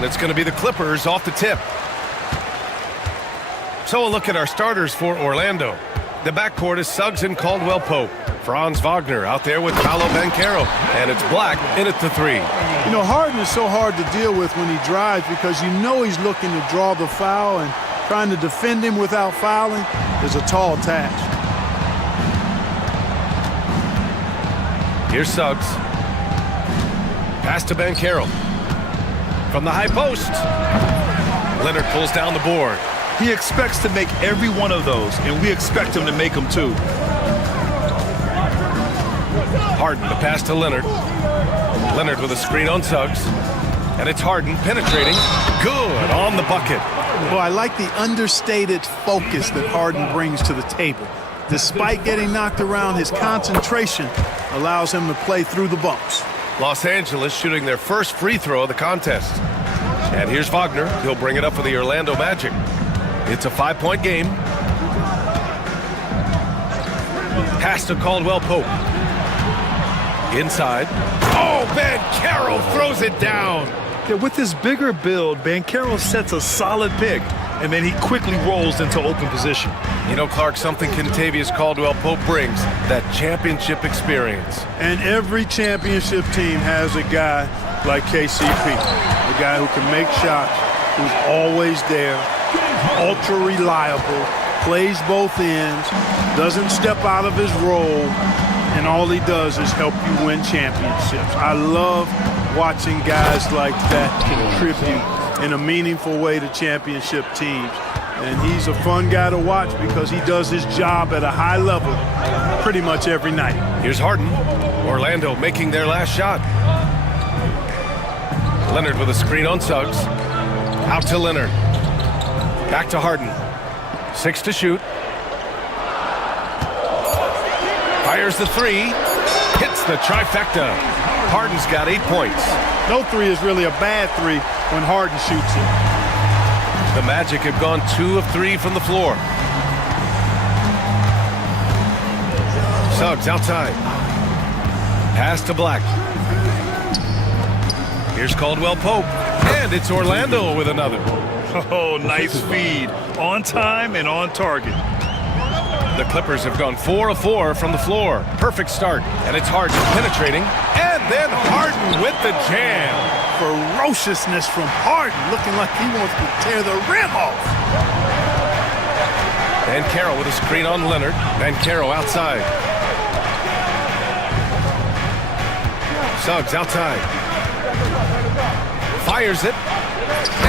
And it's going to be the Clippers off the tip. So a look at our starters for Orlando. The backcourt is Suggs and Caldwell-Pope. Franz Wagner out there with Paolo Banchero. And it's Black in at the three. You know, Harden is so hard to deal with when he drives because you know he's looking to draw the foul, and trying to defend him without fouling is a tall task. Here's Suggs. Pass to Banchero. From the high post. Leonard pulls down the board. He expects to make every one of those, and we expect him to make them too. Harden, the pass to Leonard. Leonard with a screen on Suggs. And it's Harden penetrating. Good on the bucket. Well, I like the understated focus that Harden brings to the table. Despite getting knocked around, his concentration allows him to play through the bumps. Los Angeles shooting their first free throw of the contest. And here's Wagner. He'll bring it up for the Orlando Magic. It's a 5-point game. Pass to Caldwell-Pope. Inside. Oh, Banchero throws it down. Yeah, with his bigger build, Banchero sets a solid pick, and then he quickly rolls into open position. You know, Clark, something Kentavious Caldwell-Pope brings, that championship experience. And every championship team has a guy like KCP, a guy who can make shots, who's always there, ultra reliable, plays both ends, doesn't step out of his role, and all he does is help you win championships. I love watching guys like that contribute in a meaningful way to championship teams. And he's a fun guy to watch because he does his job at a high level pretty much every night. Here's Harden. Orlando making their last shot. Leonard with a screen on Suggs. Out to Leonard. Back to Harden. 6 to shoot. Fires the three. Hits the trifecta. Harden's got 8 points. No three is really a bad three when Harden shoots it. The Magic have gone 2 of 3 from the floor. Suggs outside. Pass to Black. Here's Caldwell-Pope. And it's Orlando with another. Oh, nice feed. On time and on target. The Clippers have gone 4 of 4 from the floor. Perfect start. And it's Harden penetrating. And then Harden with the jam. Ferociousness from Harden, looking like he wants to tear the rim off. Banchero with a screen on Leonard. Banchero outside. Suggs outside. Fires it.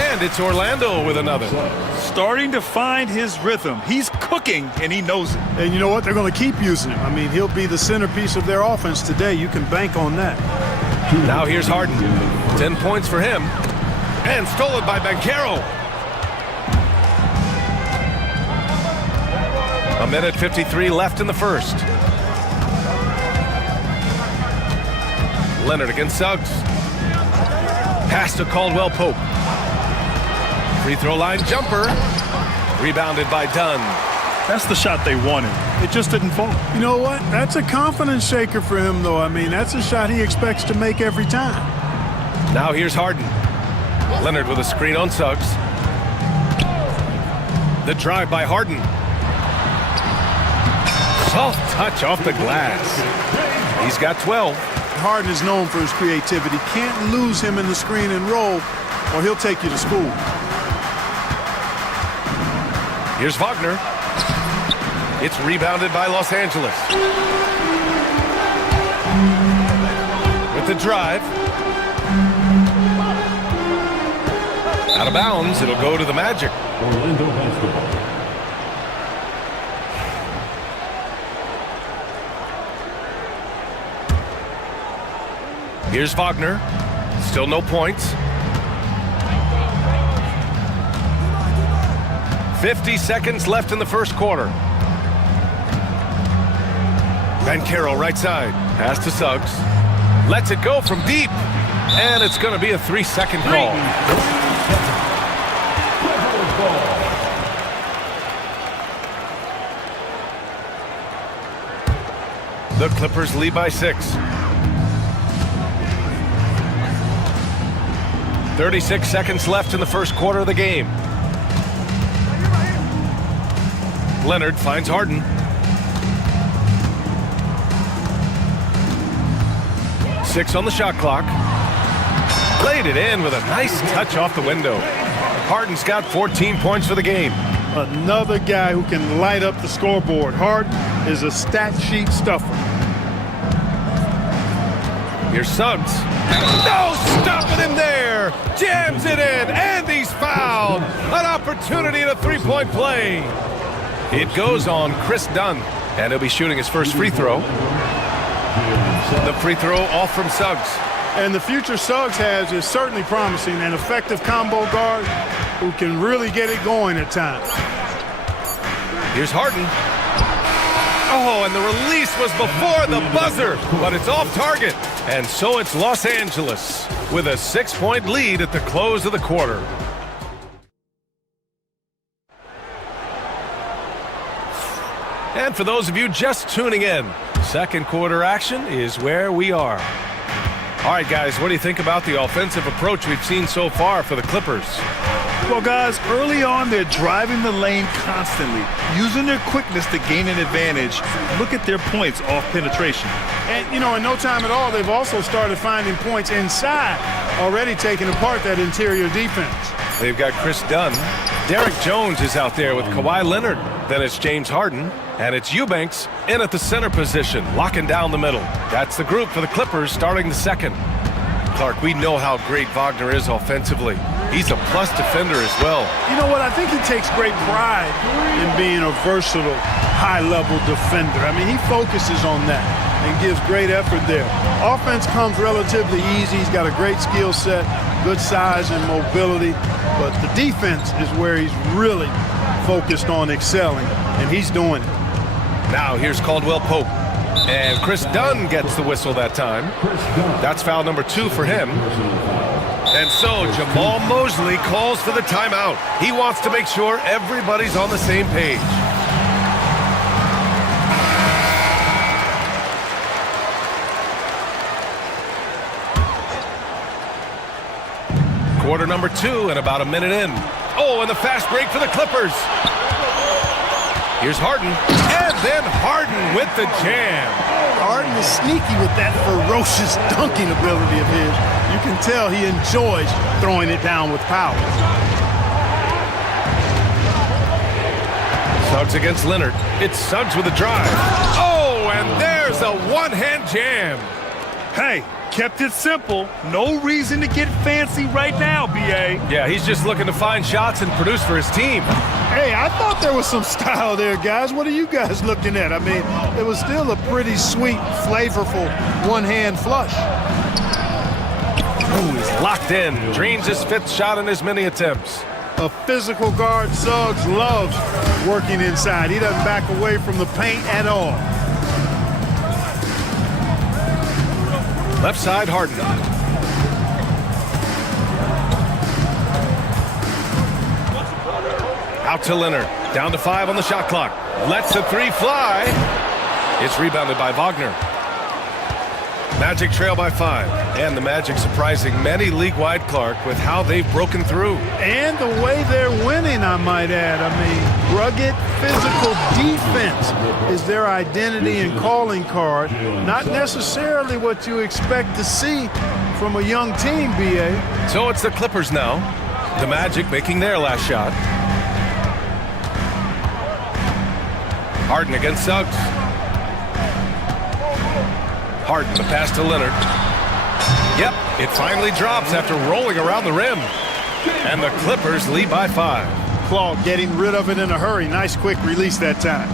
And it's Orlando with another. Starting to find his rhythm. He's cooking, and he knows it. And you know what? They're going to keep using him. I mean, he'll be the centerpiece of their offense today. You can bank on that. Now here's Harden. 10 points for him. And stolen by Banchero. A minute 53 left in the first. Leonard against Suggs. Pass to Caldwell-Pope. Free throw line jumper. Rebounded by Dunn. That's the shot they wanted. It just didn't fall. You know what? That's a confidence shaker for him, though. I mean, that's a shot he expects to make every time. Now here's Harden. Leonard with a screen on Suggs. The drive by Harden. Soft touch off the glass. He's got 12. Harden is known for his creativity. Can't lose him in the screen and roll, or he'll take you to school. Here's Wagner. It's rebounded by Los Angeles. With the drive. Out of bounds, it'll go to the Magic. Orlando basketball. Here's Wagner. Still no points. 50 seconds left in the first quarter. Banchero right side. Pass to Suggs. Lets it go from deep. And it's going to be a 3-second call. The Clippers lead by 6. 36 seconds left in the first quarter of the game. Leonard finds Harden. Six on the shot clock. Laid it in with a nice touch off the window. Harden's got 14 points for the game. Another guy who can light up the scoreboard. Harden is a stat sheet stuffer. Here's Suggs. No stopping him there. Jams it in, and he's fouled. An opportunity at a three-point play. It goes on Chris Dunn, and he'll be shooting his first free throw. The free throw off from Suggs. And the future Suggs has is certainly promising. An effective combo guard who can really get it going at times. Here's Harden. Oh, and the release was before the buzzer, but it's off target. And so it's Los Angeles with a 6-point lead at the close of the quarter. And for those of you just tuning in, second quarter action is where we are. All right, guys, what do you think about the offensive approach we've seen so far for the Clippers? Well, guys, early on, they're driving the lane constantly, using their quickness to gain an advantage. Look at their points off penetration. And, you know, in no time at all, they've also started finding points inside, already taking apart that interior defense. They've got Chris Dunn. Derek Jones is out there with Kawhi Leonard. Then it's James Harden. And it's Eubanks in at the center position, locking down the middle. That's the group for the Clippers starting the second. Clark, we know how great Wagner is offensively. He's a plus defender as well. You know what? I think he takes great pride in being a versatile, high-level defender. I mean, he focuses on that and gives great effort there. Offense comes relatively easy. He's got a great skill set, good size and mobility. But the defense is where he's really focused on excelling, and he's doing it. Now here's Caldwell Pope. And Chris Dunn gets the whistle that time. That's foul number 2 for him. And so Jamal Mosley calls for the timeout. He wants to make sure everybody's on the same page. Quarter number 2 and about a minute in. Oh, and the fast break for the Clippers. Here's Harden, and then Harden with the jam. Harden is sneaky with that ferocious dunking ability of his. You can tell he enjoys throwing it down with power. Suggs against Leonard. It's Suggs with a drive. Oh, and there's a one-hand jam. Hey, kept it simple. No reason to get fancy right now, B.A. Yeah, he's just looking to find shots and produce for his team. Hey, I thought there was some style there, guys. What are you guys looking at? I mean, it was still a pretty sweet, flavorful one-hand flush. Ooh, he's locked in. Drains his 5th shot in as many attempts. A physical guard, Suggs, loves working inside. He doesn't back away from the paint at all. Left side, Harden. Out to Leonard. Down to 5 on the shot clock. Lets the 3 fly. It's rebounded by Wagner. Magic trail by 5. And the Magic surprising many league-wide, Clark, with how they've broken through. And the way they're winning, I might add. I mean, rugged, physical defense is their identity and calling card. Not necessarily what you expect to see from a young team, B.A. So it's the Clippers now. The Magic making their last shot. Harden against Suggs. Harden, the pass to Leonard. Yep, it finally drops after rolling around the rim. And the Clippers lead by 5. Claw getting rid of it in a hurry. Nice quick release that time.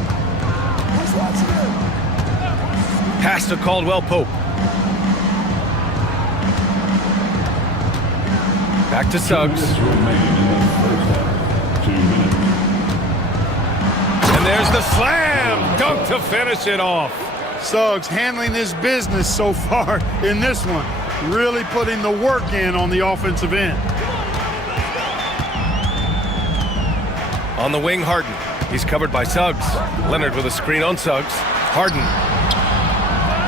Pass to Caldwell Pope. Back to Suggs. And there's the slam dunk to finish it off. Suggs handling his business so far in this one. Really putting the work in on the offensive end. On the wing, Harden. He's covered by Suggs. Leonard with a screen on Suggs. Harden.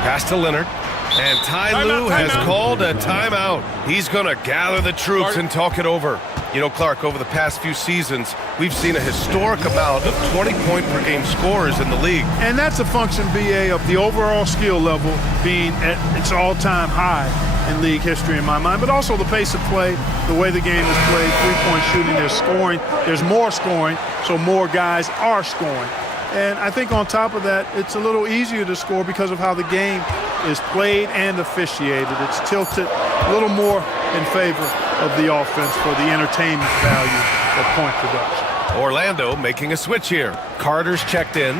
Pass to Leonard. And Ty Lue has called a timeout. He's going to gather the troops and talk it over. You know, Clark, over the past few seasons, we've seen a historic amount of 20-point-per-game scorers in the league. And that's a function, BA, of the overall skill level being at its all-time high in league history in my mind, but also the pace of play, the way the game is played, three-point shooting, there's scoring, there's more scoring, so more guys are scoring. And I think on top of that, it's a little easier to score because of how the game is played and officiated. It's tilted a little more in favor of the offense for the entertainment value of point production. Orlando making a switch here. Carter's checked in,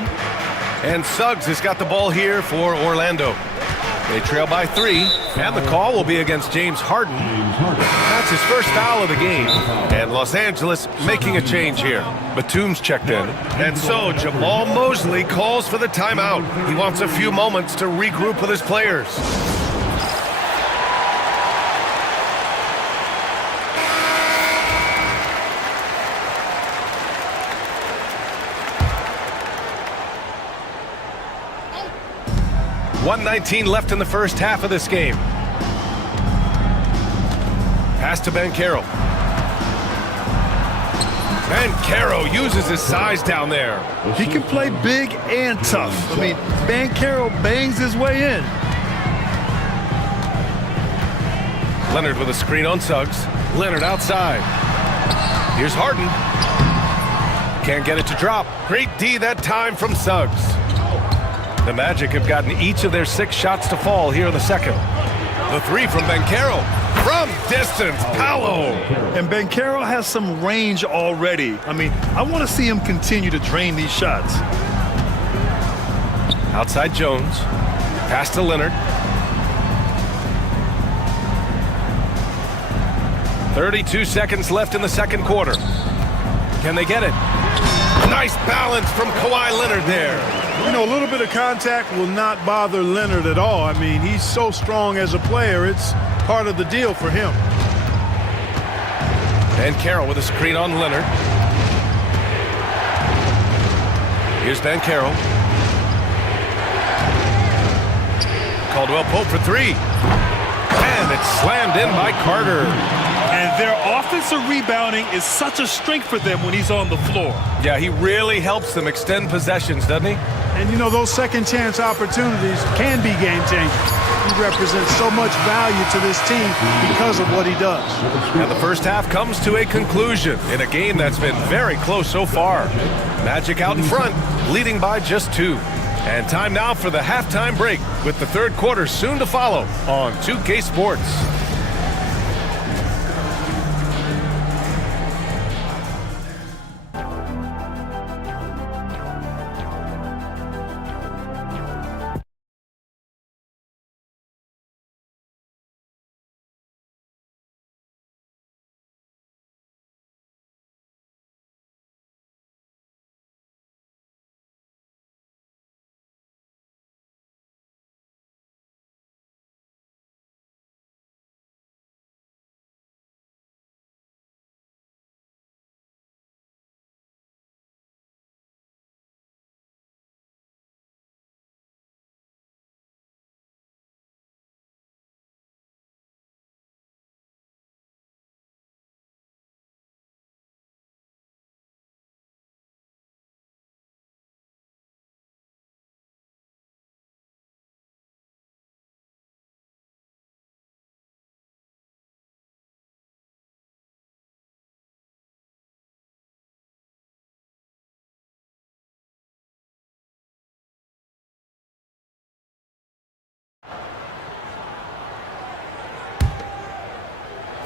and Suggs has got the ball here for Orlando. They trail by 3, and the call will be against James Harden. That's his first foul of the game. And Los Angeles making a change here. Batum's checked in. And so Jamal Mosley calls for the timeout. He wants a few moments to regroup with his players. .119 left in the first half of this game. Pass to Banchero. Banchero uses his size down there. He can play big and tough. I mean, Banchero bangs his way in. Leonard with a screen on Suggs. Leonard outside. Here's Harden. Can't get it to drop. Great D that time from Suggs. The Magic have gotten each of their 6 shots to fall here in the second. The 3 from Banchero. From distance, Paolo. And Banchero has some range already. I mean, I want to see him continue to drain these shots. Outside Jones. Pass to Leonard. 32 seconds left in the second quarter. Can they get it? Nice balance from Kawhi Leonard there. You know, a little bit of contact will not bother Leonard at all. I mean, he's so strong as a player. It's part of the deal for him. Banchero with a screen on Leonard. Here's Banchero. Caldwell Pope for 3. And it's slammed in by Carter. And their offensive rebounding is such a strength for them when he's on the floor. Yeah, he really helps them extend possessions, doesn't he? And, you know, those second-chance opportunities can be game-changers. He represents so much value to this team because of what he does. And the first half comes to a conclusion in a game that's been very close so far. Magic out in front, leading by just 2. And time now for the halftime break, with the third quarter soon to follow on 2K Sports.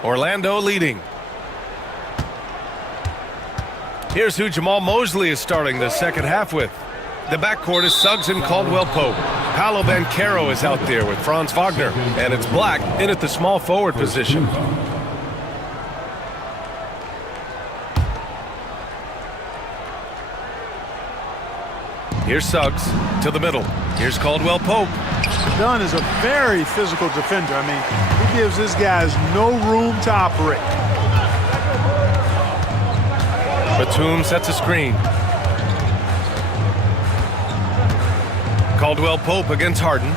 Orlando leading. Here's who Jamal Mosley is starting the second half with. The backcourt is Suggs and Caldwell Pope. Paolo Banchero is out there with Franz Wagner, and it's Black in at the small forward position. Here's Suggs to the middle. Here's Caldwell Pope. Dunn is a very physical defender. I mean, he gives his guys no room to operate. Batum sets a screen. Caldwell Pope against Harden.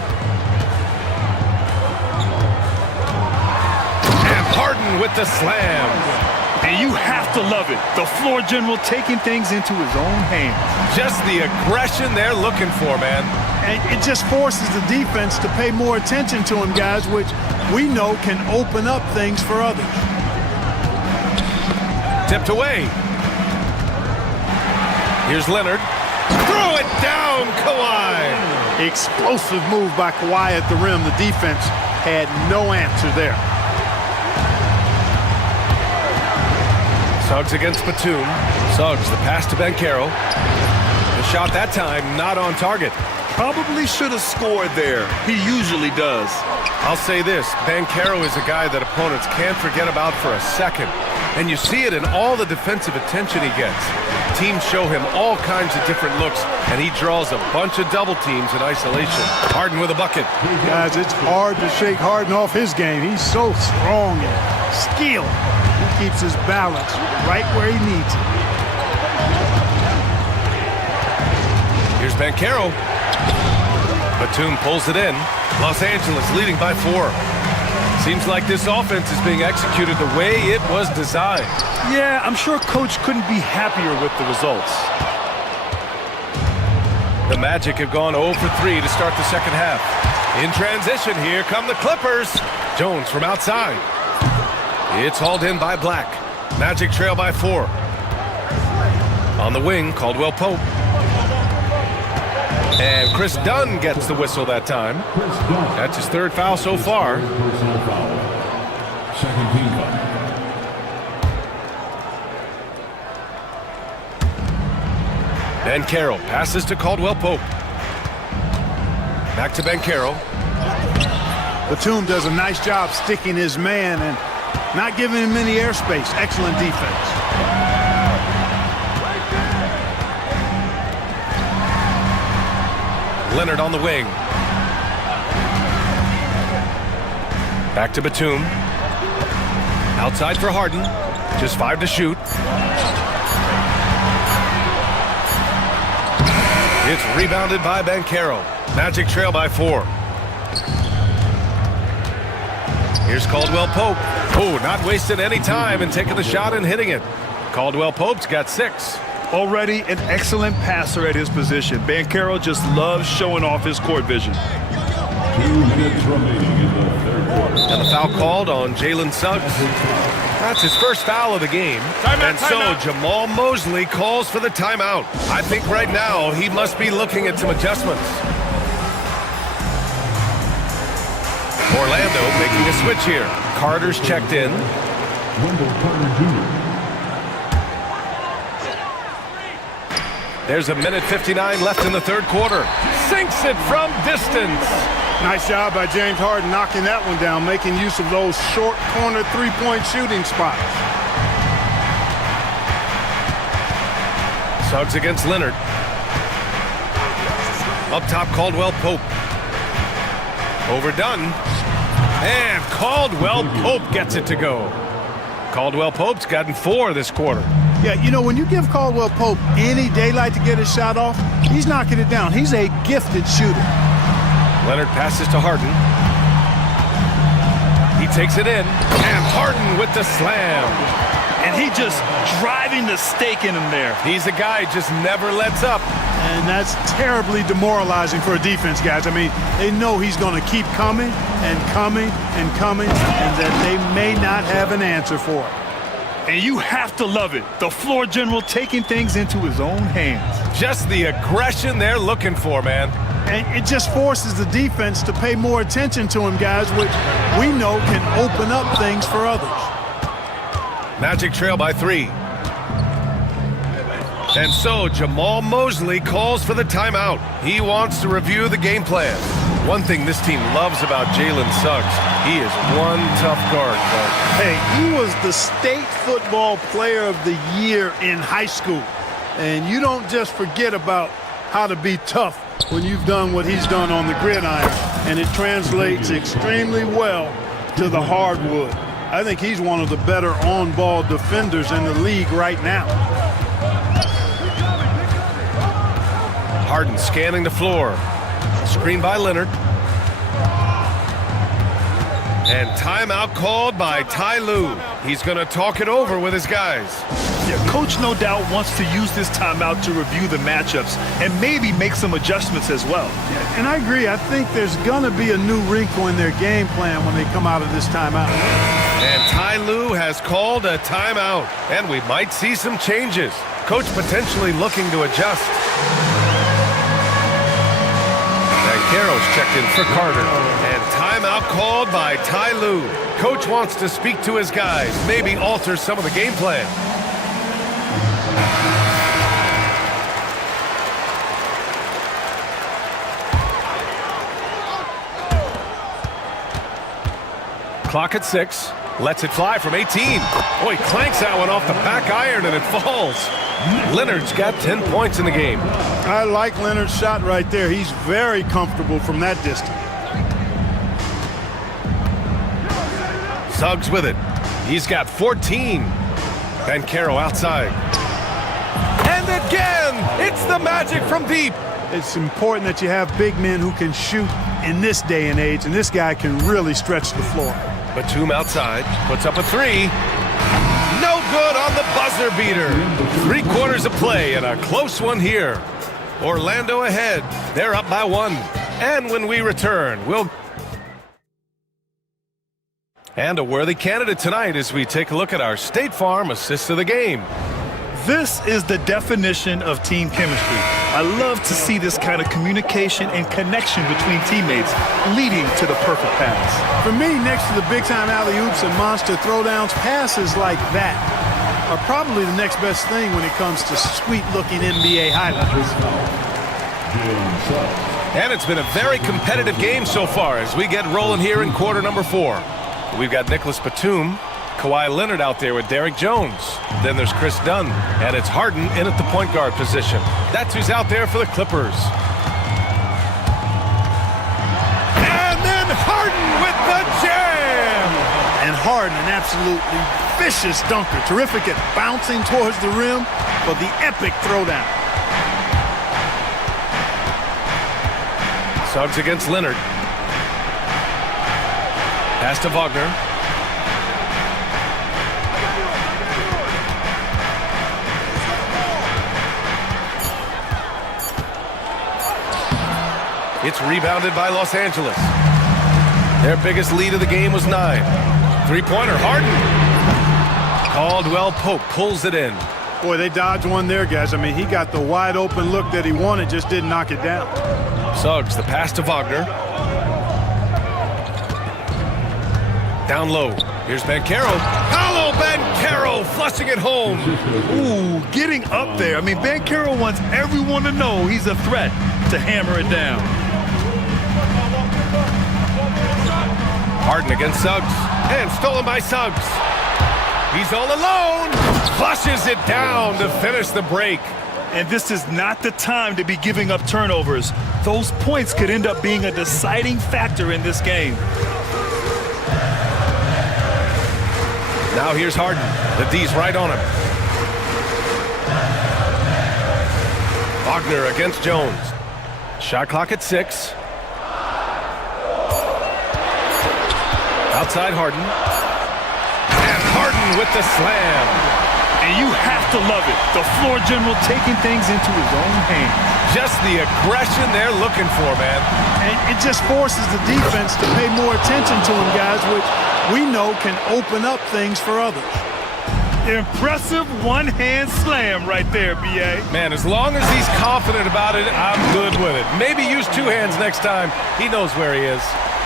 Harden with the slam. And you have to love it. The floor general taking things into his own hands. Just the aggression they're looking for, man. And it just forces the defense to pay more attention to him, guys, which we know can open up things for others. Tipped away. Here's Leonard. Throw it down, Kawhi. Explosive move by Kawhi at the rim. The defense had no answer there. Suggs against Batum. Suggs, the pass to Banchero. The shot that time not on target. Probably should have scored there. He usually does. I'll say this, Banchero is a guy that opponents can't forget about for a second. And you see it in all the defensive attention he gets. Teams show him all kinds of different looks, and he draws a bunch of double teams in isolation. Harden with a bucket. Guys, it's hard to shake Harden off his game. He's so strong and skilled. He keeps his balance right where he needs it. Here's Banchero. Batum pulls it in. Los Angeles leading by 4. Seems like this offense is being executed the way it was designed. Yeah, I'm sure Coach couldn't be happier with the results. The Magic have gone 0 for 3 to start the second half. In transition, here come the Clippers. Jones from outside. It's hauled in by Black. Magic trail by 4. On the wing, Caldwell Pope. And Chris Dunn gets the whistle that time. That's his third foul so far. Personal foul. Second team foul. Banchero passes to Caldwell Pope. Back to Banchero. Batum does a nice job sticking his man and not giving him any airspace. Excellent defense. Leonard on the wing. Back to Batum. Outside for Harden. Just 5 to shoot. It's rebounded by Banchero. Magic trail by 4. Here's Caldwell Pope. Oh, not wasting any time and taking the shot and hitting it. Caldwell Pope's got 6. Already an excellent passer at his position. Banchero just loves showing off his court vision. 2 minutes remaining in the third quarter. And the foul called on Jalen Suggs. That's his first foul of the game. And so Jamal Mosley calls for the timeout. I think right now he must be looking at some adjustments. Orlando making a switch here. Carter's checked in. Wendell Carter Jr. There's 1:59 left in the third quarter. Sinks it from distance. Nice job by James Harden knocking that one down, making use of those short corner three-point shooting spots. Suggs against Leonard. Up top, Caldwell Pope. Overdone. And Caldwell Pope gets it to go. Caldwell Pope's gotten 4 this quarter. Yeah, you know, when you give Caldwell Pope any daylight to get his shot off, he's knocking it down. He's a gifted shooter. Leonard passes to Harden. He takes it in. And Harden with the slam. And he just driving the stake in him there. He's a guy who just never lets up. And that's terribly demoralizing for a defense, guys. I mean, they know he's going to keep coming and coming and coming, and that they may not have an answer for it. And you have to love it. The floor general taking things into his own hands. Just the aggression they're looking for, man. And it just forces the defense to pay more attention to him, guys, which we know can open up things for others. Magic trail by 3. And so Jamal Mosley calls for the timeout. He wants to review the game plan. One thing this team loves about Jalen Suggs, he is one tough guard. But hey, he was the state football player of the year in high school. And you don't just forget about how to be tough when you've done what he's done on the gridiron. And it translates extremely well to the hardwood. I think he's one of the better on-ball defenders in the league right now. Harden scanning the floor. Screen by Leonard. And timeout called by Ty Lue. He's going to talk it over with his guys. Yeah, coach no doubt wants to use this timeout to review the matchups and maybe make some adjustments as well. And I agree. I think there's going to be a new wrinkle in their game plan when they come out of this timeout. And Ty Lue has called a timeout, and we might see some changes. Coach potentially looking to adjust. Banchero's checked in for Carter. And timeout called by Ty Lue. Coach wants to speak to his guys, maybe alter some of the game plan. Clock at 6. Lets it fly from 18. Boy, clanks that one off the back iron and it falls. Leonard's got 10 points in the game. I like Leonard's shot right there. He's very comfortable from that distance. Suggs with it. He's got 14. Banchero outside. And again, it's the magic from deep. It's important that you have big men who can shoot in this day and age, and this guy can really stretch the floor. Batum outside, puts up a three. No good on the buzzer beater. 3/4 of play and a close one here. Orlando ahead. They're up by 1. And when we return, we'll... And a worthy candidate tonight as we take a look at our State Farm assist of the game. This is the definition of team chemistry. I love to see this kind of communication and connection between teammates leading to the perfect pass. For me, next to the big-time alley-oops and monster throwdowns, passes like that are probably the next best thing when it comes to sweet-looking NBA highlights. And it's been a very competitive game so far as we get rolling here in quarter number 4. We've got Nicholas Batum, Kawhi Leonard out there with Derrick Jones. Then there's Chris Dunn, and it's Harden in at the point guard position. That's who's out there for the Clippers. And then Harden with the jam! And Harden, an absolutely vicious dunker. Terrific at bouncing towards the rim for the epic throwdown. Suggs against Leonard. Pass to Wagner. It's rebounded by Los Angeles. Their biggest lead of the game was 9. Three-pointer, Harden. Caldwell Pope pulls it in. Boy, they dodged one there, guys. I mean, he got the wide-open look that he wanted, just didn't knock it down. Suggs, the pass to Wagner. Down low. Here's Banchero. Paolo Banchero flushing it home. Ooh, getting up there. I mean, Banchero wants everyone to know he's a threat to hammer it down. Harden against Suggs. And stolen by Suggs. He's all alone. Flushes it down to finish the break. And this is not the time to be giving up turnovers. Those points could end up being a deciding factor in this game. Now here's Harden. The D's right on him. Wagner against Jones. Shot clock at 6. Outside Harden. And Harden with the slam. And you have to love it. The floor general taking things into his own hands. Just the aggression they're looking for, man. And it just forces the defense to pay more attention to him, guys, which we know can open up things for others. Impressive one-hand slam right there, B.A. Man, as long as he's confident about it, I'm good with it. Maybe use 2 hands next time. He knows where he is.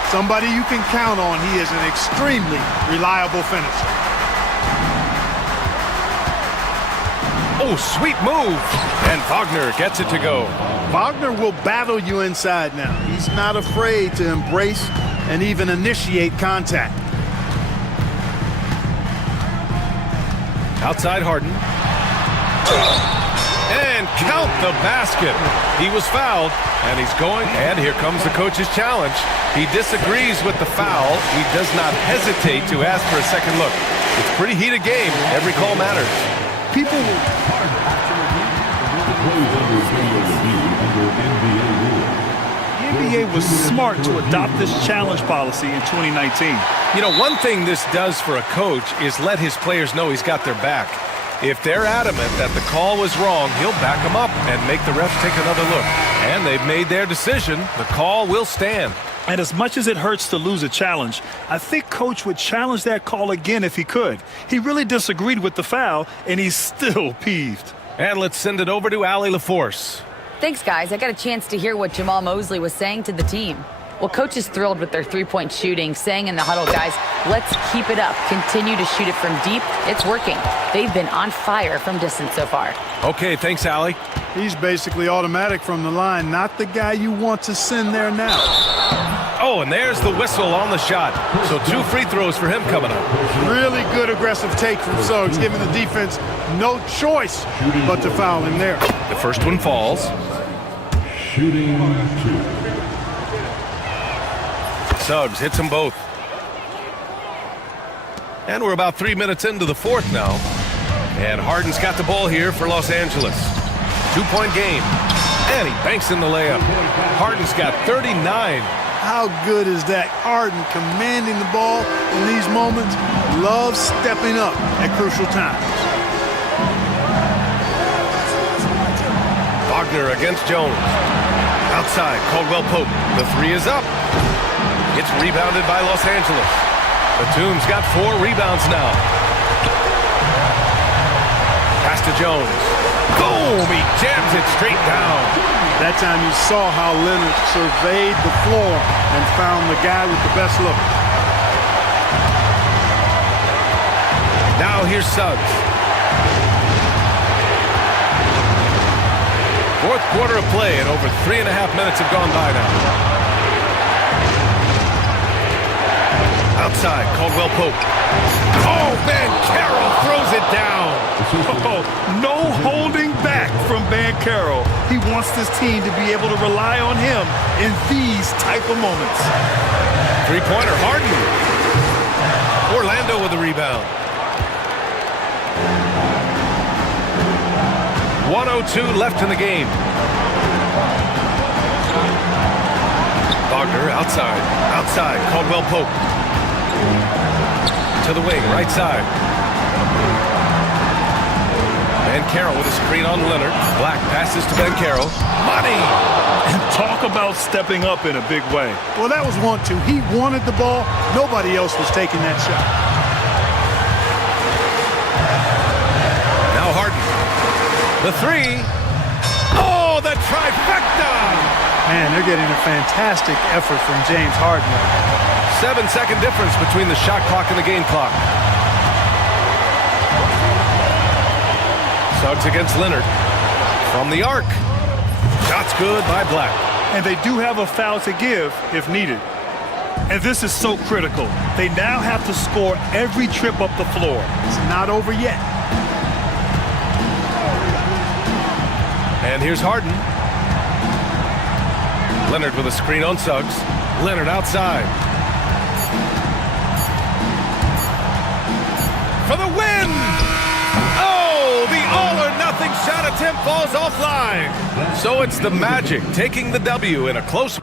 Somebody you can count on. He is an extremely reliable finisher. Oh, sweet move. And Wagner gets it to go. Wagner will battle you inside now. He's not afraid to embrace and even initiate contact. Outside Harden. And count the basket. He was fouled, and he's going, and here comes the coach's challenge. He disagrees with the foul. He does not hesitate to ask for a second look. It's a pretty heated game. Every call matters. People will... Plays under NBA rules. NBA was smart to adopt this challenge policy in 2019. You know, one thing this does for a coach is let his players know he's got their back. If they're adamant that the call was wrong, he'll back them up and make the refs take another look. And they've made their decision. The call will stand. And as much as it hurts to lose a challenge, I think Coach would challenge that call again if he could. He really disagreed with the foul, and he's still peeved. And let's send it over to Allie LaForce. Thanks, guys. I got a chance to hear what Jamal Mosley was saying to the team. Well, Coach is thrilled with their three-point shooting, saying in the huddle, guys, let's keep it up. Continue to shoot it from deep. It's working. They've been on fire from distance so far. Okay, thanks, Allie. He's basically automatic from the line, not the guy you want to send there now. Oh, and there's the whistle on the shot. So 2 free throws for him coming up. Really good aggressive take from Suggs, giving the defense no choice but to foul him there. The first one falls. Shooting 2. Suggs hits them both. And we're about 3 minutes into the fourth now. And Harden's got the ball here for Los Angeles. 2-point game. And he banks in the layup. Harden's got 39. How good is that? Harden commanding the ball in these moments. Loves stepping up at crucial times. Wagner against Jones. Outside, Caldwell Pope. The 3 is up. It's rebounded by Los Angeles. Batum's got 4 rebounds now. Pass to Jones. Boom! He jams it straight down. That time you saw how Leonard surveyed the floor and found the guy with the best look. Now here's Suggs. Fourth quarter of play, and over 3.5 minutes have gone by now. Outside, Caldwell Pope. Oh, Carroll throws it down. Oh, no holding back from Carroll. He wants this team to be able to rely on him in these type of moments. Three-pointer, Harden. Orlando with the rebound. 1:02 left in the game. Wagner outside, Caldwell Pope. To the wing, right side. Carroll with a screen on Leonard. Black passes to Carroll. Money! And talk about stepping up in a big way. Well, that was 1-2. He wanted the ball. Nobody else was taking that shot. Now Harden. The 3. Oh, the trifecta! Man, they're getting a fantastic effort from James Harden. 7-second difference between the shot clock and the game clock. Suggs against Leonard. From the arc. Shot's good by Black. And they do have a foul to give if needed. And this is so critical. They now have to score every trip up the floor. It's not over yet. And here's Harden. Leonard with a screen on Suggs. Leonard outside. For the win! Oh, the all-or-nothing shot attempt falls offline. So it's the Magic taking the W in a close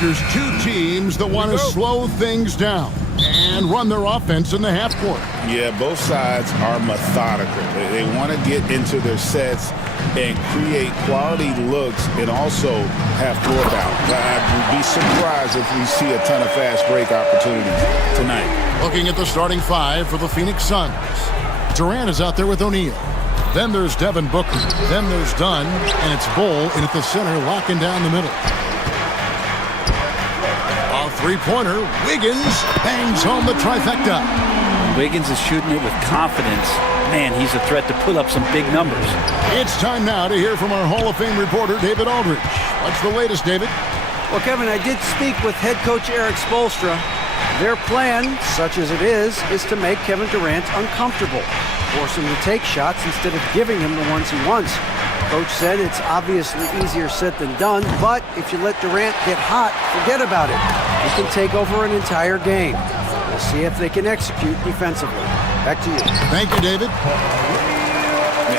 There's two teams that want to slow things down and run their offense in the half court. Yeah, both sides are methodical. They want to get into their sets and create quality looks and also have floor balance. I would be surprised if we see a ton of fast break opportunities tonight. Looking at the starting five for the Phoenix Suns. Durant is out there with O'Neal. Then there's Devin Booker. Then there's Dunn, and it's Bull in at the center, locking down the middle. A three-pointer, Wiggins bangs home the trifecta. Wiggins is shooting it with confidence. Man, he's a threat to put up some big numbers. It's time now to hear from our Hall of Fame reporter, David Aldridge. What's the latest, David? Well, Kevin, I did speak with head coach Eric Spoelstra. Their plan, such as it is to make Kevin Durant uncomfortable. Force him to take shots instead of giving him the ones he wants. Coach said it's obviously easier said than done, but if you let Durant get hot, forget about it. He can take over an entire game. We'll see if they can execute defensively. Back to you. Thank you, David.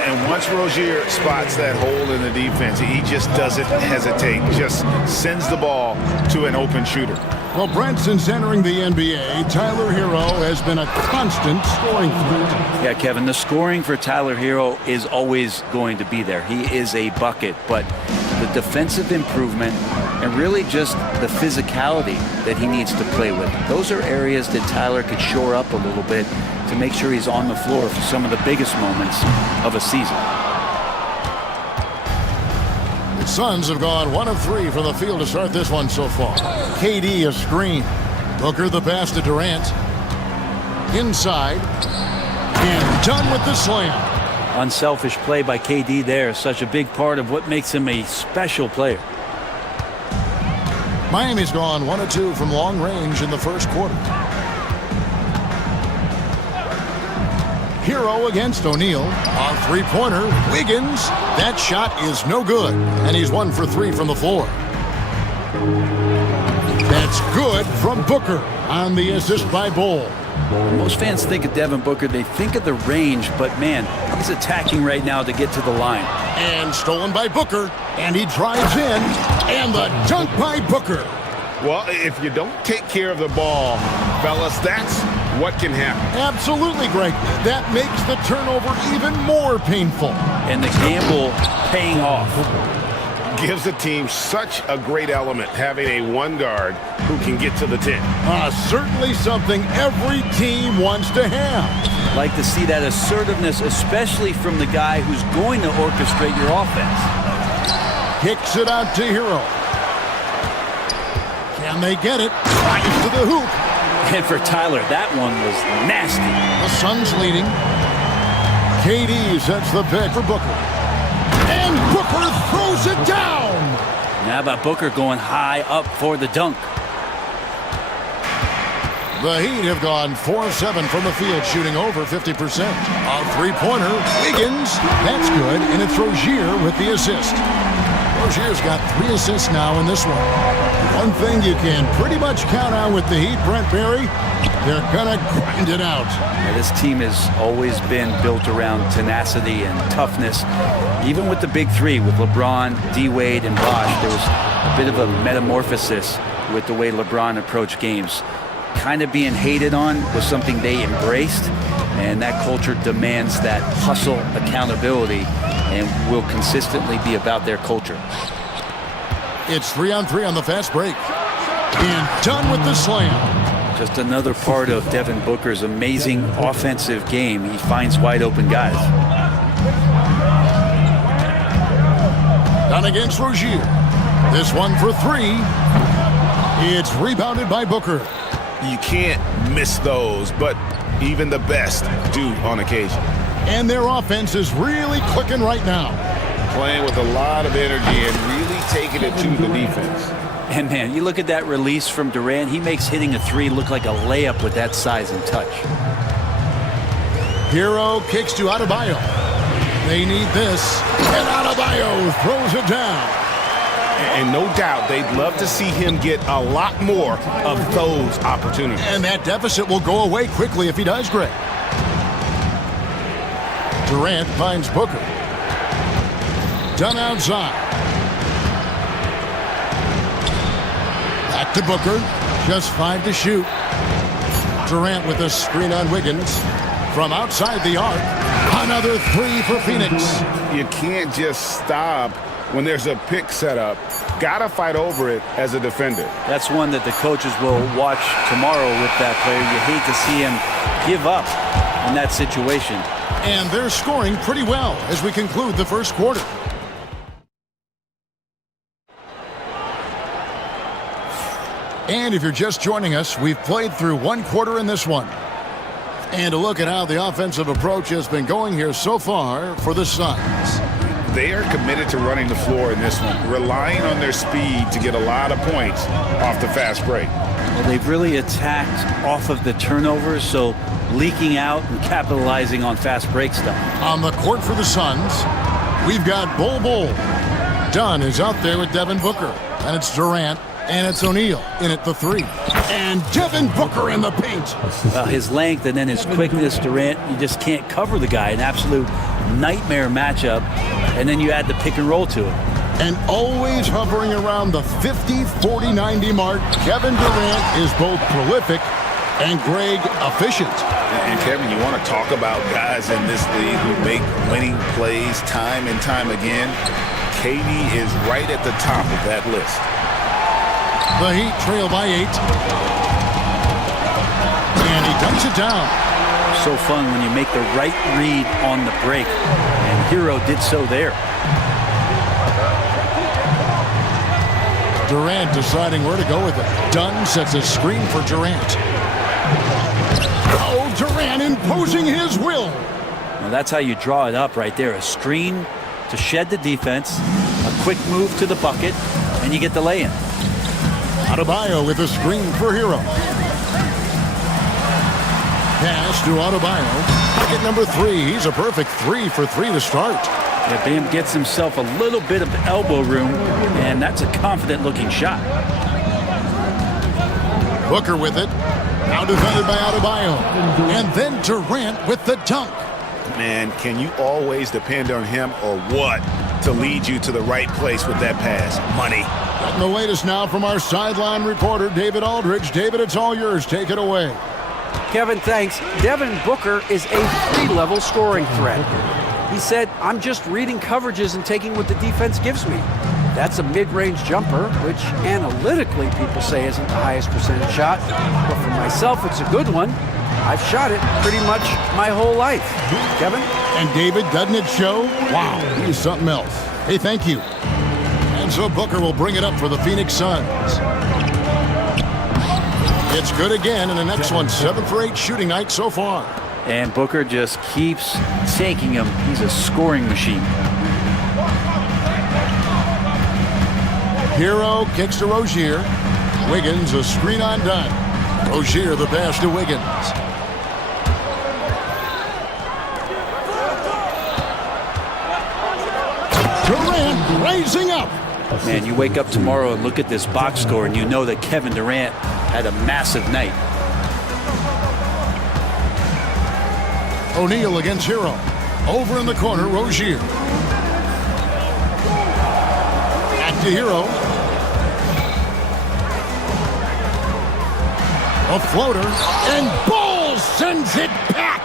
And once Rozier spots that hole in the defense, he just doesn't hesitate, just sends the ball to an open shooter. Well, Brent, since entering the NBA, Tyler Hero has been a constant scoring threat. Yeah, Kevin, the scoring for Tyler Hero is always going to be there. He is a bucket, but the defensive improvement and really just the physicality that he needs to play with. Those are areas that Tyler could shore up a little bit to make sure he's on the floor for some of the biggest moments of a season. The Suns have gone 1 of 3 from the field to start this one so far. KD a screen. Booker the pass to Durant. Inside. And done with the slam. Unselfish play by KD there. Such a big part of what makes him a special player. Miami's gone 1 of 2 from long range in the first quarter. Hero against O'Neal. A three-pointer. Wiggins. That shot is no good. And he's 1 for 3 from the floor. That's good from Booker on the assist by Bull. Most fans think of Devin Booker. They think of the range, but man, he's attacking right now to get to the line. And stolen by Booker. And he drives in. And the dunk by Booker. Well, if you don't take care of the ball, fellas, that's what can happen. Absolutely, Greg. That makes the turnover even more painful. And the gamble paying off. Gives the team such a great element having a one guard who can get to the 10. Certainly something every team wants to have. Like to see that assertiveness, especially from the guy who's going to orchestrate your offense. Kicks it out to Hero. Can they get it? Drives to the hoop. And for Tyler, that one was nasty. The Suns leading. KD sets the pick for Booker. And Booker throws it down. Now about Booker going high up for the dunk. The Heat have gone 4 of 7 from the field, shooting over 50%. A three-pointer. Wiggins. That's good. And it's Rozier with the assist. Rozier's got 3 assists now in this one. One thing you can pretty much count on with the Heat, Brent Barry, they're going to grind it out. Yeah, this team has always been built around tenacity and toughness. Even with the big three, with LeBron, D-Wade, and Bosh, there was a bit of a metamorphosis with the way LeBron approached games. Kind of being hated on was something they embraced, and that culture demands that hustle, accountability, and will consistently be about their culture. It's 3-on-3 on the fast break. And done with the slam. Just another part of Devin Booker's amazing offensive game. He finds wide open guys. Done against Rozier. This one for 3. It's rebounded by Booker. You can't miss those, but even the best do on occasion. And their offense is really clicking right now. Playing with a lot of energy and really taking it to the defense. And man, you look at that release from Durant, he makes hitting a 3 look like a layup with that size and touch. Hero kicks to Adebayo. They need this. And Adebayo throws it down. And no doubt they'd love to see him get a lot more of those opportunities. And that deficit will go away quickly if he does, Greg. Durant finds Booker. Done outside. Back to Booker. Just 5 to shoot. Durant with a screen on Wiggins. From outside the arc. Another 3 for Phoenix. You can't just stop when there's a pick set up. Gotta fight over it as a defender. That's one that the coaches will watch tomorrow with that player. You hate to see him give up in that situation. And they're scoring pretty well as we conclude the first quarter. And if you're just joining us, we've played through one quarter in this one. And a look at how the offensive approach has been going here so far for the Suns. They are committed to running the floor in this one, relying on their speed to get a lot of points off the fast break. Well, they've really attacked off of the turnovers, so leaking out and capitalizing on fast break stuff. On the court for the Suns, we've got Bull. Dunn is out there with Devin Booker. And it's Durant. And it's O'Neal in at the 3. And Devin Booker in the paint. His length and then his quickness, Durant, you just can't cover the guy. An absolute nightmare matchup. And then you add the pick and roll to it. And always hovering around the 50, 40, 90 mark, Kevin Durant is both prolific and Greg efficient. And Kevin, you want to talk about guys in this league who make winning plays time and time again. KD is right at the top of that list. The Heat trail by 8. And he dunks it down. So fun when you make the right read on the break. And Hero did so there. Durant deciding where to go with it. Dunn sets a screen for Durant. Oh, Durant imposing his will. Now that's how you draw it up right there. A screen to shed the defense, a quick move to the bucket, and you get the lay-in. Adebayo with a screen for Hero. Pass to Adebayo. Bucket number 3. He's a perfect 3 for 3 to start. Yeah, Bam gets himself a little bit of elbow room, and that's a confident-looking shot. Booker with it. Now defended by Adebayo. And then Durant with the dunk. Man, can you always depend on him or what to lead you to the right place with that pass? Money. And the latest now from our sideline reporter, David Aldridge. David, it's all yours. Take it away. Kevin, thanks. Devin Booker is a 3-level scoring threat. He said, I'm just reading coverages and taking what the defense gives me. That's a mid-range jumper, which analytically people say isn't the highest percentage shot. But for myself, it's a good one. I've shot it pretty much my whole life. Kevin? And David, doesn't it show? Wow, he's something else. Hey, thank you. And so Booker will bring it up for the Phoenix Suns. It's good again in the next one. 7 for 8 shooting night so far. And Booker just keeps taking him. He's a scoring machine. Hero kicks to Rozier. Wiggins a screen on Dunn. Rozier the pass to Wiggins. Durant raising up. Man, you wake up tomorrow and look at this box score and you know that Kevin Durant had a massive night. O'Neal against Hero. Over in the corner, Rozier. Back to Hero. A floater. And Ball sends it back.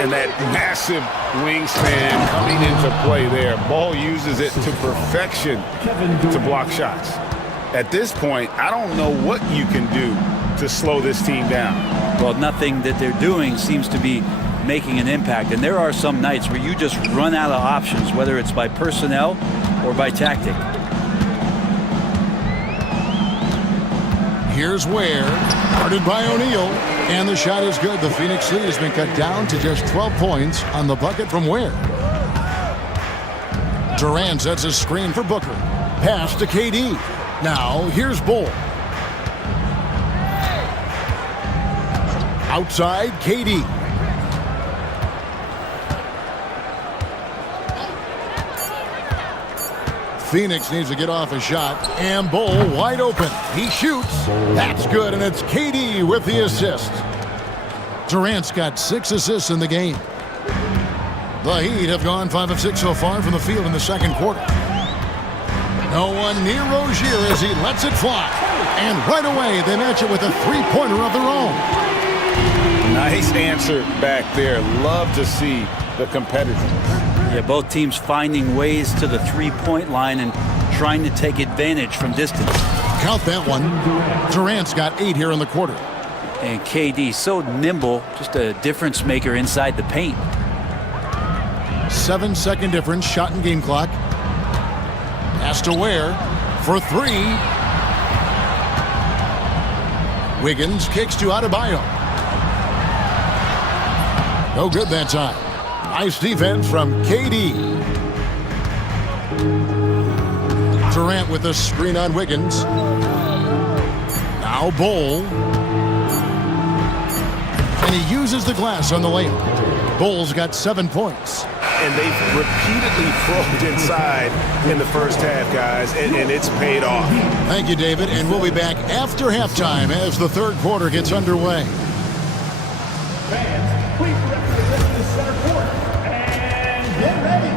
And that massive wingspan coming into play there. Ball uses it to perfection to block shots. At this point, I don't know what you can do to slow this team down. Well, nothing that they're doing seems to be making an impact. And there are some nights where you just run out of options, whether it's by personnel or by tactic. Here's Ware. Guarded by O'Neal. And the shot is good. The Phoenix lead has been cut down to just 12 points on the bucket from Ware. Durant sets a screen for Booker. Pass to KD. Now, here's Bull. Outside, KD. Phoenix needs to get off a shot. And Bull wide open. He shoots. That's good, and it's KD with the assist. Durant's got 6 assists in the game. The Heat have gone 5 of 6 so far from the field in the second quarter. No one near Rozier as he lets it fly. And right away, they match it with a three-pointer of their own. Nice answer back there. Love to see the competitiveness. Yeah, both teams finding ways to the three-point line and trying to take advantage from distance. Count that one. Durant's got 8 here in the quarter. And KD, so nimble, just a difference maker inside the paint. 7-second difference, shot and game clock. Has to Ware for 3. Wiggins kicks to Adebayo. No good that time. Nice defense from KD. Durant with a screen on Wiggins. Now Bol. And he uses the glass on the layup. Bol's got 7 points. And they've repeatedly probed inside in the first half, guys, and it's paid off. Thank you, David, and we'll be back after halftime as the third quarter gets underway. Fans, please represent the center court. And get ready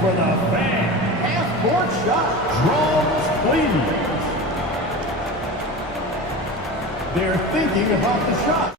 for the fan half-court shot. Drums, please. They're thinking about the shot.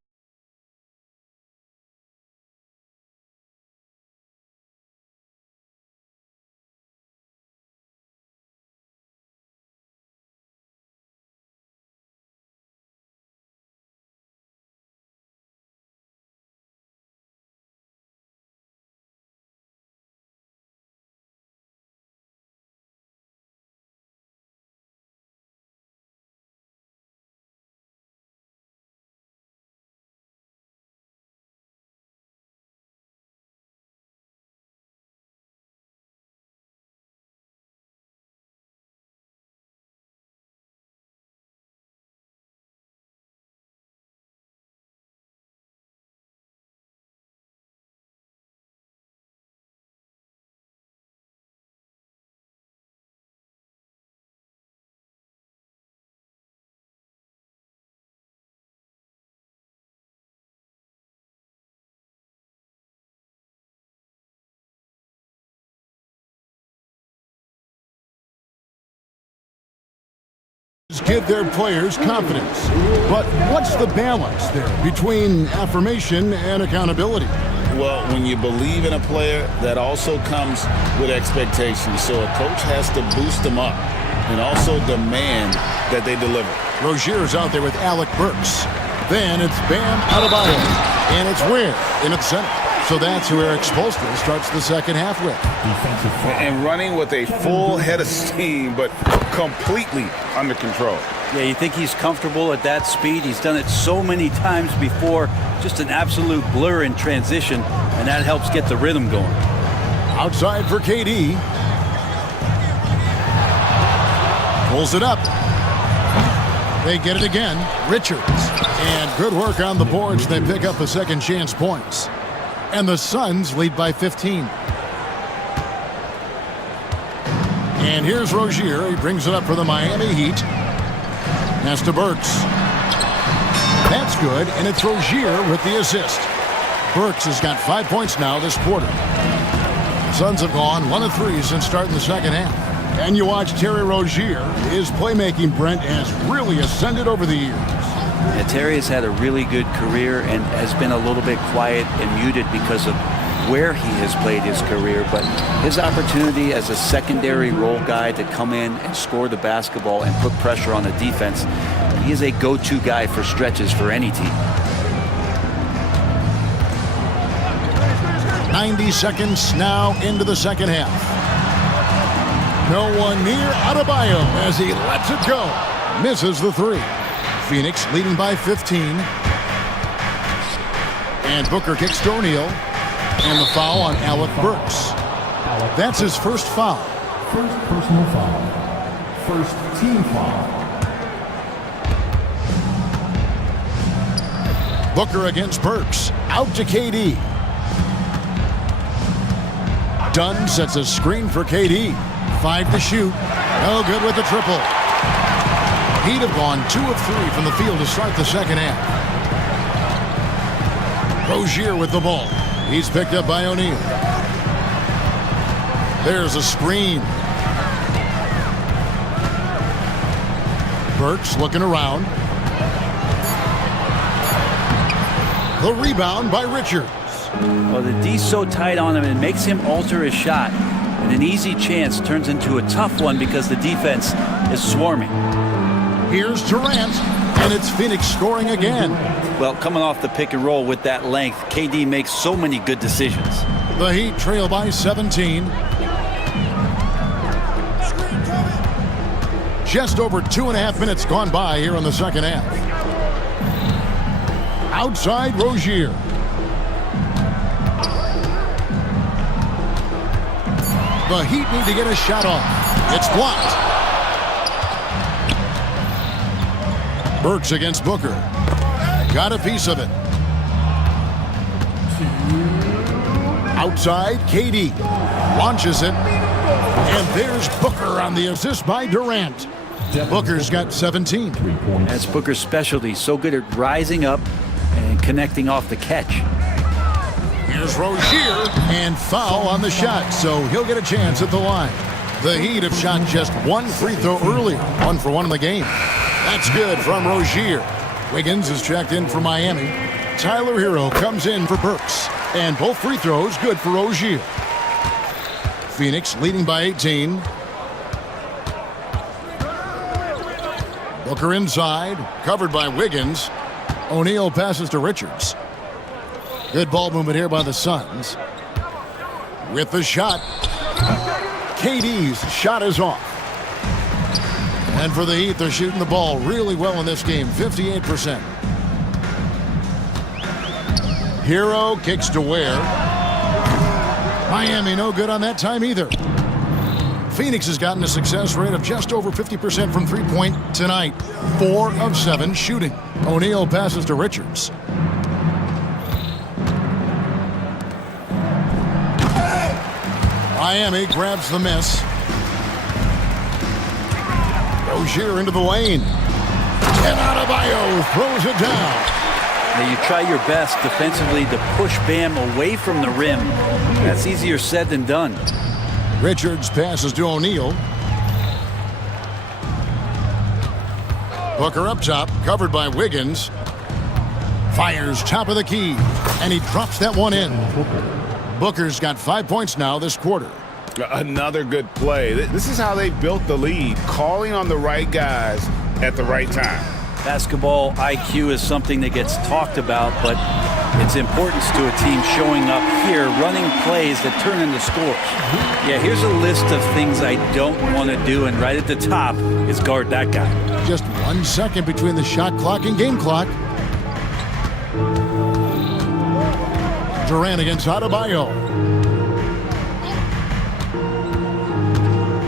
Give their players confidence. But what's the balance there between affirmation and accountability? Well, when you believe in a player, that also comes with expectations. So a coach has to boost them up and also demand that they deliver. Rozier's out there with Alec Burks. Then it's Bam Adebayo. And it's Ware in its center. So that's who Eric Spoelstra starts the second half with. And running with a full head of steam, but completely under control. Yeah, you think he's comfortable at that speed. He's done it so many times before. Just an absolute blur in transition, and that helps get the rhythm going. Outside for KD. Pulls it up. They get it again. Richards. And good work on the boards. They pick up the second chance points. And the Suns lead by 15. And here's Rozier. He brings it up for the Miami Heat. Pass to Burks. That's good, and it's Rozier with the assist. Burks has got 5 points now this quarter. The Suns have gone 1 of 3 since starting the second half. And you watch Terry Rozier. His playmaking, Brent, has really ascended over the years. Yeah, Terry has had a really good career and has been a little bit quiet and muted because of where he has played his career, but his opportunity as a secondary role guy to come in and score the basketball and put pressure on the defense, he is a go-to guy for stretches for any team. 90 seconds now into the second half. No one near Adebayo as he lets it go. Misses the three. Phoenix leading by 15. And Booker kicks to O'Neal. And the foul on Alec Burks. That's his first foul. First personal foul. First team foul. Booker against Burks. Out to KD. Dunn sets a screen for KD. 5 to shoot. No good with the triple. He'd have gone 2 of 3 from the field to start the second half. Rozier with the ball. He's picked up by O'Neal. There's a screen. Burks looking around. The rebound by Richards. Well, the D's so tight on him, it makes him alter his shot. And an easy chance turns into a tough one because the defense is swarming. Here's Durant, and it's Phoenix scoring again. Well, coming off the pick and roll with that length, KD makes so many good decisions. The Heat trail by 17. Just over 2.5 minutes gone by here in the second half. Outside Rozier. The Heat need to get a shot off. It's blocked. Burks against Booker. Got a piece of it. Outside, KD launches it. And there's Booker on the assist by Durant. Booker's got 17. That's Booker's specialty. So good at rising up and connecting off the catch. Here's Rozier, and foul on the shot, so he'll get a chance at the line. The Heat have shot just one free throw earlier, 1 for 1 in the game. That's good from Rozier. Wiggins is checked in for Miami. Tyler Hero comes in for Burks, and both free throws good for Rozier. Phoenix leading by 18. Booker inside, covered by Wiggins. O'Neal passes to Richards. Good ball movement here by the Suns. With the shot. KD's shot is off. And for the Heat, they're shooting the ball really well in this game, 58%. Hero kicks to Ware. Miami no good on that time either. Phoenix has gotten a success rate of just over 50% from three-point tonight. 4 of 7 shooting. O'Neal passes to Richards. Miami grabs the miss. Rozier into the lane. And Adebayo throws it down. Now you try your best defensively to push Bam away from the rim. That's easier said than done. Richards passes to O'Neal. Booker up top, covered by Wiggins. Fires top of the key, and he drops that one in. Booker's got 5 points now this quarter. Another good play. This is how they built the lead, calling on the right guys at the right time. Basketball IQ is something that gets talked about, but its importance to a team showing up here, running plays that turn into scores. Yeah, here's a list of things I don't want to do, and right at the top is guard that guy. Just 1 second between the shot clock and game clock. Durant against Adebayo.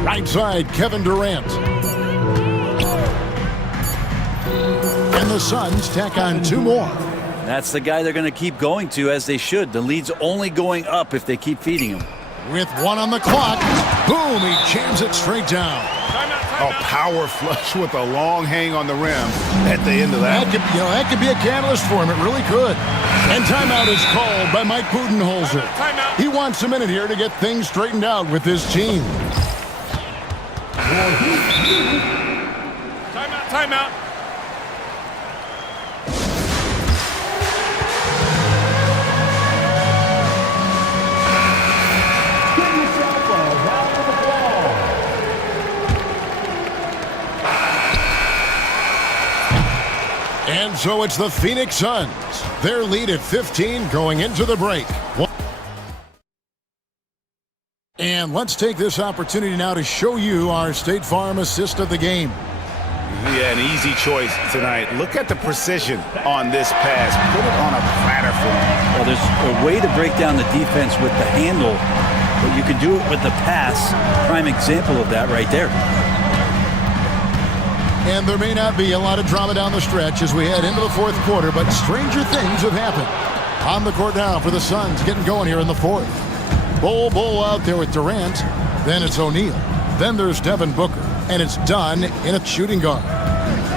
Right side, Kevin Durant. And the Suns tack on 2 more. That's the guy they're going to keep going to, as they should. The lead's only going up if they keep feeding him. With 1 on the clock. Boom, he jams it straight down. A power flush with a long hang on the rim at the end of that. That could be a catalyst for him. It really could. And timeout is called by Mike Budenholzer. He wants a minute here to get things straightened out with his team. Timeout. And so it's the Phoenix Suns. Their lead at 15 going into the break. And let's take this opportunity now to show you our State Farm assist of the game. Yeah, an easy choice tonight. Look at the precision on this pass. Put it on a platter for him. Well, there's a way to break down the defense with the handle, but you can do it with the pass. Prime example of that right there. And there may not be a lot of drama down the stretch as we head into the 4th quarter, but stranger things have happened. On the court now for the Suns, getting going here in the 4th. Bull out there with Durant. Then it's O'Neal. Then there's Devin Booker. And it's done in a shooting guard.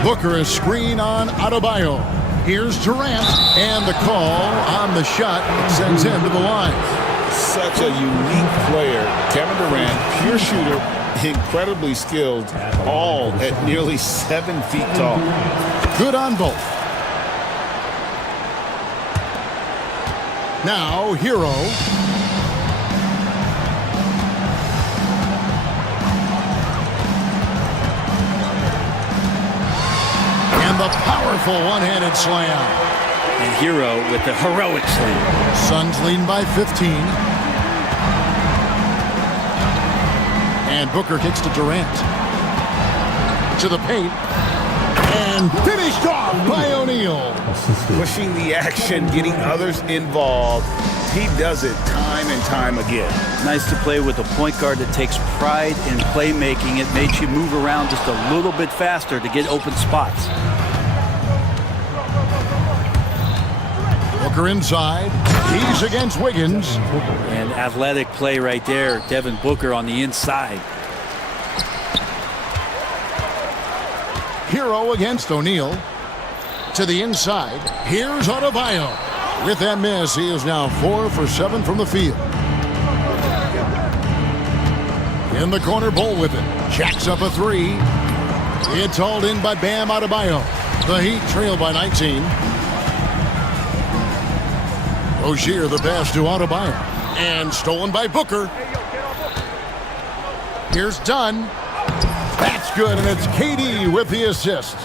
Booker is screen on Adebayo. Here's Durant. And the call on the shot sends him to the line. Such a unique player. Kevin Durant, pure shooter, incredibly skilled, all at nearly 7 feet tall. Good on both. Now, Hero. And the powerful one-handed slam. And Hero with the heroic slam. Suns leading by 15. And Booker kicks to Durant. To the paint. And finished off by O'Neal. Pushing the action, getting others involved. He does it time and time again. Nice to play with a point guard that takes pride in playmaking. It makes you move around just a little bit faster to get open spots. Booker inside. He's against Wiggins. And athletic play right there. Devin Booker on the inside. Hero against O'Neal. To the inside. Here's Adebayo. With that miss, he is now 4 for 7 from the field. In the corner, Bull with it. Jacks up a 3. It's hauled in by Bam Adebayo. The Heat trail by 19. Rozier the pass to Adebayo. And stolen by Booker. Here's Dunn. That's good, and it's KD with the assist.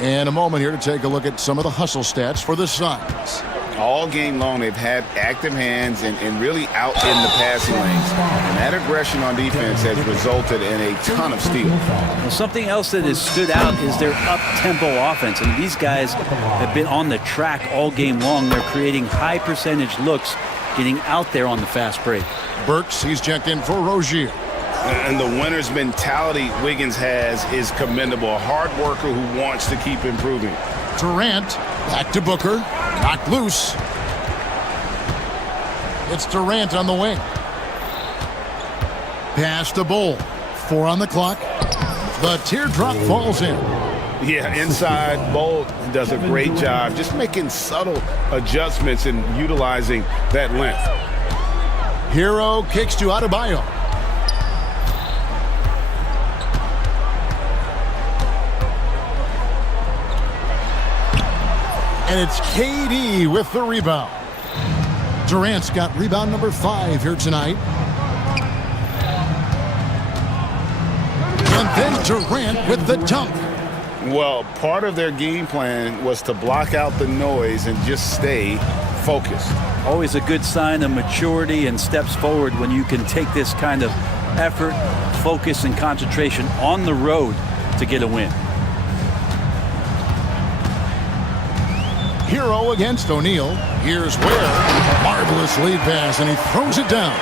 And a moment here to take a look at some of the hustle stats for the Suns. All game long, they've had active hands and really out in the passing lanes. And that aggression on defense has resulted in a ton of steals. Well, something else that has stood out is their up-tempo offense. And these guys have been on the track all game long. They're creating high-percentage looks, getting out there on the fast break. Burks, he's checked in for Rozier. And the winner's mentality Wiggins has is commendable. A hard worker who wants to keep improving. Durant, back to Booker. Knocked loose. It's Durant on the wing. Pass to Bull. 4 on the clock. The teardrop falls in. Yeah, inside, Bull does a great job just making subtle adjustments and utilizing that length. Hero kicks to Adebayo. And it's KD with the rebound. Durant's got rebound number 5 here tonight. And then Durant with the dunk. Well, part of their game plan was to block out the noise and just stay focused. Always a good sign of maturity and steps forward when you can take this kind of effort, focus, and concentration on the road to get a win. Hero against O'Neal. Here's where. Marvelous lead pass, and he throws it down.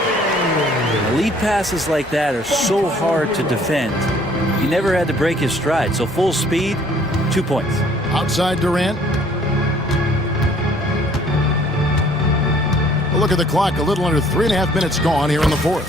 Lead passes like that are so hard to defend. He never had to break his stride, so full speed, 2 points. Outside Durant. A look at the clock, a little under 3.5 minutes gone here in the fourth.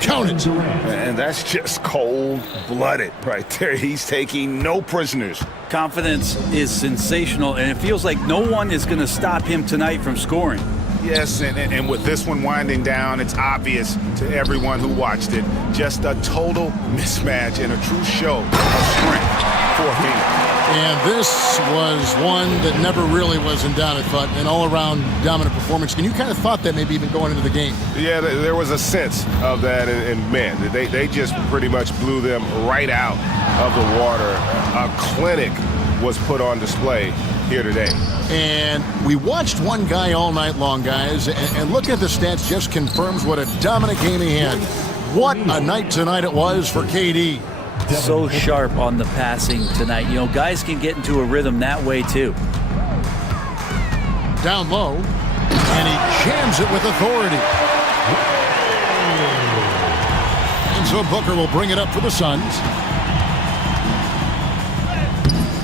Count it. And that's just cold-blooded right there. He's taking no prisoners. Confidence is sensational, and it feels like no one is going to stop him tonight from scoring. Yes, and with this one winding down, it's obvious to everyone who watched it. Just a total mismatch and a true show of strength for Phoenix. And this was one that never really was in doubt, I thought, an all-around dominant performance. And you kind of thought that maybe even going into the game. Yeah, there was a sense of that, and man, they just pretty much blew them right out of the water. A clinic was put on display here today. And we watched one guy all night long, guys, and looking at the stats just confirms what a dominant game he had. What a night tonight it was for KD. So sharp on the passing tonight. You know, guys can get into a rhythm that way too. Down low, and he jams it with authority. And so Booker will bring it up for the Suns.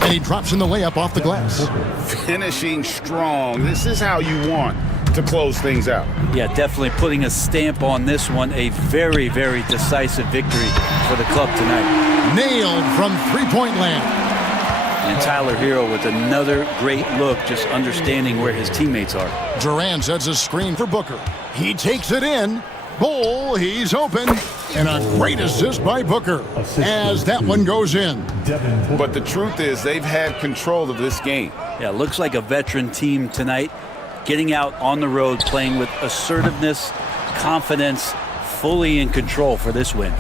And he drops in the layup off the glass. Finishing strong. This is how you want to close things out. Yeah, definitely putting a stamp on this one. A very, very decisive victory for the club tonight. Nailed from three-point land. And Tyler Hero with another great look, just understanding where his teammates are. Durant sets a screen for Booker. He takes it in. Bull, he's open. And a great assist by Booker as that one goes in. But the truth is they've had control of this game. Yeah, looks like a veteran team tonight, getting out on the road, playing with assertiveness, confidence, fully in control for this win.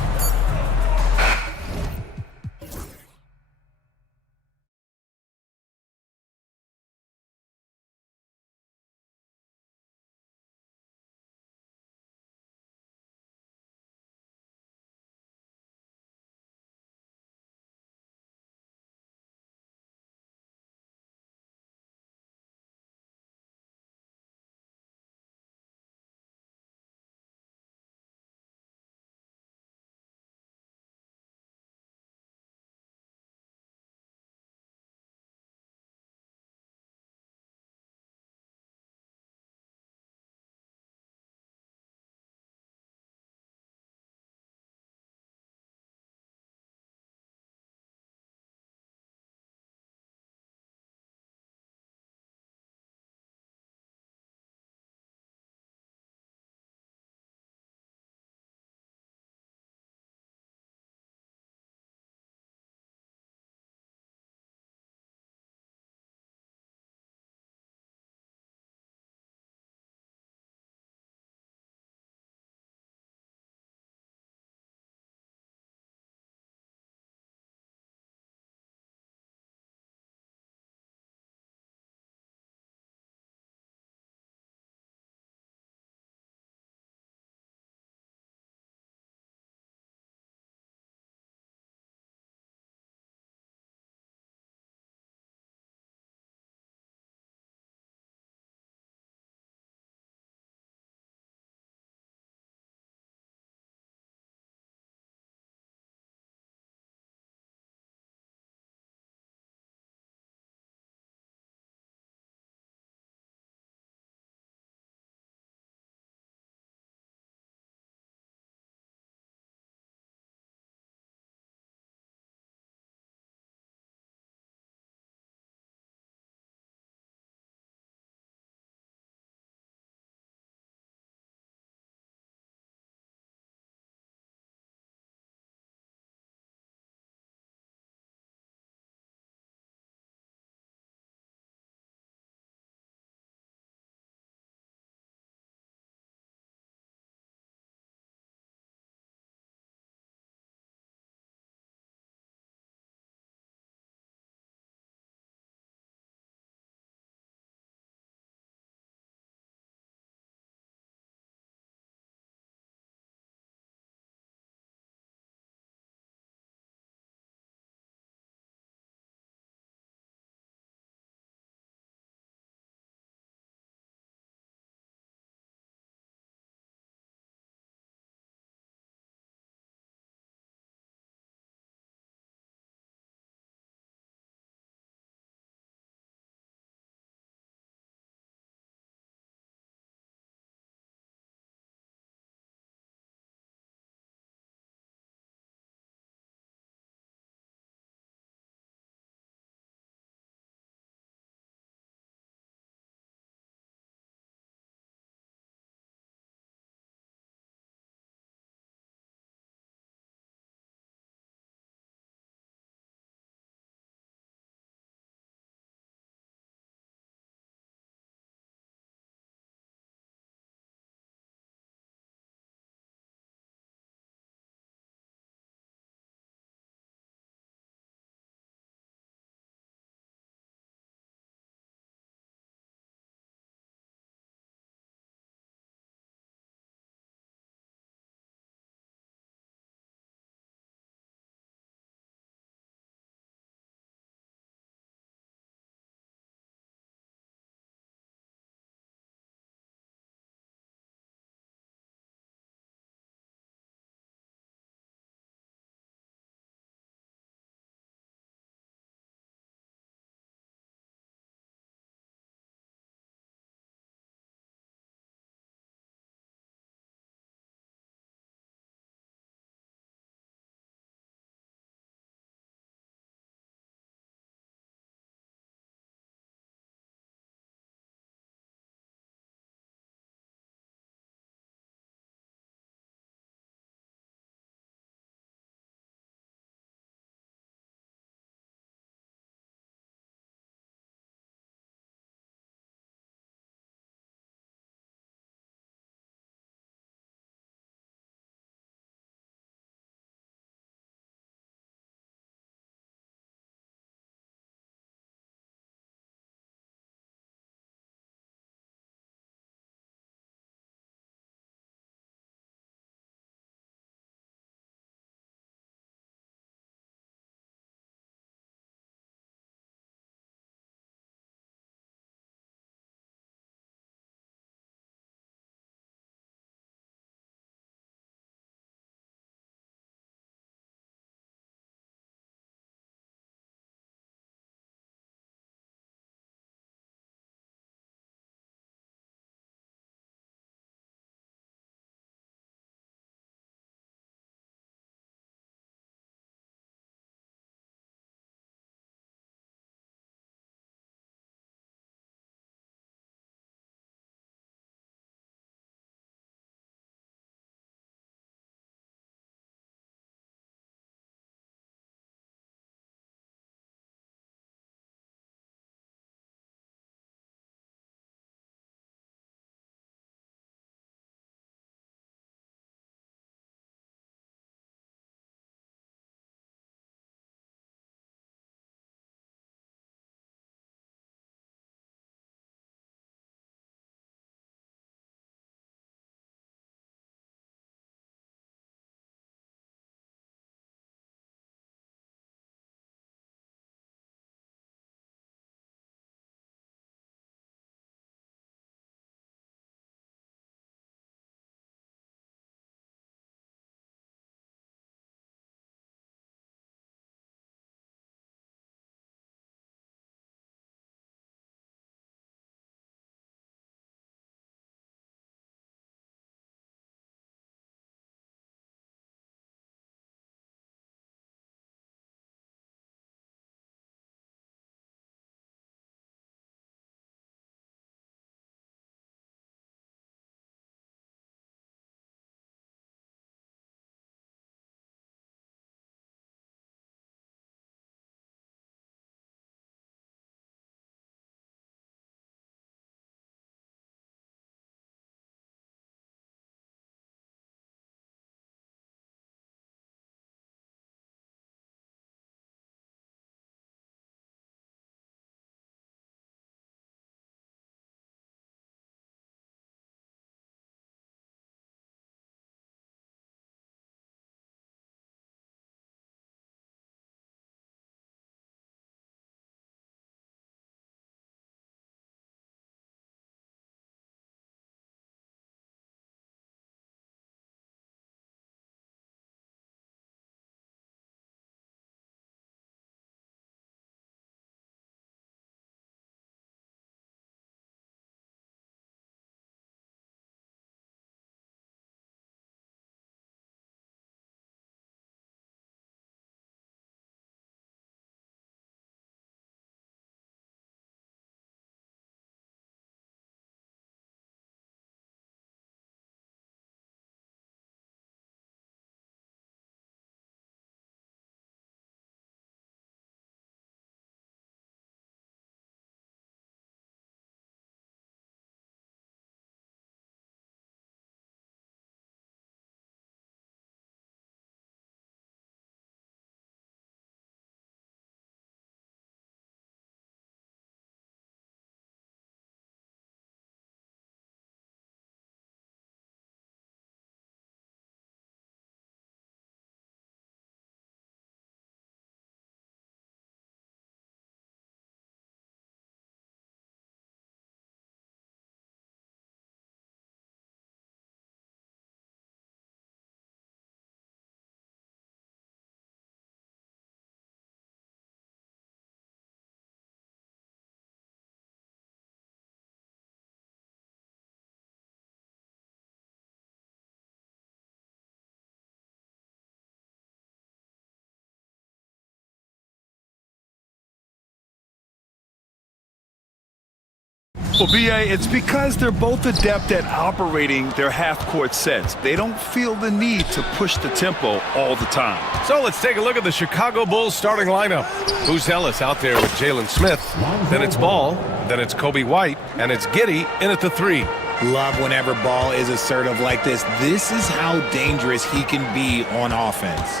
Well, B.A., it's because they're both adept at operating their half-court sets. They don't feel the need to push the tempo all the time. So let's take a look at the Chicago Bulls starting lineup. Buzelis out there with Jalen Smith. Then it's Ball. Then it's Kobe White. And it's Giddey in at the 3. Love whenever Ball is assertive like this. This is how dangerous he can be on offense.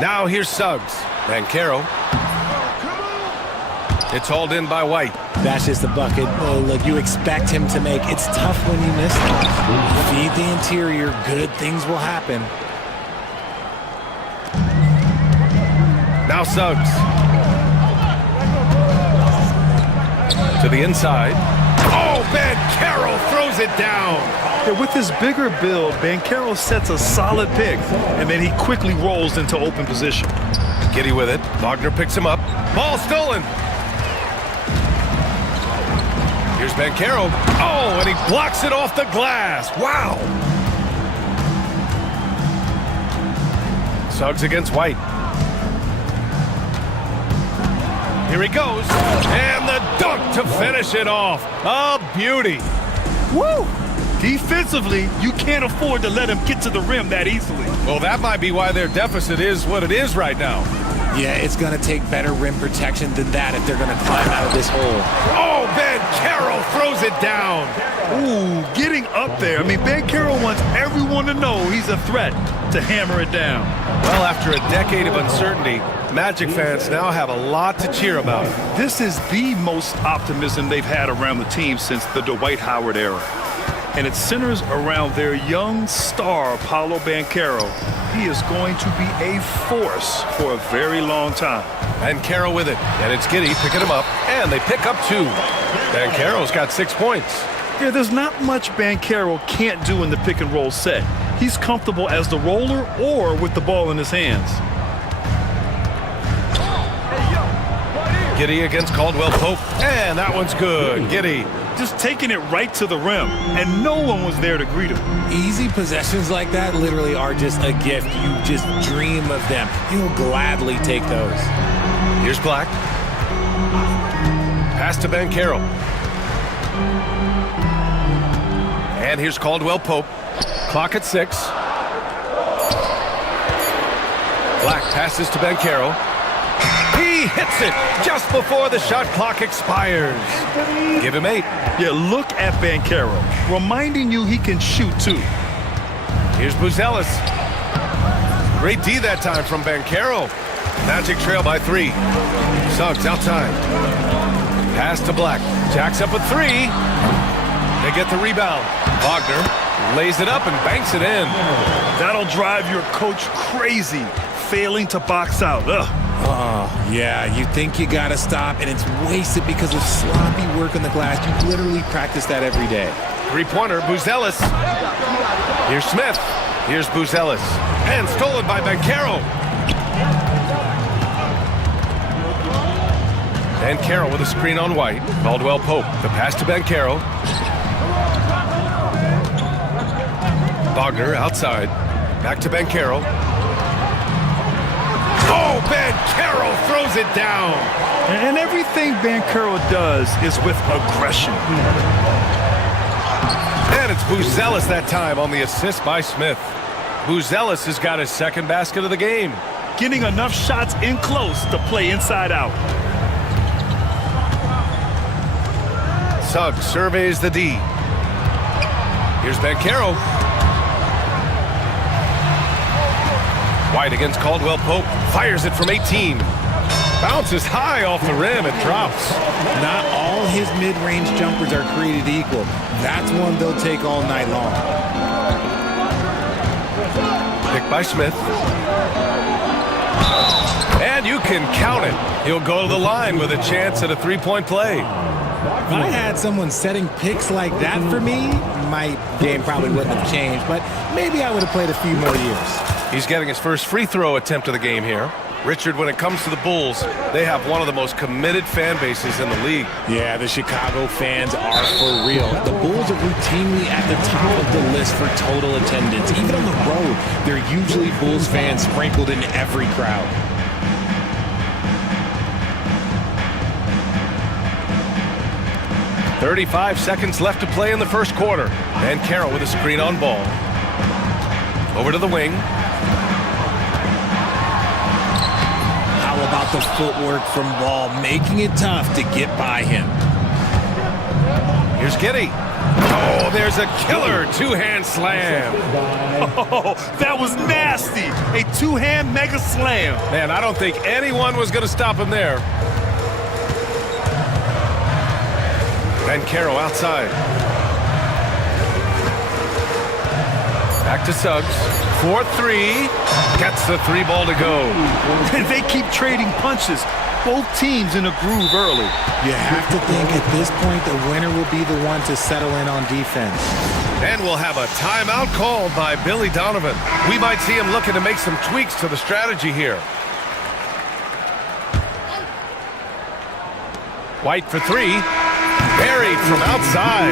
Now here's Suggs. Banchero. It's hauled in by White. That's just the bucket. Oh, look, you expect him to make. It's tough when you miss them. Feed the interior. Good things will happen. Now Suggs. To the inside. Oh, Banchero throws it down. Yeah, with his bigger build, Banchero sets a solid pick, and then he quickly rolls into open position. Giddey with it. Wagner picks him up. Ball stolen. Here's Banchero. Oh, and he blocks it off the glass. Wow. Suggs against White. Here he goes. And the dunk to finish it off. A beauty. Woo! Defensively, you can't afford to let him get to the rim that easily. Well, that might be why their deficit is what it is right now. Yeah, it's going to take better rim protection than that if they're going to climb out of this hole. Oh, Banchero throws it down. Ooh, getting up there. I mean, Banchero wants everyone to know he's a threat to hammer it down. Well, after a decade of uncertainty, Magic fans now have a lot to cheer about. This is the most optimism they've had around the team since the Dwight Howard era. And it centers around their young star, Paolo Banchero. He is going to be a force for a very long time. Banchero with it, and it's Giddey picking him up, and they pick up 2. Banchero's got 6 points. Yeah, there's not much Banchero can't do in the pick and roll set. He's comfortable as the roller or with the ball in his hands. Giddey against Caldwell Pope, and that one's good. Giddey just taking it right to the rim, and no one was there to greet him. Easy possessions like that literally are just a gift. You just dream of them. You'll gladly take those. Here's Black. Pass to Banchero. And here's Caldwell Pope. Clock at 6. Black passes to Banchero. He hits it just before the shot clock expires. Give him 8. Yeah, look at Banchero, reminding you he can shoot too. Here's Buzelis. Great D that time from Banchero. Magic trail by 3. Suggs outside. Pass to Black. Jacks up with 3. They get the rebound. Wagner lays it up and banks it in. That'll drive your coach crazy, failing to box out. Ugh. Oh, yeah, you think you gotta stop, and it's wasted because of sloppy work on the glass. You literally practice that every day. 3-pointer, Buzelis. Here's Smith. Here's Buzelis. And stolen by Banchero. Banchero with a screen on White. Caldwell Pope. The pass to Banchero. Wagner outside. Back to Banchero. Oh, Banchero throws it down. And everything Banchero does is with aggression. And it's Buzelis that time on the assist by Smith. Buzelis has got his 2nd basket of the game. Getting enough shots in close to play inside out. Suggs surveys the D. Here's Banchero. White against Caldwell Pope. Fires it from 18. Bounces high off the rim and drops. Not all his mid-range jumpers are created equal. That's one they'll take all night long. Picked by Smith. And you can count it. He'll go to the line with a chance at a 3-point play. If I had someone setting picks like that for me, my game probably wouldn't have changed, but maybe I would have played a few more years. He's getting his first free throw attempt of the game here. Richard, when it comes to the Bulls, they have one of the most committed fan bases in the league. Yeah, the Chicago fans are for real. The Bulls are routinely at the top of the list for total attendance. Even on the road, there are usually Bulls fans sprinkled in every crowd. 35 seconds left to play in the first quarter. And Carroll with a screen on ball. Over to the wing. How about the footwork from Ball, making it tough to get by him? Here's Giddy. Oh, there's a killer two-hand slam. Oh, that was nasty. A two-hand mega slam. Man, I don't think anyone was going to stop him there. And Carroll outside. Back to Suggs. 4-3. Gets the three ball to go. And they keep trading punches. Both teams in a groove early. You have to think at this point the winner will be the one to settle in on defense. And we'll have a timeout called by Billy Donovan. We might see him looking to make some tweaks to the strategy here. White for three. Buried from outside.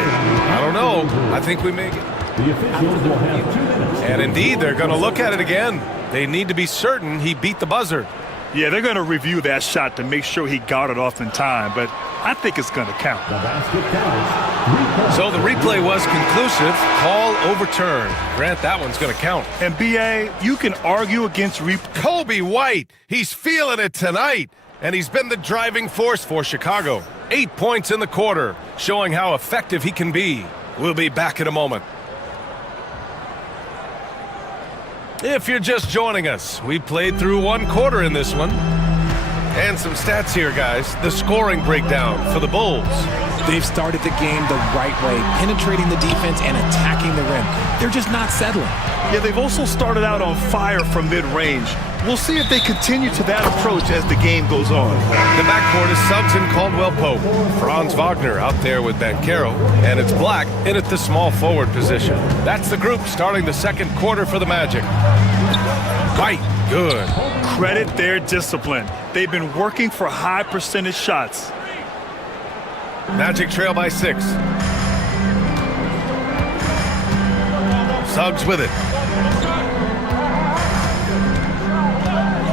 I don't know. I think we make it. The officials will have 2 minutes. And indeed, they're going to look at it again. They need to be certain he beat the buzzer. Yeah, they're going to review that shot to make sure he got it off in time, but I think it's going to count. The basket counts. So the replay was conclusive. Call overturned. Grant, that one's going to count. And B.A., you can argue against replay. Kobe White, he's feeling it tonight. And he's been the driving force for Chicago. 8 points in the quarter, showing how effective he can be. We'll be back in a moment. If you're just joining us, we played through 1 quarter in this one. And some stats here, guys. The scoring breakdown for the Bulls. They've started the game the right way, penetrating the defense and attacking the rim. They're just not settling. Yeah, they've also started out on fire from mid-range. We'll see if they continue to that approach as the game goes on. The backcourt is Suggs and Caldwell-Pope. Franz Wagner out there with Banchero. And it's Black in at the small forward position. That's the group starting the second quarter for the Magic. White, good. Credit their discipline. They've been working for high percentage shots. Magic trail by 6. Suggs with it.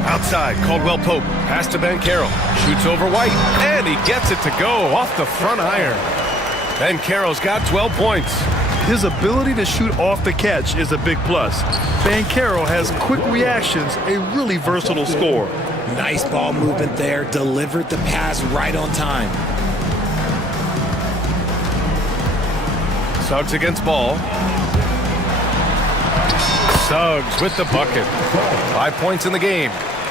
Outside, Caldwell-Pope. Pass to Banchero. Shoots over White. And he gets it to go off the front iron. Banchero's got 12 points. His ability to shoot off the catch is a big plus. Banchero has quick reactions, a really versatile scorer. Nice ball movement there. Delivered the pass right on time. Suggs against Ball. Suggs with the bucket. 5 points in the game.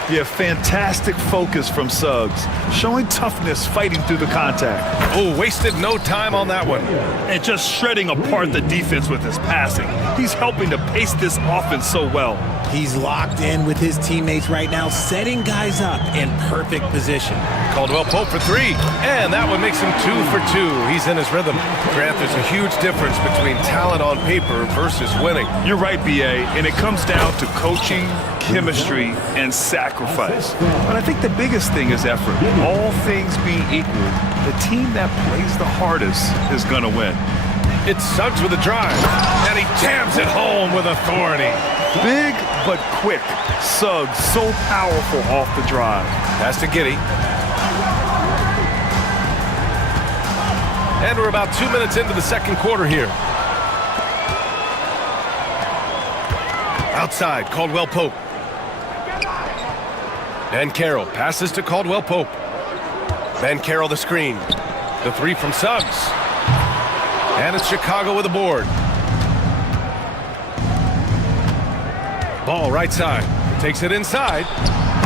Yeah, fantastic focus from Suggs, showing toughness fighting through the contact. Oh, wasted no time on that one. And just shredding apart the defense with his passing. He's helping to pace this offense so well. He's locked in with his teammates right now, setting guys up in perfect position. Caldwell-Pope for 3. And that one makes him 2 for 2. He's in his rhythm. Grant, there's a huge difference between talent on paper versus winning. You're right, B.A., and it comes down to coaching, chemistry, and sacrifice. But I think the biggest thing is effort. All things being equal, the team that plays the hardest is going to win. It's Suggs with a drive, and he jams it home with authority. Big but quick. Suggs so powerful off the drive. Pass to Giddy. And we're about 2 minutes into the second quarter here. Outside, Caldwell-Pope. Banchero passes to Caldwell-Pope. Banchero the screen. The 3 from Suggs. And it's Chicago with a board. Ball right side. Takes it inside.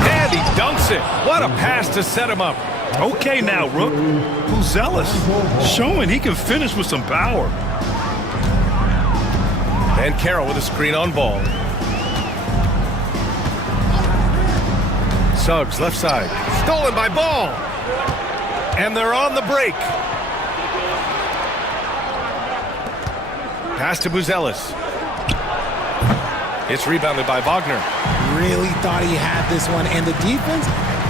And he dunks it. What a pass to set him up. Okay now, Rook. Who's zealous? Showing he can finish with some power. Banchero with a screen on Ball. Suggs left side. Stolen by Ball. And they're on the break. Pass to Buzelis. It's rebounded by Wagner. Really thought he had this one, and the defense,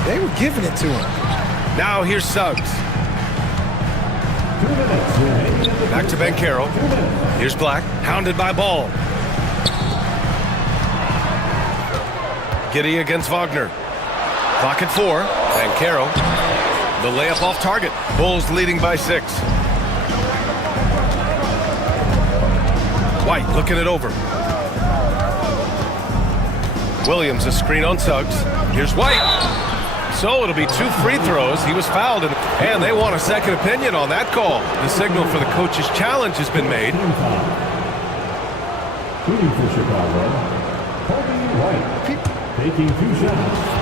they were giving it to him. Now here's Suggs. 2 minutes. Back to Banchero. Here's Black, hounded by Ball. Giddy against Wagner. Clock at 4. Banchero. The layup off target. Bulls leading by 6. White looking it over. Williams, a screen on Suggs. Here's White. So it'll be 2 free throws. He was fouled, and they want a second opinion on that call. The signal for the coach's challenge has been made. Shooting for Chicago, Kobe White, taking 2 shots.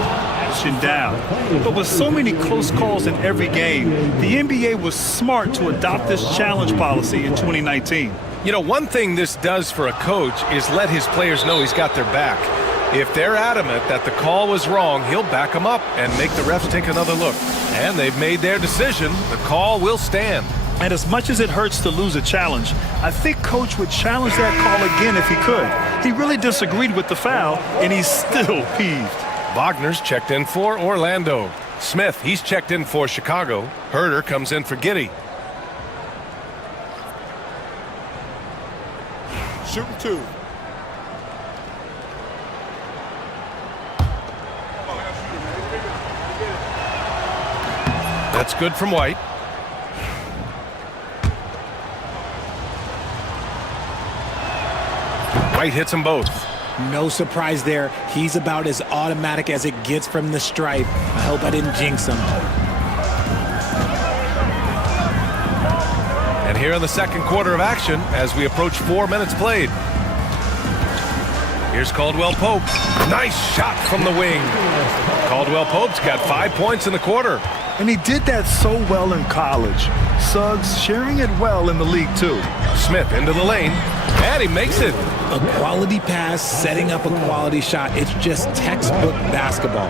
Down. But with so many close calls in every game, the NBA was smart to adopt this challenge policy in 2019. You know, one thing this does for a coach is let his players know he's got their back. If they're adamant that the call was wrong, he'll back them up and make the refs take another look. And they've made their decision. The call will stand. And as much as it hurts to lose a challenge, I think Coach would challenge that call again if he could. He really disagreed with the foul, and he's still peeved. Wagner's checked in for Orlando. Smith, he's checked in for Chicago. Herder comes in for Giddey. Shooting 2. That's good from White. White hits them both. No surprise there. He's about as automatic as it gets from the stripe. I hope I didn't jinx him. And here in the second quarter of action as we approach 4 minutes played. Here's Caldwell Pope. Nice shot from the wing. Caldwell Pope's got 5 points in the quarter. And he did that so well in college. Suggs sharing it well in the league, too. Smith into the lane, and he makes it. A quality pass, setting up a quality shot. It's just textbook basketball.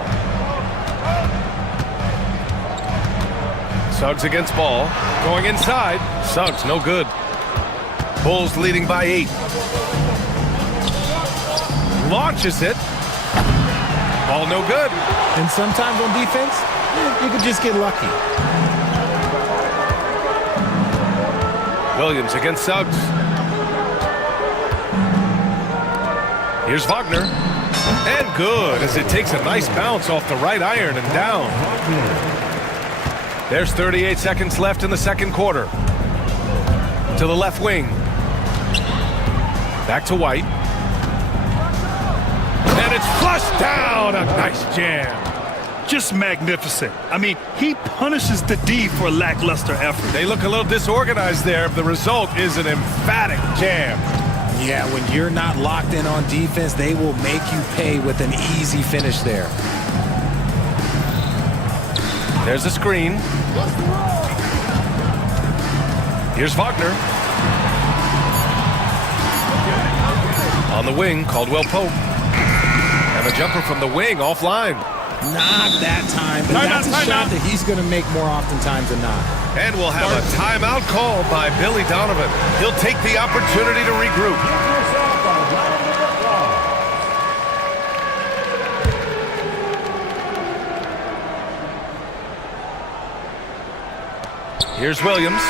Suggs against Ball. Going inside. Suggs no good. Bulls leading by 8. Launches it. Ball no good. And sometimes on defense, you could just get lucky. Williams against Suggs. Here's Wagner. And good as it takes a nice bounce off the right iron and down. There's 38 seconds left in the second quarter. To the left wing. Back to White. And it's flushed down. A nice jam. Just magnificent. I mean, he punishes the D for lackluster effort. They look a little disorganized there. The result is an emphatic jam. Yeah, when you're not locked in on defense, they will make you pay with an easy finish there. There's a screen. Here's Wagner. On the wing, Caldwell Pope. And a jumper from the wing offline. Not that time, but that's a shot that he's going to make more oftentimes than not. And we'll have a timeout called by Billy Donovan. He'll take the opportunity to regroup. Here's Williams.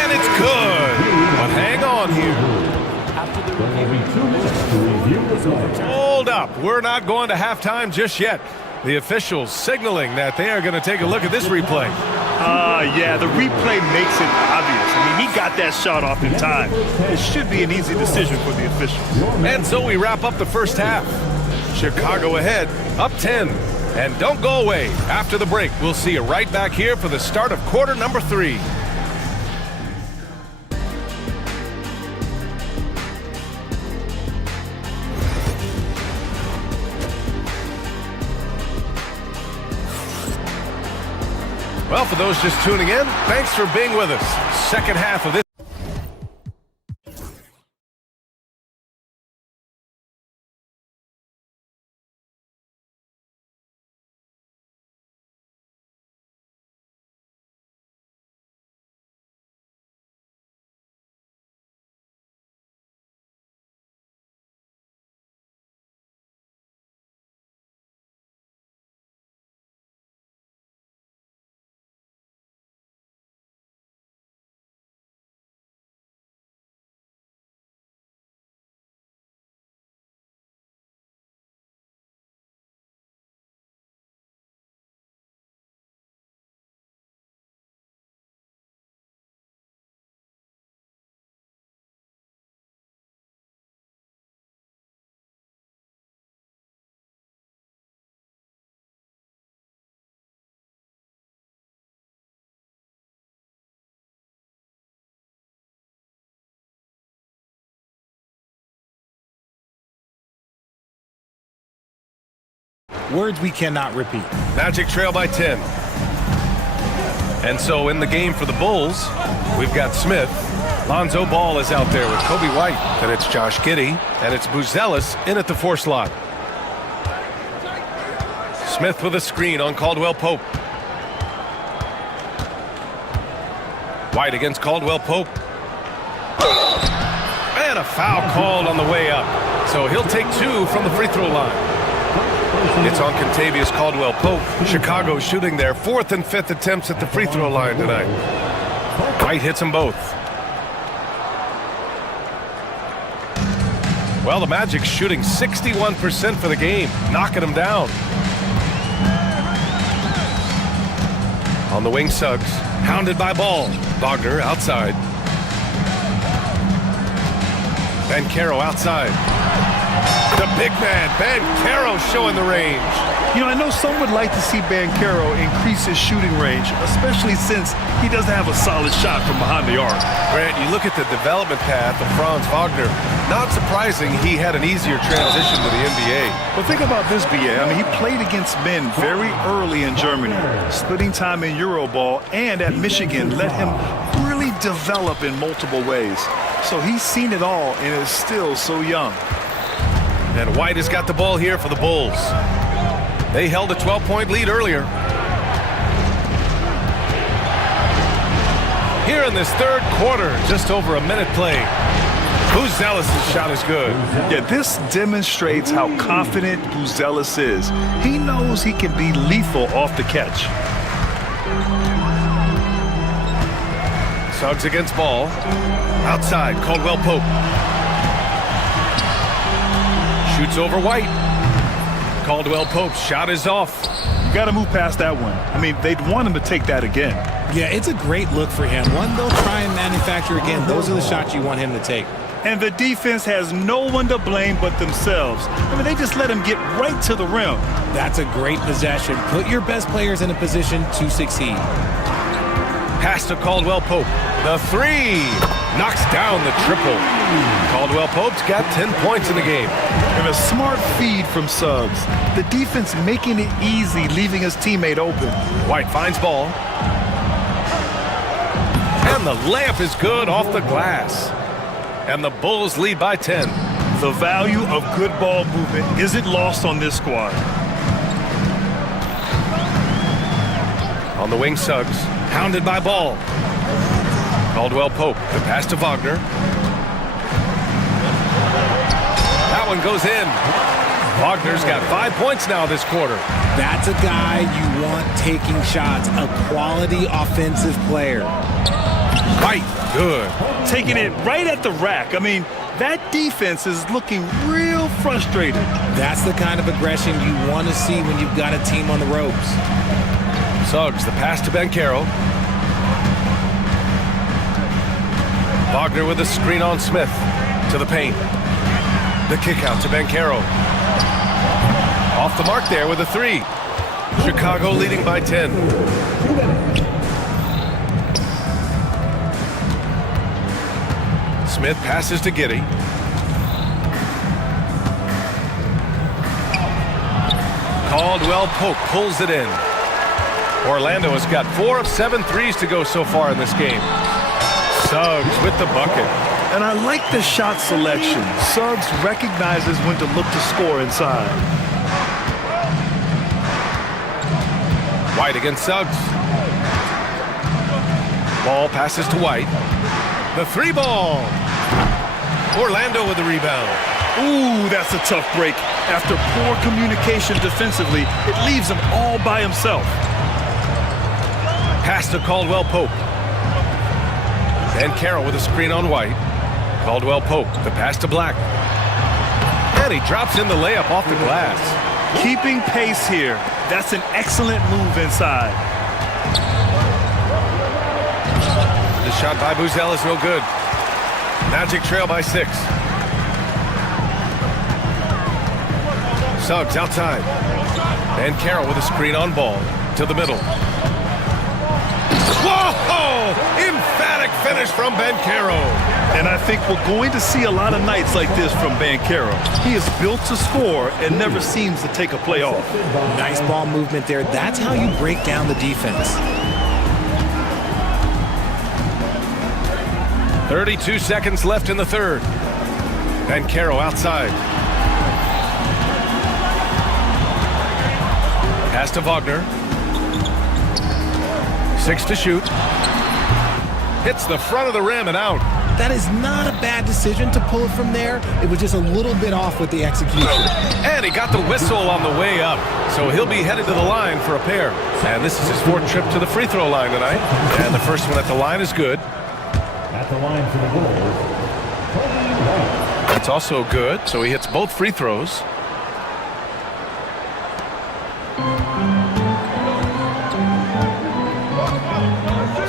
And it's good. But hang on here. Hold up. We're not going to halftime just yet. The officials signaling that they are going to take a look at this replay. Yeah, the replay makes it obvious. I mean, he got that shot off in time. It should be an easy decision for the officials. And so we wrap up the first half. Chicago ahead, up 10. And don't go away. After the break, we'll see you right back here for the start of quarter number 3. Well, for those just tuning in, thanks for being with us. Second half of this. Words we cannot repeat. Magic trail by 10. And so in the game for the Bulls, we've got Smith. Lonzo Ball is out there with Kobe White. Then it's Josh Giddey. And it's Buzelis in at the 4 slot. Smith with a screen on Caldwell Pope. White against Caldwell Pope. And a foul called on the way up. So he'll take 2 from the free throw line. It's on Contavious Caldwell Pope. Chicago shooting their 4th and 5th attempts at the free throw line tonight. White hits them both. Well, the Magic's shooting 61% for the game, knocking them down. On the wing, Suggs, hounded by Ball. Wagner outside. Banchero outside. The big man, Banchero, showing the range. You know, I know some would like to see Banchero increase his shooting range, especially since he doesn't have a solid shot from behind the arc. Grant, you look at the development path of Franz Wagner. Not surprising he had an easier transition to the NBA. But think about this, BA. I mean, he played against men very early in Germany, splitting time in Euroball, and at Michigan let him really develop in multiple ways. So he's seen it all and is still so young. And White has got the ball here for the Bulls. They held a 12-point lead earlier. Here in this third quarter, just over a minute played. Buzelis' shot is good. Yeah, this demonstrates how confident Buzelis is. He knows he can be lethal off the catch. Suggs against Ball. Outside, Caldwell Pope. Shoots over White. Caldwell Pope's shot is off. You got to move past that one. I mean, they'd want him to take that again. Yeah, it's a great look for him. One they'll try and manufacture again. Those are the shots you want him to take. And the defense has no one to blame but themselves. I mean, they just let him get right to the rim. That's a great possession. Put your best players in a position to succeed. Pass to Caldwell Pope. The 3 knocks down the triple. Caldwell Pope's got 10 points in the game. And a smart feed from Suggs. The defense making it easy, leaving his teammate open. White finds Ball. And the layup is good off the glass. And the Bulls lead by 10. The value of good ball movement isn't lost on this squad. On the wing, Suggs, hounded by Ball. Caldwell Pope, the pass to Wagner. That one goes in. Wagner's got 5 points now this quarter. That's a guy you want taking shots, a quality offensive player. White, good. Taking it right at the rack. I mean, that defense is looking real frustrated. That's the kind of aggression you want to see when you've got a team on the ropes. Suggs, the pass to Banchero. Wagner with a screen on Smith. To the paint. The kick out to Banchero. Off the mark there with a 3. Chicago leading by 10. Smith passes to Giddey. Caldwell Pope pulls it in. Orlando has got 4 of 7 threes to go so far in this game. Suggs with the bucket. And I like the shot selection. Suggs recognizes when to look to score inside. White against Suggs. Ball passes to White. The 3 ball. Orlando with the rebound. Ooh, that's a tough break. After poor communication defensively, it leaves him all by himself. Pass to Caldwell Pope. And Carroll with a screen on White. Caldwell Pope, the pass to Black. And he drops in the layup off the glass. Keeping pace here. That's an excellent move inside. The shot by Buzelis is no good. Magic trail by 6. Suggs outside. And Carroll with a screen on Ball. To the middle. Whoa! Emphatic finish from Bankero. And I think we're going to see a lot of nights like this from Bankero. He is built to score and never seems to take a play off. Nice ball movement there. That's how you break down the defense. 32 seconds left in the third. Bankero outside. Pass to Wagner. 6 to shoot. Hits the front of the rim and out. That is not a bad decision to pull it from there. It was just a little bit off with the execution. And he got the whistle on the way up. So he'll be headed to the line for a pair. And this is his 4th trip to the free throw line tonight. And the first one at the line is good. At the line for the Bulls. That's also good. So he hits both free throws.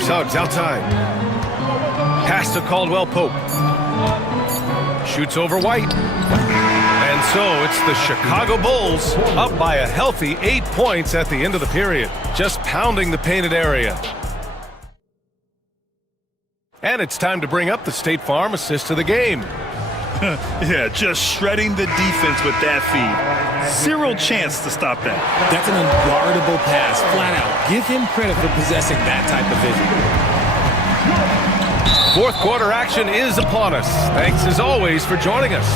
Suggs outside. Pass to Caldwell Pope. Shoots over White. And so it's the Chicago Bulls up by a healthy 8 points at the end of the period. Just pounding the painted area. And it's time to bring up the State Farm assist of the game. Yeah, just shredding the defense with that feed. Zero chance to stop that. That's an unguardable pass, flat out. Give him credit for possessing that type of vision. 4th quarter action is upon us. Thanks as always for joining us.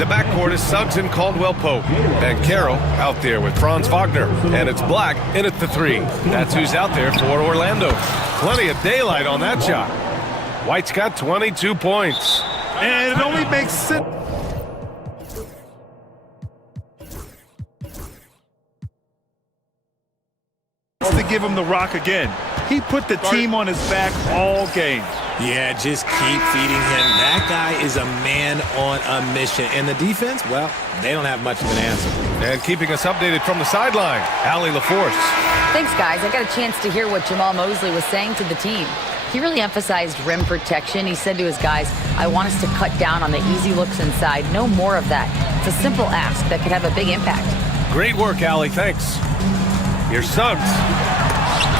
The backcourt is Suggs and Caldwell Pope. And Carroll out there with Franz Wagner. And it's Black in at the 3. That's who's out there for Orlando. Plenty of daylight on that shot. White's got 22 points. And it only makes sense to give him the rock again. He put the team on his back all game. Yeah, just keep feeding him. That guy is a man on a mission. And the defense, well, they don't have much of an answer. And keeping us updated from the sideline, Allie LaForce. Thanks, guys. I got a chance to hear what Jamal Mosley was saying to the team. He really emphasized rim protection. He said to his guys, I want us to cut down on the easy looks inside. No more of that. It's a simple ask that could have a big impact. Great work, Allie. Thanks. Here's Suggs.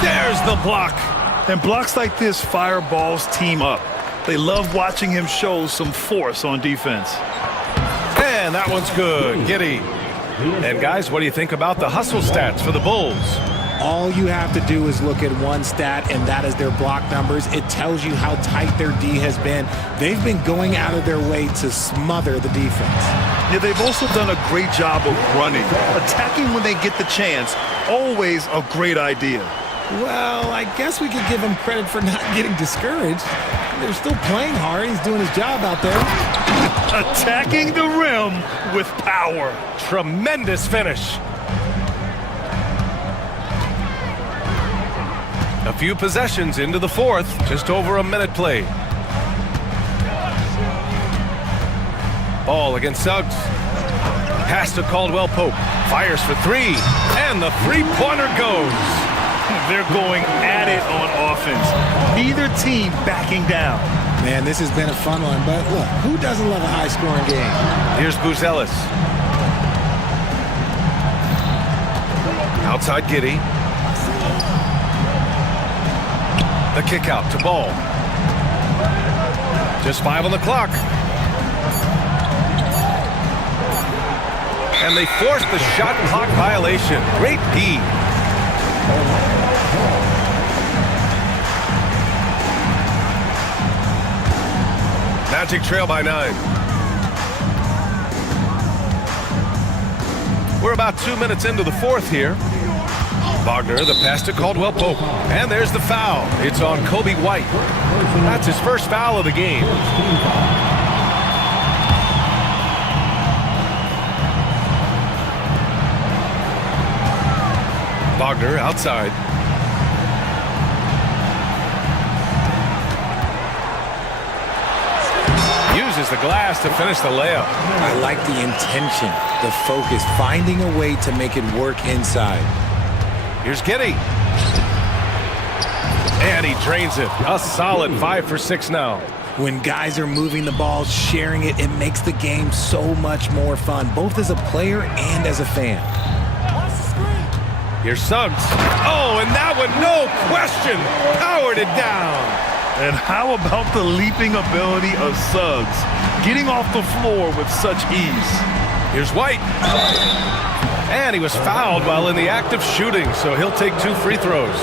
There's the block. And blocks like this fire Ball's team up. They love watching him show some force on defense. And that one's good. Giddy. And guys, what do you think about the hustle stats for the Bulls? All you have to do is look at one stat, and that is their block numbers. It tells you how tight their D has been. They've been going out of their way to smother the defense. Yeah, they've also done a great job of running. Attacking when they get the chance, always a great idea. Well, I guess we could give him credit for not getting discouraged. They're still playing hard. He's doing his job out there. Attacking the rim with power. Tremendous finish. A few possessions into the 4th, just over a minute played. Ball against Suggs. Pass to Caldwell Pope. Fires for 3, and the three-pointer goes. They're going at it on offense. Neither team backing down. Man, this has been a fun one, but look, who doesn't love a high-scoring game? Here's Buzelis. Outside Giddy. The kick out to Ball. Just 5 on the clock. And they force the shot clock violation. Great D. Magic trail by 9. We're about 2 minutes into the 4th here. Wagner, the pass to Caldwell Pope. And there's the foul. It's on Kobe White. That's his first foul of the game. Wagner outside. Uses the glass to finish the layup. I like the intention, the focus, finding a way to make it work inside. Here's Giddy. And he drains it. A solid 5 for 6 now. When guys are moving the ball, sharing it, it makes the game so much more fun, both as a player and as a fan. Here's Suggs. Oh, and that one, no question, powered it down. And how about the leaping ability of Suggs? Getting off the floor with such ease. Here's White. And he was fouled while in the act of shooting, so he'll take 2 free throws.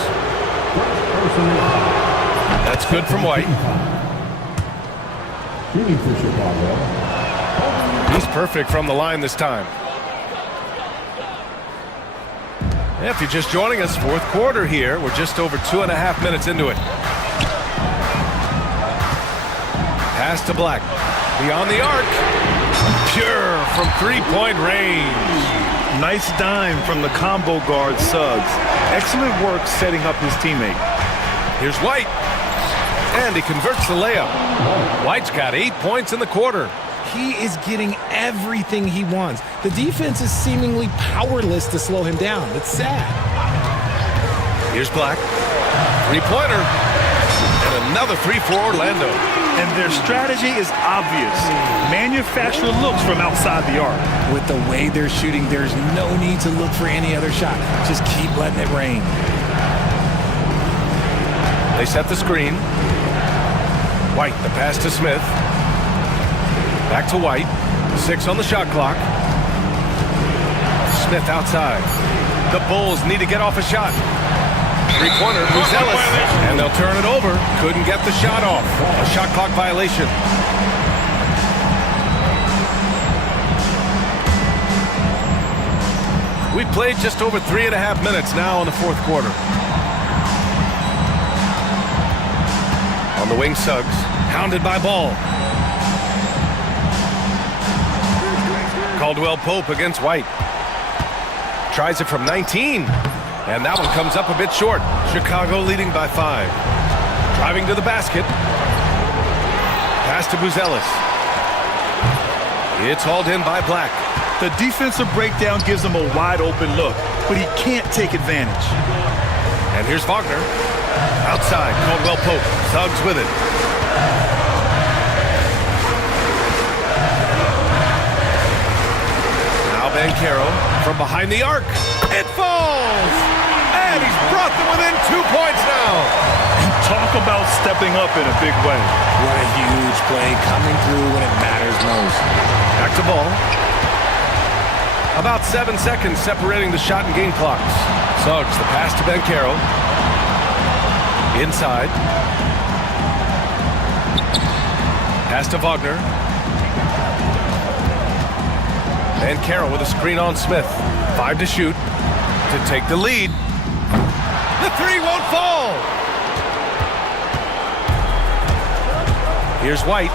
That's good from White. He's perfect from the line this time. If you're just joining us, fourth quarter here. We're just over 2.5 minutes into it. Pass to Black. Beyond the arc. Pure from three-point range. Nice dime from the combo guard Suggs. Excellent work setting up his teammate. Here's White. And he converts the layup. White's got 8 points in the quarter. He is getting everything he wants. The defense is seemingly powerless to slow him down. It's sad. Here's Black. Three-pointer. And another 3 for Orlando. And their strategy is obvious. Manufacture looks from outside the arc. With the way they're shooting, there's no need to look for any other shot. Just keep letting it rain. They set the screen. White, the pass to Smith. Back to White. 6 on the shot clock. Smith outside. The Bulls need to get off a shot. Three-pointer, Buzelis. And they'll turn it over. Couldn't get the shot off. A shot clock violation. We played just over 3.5 minutes now in the fourth quarter. On the wing, Suggs. Hounded by Ball. Caldwell Pope against White. Tries it from 19. And that one comes up a bit short. Chicago leading by 5. Driving to the basket. Pass to Buzelis. It's hauled in by Black. The defensive breakdown gives him a wide open look, but he can't take advantage. And here's Wagner. Outside, Caldwell Pope. Suggs with it. Now Banchero from behind the arc. It falls! And he's brought them within 2 points now. Talk about stepping up in a big way. What a huge play coming through when it matters most. Back to Ball. About 7 seconds separating the shot and game clocks. Suggs, the pass to Banchero. Inside. Pass to Wagner. Banchero with a screen on Smith. 5 to shoot to take the lead. The 3 won't fall. Here's White.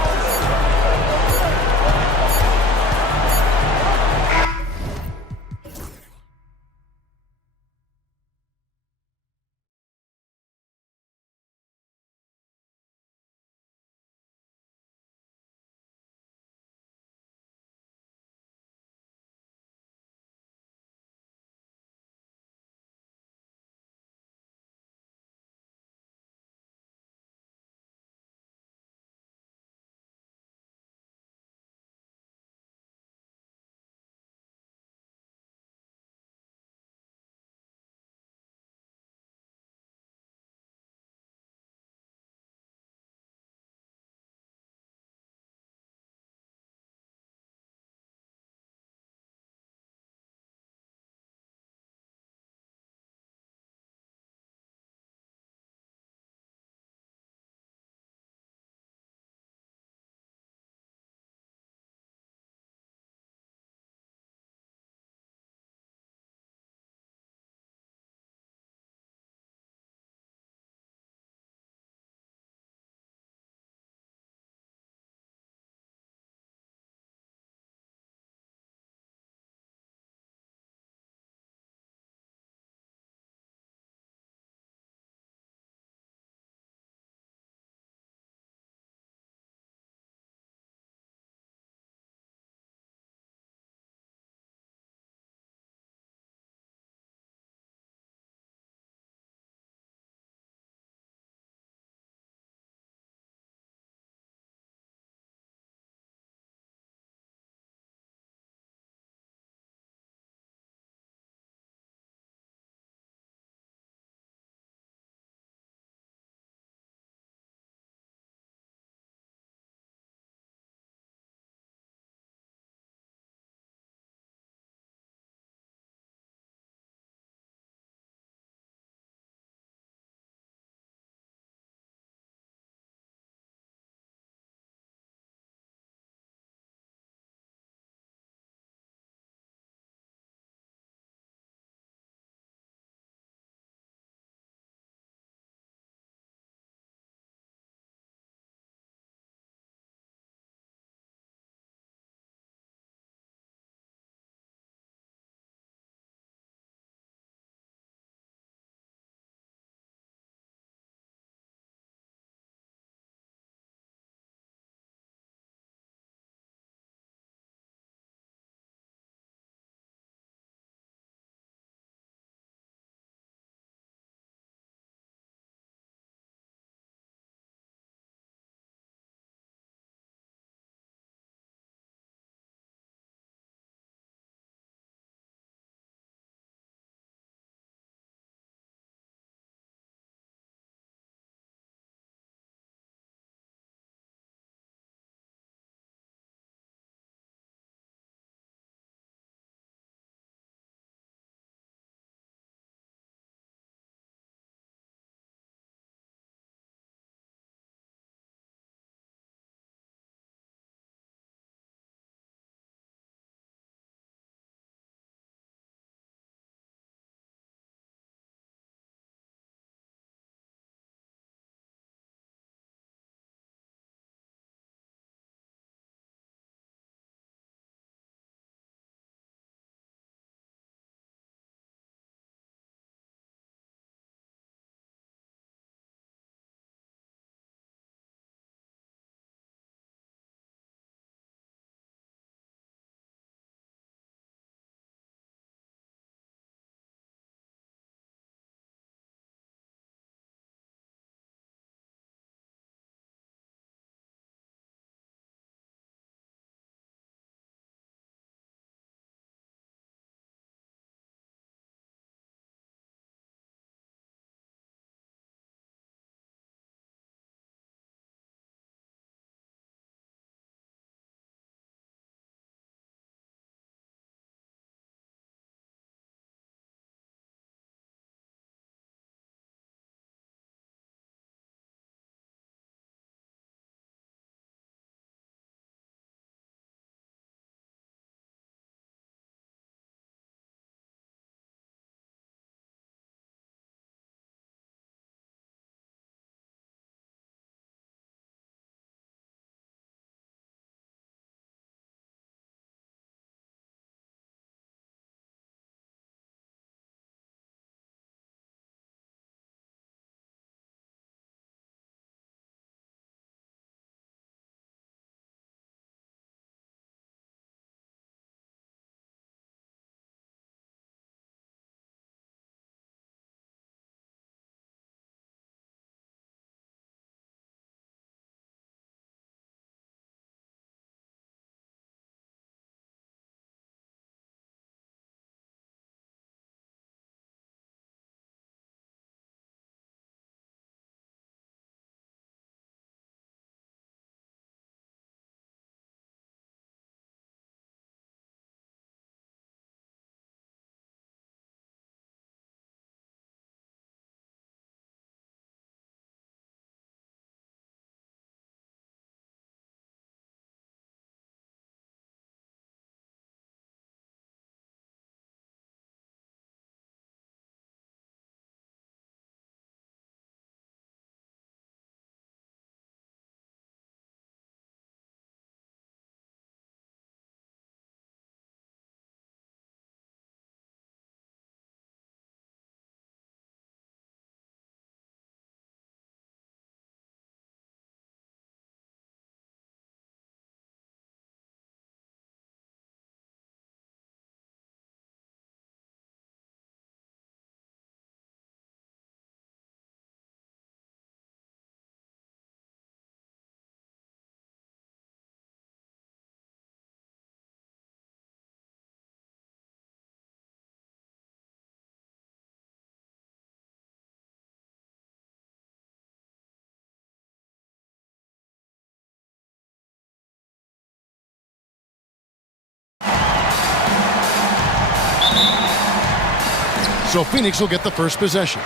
So Phoenix will get the first possession.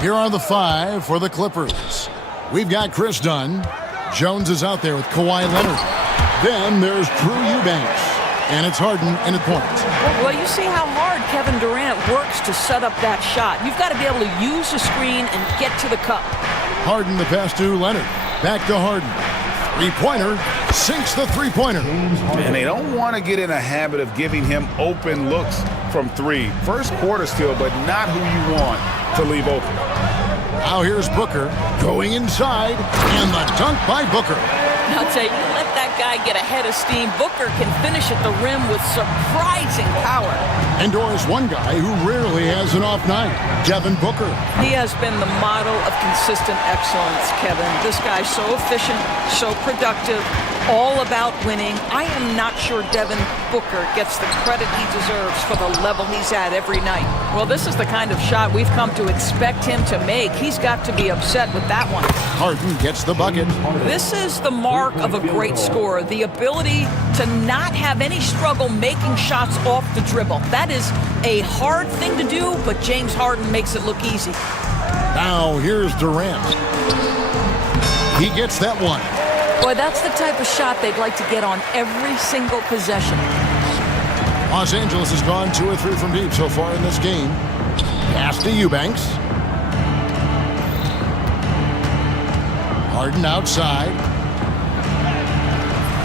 Here are the 5 for the Clippers. We've got Chris Dunn. Jones is out there with Kawhi Leonard. Then there's Drew Eubanks. And it's Harden in at point. Well, you see how hard Kevin Durant works to set up that shot. You've got to be able to use the screen and get to the cup. Harden the pass to Leonard. Back to Harden. Three-pointer. Sinks the three-pointer. And they don't want to get in a habit of giving him open looks from 3. First quarter still, but not who you want to leave open. Now here's Booker going inside, and the dunk by Booker. I'll tell you, let that guy get ahead of steam. Booker can finish at the rim with surprising power. And Doris, one guy who rarely has an off night, Devin Booker. He has been the model of consistent excellence, Kevin. This guy's so efficient, so productive, all about winning. I am not sure Devin Booker gets the credit he deserves for the level he's at every night. Well, this is the kind of shot we've come to expect him to make. He's got to be upset with that one. Harden gets the bucket. This is the mark of a great scorer, the ability to not have any struggle making shots off the dribble. That is a hard thing to do, but James Harden makes it look easy. Now here's Durant. He gets that one. Boy, that's the type of shot they'd like to get on every single possession. Los Angeles has gone 2 or 3 from deep so far in this game. Pass to Eubanks. Harden outside.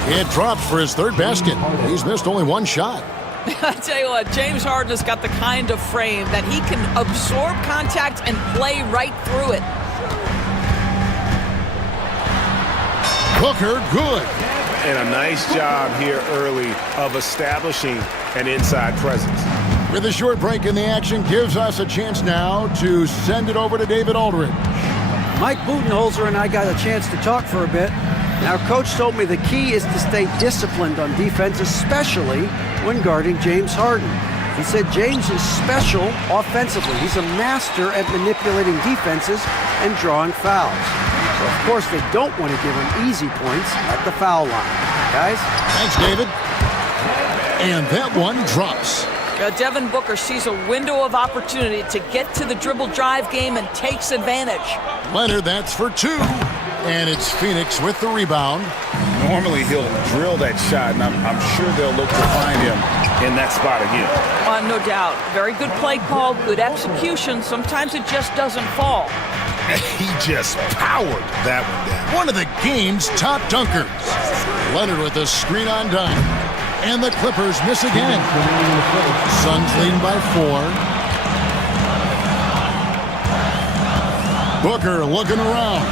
It drops for his 3rd basket. He's missed only 1 shot. I tell you what, James Harden has got the kind of frame that he can absorb contact and play right through it. Booker, good. And a nice job here early of establishing an inside presence. With a short break in the action, gives us a chance now to send it over to David Aldridge. Mike Budenholzer and I got a chance to talk for a bit. Now, Coach told me the key is to stay disciplined on defense, especially when guarding James Harden. He said James is special offensively. He's a master at manipulating defenses and drawing fouls. So, of course, they don't want to give him easy points at the foul line. Guys? Thanks, David. And that one drops. Devin Booker sees a window of opportunity to get to the dribble drive game and takes advantage. Leonard, that's for 2. And it's Phoenix with the rebound. Normally he'll drill that shot, and I'm sure they'll look to find him in that spot again. No doubt. Very good play call, good execution. Sometimes it just doesn't fall. He just powered that one down. One of the game's top dunkers. Leonard with a screen on dime. And the Clippers miss again. Suns leading by 4. Booker looking around.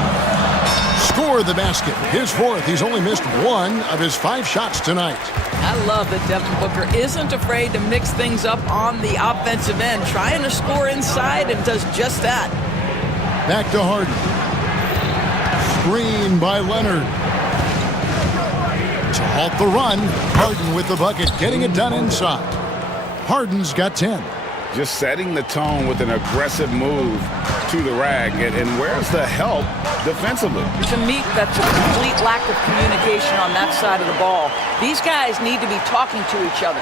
Scored the basket. His 4th. He's only missed 1 of his 5 shots tonight. I love that Devin Booker isn't afraid to mix things up on the offensive end, trying to score inside, and does just that. Back to Harden. Screen by Leonard. To halt the run, Harden with the bucket, getting it done inside. Harden's got 10. Just setting the tone with an aggressive move to the rag. And where's the help defensively? To me, that's a complete lack of communication on that side of the ball. These guys need to be talking to each other.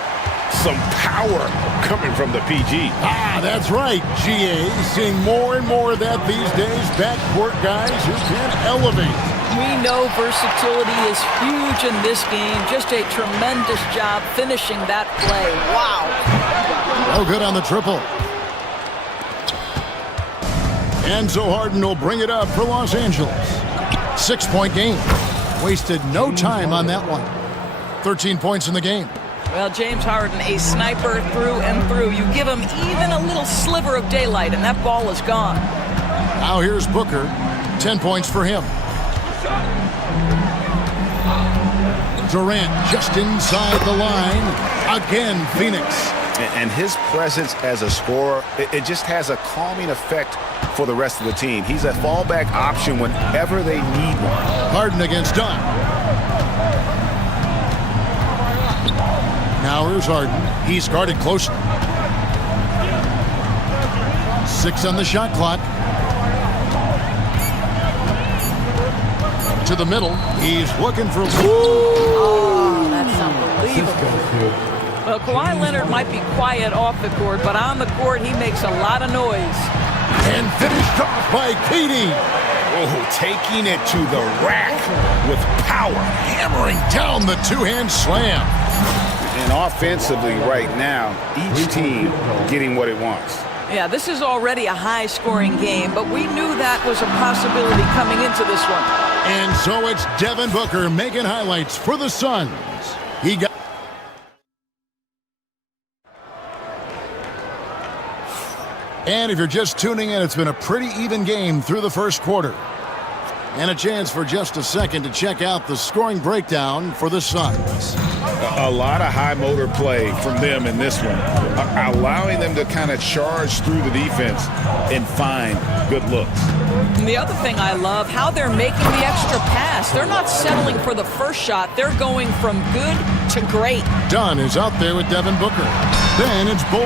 Some power coming from the PG. That's right, GA. Seeing more and more of that these days. Backcourt guys who can elevate. We know versatility is huge in this game. Just a tremendous job finishing that play. Wow. Oh, good on the triple. And so Harden will bring it up for Los Angeles. 6-point game. Wasted no time on that one. 13 points in the game. Well, James Harden, a sniper through and through. You give him even a little sliver of daylight, and that ball is gone. Now here's Booker. 10 points for him. Durant just inside the line. Again, Phoenix. And his presence as a scorer, it just has a calming effect for the rest of the team. He's a fallback option whenever they need one. Harden against Dunn. Now here's Harden. He's guarded closely. 6 on the shot clock. To the middle. He's looking for... Oh, that's unbelievable. Well, Kawhi Leonard might be quiet off the court, but on the court, he makes a lot of noise. And finished off by Katie. Oh, taking it to the rack with power. Hammering down the two-hand slam. And offensively right now, each team getting what it wants. Yeah, this is already a high-scoring game, but we knew that was a possibility coming into this one. And so it's Devin Booker making highlights for the Suns. He got... And if you're just tuning in, it's been a pretty even game through the first quarter. And a chance for just a second to check out the scoring breakdown for the Suns. A lot of high motor play from them in this one, allowing them to kind of charge through the defense and find good looks. And the other thing I love, how they're making the extra pass. They're not settling for the first shot. They're going from good to great. Dunn is out there with Devin Booker. Then it's Bol.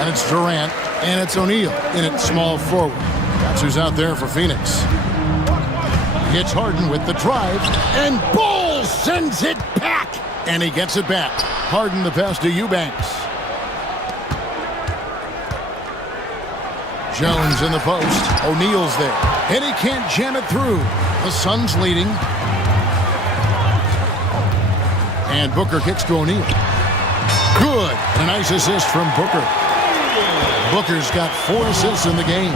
And it's Durant. And it's O'Neal in at small forward. That's who's out there for Phoenix. It's Harden with the drive. And Bol sends it back. And he gets it back. Harden the pass to Eubanks. Jones in the post. O'Neal's there. And he can't jam it through. The Suns leading. And Booker kicks to O'Neal. Good. A nice assist from Booker. Booker's got 4 assists in the game.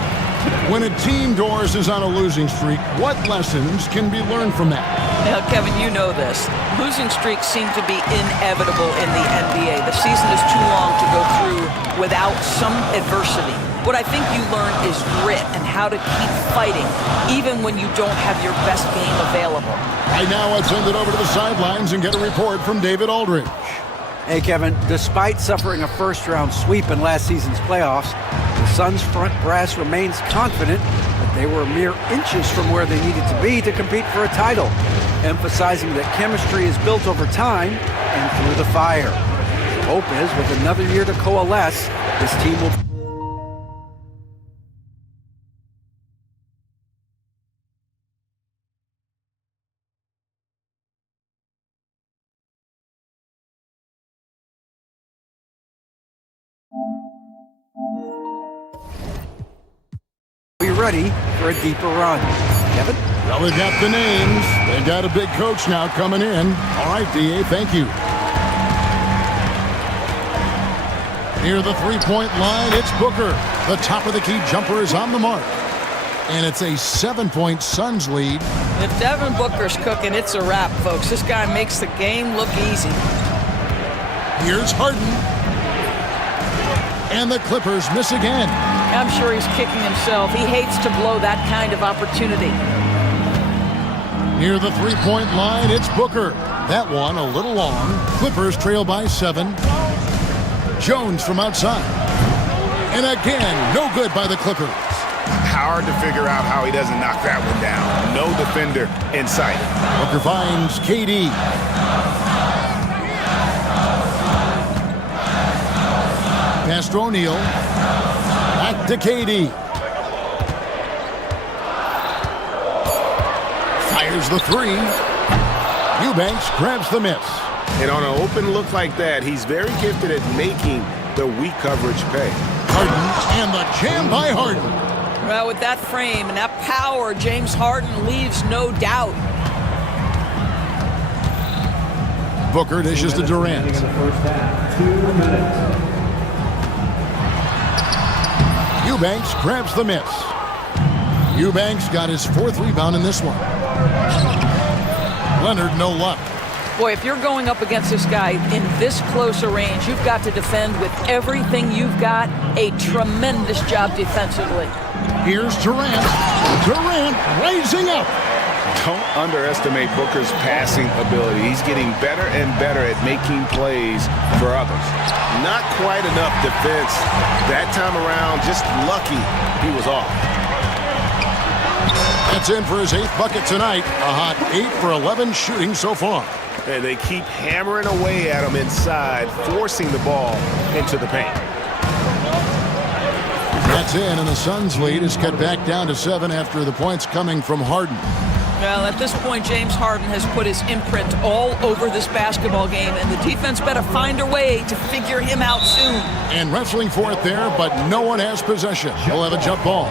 When a team Doors is on a losing streak, what lessons can be learned from that? Now, Kevin, you know this. Losing streaks seem to be inevitable in the NBA. The season is too long to go through without some adversity. What I think you learn is grit and how to keep fighting, even when you don't have your best game available. Right now, let's send it over to the sidelines and get a report from David Aldridge. Hey, Kevin, despite suffering a first-round sweep in last season's playoffs, the Suns' front brass remains confident that they were mere inches from where they needed to be to compete for a title, emphasizing that chemistry is built over time and through the fire. The hope is, with another year to coalesce, this team will... be ready for a deeper run. Kevin? Well, they've got the names. They've got a big coach now coming in. All right, D.A., thank you. Near the three-point line, it's Booker. The top of the key jumper is on the mark. And it's a 7-point Suns lead. If Devin Booker's cooking, it's a wrap, folks. This guy makes the game look easy. Here's Harden. And the Clippers miss again. I'm sure he's kicking himself. He hates to blow that kind of opportunity. Near the three-point line, it's Booker. That one a little long. Clippers trail by 7. Jones from outside. And again, no good by the Clippers. Hard to figure out how he doesn't knock that one down. No defender in sight. Booker finds KD. Pass to O'Neal. Back to KD. Fires the 3. Eubanks grabs the miss. And on an open look like that, he's very gifted at making the weak coverage pay. Harden and the jam by Harden. Well, with that frame and that power, James Harden leaves no doubt. Booker dishes to Durant. Eubanks grabs the miss. Eubanks got his 4th rebound in this one. Leonard, no luck. Boy, if you're going up against this guy in this close a range, you've got to defend with everything you've got. A tremendous job defensively. Here's Durant. Durant raising up. Don't underestimate Booker's passing ability. He's getting better and better at making plays for others. Not quite enough defense that time around. Just lucky he was off. That's in for his 8th bucket tonight. A hot 8 for 11 shooting so far. And they keep hammering away at him inside, forcing the ball into the paint. That's in, and the Suns' lead is cut back down to 7 after the points coming from Harden. Well, at this point, James Harden has put his imprint all over this basketball game, and the defense better find a way to figure him out soon. And wrestling for it there, but no one has possession. He'll have a jump ball.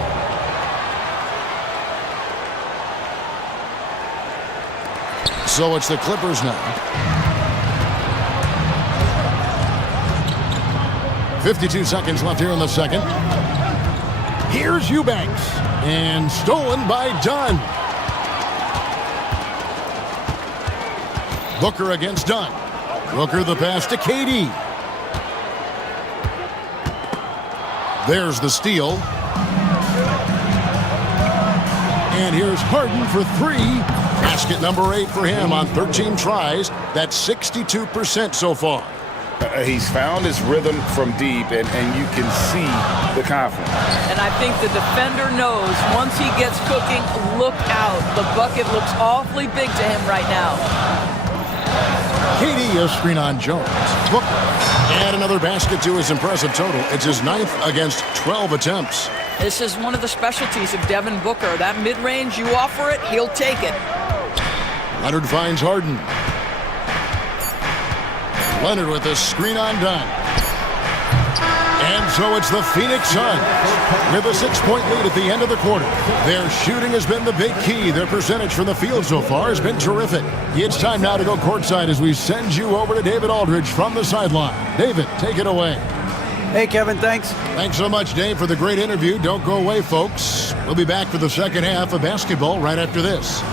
So it's the Clippers now. 52 seconds left here in the second. Here's Eubanks. And stolen by Dunn. Booker against Dunn. Booker the pass to KD. There's the steal. And here's Harden for three. Basket number 8 for him on 13 tries. That's 62% so far. He's found his rhythm from deep, and you can see the confidence. And I think the defender knows once he gets cooking, look out. The bucket looks awfully big to him right now. KD, a screen on Jones. Booker. And another basket to his impressive total. It's his 9th against 12 attempts. This is one of the specialties of Devin Booker. That mid-range, you offer it, he'll take it. Leonard finds Harden. Leonard with a screen on Dunn. And so it's the Phoenix Suns with a 6-point lead at the end of the quarter. Their shooting has been the big key. Their percentage from the field so far has been terrific. It's time now to go courtside as we send you over to David Aldridge from the sideline. David, take it away. Hey, Kevin, thanks. Thanks so much, Dave, for the great interview. Don't go away, folks. We'll be back for the second half of basketball right after this.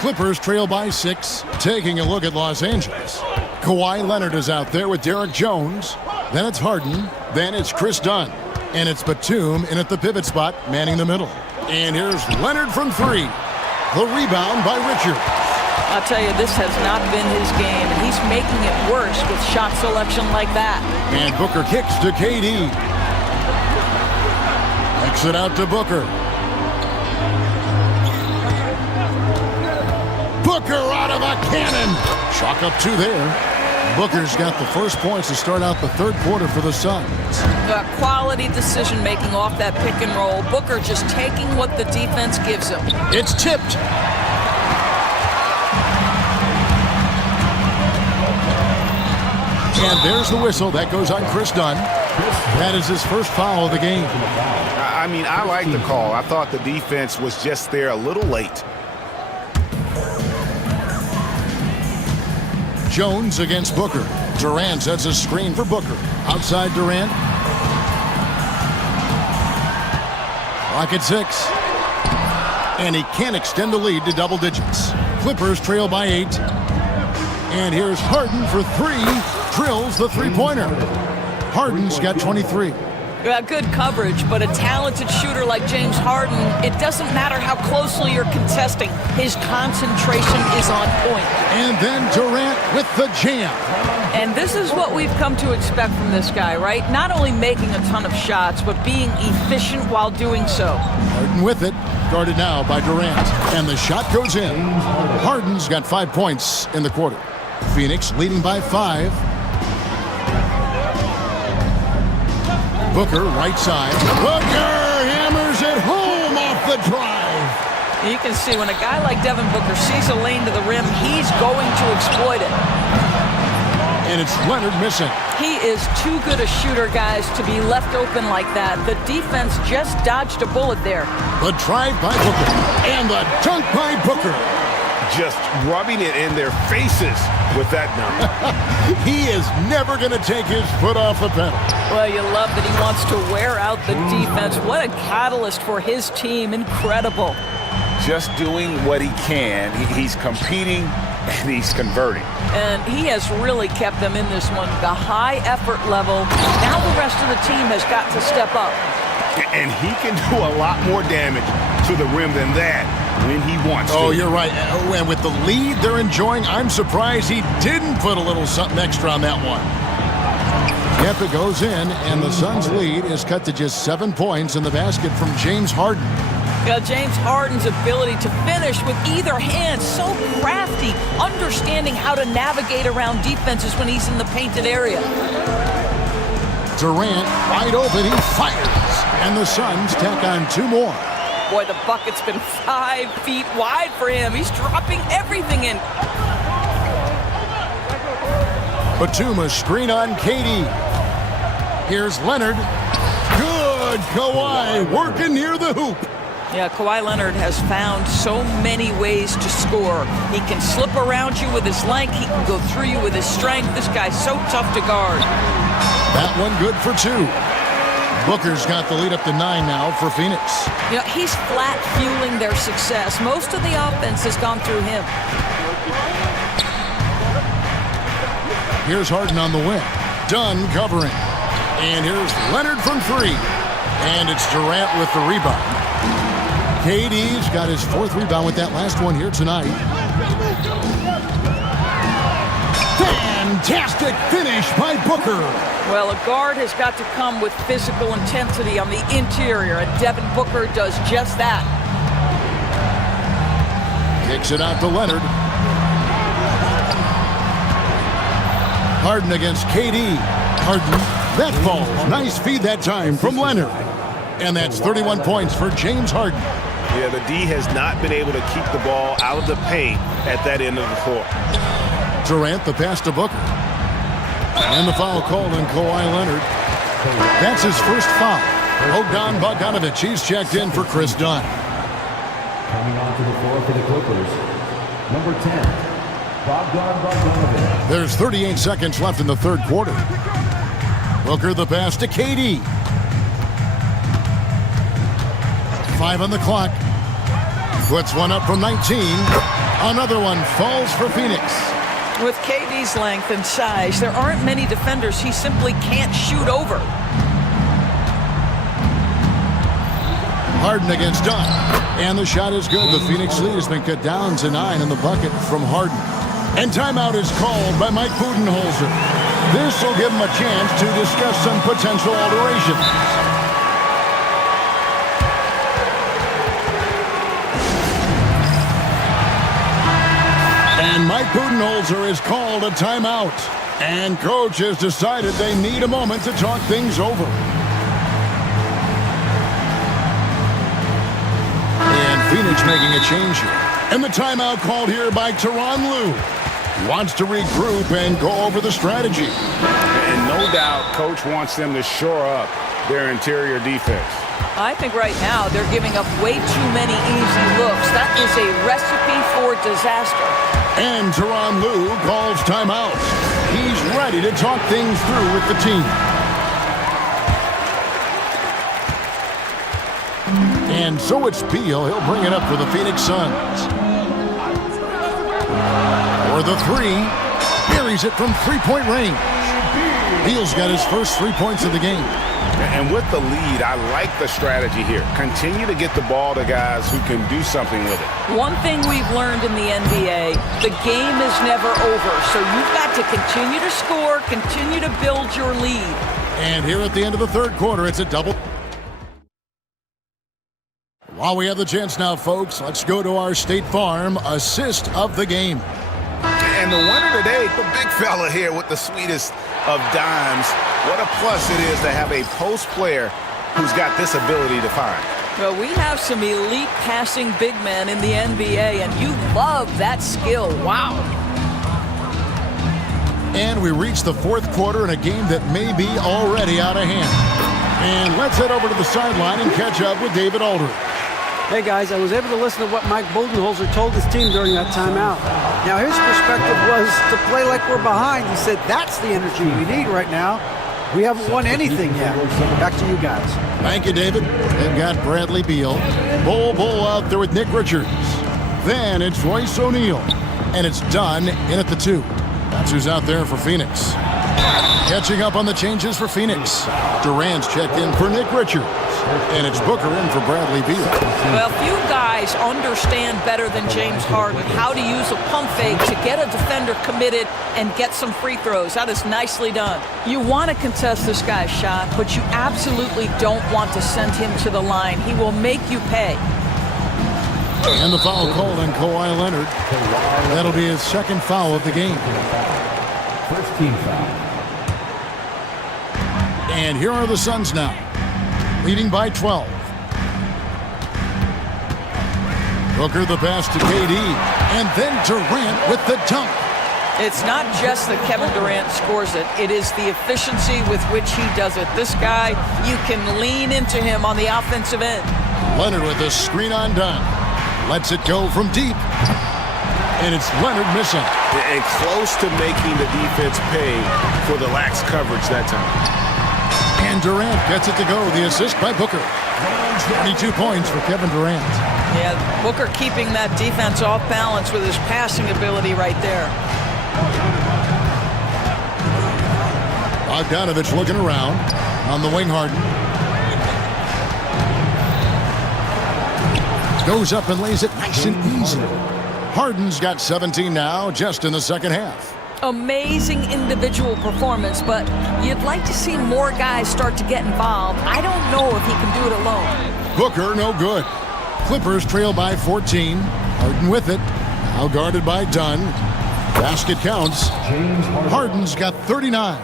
Clippers trail by 6, taking a look at Los Angeles. Kawhi Leonard is out there with Derek Jones. Then it's Harden. Then it's Chris Dunn. And it's Batum in at the pivot spot, manning the middle. And here's Leonard from 3. The rebound by Richards. I'll tell you, this has not been his game, and he's making it worse with shot selection like that. And Booker kicks to KD. Exit out to Booker. Booker out of a cannon. Chalk up 2 there. Booker's got the first points to start out the third quarter for the Suns. Quality decision making off that pick and roll. Booker just taking what the defense gives him. It's tipped. And there's the whistle. That goes on Chris Dunn. That is his first foul of the game. I mean, I like the call. I thought the defense was just there a little late. Jones against Booker. Durant sets a screen for Booker. Outside Durant. Clock at 6. And he can't extend the lead to double digits. Clippers trail by 8. And here's Harden for 3. Drills the three-pointer. Harden's got 23. Good coverage, but a talented shooter like James Harden, it doesn't matter how closely you're contesting. His concentration is on point. And then Durant with the jam. And this is what we've come to expect from this guy, right? Not only making a ton of shots, but being efficient while doing so. Harden with it, guarded now by Durant. And the shot goes in. Harden's got 5 points in the quarter. Phoenix leading by 5. Booker, right side. Booker hammers it home off the drive. You can see when a guy like Devin Booker sees a lane to the rim, he's going to exploit it. And it's Leonard missing. He is too good a shooter, guys, to be left open like that. The defense just dodged a bullet there. The drive by Booker. And the dunk by Booker. Just rubbing it in their faces with that number. He is never going to take his foot off the pedal. Well, you love that he wants to wear out the defense. What a catalyst for his team. Incredible. Just doing what he can. He's competing and he's converting. And he has really kept them in this one. The high effort level. Now the rest of the team has got to step up. And he can do a lot more damage to the rim than that when he wants to. Oh, you're right. And with the lead they're enjoying, I'm surprised he didn't put a little something extra on that one. Yep, it goes in, and the Suns' lead is cut to just 7 points in the basket from James Harden. Yeah, James Harden's ability to finish with either hand, so crafty, understanding how to navigate around defenses when he's in the painted area. Durant, wide open, he fires, and the Suns tack on 2 more. Boy, the bucket's been 5 feet wide for him. He's dropping everything in. Batum, screen on KD. Here's Leonard. Good, Kawhi working near the hoop. Yeah, Kawhi Leonard has found so many ways to score. He can slip around you with his length. He can go through you with his strength. This guy's so tough to guard. That one good for 2. Booker's got the lead up to 9 now for Phoenix. You know, he's flat fueling their success. Most of the offense has gone through him. Here's Harden on the wing. Dunn covering. And here's Leonard from 3. And it's Durant with the rebound. KD's got his 4th rebound with that last one here tonight. Fantastic finish by Booker. Well, a guard has got to come with physical intensity on the interior, and Devin Booker does just that. Kicks it out to Leonard. Harden against KD. Harden, that falls. Nice feed that time from Leonard. And that's 31 points for James Harden. Yeah, the D has not been able to keep the ball out of the paint at that end of the court. Durant, the pass to Booker. And the foul called on Kawhi Leonard. That's his first foul. Bogdan Bogdanovic, he's checked in for Chris Dunn. Coming onto the floor for the Clippers, number 10, Bogdan Bogdanovic. There's 38 seconds left in the 3rd quarter. Booker the pass to KD. 5 on the clock. Puts one up from 19. Another one falls for Phoenix. With KD's length and size, there aren't many defenders he simply can't shoot over. Harden against Dunn. And the shot is good. The Phoenix lead has been cut down to 9 in the bucket from Harden. And timeout is called by Mike Budenholzer. This will give him a chance to discuss some potential alterations. And Mike Budenholzer has called a timeout. And coach has decided they need a moment to talk things over. And Phoenix making a change here. And the timeout called here by Tyronn Lue. Wants to regroup and go over the strategy. And no doubt coach wants them to shore up their interior defense. I think right now they're giving up way too many easy looks. That is a recipe for disaster. And Tyronn Lue calls timeout. He's ready to talk things through with the team. And so it's Beal. He'll bring it up for the Phoenix Suns. For the 3. Buries it from 3-point range. Beal's got his first 3 points of the game. And with the lead, I like the strategy here. Continue to get the ball to guys who can do something with it. One thing we've learned in the NBA, the game is never over. So you've got to continue to score, continue to build your lead. And here at the end of the third quarter, it's a double. While we have the chance now, folks, let's go to our State Farm assist of the game. And the winner today, the big fella here with the sweetest of dimes. What a plus it is to have a post player who's got this ability to find. Well, we have some elite passing big men in the NBA, and you love that skill. Wow. And we reach the fourth quarter in a game that may be already out of hand. And let's head over to the sideline and catch up with David Aldridge. Hey guys, I was able to listen to what Mike Budenholzer told his team during that timeout. Now his perspective was to play like we're behind. He said that's the energy we need right now. We haven't won anything yet. Back to you guys. Thank you, David. They've got Bradley Beal. Bull out there with Nick Richards. Then it's Royce O'Neal. And it's Dunn in at the 2. That's who's out there for Phoenix. Catching up on the changes for Phoenix. Durant's checked in for Nick Richards. And it's Booker in for Bradley Beal. Well, few guys understand better than James Harden how to use a pump fake to get a defender committed and get some free throws. That is nicely done. You want to contest this guy's shot, but you absolutely don't want to send him to the line. He will make you pay. And the foul called on Kawhi Leonard. That'll be his second foul of the game. First team foul. And here are the Suns now, leading by 12. Booker the pass to KD, and then Durant with the dunk. It's not just that Kevin Durant scores it. It is the efficiency with which he does it. This guy, you can lean into him on the offensive end. Leonard with a screen on Dunn. Lets it go from deep. And it's Leonard missing. And close to making the defense pay for the lax coverage that time. And Durant gets it to go. The assist by Booker. 22 points for Kevin Durant. Yeah, Booker keeping that defense off balance with his passing ability right there. Bogdanovich looking around on the wing. Harden goes up and lays it nice and easy. Harden's got 17 now, just in the second half. Amazing individual performance, but you'd like to see more guys start to get involved. I don't know if he can do it alone. Booker, no good. Clippers trail by 14. Harden with it. Now guarded by Dunn. Basket counts. Harden's got 39.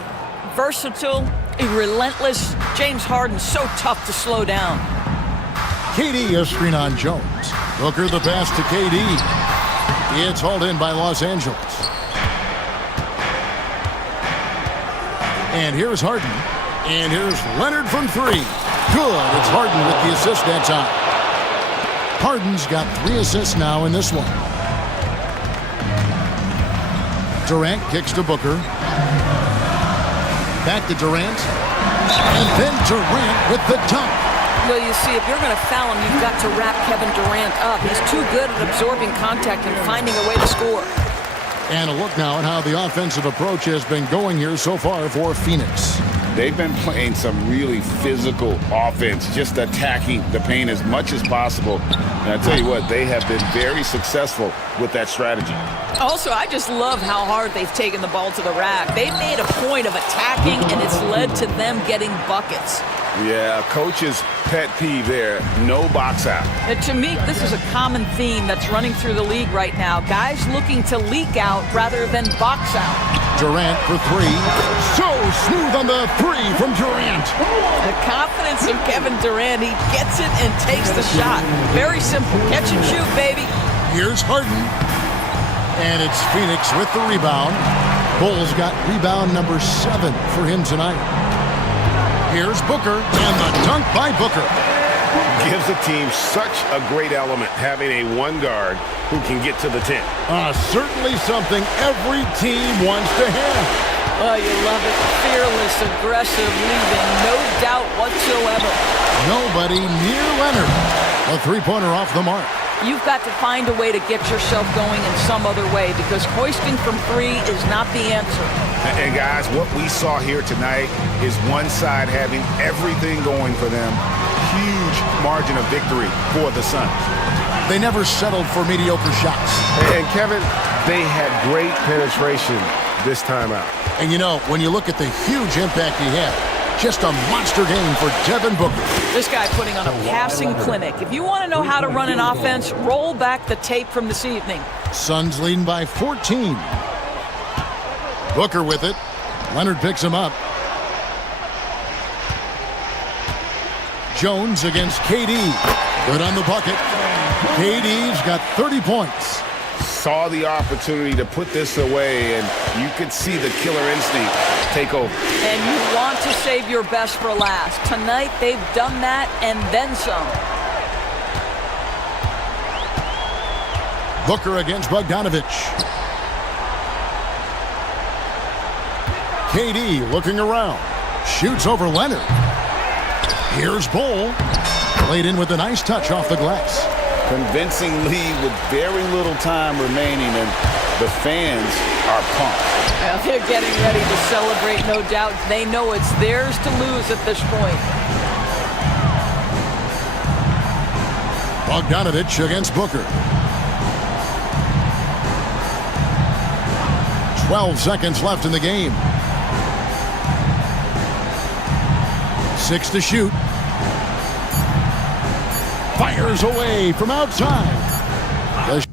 Versatile, relentless. James Harden so tough to slow down. KD a screen on Jones. Booker the pass to KD. It's hauled in by Los Angeles. And here's Harden. And here's Leonard from 3. Good. It's Harden with the assist that time. Harden's got 3 assists now in this one. Durant kicks to Booker. Back to Durant. And then Durant with the dunk. Well, you see, if you're going to foul him, you've got to wrap Kevin Durant up. He's too good at absorbing contact and finding a way to score. And a look now at how the offensive approach has been going here so far for Phoenix. They've been playing some really physical offense, just attacking the paint as much as possible. And I tell you what, they have been very successful with that strategy. Also, I just love how hard they've taken the ball to the rack. They've made a point of attacking, and it's led to them getting buckets. Yeah, coach's pet peeve there, no box out. And to me, this is a common theme that's running through the league right now. Guys looking to leak out rather than box out. Durant for 3. So smooth on the 3 from Durant. The confidence of Kevin Durant. He gets it and takes the shot. Very simple. Catch and shoot, baby. Here's Harden. And it's Phoenix with the rebound. Bulls got rebound number 7 for him tonight. Here's Booker, and the dunk by Booker. Gives the team such a great element, having a one guard who can get to the 10. Certainly something every team wants to have. Oh, you love it. Fearless, aggressive, leaving no doubt whatsoever. Nobody near Leonard. A three-pointer off the mark. You've got to find a way to get yourself going in some other way, because hoisting from 3 is not the answer. And guys, what we saw here tonight is one side having everything going for them. Huge margin of victory for the Suns. They never settled for mediocre shots. And Kevin, they had great penetration this time out. And you know, when you look at the huge impact he had, just a monster game for Devin Booker. This guy putting on a passing clinic. If you want to know how to run an offense, roll back the tape from this evening. Suns leading by 14. Booker with it. Leonard picks him up. Jones against KD. Good on the bucket. KD's got 30 points. Saw the opportunity to put this away, and you could see the killer instinct take over. And you want to save your best for last. Tonight, they've done that and then some. Booker against Bogdanovich. KD looking around. Shoots over Leonard. Here's Bull. Played in with a nice touch off the glass. Convincing lead with very little time remaining, and the fans are pumped. Well, they're getting ready to celebrate, no doubt. They know it's theirs to lose at this point. Bogdanovich against Booker. 12 seconds left in the game. 6 to shoot. Fires away from outside. The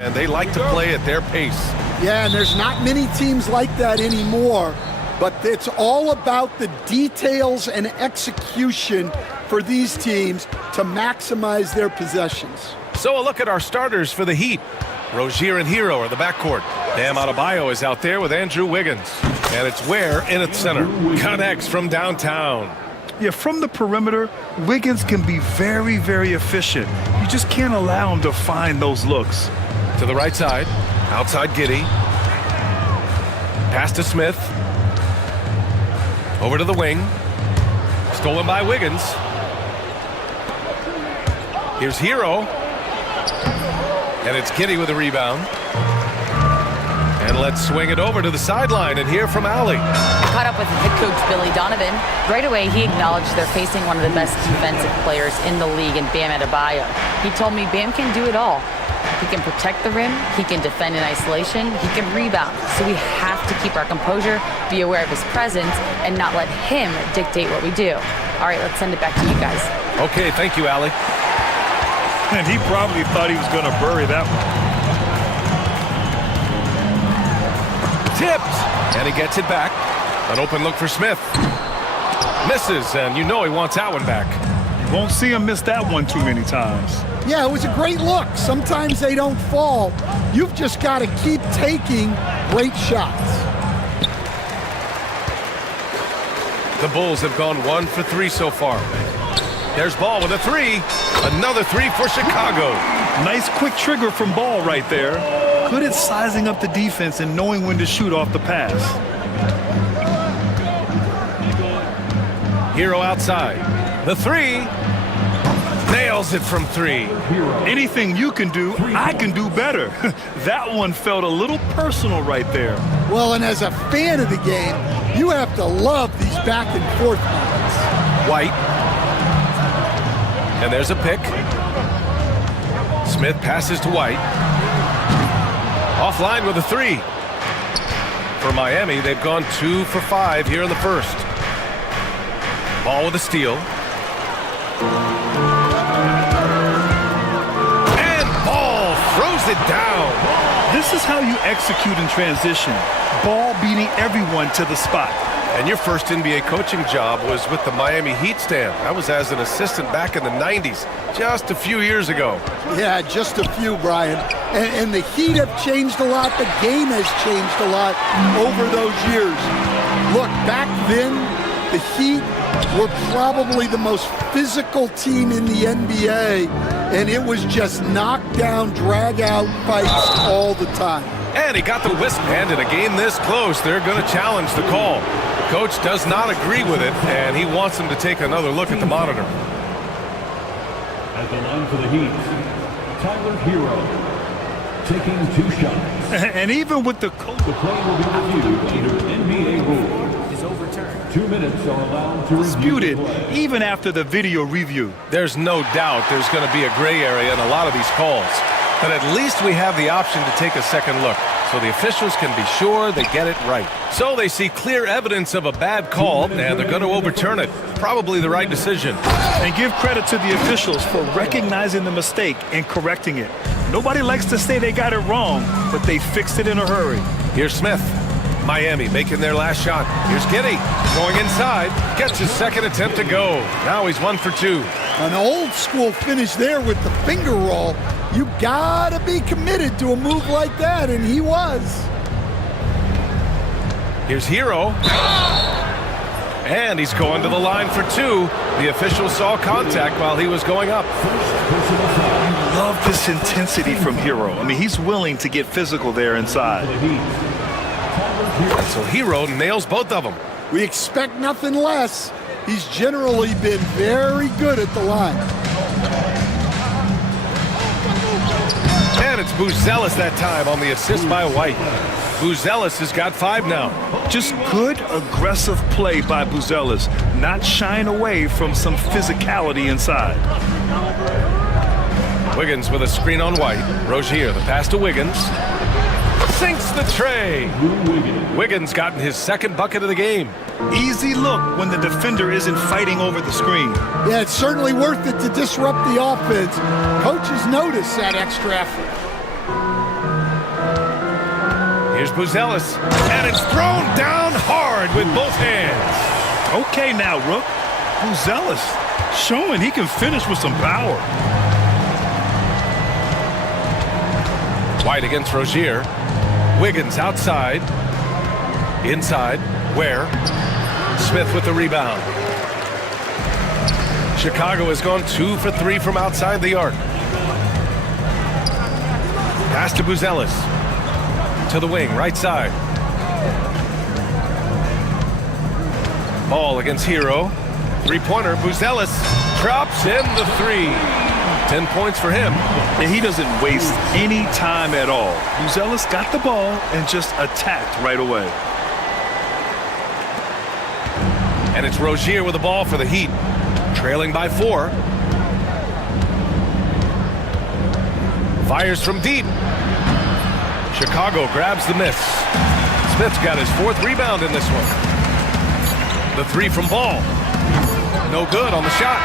And they like to play at their pace. Yeah, and there's not many teams like that anymore, but it's all about the details and execution for these teams to maximize their possessions. So a look at our starters for the Heat. Rozier and Hero are the backcourt. Bam Adebayo is out there with Andrew Wiggins. And it's Ware in at center. Connects from downtown. Yeah, from the perimeter, Wiggins can be very, very efficient. You just can't allow him to find those looks. To the right side. Outside Giddey. Pass to Smith. Over to the wing. Stolen by Wiggins. Here's Hero. And it's Giddey with a rebound. And let's swing it over to the sideline and hear from Allie. I caught up with head coach Billy Donovan. Right away, he acknowledged they're facing one of the best defensive players in the league in Bam Adebayo. He told me Bam can do it all. He can protect the rim, he can defend in isolation, he can rebound. So we have to keep our composure, be aware of his presence, and not let him dictate what we do. All right, let's send it back to you guys. Okay, thank you, Allie. And he probably thought he was going to bury that one. Tipped! And he gets it back. An open look for Smith. Misses, and you know he wants that one back. You won't see him miss that one too many times. Yeah, it was a great look. Sometimes they don't fall. You've just got to keep taking great shots. The Bulls have gone 1 for 3 so far. There's Ball with a 3. Another 3 for Chicago. Nice quick trigger from Ball right there. Good at sizing up the defense and knowing when to shoot off the pass. Hero outside. The 3. Nails it from 3. Anything you can do, I can do better. That one felt a little personal right there. Well, and as a fan of the game, you have to love these back and forth moments. White. And there's a pick. Smith passes to White. Offline with a 3. For Miami, they've gone 2 for 5 here in the first. Ball with a steal. And Ball throws it down. This is how you execute in transition. Ball beating everyone to the spot. And your first NBA coaching job was with the Miami Heat stand. That was as an assistant back in the 90s, just a few years ago. Yeah, just a few, Brian. And the Heat have changed a lot. The game has changed a lot over those years. Look, back then, the Heat were probably the most physical team in the NBA, and it was just knockdown, drag-out fights all the time. And he got the whistle. And in a game this close, they're going to challenge the call. Coach does not agree with it, and he wants them to take another look at the monitor. At the line for the Heat, Tyler Hero, taking 2 shots. And even with the coach, the play will be reviewed under NBA rules. Is overturned. 2 minutes are allowed to disputed review. Even after the video review. There's no doubt there's going to be a gray area in a lot of these calls. But at least we have the option to take a second look, so the officials can be sure they get it right. So they see clear evidence of a bad call, and they're going to overturn it. Probably the right decision. And give credit to the officials for recognizing the mistake and correcting it. Nobody likes to say they got it wrong, but they fixed it in a hurry. Here's Smith. Miami making their last shot. Here's Giddey going inside. Gets his second attempt to go. Now he's 1 for 2. An old school finish there with the finger roll. You gotta be committed to a move like that, and he was. Here's Hero. And he's going to the line for 2. The official saw contact while he was going up. Love this intensity from Hero. I mean, he's willing to get physical there inside. And so Hero nails both of them. We expect nothing less. He's generally been very good at the line. And it's Buzelis that time on the assist by White. Buzelis has got 5 now. Just good, aggressive play by Buzelis, not shying away from some physicality inside. Wiggins with a screen on White. Rozier, the pass to Wiggins. Sinks the tray. Wiggins gotten his second bucket of the game. Easy look when the defender isn't fighting over the screen. Yeah, it's certainly worth it to disrupt the offense. Coaches notice that extra effort. Here's Buzelis, and it's thrown down hard with both hands. Okay now, Rook. Buzelis showing he can finish with some power. White against Rozier. Wiggins outside. Inside. Ware. Smith with the rebound. Chicago has gone 2 for 3 from outside the arc. Pass to Buzelis. To the wing, right side. Ball against Hero. Three-pointer, Buzelis drops in the 3. 10 points for him. And he doesn't waste any time at all. Buzelis got the ball and just attacked right away. And it's Rozier with the ball for the Heat. Trailing by 4. Fires from deep. Chicago grabs the miss. Smith's got his 4th rebound in this one. The 3 from Ball. No good on the shot.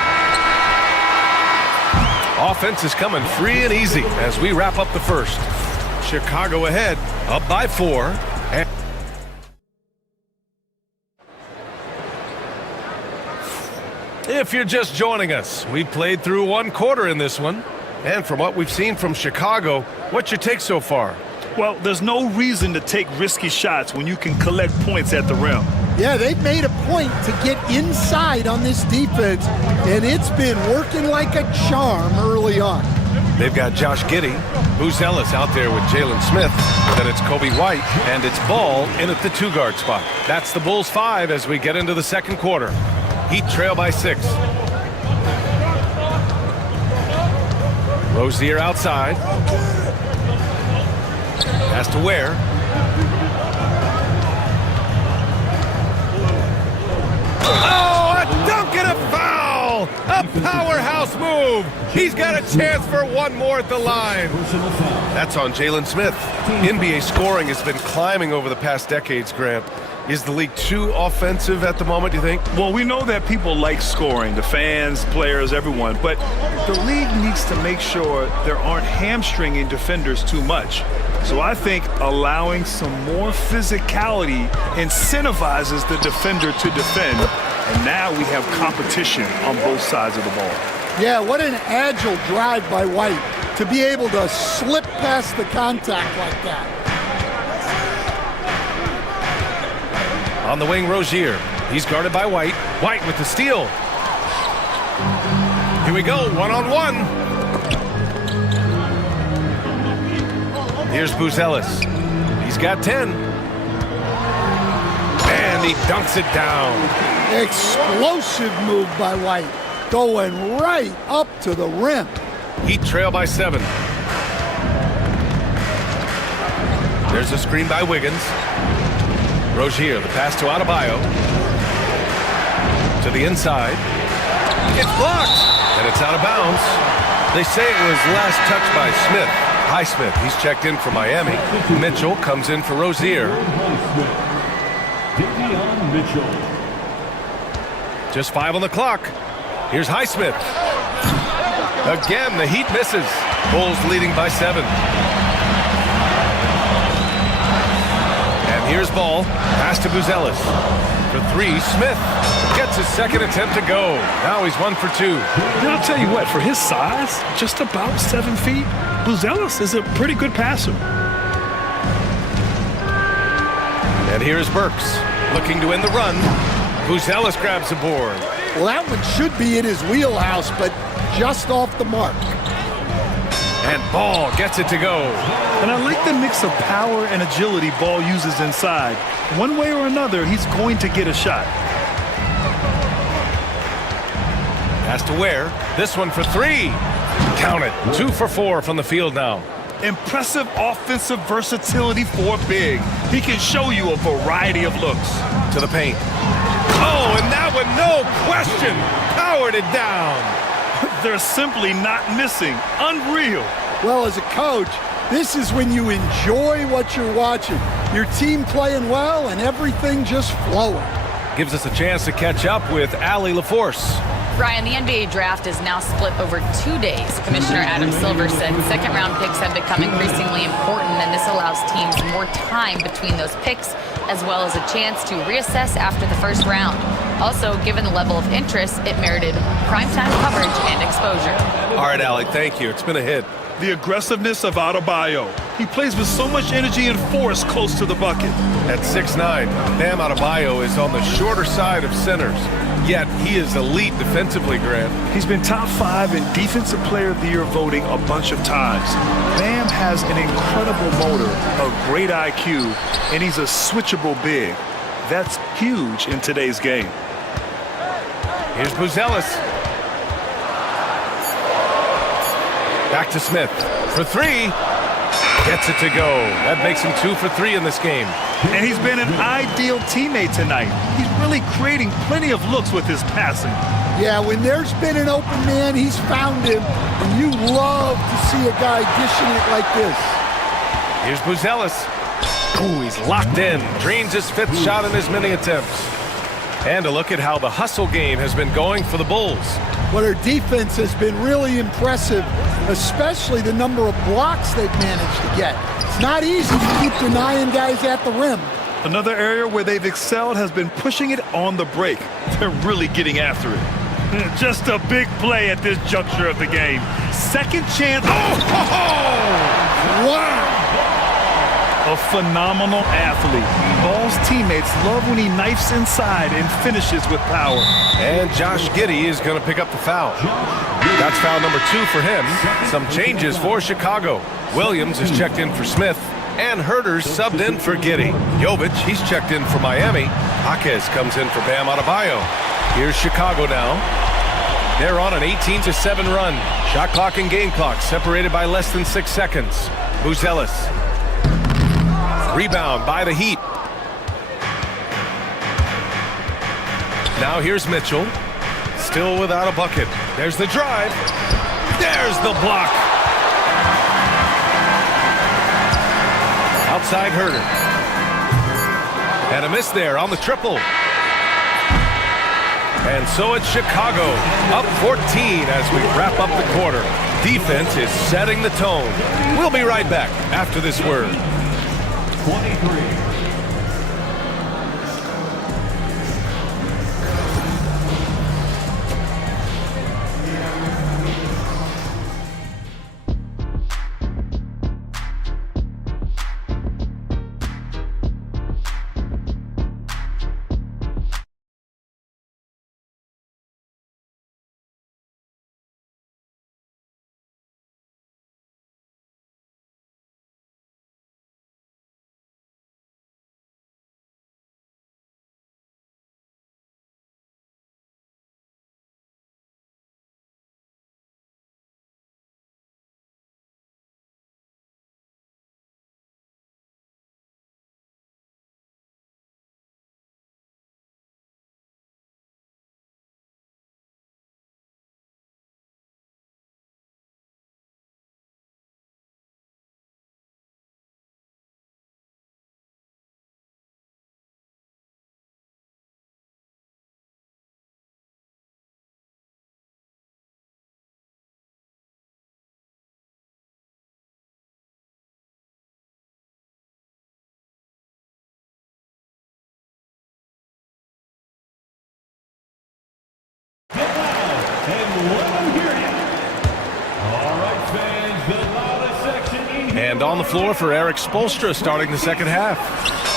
Offense is coming free and easy as we wrap up the first. Chicago ahead, up by 4. If you're just joining us, we played through 1 quarter in this one. And from what we've seen from Chicago, what's your take so far? Well, there's no reason to take risky shots when you can collect points at the rim. Yeah, they've made a point to get inside on this defense, and it's been working like a charm early on. They've got Josh Giddey, Buzelis out there with Jalen Smith. Then it's Kobe White, and it's Ball in at the 2-guard spot. That's the Bulls 5 as we get into the second quarter. Heat trail by 6. Rozier outside. Pass to Ware. Oh, a dunk and a foul! A powerhouse move! He's got a chance for 1 more at the line. That's on Jalen Smith. NBA scoring has been climbing over the past decades, Grant. Is the league too offensive at the moment, do you think? Well, we know that people like scoring, the fans, players, everyone, but the league needs to make sure there aren't hamstringing defenders too much. So I think allowing some more physicality incentivizes the defender to defend, and now we have competition on both sides of the ball. Yeah, what an agile drive by White to be able to slip past the contact like that. On the wing, Rozier. He's guarded by White. White with the steal. Here we go, 1-on-1. Here's Buzelis. He's got 10. And he dunks it down. Explosive move by White, going right up to the rim. Heat trail by 7. There's a screen by Wiggins. Rozier, the pass to Adebayo. To the inside. It's blocked, and it's out of bounds. They say it was last touched by Smith. Highsmith, he's checked in for Miami. Mitchell comes in for Rozier. Just 5 on the clock. Here's Highsmith. Again, the Heat misses. Bulls leading by 7. And here's Ball. Pass to Buzelis. For 3, Smith gets his 2nd attempt to go. Now he's 1 for 2. And I'll tell you what, for his size, just about 7 feet, Buzelis is a pretty good passer. And here's Burks, looking to end the run. Buzelis grabs the board. Well, that one should be in his wheelhouse, but just off the mark. And Ball gets it to go. And I like the mix of power and agility Ball uses inside. One way or another, he's going to get a shot. Pass to Ware. This one for 3. Count it. 2 for 4 from the field now. Impressive offensive versatility for big. He can show you a variety of looks. To the paint. Oh, and that one, no question, powered it down. They're simply not missing. Unreal. Well, as a coach, this is when you enjoy what you're watching. Your team playing well and everything just flowing. Gives us a chance to catch up with Allie LaForce. Brian, the NBA draft is now split over 2 days. Commissioner Adam Silver said second-round picks have become increasingly important, and this allows teams more time between those picks, as well as a chance to reassess after the first round. Also, given the level of interest, it merited primetime coverage and exposure. All right, Alec, thank you. It's been a hit. The aggressiveness of Adebayo. He plays with so much energy and force close to the bucket. At 6'9", Bam Adebayo is on the shorter side of centers. Yet, he is elite defensively, Grant. He's been top 5 in Defensive Player of the Year voting a bunch of times. Bam has an incredible motor, a great IQ, and he's a switchable big. That's huge in today's game. Here's Buzelis. Back to Smith for 3. Gets it to go. That makes him 2 for 3 in this game. And he's been an ideal teammate tonight. He's really creating plenty of looks with his passing. Yeah, when there's been an open man, he's found him. And you love to see a guy dishing it like this. Here's Buzelis. Ooh, he's locked in. Drains his 5th shot in as many attempts. And a look at how the hustle game has been going for the Bulls. Well, their defense has been really impressive, especially the number of blocks they've managed to get. It's not easy to keep denying guys at the rim. Another area where they've excelled has been pushing it on the break. They're really getting after it. Just a big play at this juncture of the game. Second chance. Oh! Wow! A phenomenal athlete. Ball's teammates love when he knifes inside and finishes with power. And Josh Giddey is going to pick up the foul. That's foul number 2 for him. Some changes for Chicago. Williams is checked in for Smith, and Herter's subbed in for Giddey. Jovic, he's checked in for Miami. Jaquez comes in for Bam Adebayo. Here's Chicago now. They're on an 18-7 run. Shot clock and game clock separated by less than 6 seconds. Buzelis. Rebound by the Heat. Now here's Mitchell. Still without a bucket. There's the drive. There's the block. Outside Herter. And a miss there on the triple. And so it's Chicago, up 14 as we wrap up the quarter. Defense is setting the tone. We'll be right back after this word. 23. And on the floor for Eric Spoelstra starting the second half.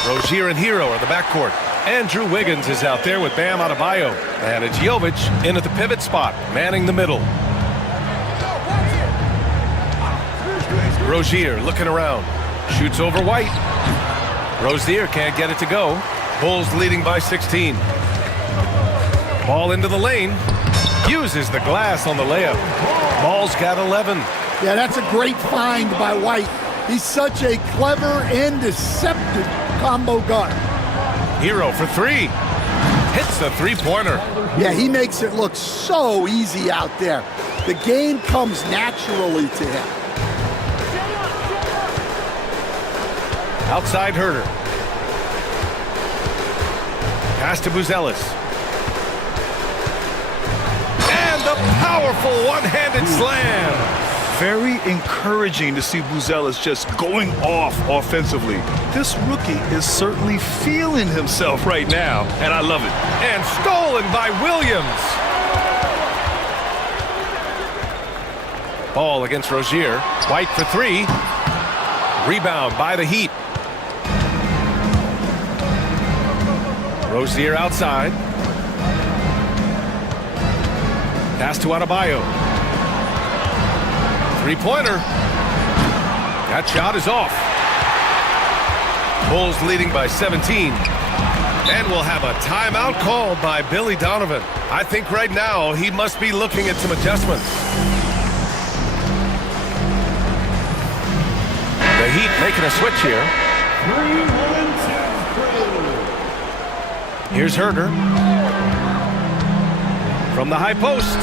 Rozier and Hero are the backcourt. Andrew Wiggins is out there with Bam Adebayo. And it's Jovic in at the pivot spot, manning the middle. Rozier looking around. Shoots over White. Rozier can't get it to go. Bulls leading by 16. Ball into the lane. Uses the glass on the layup. Ball's got 11. Yeah, that's a great find by White. He's such a clever and deceptive combo guard. Hero for 3. Hits the three-pointer. Yeah, he makes it look so easy out there. The game comes naturally to him. Outside Herter. Pass to Buzelis. the powerful one-handed slam. Very encouraging to see Buzelis just going off offensively. This rookie is certainly feeling himself right now, and I love it. And stolen by Williams. Ball against Rozier. White for three. Rebound by the Heat. Rozier outside. Pass to Adebayo. Three-pointer. That shot is off. Bulls leading by 17. And we'll have a timeout called by Billy Donovan. I think right now he must be looking at some adjustments. The Heat making a switch here. 3-1-2. Here's Herder. From the high post.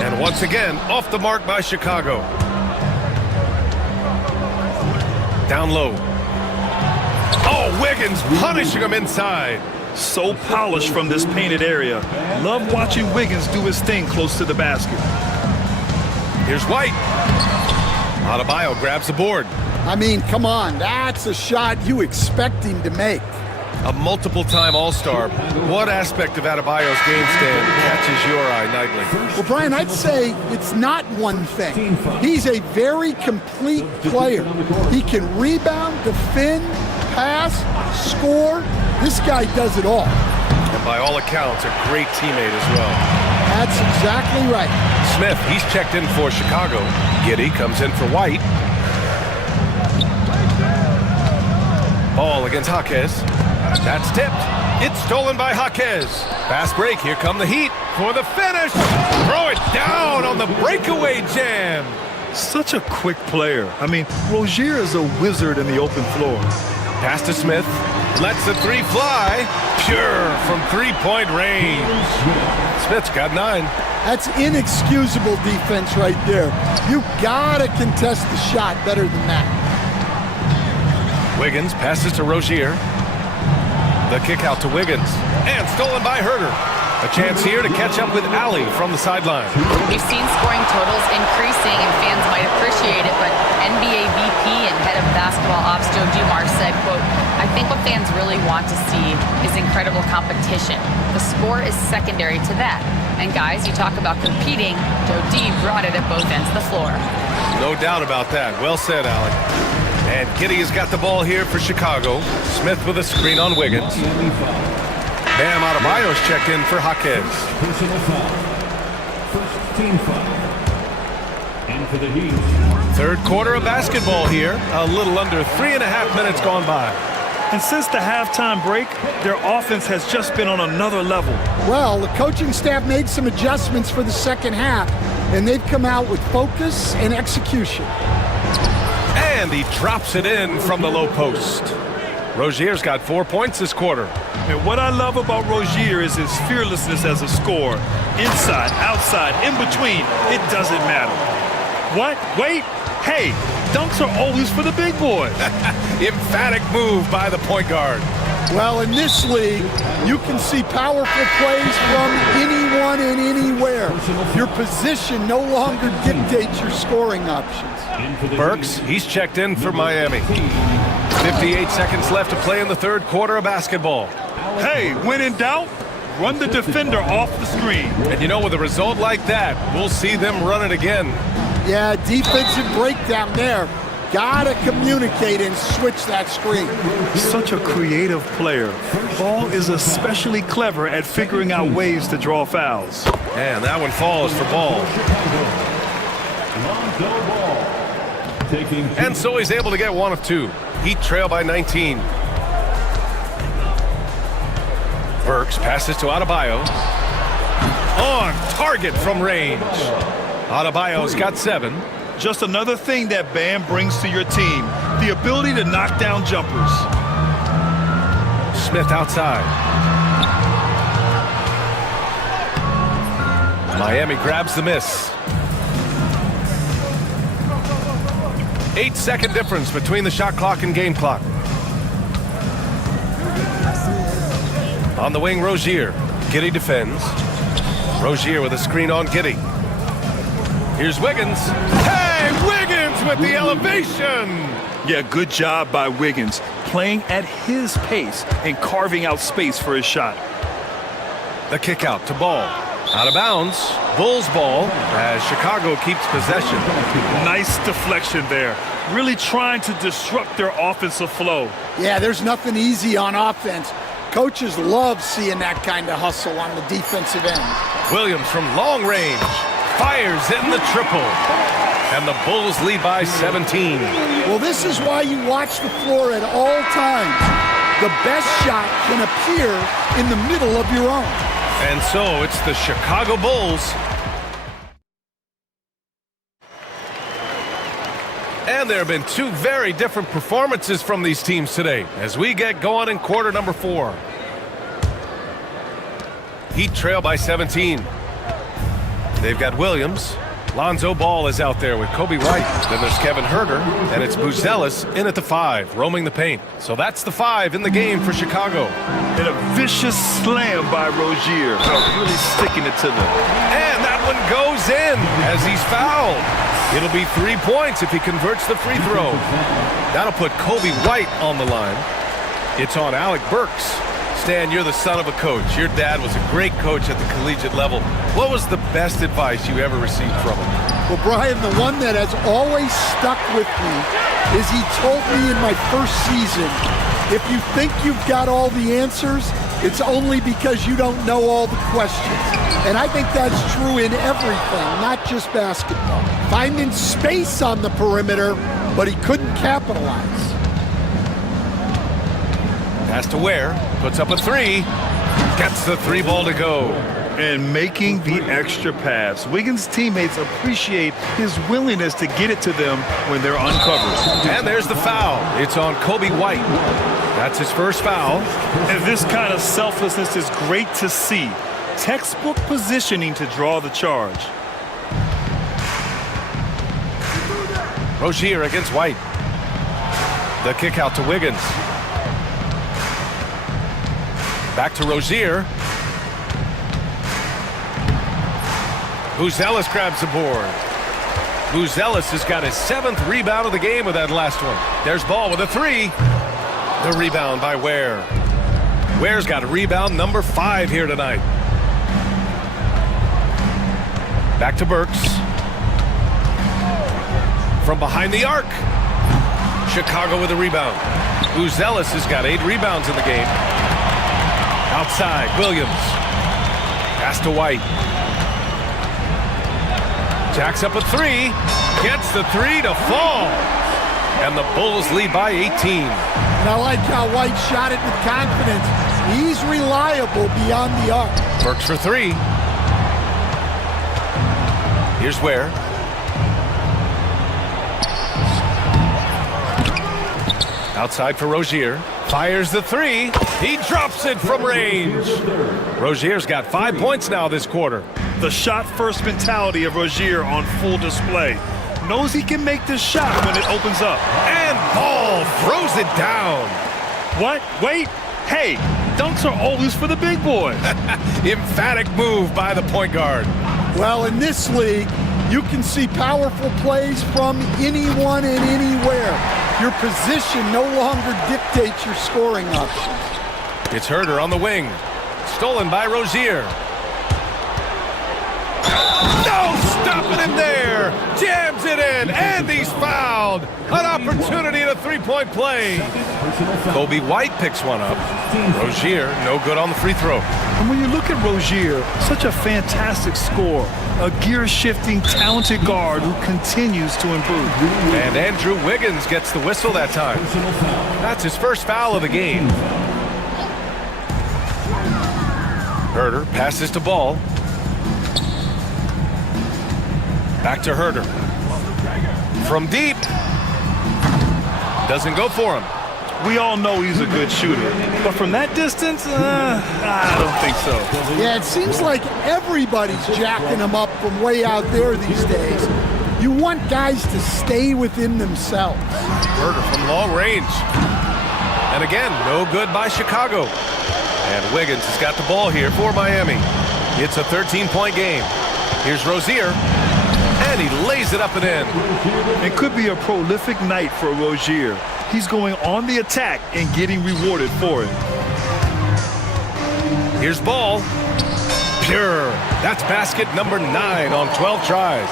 And once again, off the mark by Chicago. Down low. Oh, Wiggins punishing him inside. So polished from this painted area. Love watching Wiggins do his thing close to the basket. Here's White. Adebayo grabs the board. I mean, come on, that's a shot you expect him to make. A multiple-time All-Star. What aspect of Adebayo's game stand catches your eye nightly? Well, Brian, I'd say it's not one thing. He's a very complete player. He can rebound, defend, pass, score. This guy does it all. And by all accounts, a great teammate as well. That's exactly right. Smith, he's checked in for Chicago. Giddey comes in for White. Ball against Jaquez. That's tipped. It's stolen by Jaquez. Fast break. Here come the Heat for the finish. Throw it down on the breakaway jam. Such a quick player. I mean, Rozier is a wizard in the open floor. Pass to Smith. Lets the three fly. Pure from three-point range. Smith's got 9. That's inexcusable defense right there. You gotta contest the shot better than that. Wiggins passes to Rozier. The kick out to Wiggins. And stolen by Herder. A chance here to catch up with Allie from the sideline. We've seen scoring totals increasing, and fans might appreciate it, but NBA VP and head of basketball ops Joe Dumars said, quote, "I think what fans really want to see is incredible competition. The score is secondary to that. And guys, you talk about competing, Joe D brought it at both ends of the floor." No doubt about that. Well said, Allie. And Giddey has got the ball here for Chicago. Smith with a screen on Wiggins. Bam Adebayo's checked in for Jaquez. Personal foul. First team foul. And for the Heat. Third quarter of basketball here. A little under 3.5 minutes gone by. And since the halftime break, their offense has just been on another level. Well, the coaching staff made some adjustments for the second half, and they've come out with focus and execution. And he drops it in from the low post. Rozier's got 4 points this quarter. And what I love about Rozier is his fearlessness as a scorer. Inside, outside, in between, it doesn't matter. What? Wait. Hey, dunks are always for the big boys. Emphatic move by the point guard. Well, in this league, you can see powerful plays from anyone and anywhere. Your position no longer dictates your scoring options. Burks, he's checked in for Miami. 58 seconds left to play in the third quarter of basketball. Hey, when in doubt, run the defender off the screen. And you know, with a result like that, we'll see them run it again. Yeah, defensive breakdown there. Gotta communicate and switch that screen. Such a creative player. Ball is especially clever at figuring out ways to draw fouls. And that one falls for Ball. And so he's able to get 1 of 2. Heat trail by 19. Burks passes to Adebayo. On target from range. Adebayo's got 7. Just another thing that Bam brings to your team, the ability to knock down jumpers. Smith outside. Miami grabs the miss. 8-second difference between the shot clock and game clock. On the wing, Rozier. Giddey defends. Rozier with a screen on Giddey. Here's Wiggins. Hey, Wiggins with the elevation! Yeah, good job by Wiggins, playing at his pace and carving out space for his shot. The kick out to Ball. Out of bounds. Bulls ball as Chicago keeps possession. Nice deflection there. Really trying to disrupt their offensive flow. Yeah, there's nothing easy on offense. Coaches love seeing that kind of hustle on the defensive end. Williams from long range fires in the triple. And the Bulls lead by 17. Well, this is why you watch the floor at all times. The best shot can appear in the middle of your own. And so it's the Chicago Bulls. And there have been two very different performances from these teams today as we get going in quarter number 4. Heat trail by 17. They've got Williams. Lonzo Ball is out there with Kobe White. Then there's Kevin Huerter, and it's Buzelis in at the 5, roaming the paint. So that's the 5 in the game for Chicago. And a vicious slam by Rozier, really sticking it to them. And that one goes in as he's fouled. It'll be 3 points if he converts the free throw. That'll put Kobe White on the line. It's on Alec Burks. Stan, you're the son of a coach. Your dad was a great coach at the collegiate level. What was the best advice you ever received from him? Well, Brian, the one that has always stuck with me is he told me in my first season, if you think you've got all the answers, it's only because you don't know all the questions. And I think that's true in everything, not just basketball. Finding space on the perimeter, but he couldn't capitalize. Pass to Ware, puts up a 3, gets the 3 ball to go. And making the extra pass. Wiggins' teammates appreciate his willingness to get it to them when they're uncovered. And there's the foul. It's on Kobe White. That's his first foul. And this kind of selflessness is great to see. Textbook positioning to draw the charge. Rozier against White. The kick out to Wiggins. Back to Rozier. Buzelis grabs the board. Buzelis has got his 7th rebound of the game with that last one. There's Ball with a 3. The rebound by Ware. Ware's got a rebound number 5 here tonight. Back to Burks. From behind the arc. Chicago with a rebound. Buzelis has got 8 rebounds in the game. Outside, Williams. Pass to White. Jacks up a 3. Gets the 3 to fall. And the Bulls lead by 18. And I like how White shot it with confidence. He's reliable beyond the arc. Burks for 3. Here's Ware. Outside for Rozier. Fires the 3. He drops it from range. Rozier's got 5 points now this quarter. The shot-first mentality of Rozier on full display. Knows he can make this shot when it opens up. And Ball throws it down. What? Wait. Hey, dunks are always for the big boys. Emphatic move by the point guard. Well, in this league, you can see powerful plays from anyone and anywhere. Your position no longer dictates your scoring options. It's Huerter on the wing. Stolen by Rozier. No stopping him there. Jams it in, and he's fouled. An opportunity at a 3-point play. Kobe White picks one up. Rozier, no good on the free throw. And when you look at Rozier, such a fantastic scorer, a gear-shifting, talented guard who continues to improve. And Andrew Wiggins gets the whistle that time. That's his first foul of the game. Huerter passes to Ball. Back to Huerter. From deep. Doesn't go for him. We all know he's a good shooter, but from that distance, I don't think so. Yeah, it seems like everybody's jacking him up from way out there these days. You want guys to stay within themselves. Huerter from long range. And again, no good by Chicago. And Wiggins has got the ball here for Miami. It's a 13-point game. Here's Rozier, and he lays it up and in. It could be a prolific night for Rozier. He's going on the attack and getting rewarded for it. Here's Ball. Pure. That's basket number 9 on 12 tries.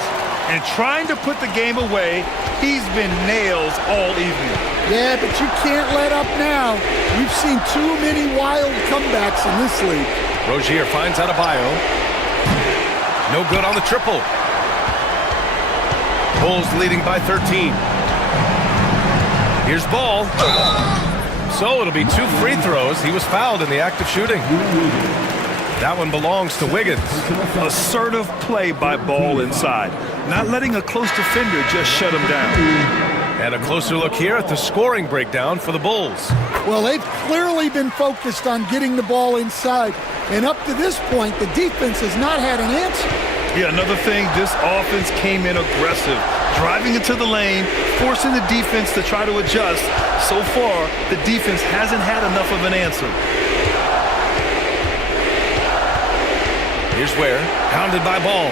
And trying to put the game away, he's been nails all evening. Yeah, but you can't let up now. We've seen too many wild comebacks in this league. Rozier finds Adebayo. No good on the triple. Bulls leading by 13. Here's Ball. So it'll be 2 free throws. He was fouled in the act of shooting. That one belongs to Wiggins. Assertive play by Ball inside. Not letting a close defender just shut him down. And a closer look here at the scoring breakdown for the Bulls. Well, they've clearly been focused on getting the ball inside. And up to this point, the defense has not had an answer. Yeah, another thing, this offense came in aggressive, driving into the lane, forcing the defense to try to adjust. So far, the defense hasn't had enough of an answer. Here's Ware, pounded by Ball.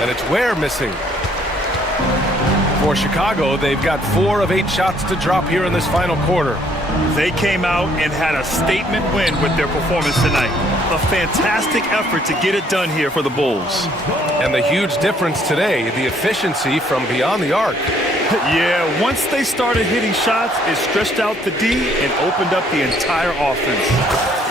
And it's Ware missing. For Chicago, they've got 4 of 8 shots to drop here in this final quarter. They came out and had a statement win with their performance tonight. A fantastic effort to get it done here for the Bulls. And the huge difference today, the efficiency from beyond the arc. Yeah, once they started hitting shots, it stretched out the D and opened up the entire offense.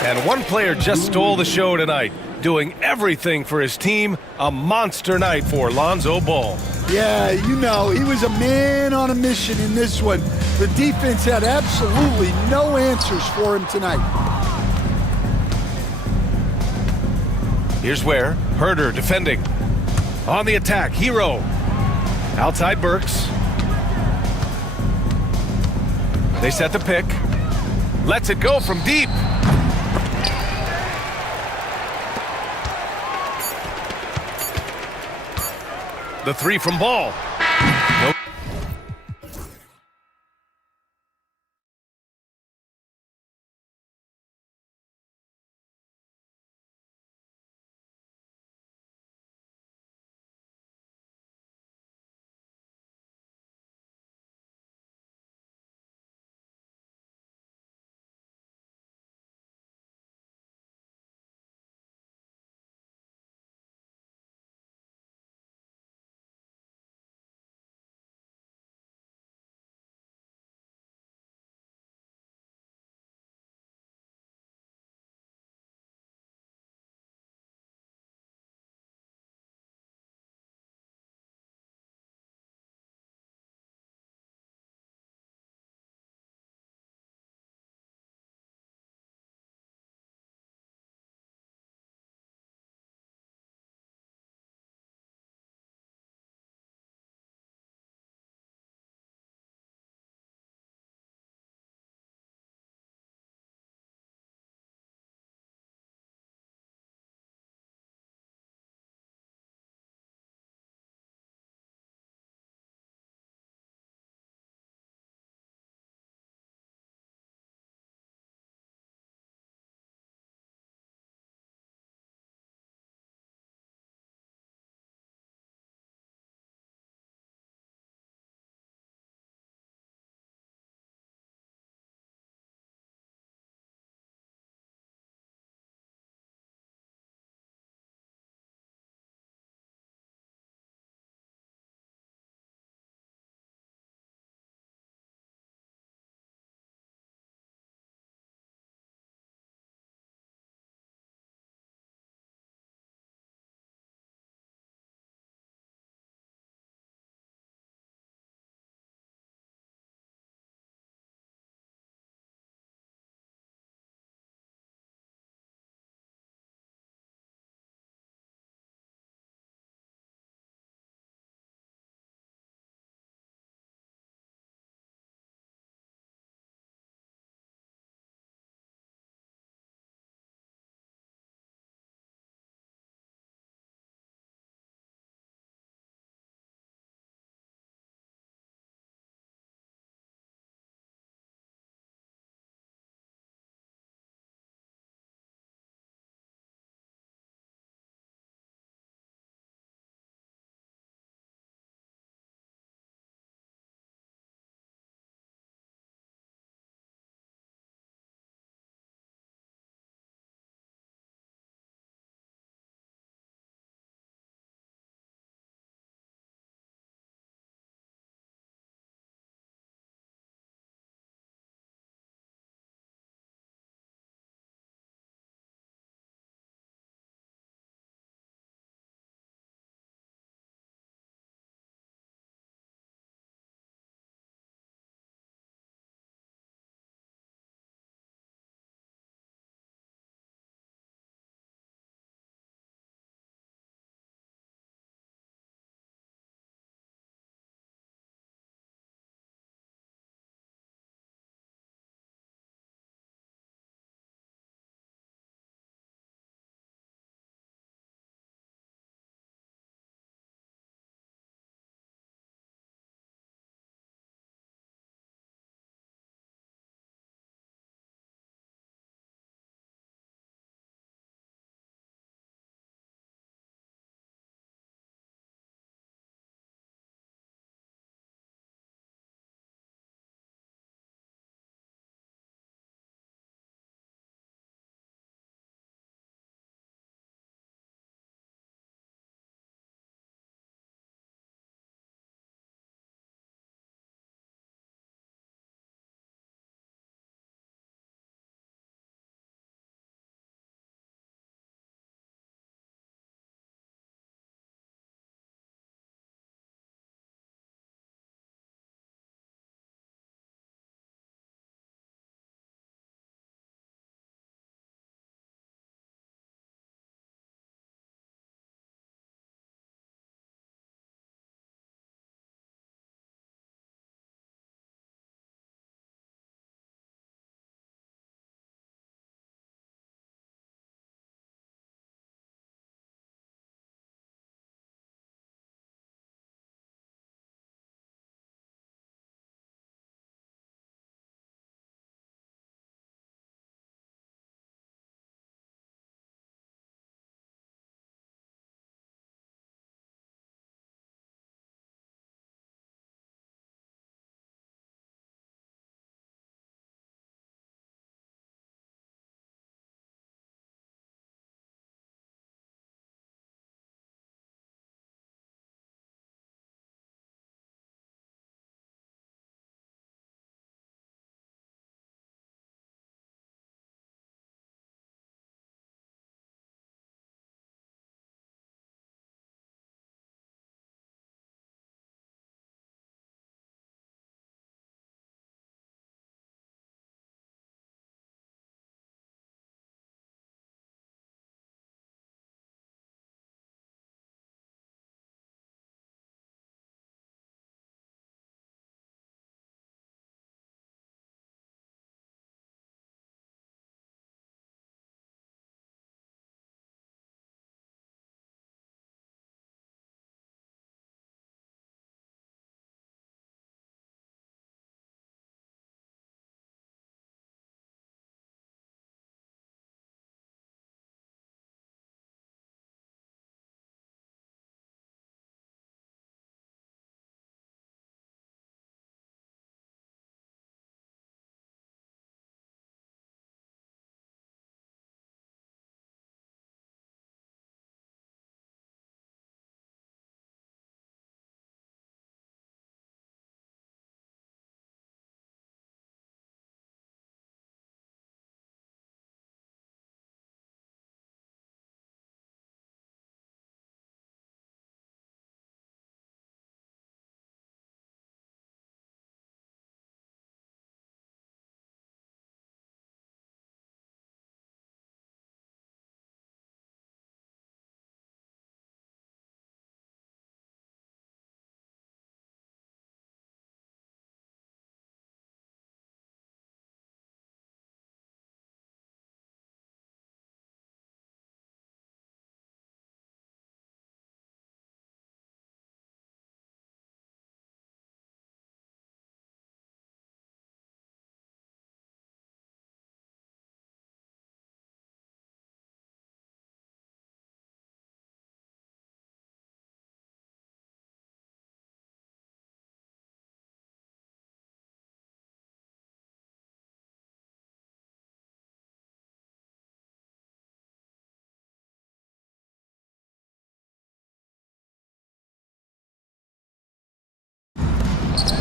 And one player just stole the show tonight, doing everything for his team. A monster night for Lonzo Ball. Yeah, you know, he was a man on a mission in this one. The defense had absolutely no answers for him tonight. Here's Ware, Herder defending. On the attack, Hero. Outside Burks. They set the pick. Lets it go from deep. The 3 from Ball.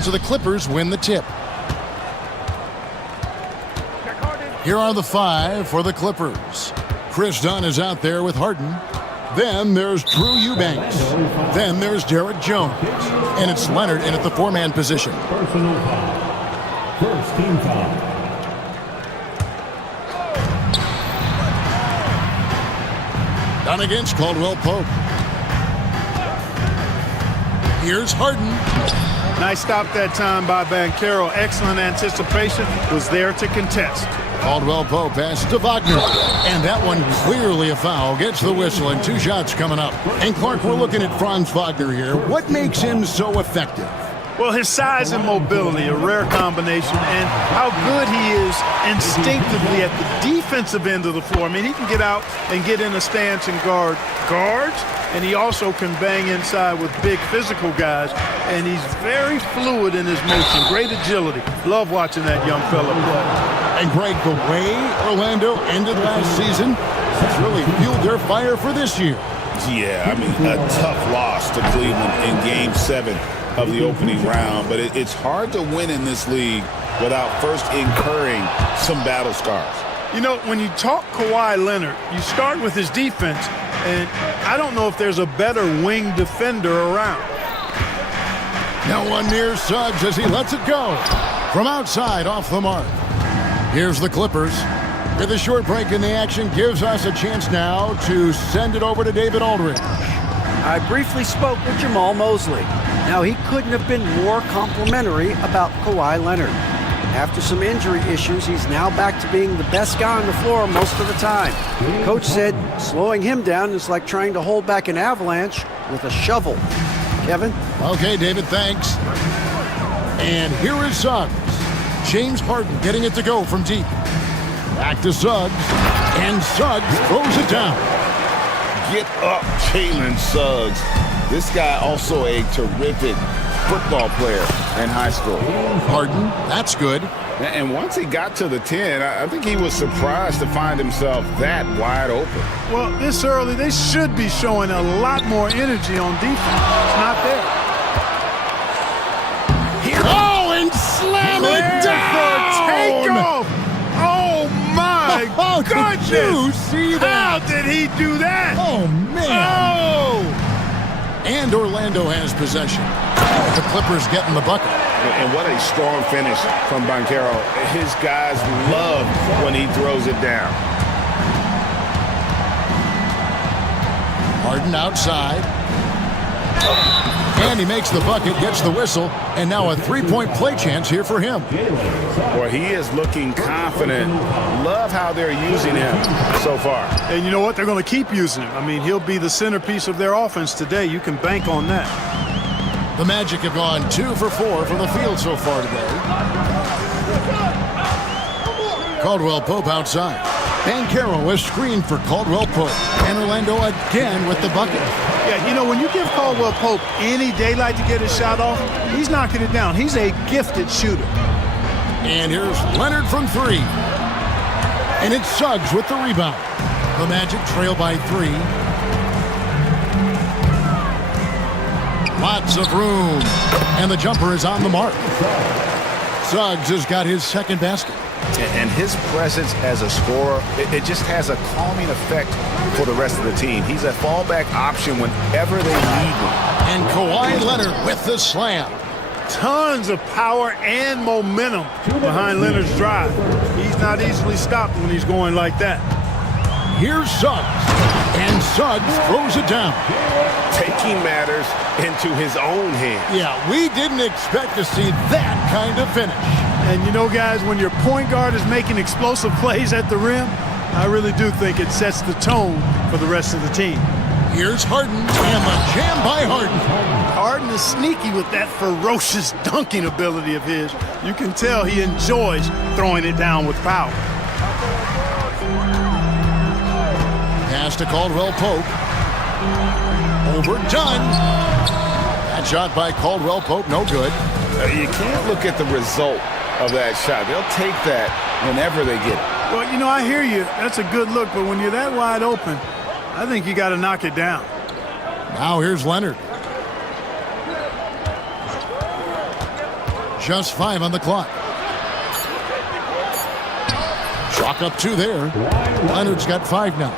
So the Clippers win the tip. Here are the 5 for the Clippers. Chris Dunn is out there with Harden. Then there's Drew Eubanks. Then there's Derek Jones. And it's Leonard in at the 4-man position. Personal foul. First team foul. Down against Caldwell Pope. Here's Harden. Nice stop that time by Banchero. Excellent anticipation. Was there to contest. Caldwell Pope passes to Wagner. And that one clearly a foul. Gets the whistle and 2 shots coming up. And Clark, we're looking at Franz Wagner here. What makes him so effective? Well, his size and mobility, a rare combination, and how good he is instinctively at the defensive end of the floor. I mean, he can get out and get in a stance and guard guards, and he also can bang inside with big physical guys, and he's very fluid in his motion, great agility. Love watching that young fella play. And Greg, the way Orlando ended last season has really fueled their fire for this year. Yeah, I mean, a tough loss to Cleveland in Game 7 of the opening round, but it's hard to win in this league without first incurring some battle scars. You know, when you talk Kawhi Leonard, you start with his defense, and I don't know if there's a better wing defender around. No one near Suggs as he lets it go. From outside, off the mark. Here's the Clippers. With a short break in the action, gives us a chance now to send it over to David Aldridge. I briefly spoke with Jamal Mosley. Now, he couldn't have been more complimentary about Kawhi Leonard. After some injury issues, he's now back to being the best guy on the floor most of the time. Coach said slowing him down is like trying to hold back an avalanche with a shovel. Kevin? Okay, David, thanks. And here is Suggs. James Harden getting it to go from deep. Back to Suggs. And Suggs throws it down. Get up, Jalen Suggs. This guy also a terrific football player in high school. Harden, that's good. And once he got to the 10, I think he was surprised to find himself that wide open. Well, this early, they should be showing a lot more energy on defense. It's not there. Here. Oh, and slam it down! Takeoff! Oh, my goodness! Did you see that? How did he do that? Oh, man. Oh! And Orlando has possession. The Clippers getting the bucket. And what a strong finish from Banchero. His guys love when he throws it down. Harden outside. And he makes the bucket, gets the whistle, and now a three-point play chance here for him. Boy, he is looking confident. Love how they're using him so far. And you know what? They're going to keep using him. I mean, he'll be the centerpiece of their offense today. You can bank on that. The Magic have gone 2 for 4 from the field so far today. Caldwell Pope outside. Banchero is screened for Caldwell Pope. And Orlando again with the bucket. Yeah, you know, when you give Caldwell Pope any daylight to get his shot off, he's knocking it down. He's a gifted shooter. And here's Leonard from 3. And it's Suggs with the rebound. The Magic trail by 3. Lots of room. And the jumper is on the mark. Suggs has got his second basket. And his presence as a scorer, it just has a calming effect for the rest of the team. He's a fallback option whenever they need one. And Kawhi Leonard with the slam. Tons of power and momentum behind Leonard's drive. He's not easily stopped when he's going like that. Here's Suggs. And Suggs throws it down. Taking matters into his own hands. Yeah, we didn't expect to see that kind of finish. And you know, guys, when your point guard is making explosive plays at the rim, I really do think it sets the tone for the rest of the team. Here's Harden, and the jam by Harden. Harden is sneaky with that ferocious dunking ability of his. You can tell he enjoys throwing it down with power. Pass to Caldwell Pope. Overdone. That shot by Caldwell Pope, no good. You can't look at the result of that shot. They'll take that whenever they get it. Well, you know, I hear you. That's a good look, but when you're that wide open, I think you got to knock it down. Now here's Leonard. Just 5 on the clock. Chalk up 2 there. Leonard's got 5 now.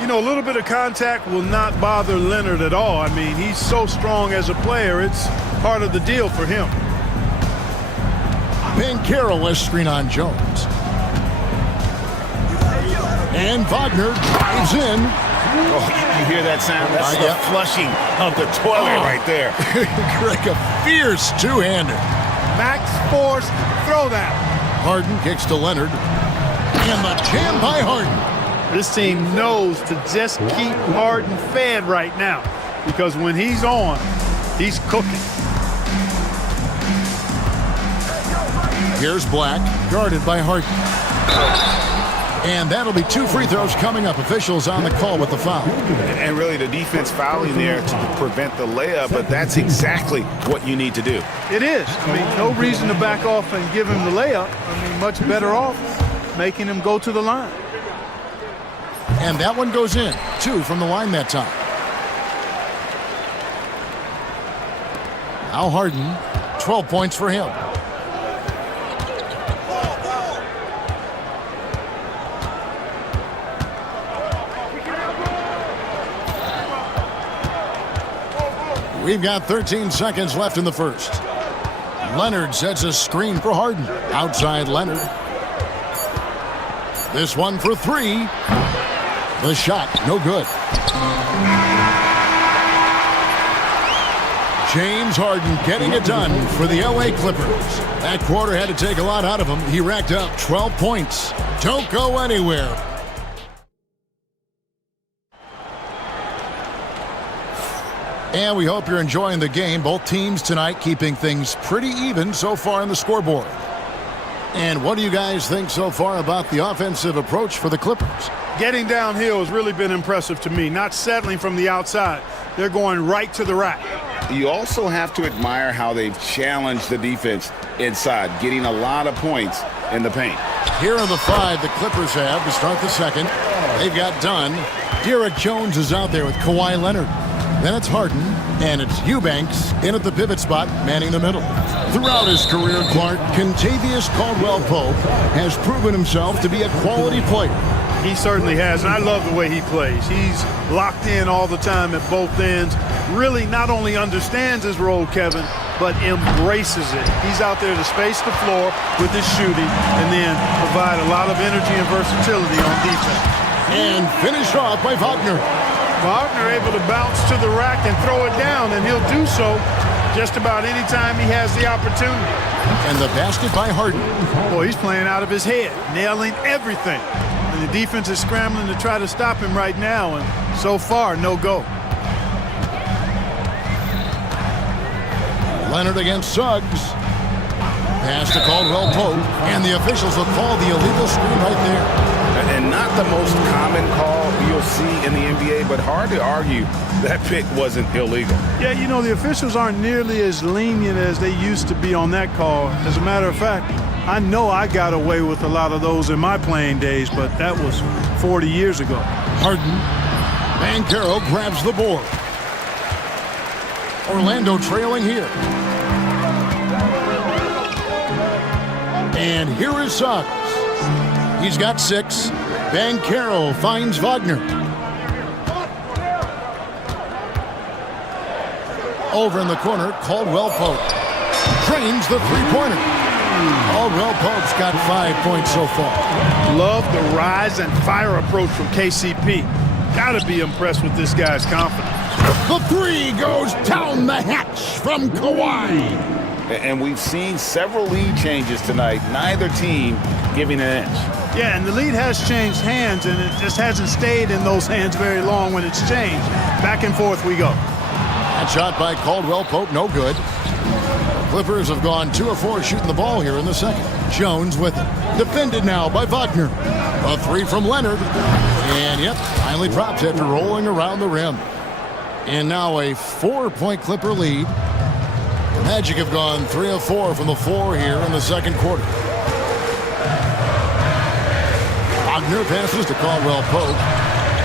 You know, a little bit of contact will not bother Leonard at all. I mean, he's so strong as a player. It's part of the deal for him. Carroll has screen on Jones. And Wagner drives in. Oh, you hear that sound? That's the flushing of the toilet right there. Like a fierce two-hander. Max Force, throw that. Harden kicks to Leonard. And the jam by Harden. This team knows to just keep Harden fed right now, because when he's on, he's cooking. Here's Black, guarded by Harden. And that'll be 2 free throws coming up. Officials on the call with the foul. And really the defense fouling there to prevent the layup, but that's exactly what you need to do. It is. I mean, no reason to back off and give him the layup. I mean, much better off making him go to the line. And that one goes in. 2 from the line that time. Now Harden, 12 points for him. We've got 13 seconds left in the first. Leonard sets a screen for Harden. Outside Leonard. This one for 3. The shot, no good. James Harden getting it done for the LA Clippers. That quarter had to take a lot out of him. He racked up 12 points. Don't go anywhere. And we hope you're enjoying the game. Both teams tonight keeping things pretty even so far on the scoreboard. And what do you guys think so far about the offensive approach for the Clippers? Getting downhill has really been impressive to me, not settling from the outside. They're going right to the rack. You also have to admire how they've challenged the defense inside, getting a lot of points in the paint. Here are the 5 the Clippers have to start the second. They've got Dunn. Derek Jones is out there with Kawhi Leonard. Then it's Harden, and it's Eubanks in at the pivot spot, manning the middle. Throughout his career, Clark, Kentavious Caldwell-Pope has proven himself to be a quality player. He certainly has, and I love the way he plays. He's locked in all the time at both ends. Really not only understands his role, Kevin, but embraces it. He's out there to space the floor with his shooting and then provide a lot of energy and versatility on defense. And finished off by Wagner. Wagner able to bounce to the rack and throw it down, and he'll do so just about any time he has the opportunity. And the basket by Harden. Boy, he's playing out of his head, nailing everything. And the defense is scrambling to try to stop him right now, and so far, no go. Leonard against Suggs. Pass to Caldwell-Pope, and the officials will call the illegal screen right there. And not the most common call you'll see in the NBA, but hard to argue that pick wasn't illegal. Yeah, you know, the officials aren't nearly as lenient as they used to be on that call. As a matter of fact, I know I got away with a lot of those in my playing days, but that was 40 years ago. Harden. Banchero grabs the board. Orlando trailing here. And here is Suggs. He's got 6. Banchero finds Wagner. Over in the corner, Caldwell-Pope drains the three-pointer. Caldwell-Pope's got 5 points so far. Love the rise and fire approach from KCP. Gotta be impressed with this guy's confidence. The 3 goes down the hatch from Kawhi. And we've seen several lead changes tonight, neither team giving an inch. Yeah, and the lead has changed hands, and it just hasn't stayed in those hands very long when it's changed. Back and forth we go. That shot by Caldwell-Pope, no good. Clippers have gone 2 of 4 shooting the ball here in the second. Jones with it. Defended now by Wagner. A 3 from Leonard. And, yep, finally drops after rolling around the rim. And now a 4-point Clipper lead. The Magic have gone 3 of 4 from the floor here in the second quarter. Wagner passes to Caldwell-Pope.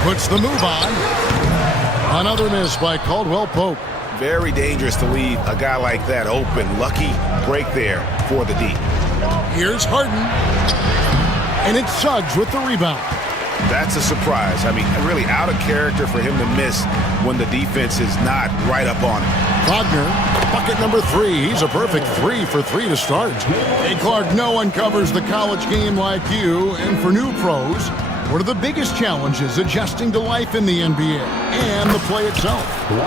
Puts the move on. Another miss by Caldwell-Pope. Very dangerous to leave a guy like that open. Lucky break there for the D. Here's Harden. And it's Suggs with the rebound. That's a surprise. I mean, really out of character for him to miss when the defense is not right up on him. Wagner, bucket number 3. He's a perfect 3 for 3 to start. Hey, Clark, no one covers the college game like you. And for new pros, what are the biggest challenges adjusting to life in the NBA and the play itself?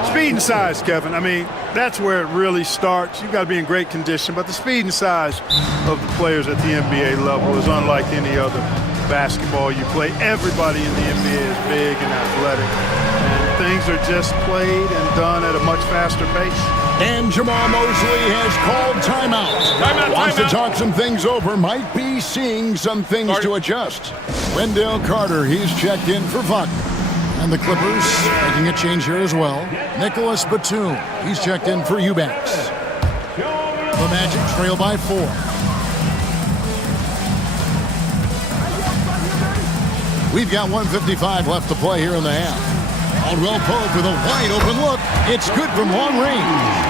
Speed and size, Kevin. I mean, that's where it really starts. You've got to be in great condition, but the speed and size of the players at the NBA level is unlike any other basketball you play. Everybody in the NBA is big and athletic, and things are just played and done at a much faster pace. And Jamal Mosley has called timeout. Wants to talk some things over. Might be seeing some things to adjust. Wendell Carter, he's checked in for Wagner. And the Clippers making a change here as well. Nicholas Batum, he's checked in for Eubanks. The Magic trail by 4. We've got 1:55 left to play here in the half. Caldwell Pope with a wide open look. It's good from long range.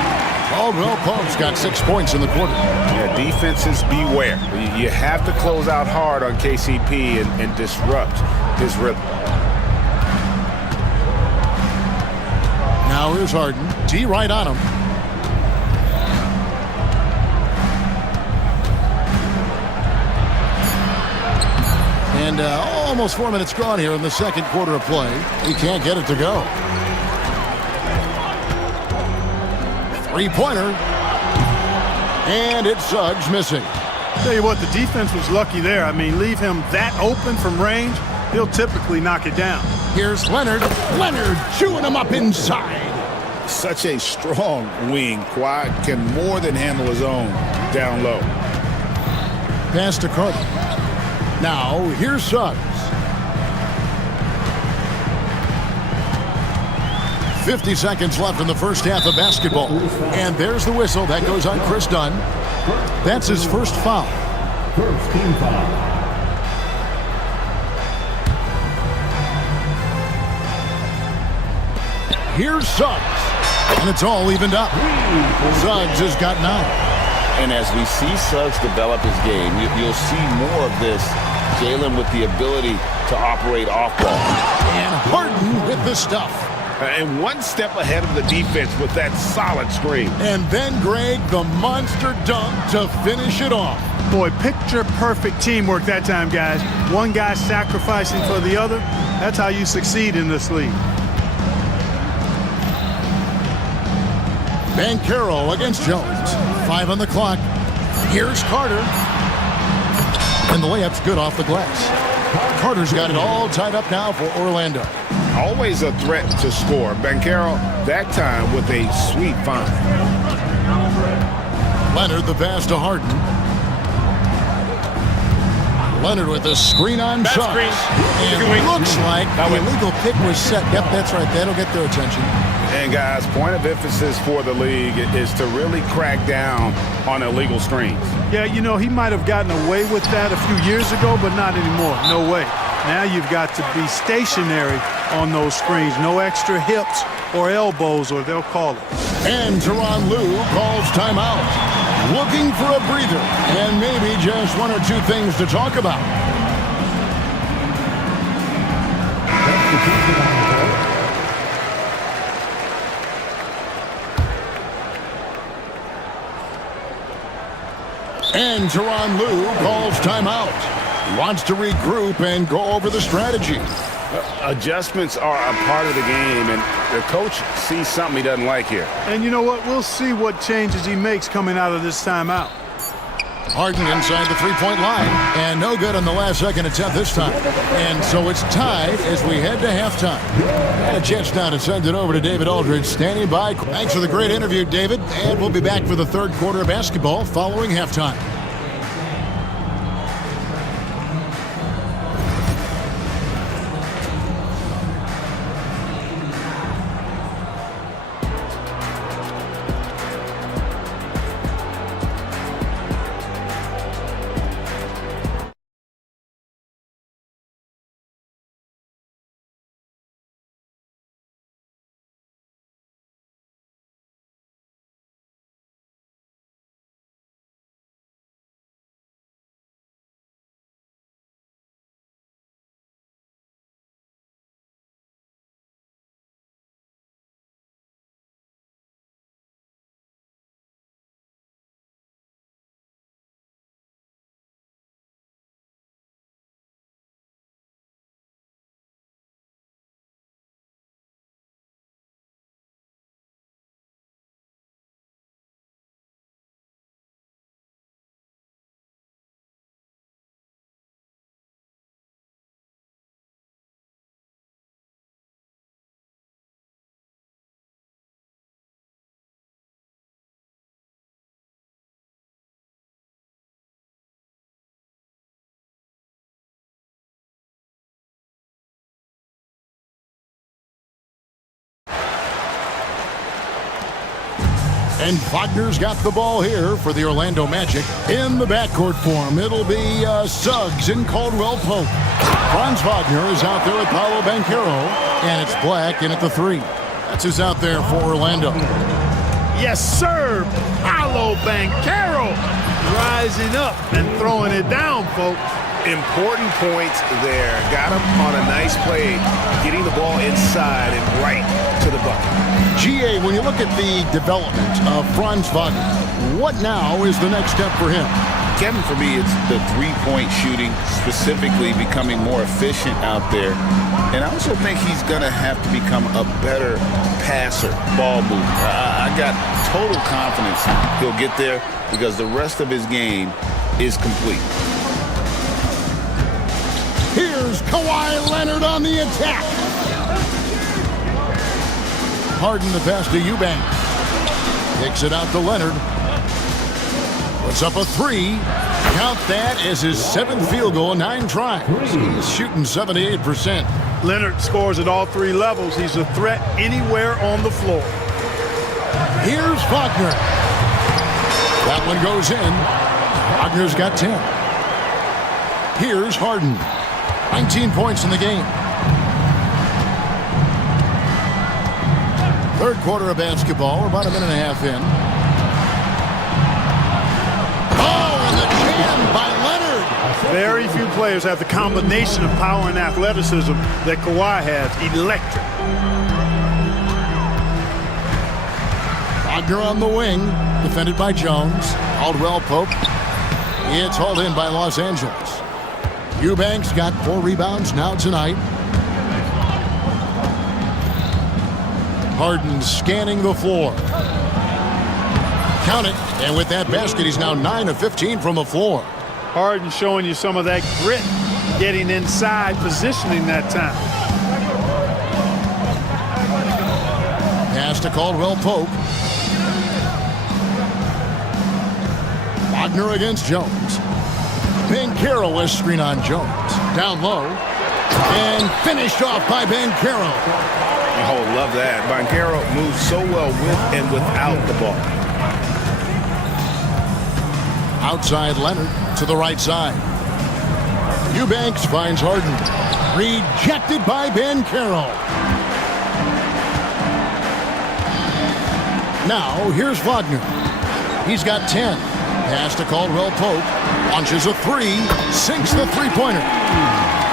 Caldwell Pope's got 6 points in the quarter. Yeah, defenses beware. You have to close out hard on KCP and disrupt his rhythm. Now here's Harden. T right on him. And almost 4 minutes gone here in the second quarter of play. He can't get it to go. Three-pointer. And it's Suggs missing. Tell you what, the defense was lucky there. I mean, leave him that open from range, he'll typically knock it down. Here's Leonard. Leonard chewing him up inside. Such a strong wing. Kawhi can more than handle his own down low. Pass to Carter. Now, here's Suggs. 50 seconds left in the first half of basketball. And there's the whistle. That goes on Chris Dunn. That's his first foul. First team foul. Here's Suggs. And it's all evened up. Suggs has got 9. And as we see Suggs develop his game, you'll see more of this. Jalen with the ability to operate off ball. And Harden with the stuff. And one step ahead of the defense with that solid screen. And then Greg, the monster dunk to finish it off. Boy, picture-perfect teamwork that time, guys. One guy sacrificing for the other. That's how you succeed in this league. Banchero against Jones. 5 on the clock. Here's Carter. And the layup's good off the glass. Carter's got it all tied up now for Orlando. Always a threat to score. Banchero, that time with a sweet find. Leonard, the pass to Harden. Leonard with a screen on Suggs. And it looks like the illegal pick was set. Yep, that's right. That'll get their attention. And guys, point of emphasis for the league is to really crack down on illegal screens. Yeah, you know, he might have gotten away with that a few years ago, but not anymore. No way. Now you've got to be stationary on those screens. No extra hips or elbows, or they'll call it. And Tyronn Lue calls timeout. Looking for a breather and maybe just 1 or 2 things to talk about. And Tyronn Lue calls timeout. Wants to regroup and go over the strategy. Adjustments are a part of the game, and the coach sees something he doesn't like here. And you know what? We'll see what changes he makes coming out of this timeout. Harden inside the three-point line, and no good on the last second attempt this time. And so it's tied as we head to halftime. And a chance now to send it over to David Aldridge, standing by. Thanks for the great interview, David. And we'll be back for the third quarter of basketball following halftime. And Wagner's got the ball here for the Orlando Magic. In the backcourt form, it'll be Suggs and Caldwell Pope. Franz Wagner is out there with Paolo Banchero, and it's Black in at the 3. That's who's out there for Orlando. Yes, sir. Paolo Banchero rising up and throwing it down, folks. Important points there. Got him on a nice play, getting the ball inside and right to the bucket. GA, when you look at the development of Franz Wagner, what now is the next step for him? Kevin, for me, it's the three-point shooting, specifically becoming more efficient out there. And I also think he's going to have to become a better passer, ball mover. I got total confidence he'll get there because the rest of his game is complete. Here's Kawhi Leonard on the attack. Harden the pass to Eubanks. Kicks it out to Leonard. Puts up a 3. Count that as his 7th field goal in 9 tries. He's shooting 78%. Leonard scores at all 3 levels. He's a threat anywhere on the floor. Here's Wagner. That one goes in. Wagner's got 10. Here's Harden. 19 points in the game. Third quarter of basketball. We're about a minute and a half in. Oh, and the jam by Leonard. Very few players have the combination of power and athleticism that Kawhi has. Electric. Wagner on the wing. Defended by Jones. Caldwell Pope. It's hauled in by Los Angeles. Eubanks got 4 rebounds now tonight. Harden scanning the floor. Count it. And with that basket, he's now 9 of 15 from the floor. Harden showing you some of that grit, getting inside, positioning that time. Pass to Caldwell Pope. Wagner against Jones. Banchero was screen on Jones. Down low. And finished off by Banchero. Oh, love that. Banchero moves so well with and without the ball. Outside Leonard to the right side. Eubanks finds Harden. Rejected by Banchero. Now, here's Wagner. He's got 10. Pass to Caldwell Pope. Launches a 3. Sinks the three-pointer.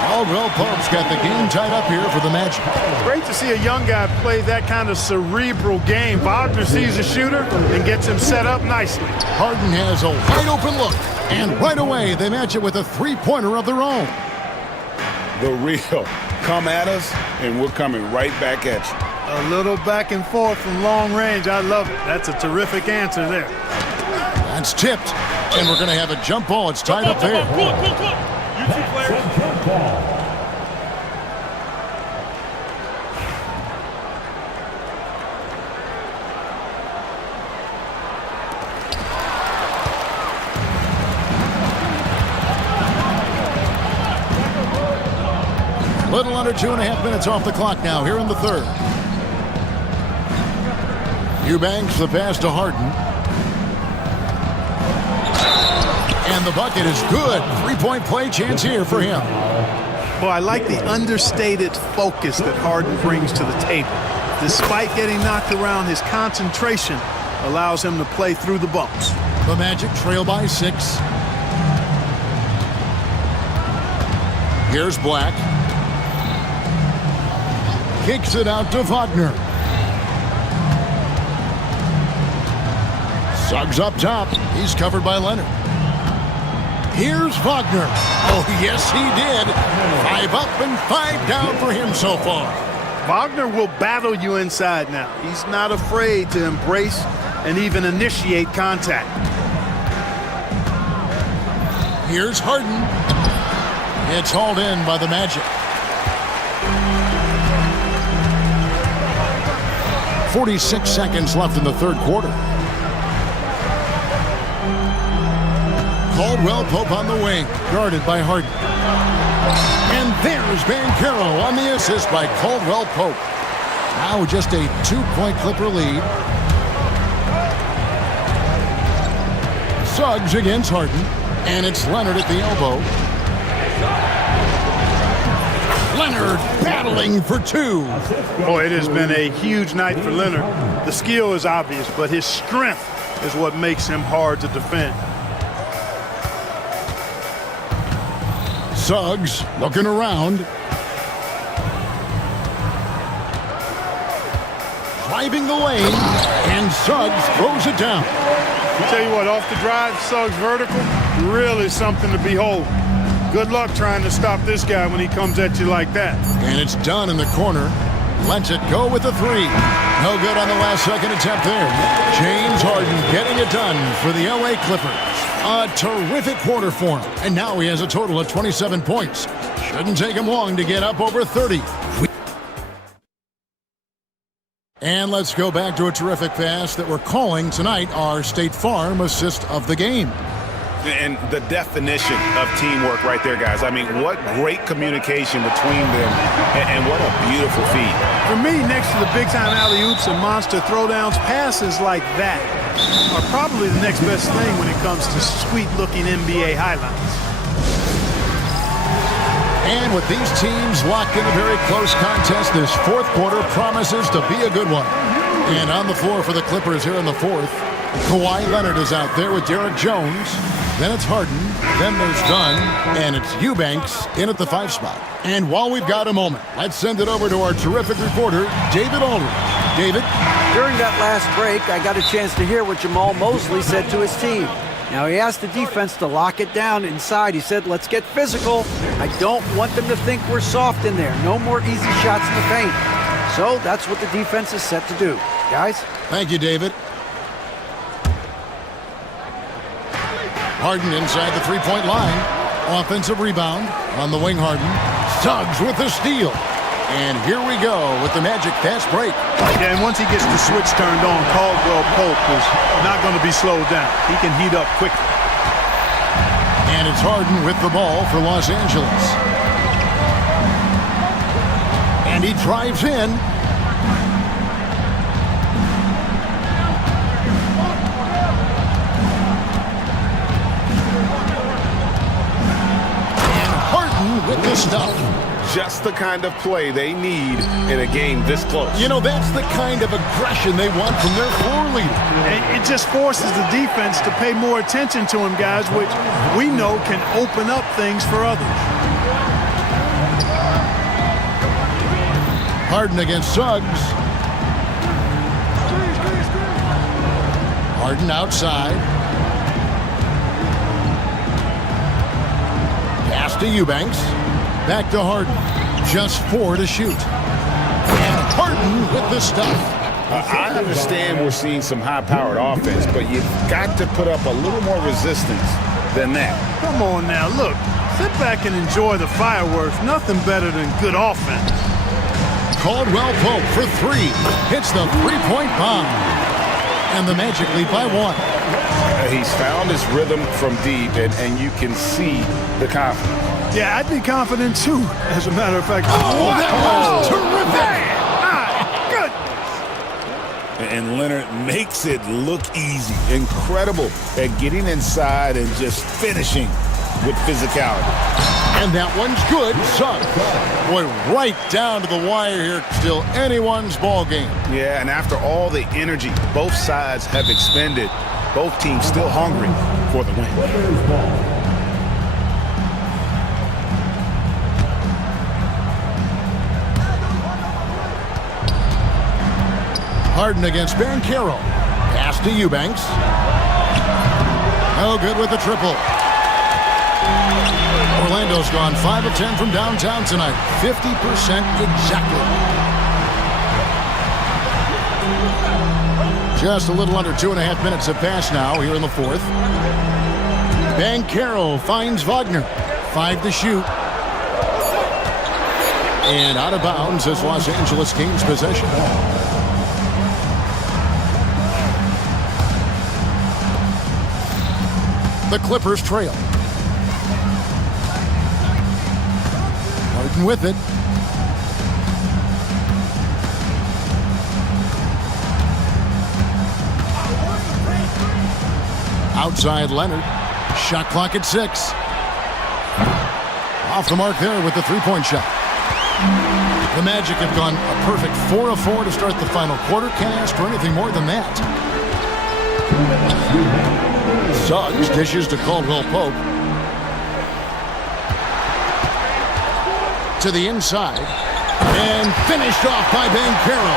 Caldwell Pope's got the game tied up here for the Magic. Great to see a young guy play that kind of cerebral game. Wagner sees a shooter and gets him set up nicely. Harden has a wide-open look. And right away, they match it with a three-pointer of their own. The real. Come at us, and we're coming right back at you. A little back and forth from long range. I love it. That's a terrific answer there. That's tipped. And we're going to have a jump ball. It's tied up there. You two players. Little under 2.5 minutes off the clock now here in the third. Eubanks the pass to Harden. And the bucket is good. Three-point play chance here for him. Well, I like the understated focus that Harden brings to the table. Despite getting knocked around, his concentration allows him to play through the bumps. The Magic trail by 6. Here's Black. Kicks it out to Wagner. Suggs up top. He's covered by Leonard. Here's Wagner. Oh, yes, he did. 5 up and 5 down for him so far. Wagner will battle you inside now. He's not afraid to embrace and even initiate contact. Here's Harden. It's hauled in by the Magic. 46 seconds left in the third quarter. Caldwell Pope on the wing, guarded by Harden. And there's Banchero on the assist by Caldwell Pope. Now just a 2-point Clipper lead. Suggs against Harden. And it's Leonard at the elbow. Leonard battling for two. Boy, it has been a huge night for Leonard. The skill is obvious, but his strength is what makes him hard to defend. Suggs looking around. Driving the lane, and Suggs throws it down. I'll tell you what, off the drive, Suggs vertical, really something to behold. Good luck trying to stop this guy when he comes at you like that. And it's done in the corner. Lets it go with the three. No good on the last second attempt there. James Harden getting it done for the LA Clippers. A terrific quarter for him. And now he has a total of 27 points. Shouldn't take him long to get up over 30. And let's go back to a terrific pass that we're calling tonight our State Farm assist of the game. And the definition of teamwork right there, guys. I mean, what great communication between them, and what a beautiful feed. For me, next to the big-time alley-oops and monster throwdowns, passes like that are probably the next best thing when it comes to sweet-looking NBA highlights. And with these teams locked in a very close contest, this fourth quarter promises to be a good one. And on the floor for the Clippers here in the fourth, Kawhi Leonard is out there with Derek Jones. Then it's Harden, then there's Dunn, and it's Eubanks in at the 5 spot. And while we've got a moment, let's send it over to our terrific reporter, David Aldridge. David? During that last break, I got a chance to hear what Jamal Mosley said to his team. Now, he asked the defense to lock it down inside. He said, let's get physical. I don't want them to think we're soft in there. No more easy shots in the paint. So that's what the defense is set to do. Guys? Thank you, David. Harden inside the three-point line. Offensive rebound on the wing. Harden. Suggs with the steal. And here we go with the Magic fast break. Yeah, and once he gets the switch turned on, Caldwell Pope is not going to be slowed down. He can heat up quickly. And it's Harden with the ball for Los Angeles. And he drives in. With the stuff. Just the kind of play they need in a game this close. You know, that's the kind of aggression they want from their floor leader. It just forces the defense to pay more attention to him, guys, which we know can open up things for others. Harden against Suggs. Harden outside. Pass to Eubanks. Back to Harden. Just 4 to shoot. And Harden with the stuff. I understand we're seeing some high-powered offense, but you've got to put up a little more resistance than that. Come on now, look. Sit back and enjoy the fireworks. Nothing better than good offense. Caldwell Pope for 3. Hits the three-point bomb. And the Magic lead by 1. He's found his rhythm from deep, and you can see the confidence. Yeah, I'd be confident too, as a matter of fact. Oh, that was terrific! Good. And Leonard makes it look easy. Incredible at getting inside and just finishing with physicality. And that one's good. Suggs. Boy, right down to the wire here. Still anyone's ball game. Yeah, and after all the energy both sides have expended, both teams still hungry for the win. Harden against Bankero. Pass to Eubanks. No good with the triple. Orlando's gone 5 of 10 from downtown tonight. 50% exactly. Just a little under 2.5 minutes have passed now here in the fourth. Bankero finds Wagner. 5 to shoot. And out of bounds as Los Angeles gains possession. The Clippers trail. Harden with it. Outside Leonard. Shot clock at 6. Off the mark there with the three-point shot. The Magic have gone a perfect 4 of 4 to start the final quarter. Can't ask for anything more than that. Suggs dishes to Caldwell Pope. To the inside. And finished off by Banchero.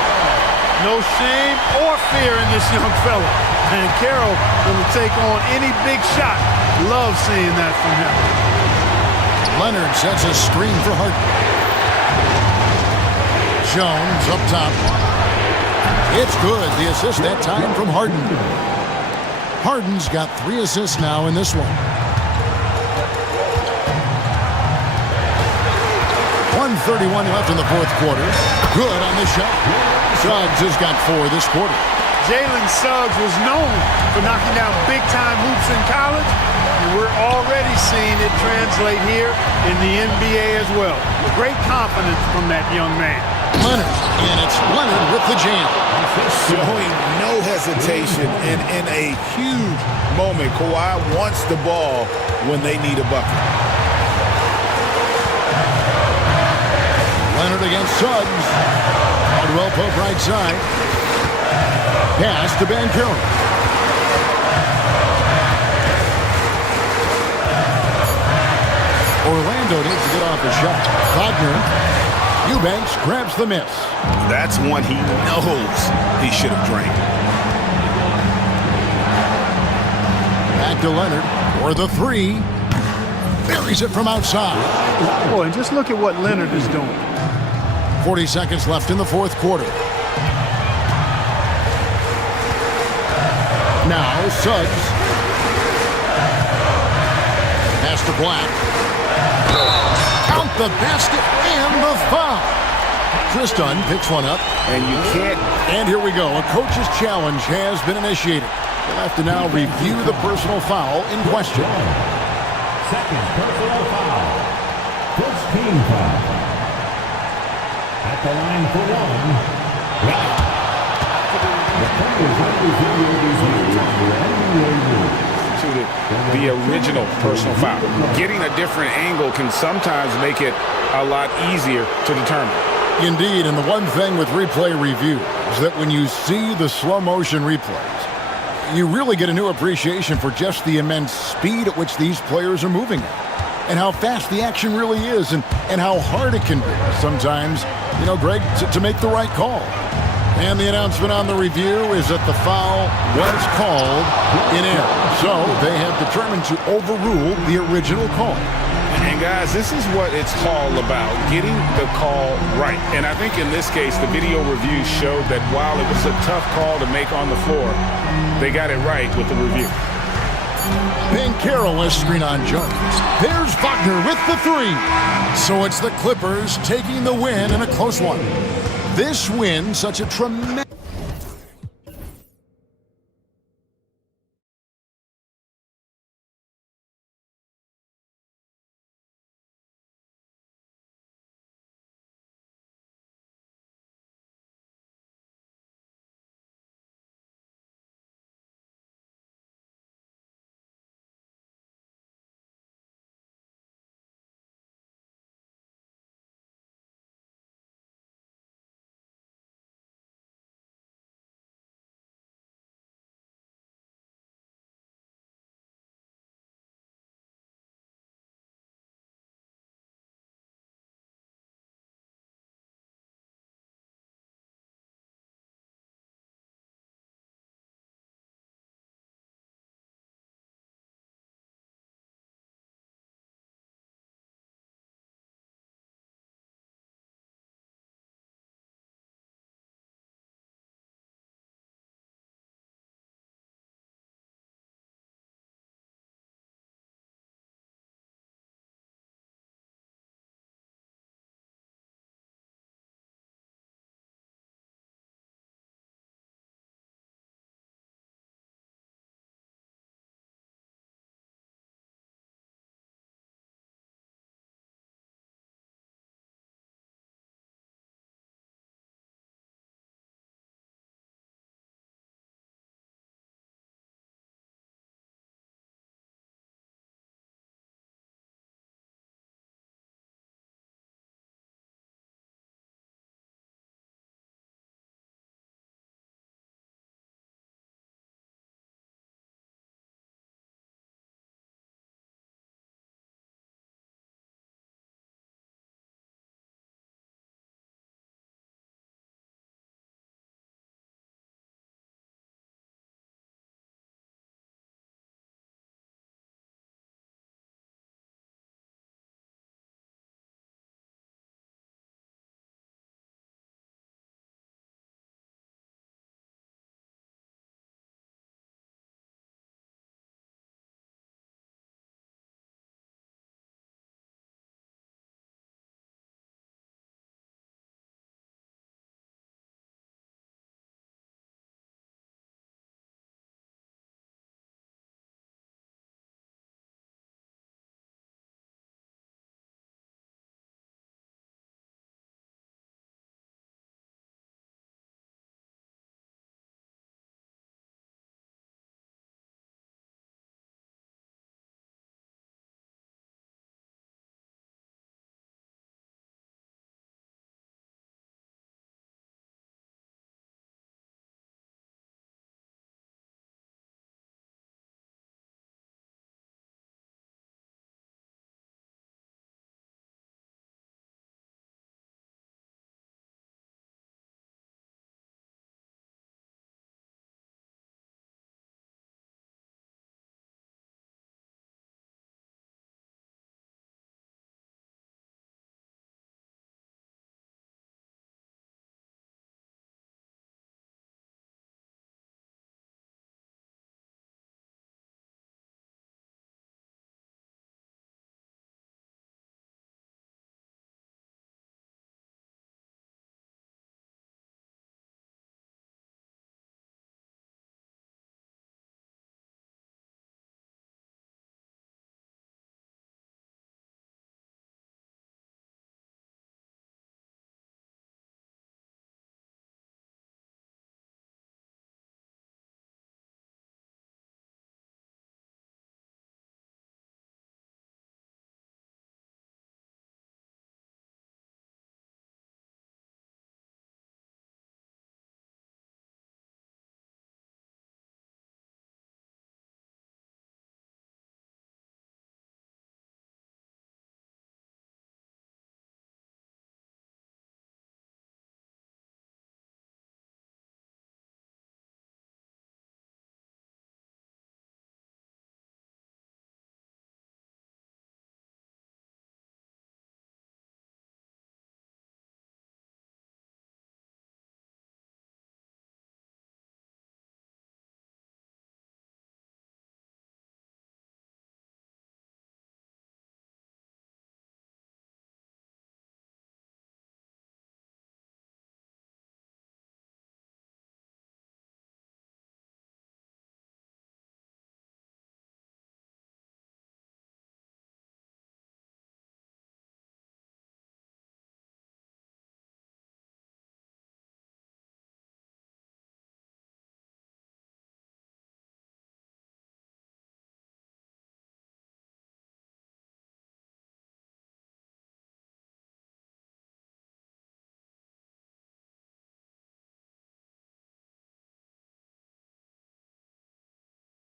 No shame or fear in this young fella. And Carroll going to take on any big shot. Love seeing that from him. Leonard sets a screen for Harden. Jones up top. It's good. The assist that time from Harden. Harden's got 3 assists now in this one. 1:31 left in the fourth quarter. Good on the shot. Suggs has got 4 this quarter. Jalen Suggs was known for knocking down big-time hoops in college, and we're already seeing it translate here in the NBA as well. Great confidence from that young man. Leonard, and it's Leonard with the jam. Showing no hesitation, and in a huge moment, Kawhi wants the ball when they need a bucket. Leonard against Suggs. Caldwell Pope right side. Pass to Banchero. Orlando needs to get off a shot. Wagner. Eubanks grabs the miss. That's one he knows he should have drained. Back to Leonard for the 3. Buries it from outside. Boy, and just look at what Leonard is doing. 40 seconds left in the fourth quarter. Now Suggs. Pass to Black. Count the basket and the foul. Chris Dunn picks one up. And you can't. And here we go. A coach's challenge has been initiated. We'll have to now review the personal foul in question. Second personal foul. First team foul. At the line for 1. The original personal foul. Getting a different angle can sometimes make it a lot easier to determine. Indeed, and the one thing with replay review is that when you see the slow motion replays, you really get a new appreciation for just the immense speed at which these players are moving at, and how fast the action really is, and how hard it can be sometimes, Greg, to make the right call. And the announcement on the review is that the foul was called in error. So they have determined to overrule the original call. And guys, this is what it's all about, getting the call right. And I think in this case, the video review showed that while it was a tough call to make on the floor, they got it right with the review. Banchero has screen on Jones. There's Wagner with the 3. So it's the Clippers taking the win in a close one. This win, such a tremendous...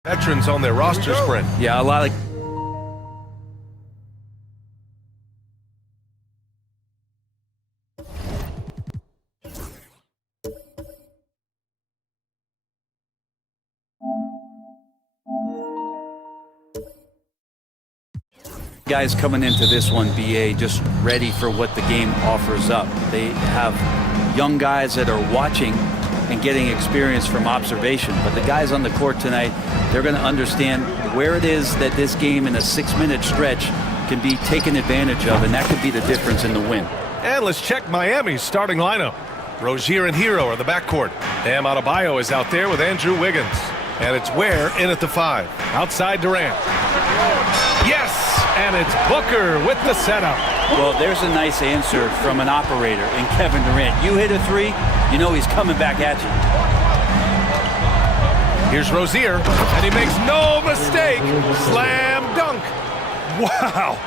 Veterans on their roster sprint. Yeah, a lot of guys coming into this one, BA, just ready for what the game offers up. They have young guys that are watching and getting experience from observation. But the guys on the court tonight, they're going to understand where it is that this game in a 6-minute stretch can be taken advantage of, and that could be the difference in the win. And let's check Miami's starting lineup. Rozier and Hero are the backcourt. Bam Adebayo is out there with Andrew Wiggins. And it's Ware in at the 5. Outside Durant. Yes! And it's Booker with the setup. Well, there's a nice answer from an operator in Kevin Durant. You hit a 3, you know he's coming back at you. Here's Rozier, and he makes no mistake. Slam dunk. Wow.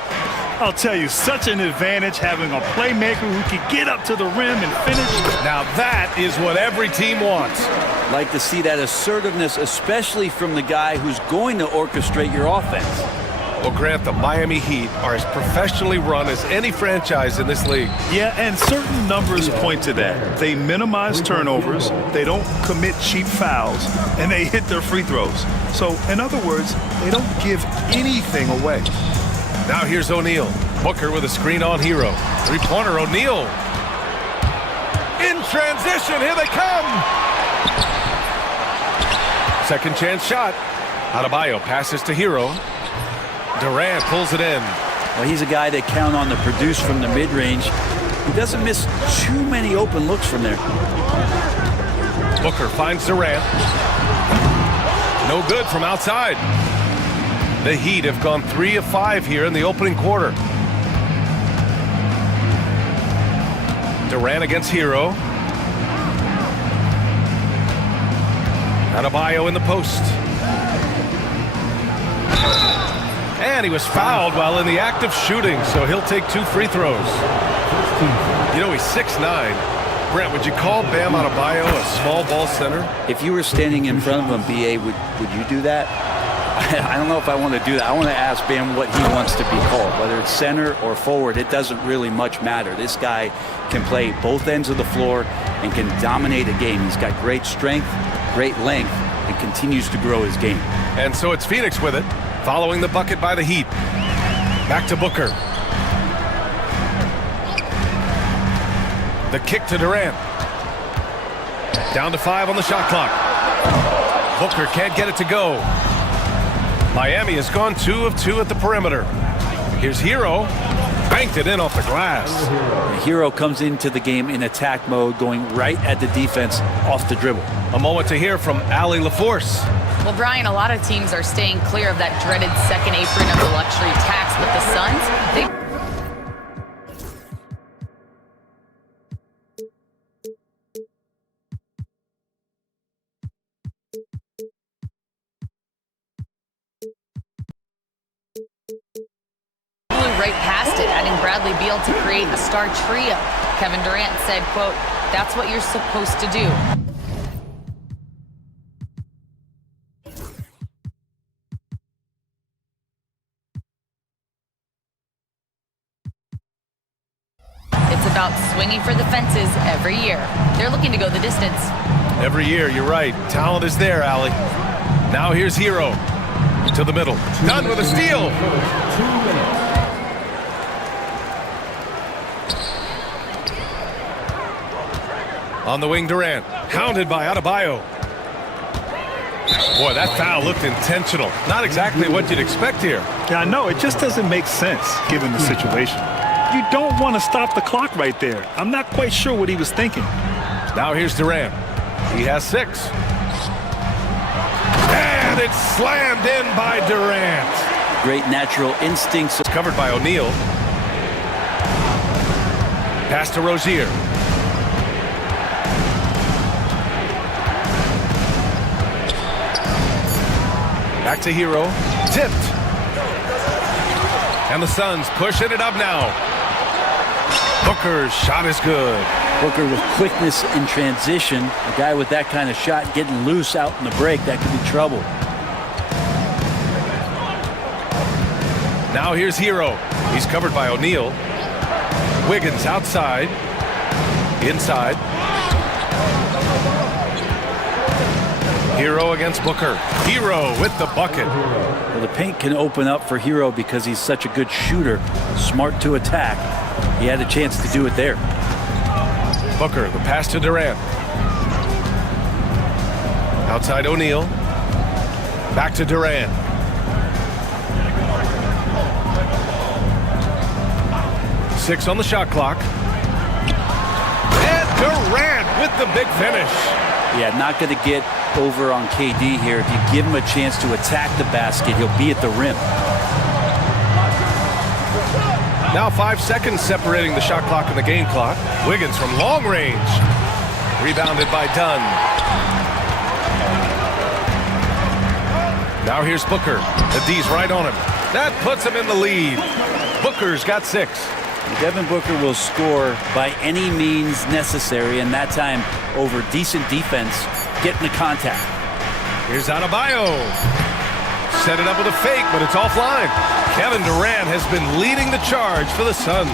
I'll tell you, such an advantage having a playmaker who can get up to the rim and finish. Now that is what every team wants. Like to see that assertiveness, especially from the guy who's going to orchestrate your offense. Well, Grant, the Miami Heat are as professionally run as any franchise in this league. Yeah, and certain numbers point to that. They minimize turnovers, they don't commit cheap fouls, and they hit their free throws. So, in other words, they don't give anything away. Now here's O'Neal. Booker with a screen on Hero. Three-pointer, O'Neal. In transition, here they come! Second chance shot. Adebayo passes to Hero. Durant pulls it in. Well, he's a guy they count on to produce from the mid-range. He doesn't miss too many open looks from there. Booker finds Durant. No good from outside. The Heat have gone 3 of 5 here in the opening quarter. Durant against Hero. Adebayo in the post. And he was fouled while in the act of shooting, so he'll take 2 free throws. You know, he's 6'9". Brent, would you call Bam Adebayo a small ball center? If you were standing in front of him, BA, would you do that? I don't know if I want to do that. I want to ask Bam what he wants to be called. Whether it's center or forward, it doesn't really much matter. This guy can play both ends of the floor and can dominate a game. He's got great strength, great length, and continues to grow his game. And so it's Phoenix with it, following the bucket by the Heat. Back to Booker. The kick to Durant. Down to 5 on the shot clock. Booker can't get it to go. Miami has gone 2 of 2 at the perimeter. Here's Hero. Banked it in off the glass. Hero comes into the game in attack mode, going right at the defense off the dribble. A moment to hear from Allie LaForce. Well, Brian, a lot of teams are staying clear of that dreaded second apron of the luxury tax, but the Suns, they... right past it, adding Bradley Beal to create a star trio. Kevin Durant said, quote, "That's what you're supposed to do." It's about swinging for the fences every year. They're looking to go the distance. Every year, you're right. Talent is there, Allie. Now here's Hero. To the middle. Done with a steal. On the wing, Durant. Hounded by Adebayo. Boy, that foul looked intentional. Not exactly what you'd expect here. Yeah, I know. It just doesn't make sense, given the situation. You don't want to stop the clock right there. I'm not quite sure what he was thinking. Now here's Durant. He has 6. And it's slammed in by Durant. Great natural instincts. It's covered by O'Neal. Pass to Rozier. Back to Hero. Tipped. And the Suns pushing it up now. Booker's shot is good. Booker with quickness in transition. A guy with that kind of shot getting loose out in the break, that could be trouble. Now here's Hero. He's covered by O'Neal. Wiggins outside. Inside. Hero against Booker. Hero with the bucket. Well, the paint can open up for Hero because he's such a good shooter, smart to attack. He had a chance to do it there. Booker, the pass to Durant. Outside O'Neal. Back to Durant. Six on the shot clock. And Durant with the big finish. Yeah, not going to get over on KD here. If you give him a chance to attack the basket, he'll be at the rim. Now 5 seconds separating the shot clock and the game clock. Wiggins from long range. Rebounded by Dunn. Now here's Booker. The D's right on him. That puts him in the lead. Booker's got 6. Devin Booker will score by any means necessary, and that time over decent defense, getting the contact. Here's Adebayo. Set it up with a fake, but it's offline. Kevin Durant has been leading the charge for the Suns.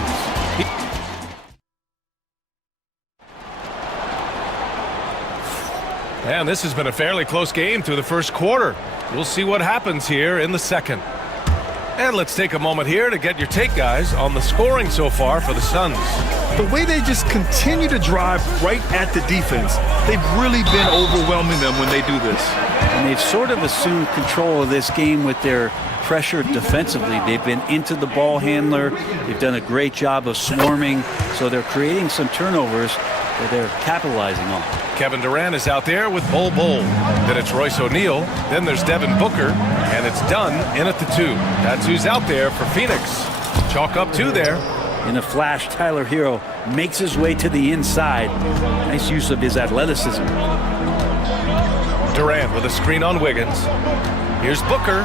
And this has been a fairly close game through the first quarter. We'll see what happens here in the second. And let's take a moment here to get your take, guys, on the scoring so far for the Suns. The way they just continue to drive right at the defense, they've really been overwhelming them when they do this. And they've sort of assumed control of this game with their pressure defensively. They've been into the ball handler. They've done a great job of swarming. So they're creating some turnovers that they're capitalizing on. Kevin Durant is out there with Bol Bol. Then it's Royce O'Neal. Then there's Devin Booker. And it's Dunn in at the 2. That's who's out there for Phoenix. Chalk up 2 there. In a flash, Tyler Hero makes his way to the inside. Nice use of his athleticism. Durant with a screen on Wiggins. Here's Booker.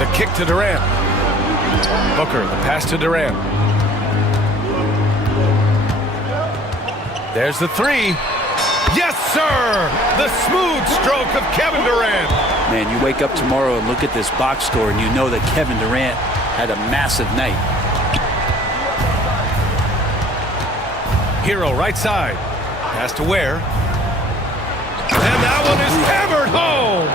The kick to Durant. Booker, the pass to Durant. There's the 3. Yes, sir! The smooth stroke of Kevin Durant. Man, you wake up tomorrow and look at this box score and you know that Kevin Durant had a massive night. Hero right side. Pass to Ware. And that one is hammered home.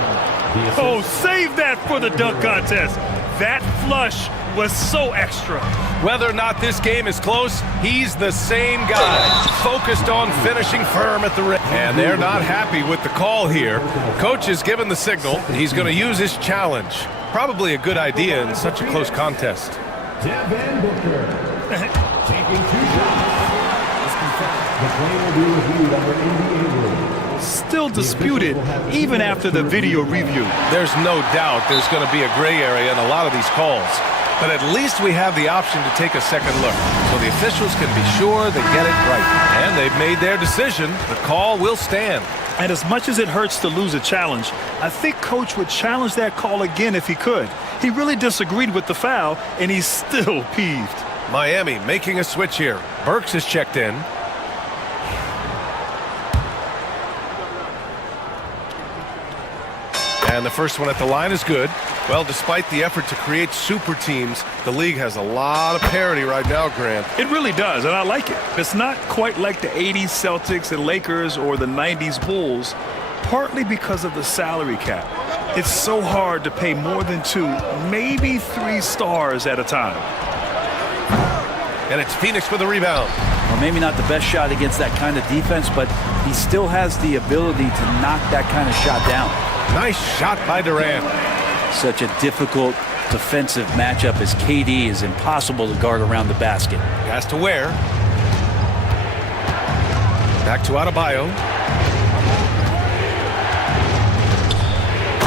Oh, save that for the dunk contest. That flush was so extra. Whether or not this game is close, he's the same guy, focused on finishing firm at the rim. And they're not happy with the call here. Coach has given the signal. He's going to use his challenge. Probably a good idea in such a close contest. Devin Booker taking 2 shots. The play will be reviewed under NBA rules. Still disputed even after the video review. There's no doubt there's going to be a gray area in a lot of these calls. But at least we have the option to take a second look, so the officials can be sure they get it right. And they've made their decision. The call will stand. And as much as it hurts to lose a challenge, I think Coach would challenge that call again if he could. He really disagreed with the foul, and he's still peeved. Miami making a switch here. Burks is checked in. And the first one at the line is good. Well, despite the effort to create super teams, the league has a lot of parity right now, Grant. It really does, and I like it. It's not quite like the 80s Celtics and Lakers or the 90s Bulls, partly because of the salary cap. It's so hard to pay more than 2, maybe 3 stars at a time. And it's Phoenix with a rebound. Well, maybe not the best shot against that kind of defense, but he still has the ability to knock that kind of shot down. Nice shot by Durant. Such a difficult defensive matchup as KD is impossible to guard around the basket. Pass to Ware. Back to Adebayo.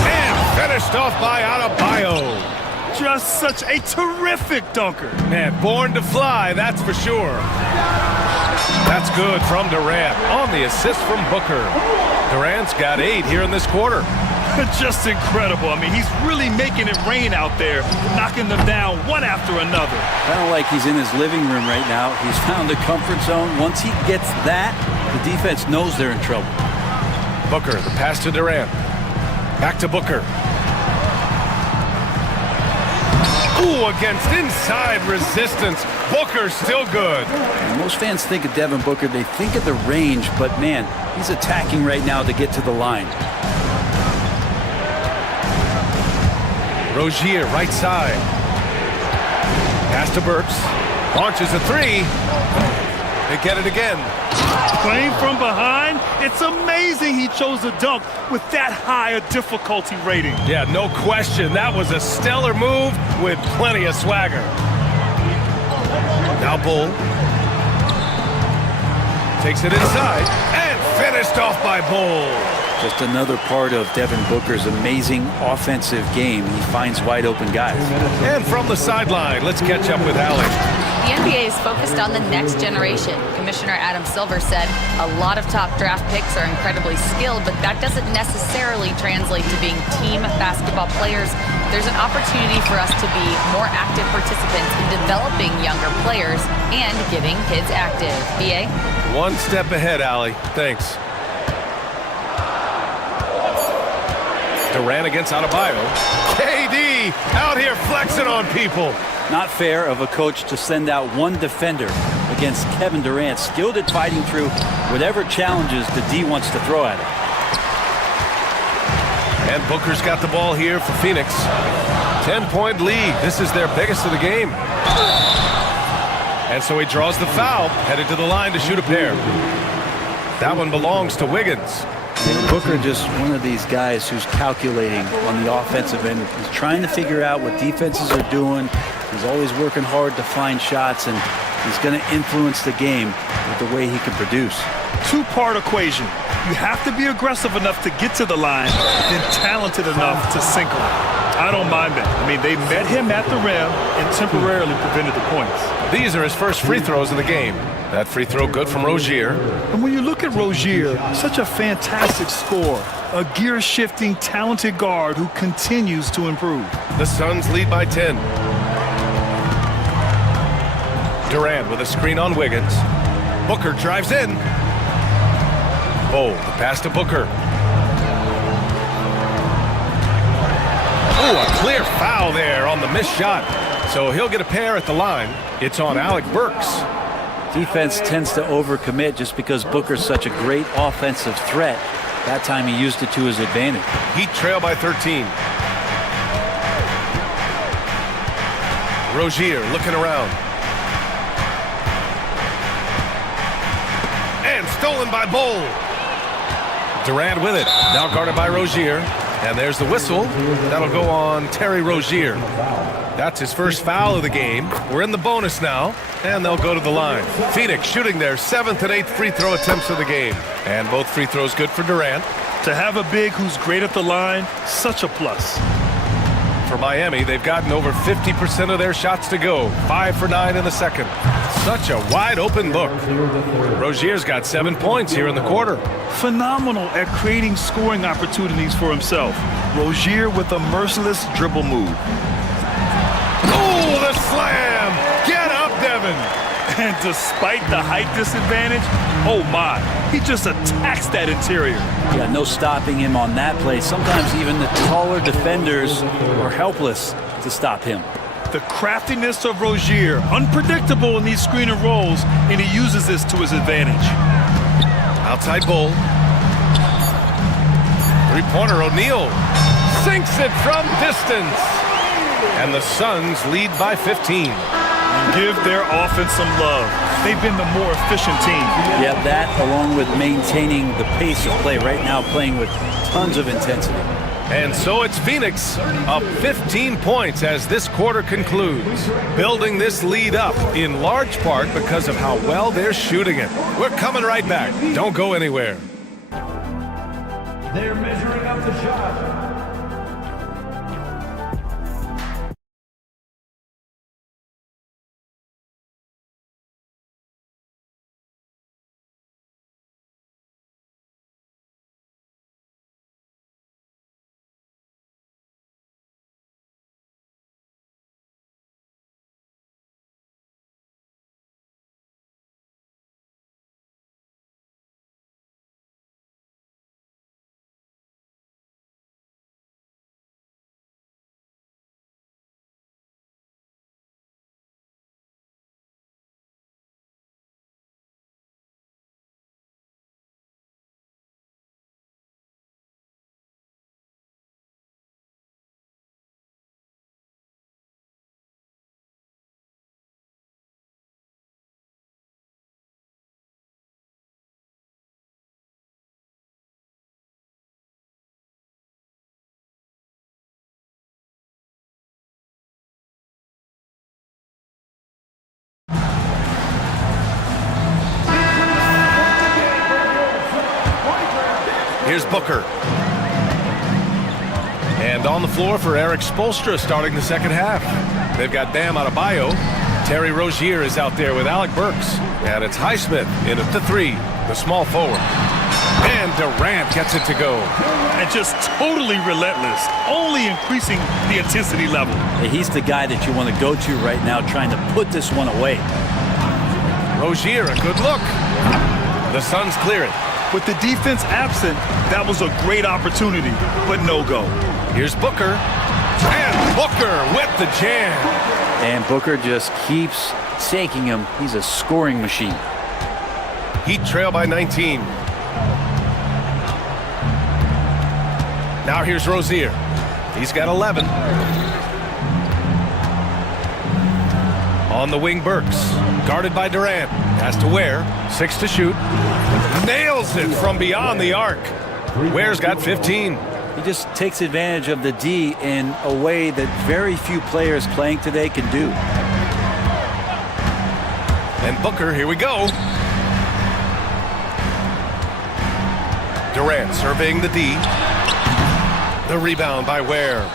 And finished off by Adebayo. Just such a terrific dunker. Man, born to fly, that's for sure. That's good from Durant on the assist from Booker. Durant's got 8 here in this quarter. Just incredible. I mean, he's really making it rain out there, knocking them down one after another. Kind of like he's in his living room right now. He's found a comfort zone. Once he gets that, the defense knows they're in trouble. Booker, the pass to Durant. Back to Booker. Ooh, against inside resistance. Booker still good. And most fans think of Devin Booker, they think of the range, but man, he's attacking right now to get to the line. Rozier, right side. Pass to Burks. Launches a three. They get it again. Playing from behind, it's amazing he chose a dunk with that high a difficulty rating. Yeah, no question. That was a stellar move with plenty of swagger. Now Bull. Takes it inside and finished off by Bull. Just another part of Devin Booker's amazing offensive game. He finds wide open guys. And from the sideline, let's catch up with Alec. The NBA is focused on the next generation. Commissioner Adam Silver said a lot of top draft picks are incredibly skilled, but that doesn't necessarily translate to being team basketball players. There's an opportunity for us to be more active participants in developing younger players and getting kids active. BA? One step ahead, Allie. Thanks. Durant against Adebayo. KD out here flexing on people. Not fair of a coach to send out one defender against Kevin Durant, skilled at fighting through whatever challenges the D wants to throw at him. And Booker's got the ball here for Phoenix. 10-point lead. This is their biggest of the game. And so he draws the foul, headed to the line to shoot a pair. That one belongs to Wiggins. Booker just one of these guys who's calculating on the offensive end. He's trying to figure out what defenses are doing. He's always working hard to find shots, and he's going to influence the game with the way he can produce. Two-part equation. You have to be aggressive enough to get to the line, then talented enough to sink them. I don't mind that. I mean, they met him at the rim and temporarily prevented the points. These are his first free throws of the game. That free throw good from Rozier. And when you look at Rozier, such a fantastic scorer, a gear-shifting, talented guard who continues to improve. The Suns lead by 10. Durant with a screen on Wiggins. Booker drives in. Oh, the pass to Booker. Oh, a clear foul there on the missed shot. So he'll get a pair at the line. It's on Alec Burks. Defense tends to overcommit just because Booker's such a great offensive threat. That time he used it to his advantage. Heat trail by 13. Rozier looking around. And stolen by Bull. Durant with it. Now guarded by Rozier. And there's the whistle. That'll go on Terry Rozier. That's his first foul of the game. We're in the bonus now, and they'll go to the line. Phoenix shooting their 7th and 8th free throw attempts of the game. And both free throws good for Durant. To have a big who's great at the line, such a plus. For Miami, they've gotten over 50% of their shots to go. 5 for 9 in the second. Such a wide open look. Rozier's got 7 points here in the quarter. Phenomenal at creating scoring opportunities for himself. Rozier with a merciless dribble move. Oh, the slam! Get up, Devin! And despite the height disadvantage, oh my, he just attacks that interior. Yeah, no stopping him on that play. Sometimes even the taller defenders are helpless to stop him. The craftiness of Rozier, unpredictable in these screen and rolls, and he uses this to his advantage. Outside Bull. Three-pointer, O'Neal sinks it from distance. And the Suns lead by 15. Give their offense some love. They've been the more efficient team. Yeah, that along with maintaining the pace of play right now, playing with tons of intensity. And so it's Phoenix up 15 points as this quarter concludes, building this lead up in large part because of how well they're shooting it. We're coming right back. Don't go anywhere. They're measuring up the shot. Here's Booker. And on the floor for Eric Spoelstra starting the second half. They've got Bam Adebayo. Terry Rozier is out there with Alec Burks. And it's Highsmith in at the three, the small forward. And Durant gets it to go. And just totally relentless, only increasing the intensity level. He's the guy that you want to go to right now, trying to put this one away. Rozier, a good look. The Suns clear it. With the defense absent, that was a great opportunity, but no go. Here's Booker. And Booker with the jam. And Booker just keeps taking him. He's a scoring machine. Heat trail by 19. Now here's Rozier. He's got 11. On the wing, Burks. Guarded by Durant. Has to Ware. 6 to shoot. Nails it from beyond the arc. Ware's got 15. He just takes advantage of the D in a way that very few players playing today can do. And Booker, here we go. Durant surveying the D. The rebound by Ware.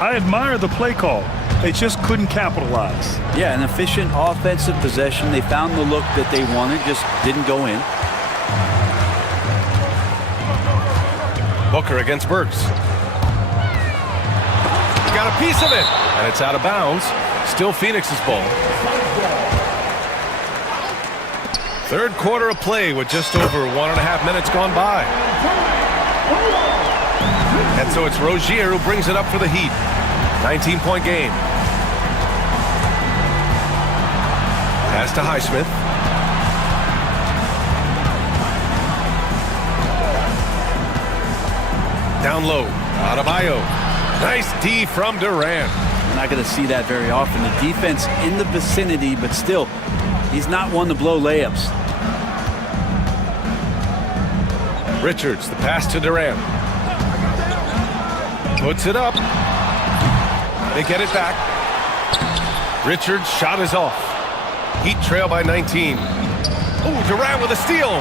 I admire the play call. They just couldn't capitalize. Yeah, an efficient offensive possession. They found the look that they wanted, just didn't go in. Booker against Burks. Got a piece of it, and it's out of bounds. Still Phoenix's ball. Third quarter of play with just over 1.5 minutes gone by. And so it's Rozier who brings it up for the Heat. 19-point game. Pass to Highsmith. Down low. Adebayo. Nice D from Durant. We're not going to see that very often. The defense in the vicinity, but still, he's not one to blow layups. Richards, the pass to Durant. Puts it up. They get it back. Richards' shot is off. Heat trail by 19. Oh, Durant with a steal.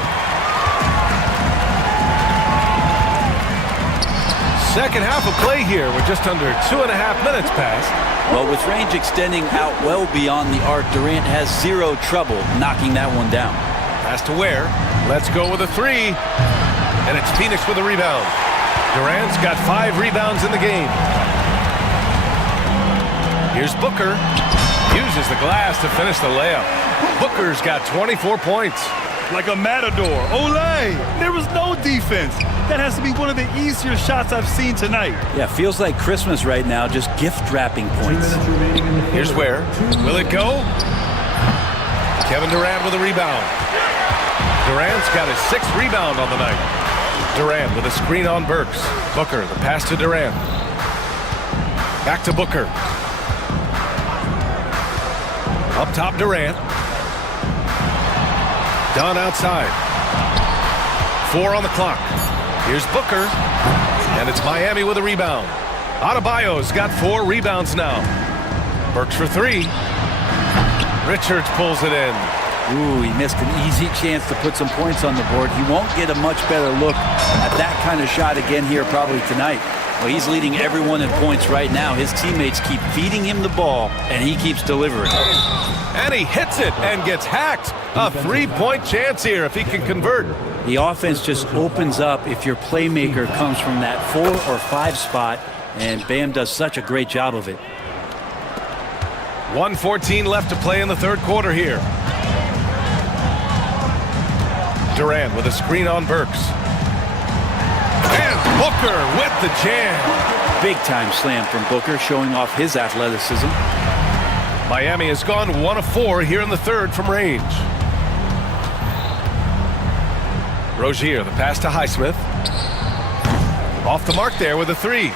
Second half of play here with just under 2.5 minutes passed. Well, with range extending out well beyond the arc, Durant has zero trouble knocking that one down. Pass to Ware. Let's go with a three. And it's Phoenix with a rebound. Durant's got 5 rebounds in the game. Here's Booker. Uses the glass to finish the layup. Booker's got 24 points. Like a matador. Olay! There was no defense. That has to be one of the easier shots I've seen tonight. Yeah, feels like Christmas right now, just gift wrapping points. Here's Ware. Will it go? Kevin Durant with a rebound. Durant's got his 6th rebound on the night. Durant with a screen on Burks. Booker, the pass to Durant. Back to Booker. Up top, Durant. Dunn outside. 4 on the clock. Here's Booker. And it's Miami with a rebound. Adebayo's got 4 rebounds now. Burks for 3. Richards pulls it in. Ooh, he missed an easy chance to put some points on the board. He won't get a much better look at that kind of shot again here probably tonight. Well, he's leading everyone in points right now. His teammates keep feeding him the ball, and he keeps delivering. And he hits it and gets hacked. A 3-point chance here if he can convert. The offense just opens up if your playmaker comes from that 4 or 5 spot, and Bam does such a great job of it. 1:14 left to play in the third quarter here. Durant with a screen on Burks. And Booker with the jam. Big time slam from Booker, showing off his athleticism. Miami has gone 1 of 4 here in the third from range. Rozier, the pass to Highsmith. Off the mark there with a 3.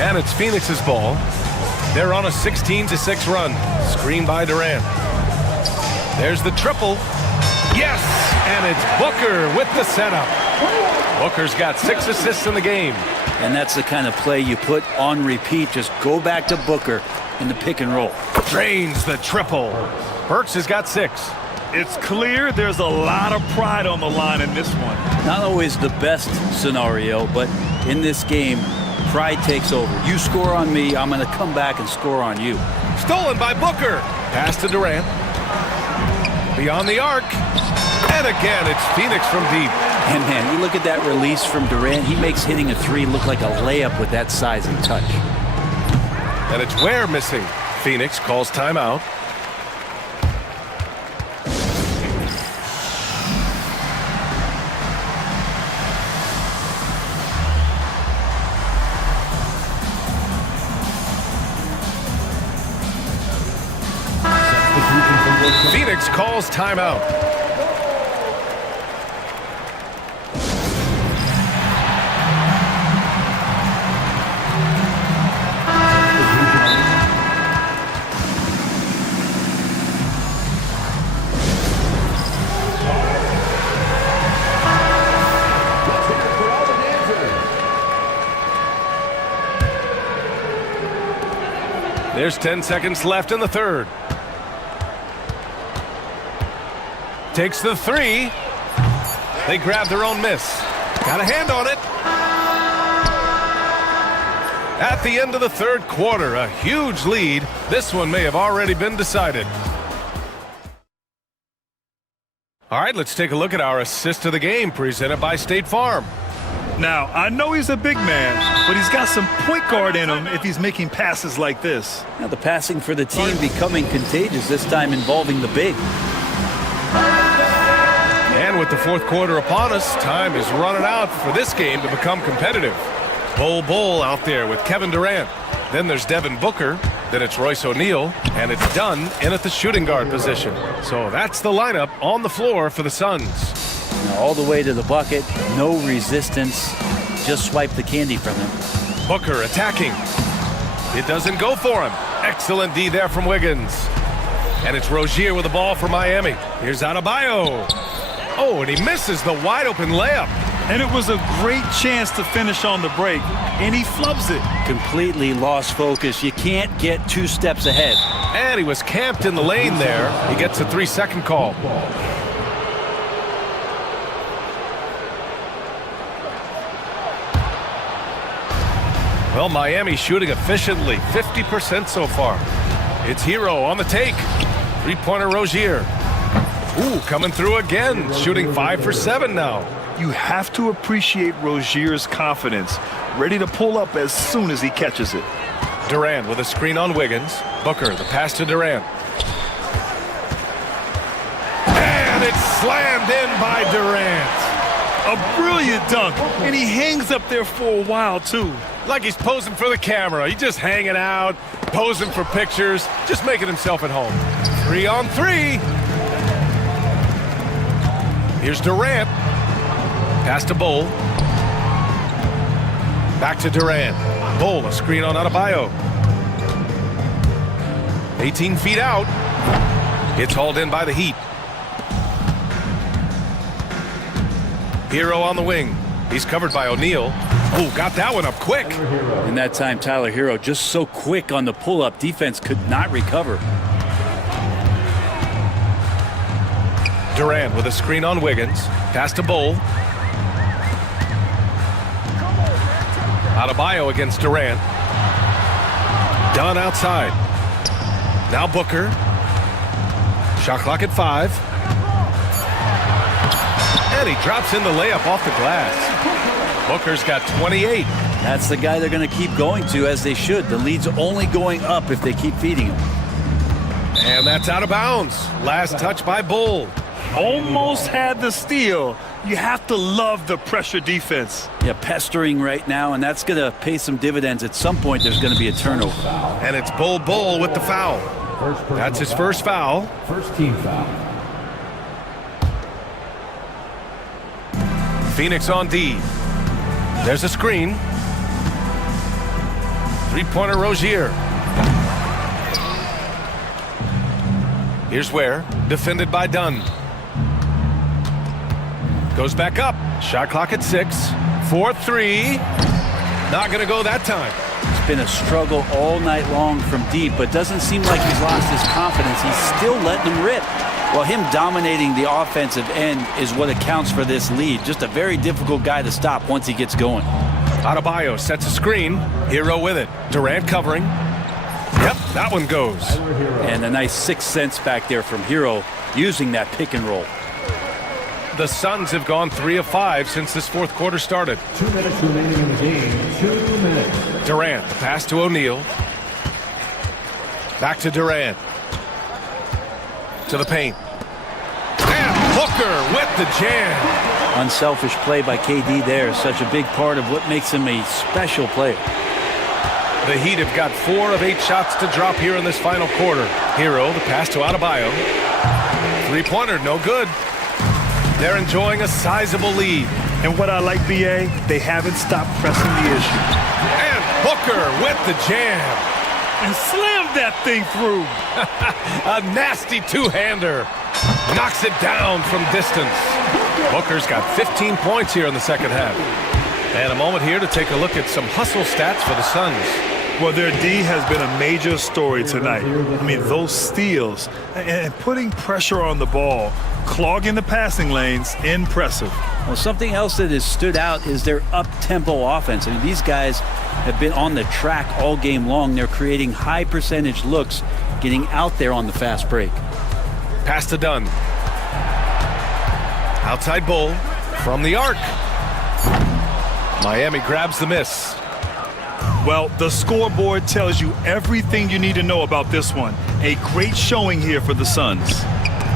And it's Phoenix's ball. They're on a 16-6 run. Screen by Durant. There's the triple. Yes! And it's Booker with the setup. Booker's got 6 assists in the game. And that's the kind of play you put on repeat. Just go back to Booker in the pick and roll. Drains the triple. Burks has got 6. It's clear there's a lot of pride on the line in this one. Not always the best scenario, but in this game, pride takes over. You score on me, I'm going to come back and score on you. Stolen by Booker. Pass to Durant. Beyond the arc. And again, it's Phoenix from deep. And man, you look at that release from Durant, he makes hitting a three look like a layup with that size and touch. And it's Ware missing. Phoenix calls timeout. Phoenix calls timeout. There's 10 seconds left in the third. Takes the three. They grab their own miss. Got a hand on it. At the end of the third quarter, a huge lead. This one may have already been decided. All right, let's take a look at our assist of the game presented by State Farm. Now, I know he's a big man, but he's got some point guard in him if he's making passes like this. Now the passing for the team becoming contagious, this time involving the big. And with the fourth quarter upon us, time is running out for this game to become competitive. Bull out there with Kevin Durant. Then there's Devin Booker. Then it's Royce O'Neal. And it's Dunn in at the shooting guard position. So that's the lineup on the floor for the Suns. Now all the way to the bucket, no resistance. Just swipe the candy from him. Booker attacking. It doesn't go for him. Excellent D there from Wiggins. And it's Rozier with the ball for Miami. Here's Adebayo. Oh, and he misses the wide open layup. And it was a great chance to finish on the break, and he flubs it. Completely lost focus. You can't get 2 steps ahead. And he was camped in the lane there. He gets a 3-second call. Well, Miami shooting efficiently, 50% so far. It's Hero on the take. Three-pointer Rozier. Ooh, coming through again, shooting 5 for 7 now. You have to appreciate Rozier's confidence, ready to pull up as soon as he catches it. Durant with a screen on Wiggins. Booker, the pass to Durant. And it's slammed in by Durant. A brilliant dunk, and he hangs up there for a while, too. Like he's posing for the camera. He's just hanging out, posing for pictures, just making himself at home. 3 on 3. Here's Durant. Pass to Bull. Back to Durant. Bull, a screen on Adebayo. 18 feet out. It's hauled in by the Heat. Hero on the wing. He's covered by O'Neal. Oh, got that one up quick. In that time, Tyler Hero just so quick on the pull-up. Defense could not recover. Durant with a screen on Wiggins. Pass to Bull. Adebayo against Durant. Dunn outside. Now Booker. Shot clock at 5. And he drops in the layup off the glass. Booker's got 28. That's the guy they're going to keep going to, as they should. The lead's only going up if they keep feeding him. And that's out of bounds. Last touch by Bull. Almost had the steal. You have to love the pressure defense. Yeah, pestering right now, and that's going to pay some dividends. At some point, there's going to be a turnover. And it's Bull with the foul. That's his first foul. First team foul. Phoenix on D. There's a screen. Three-pointer Rozier. Here's Ware, defended by Dunn. Goes back up. Shot clock at 6. 4-3. Not going to go that time. It's been a struggle all night long from deep, but doesn't seem like he's lost his confidence. He's still letting them rip. Well, him dominating the offensive end is what accounts for this lead. Just a very difficult guy to stop once he gets going. Adebayo sets a screen. Hero with it. Durant covering. Yep, that one goes. And a nice sixth sense back there from Hero using that pick and roll. The Suns have gone 3 of 5 since this fourth quarter started. 2 minutes remaining in the game. 2 minutes. Durant, the pass to O'Neal. Back to Durant. To the paint. And Booker with the jam. Unselfish play by KD there. Such a big part of what makes him a special player. The Heat have got 4 of 8 shots to drop here in this final quarter. Hero, the pass to Adebayo. Three-pointer, no good. They're enjoying a sizable lead. And what I like, BA, they haven't stopped pressing the issue. And Booker with the jam. And slammed that thing through. A nasty two-hander. Knocks it down from distance. Booker's got 15 points here in the second half. And a moment here to take a look at some hustle stats for the Suns. Well, their D has been a major story tonight. I mean, those steals and putting pressure on the ball, clogging the passing lanes, impressive. Well, something else that has stood out is their up-tempo offense. I mean, these guys have been on the track all game long. They're creating high-percentage looks, getting out there on the fast break. Pass to Dunn. Outside Bull from the arc. Miami grabs the miss. Well, the scoreboard tells you everything you need to know about this one. A great showing here for the Suns.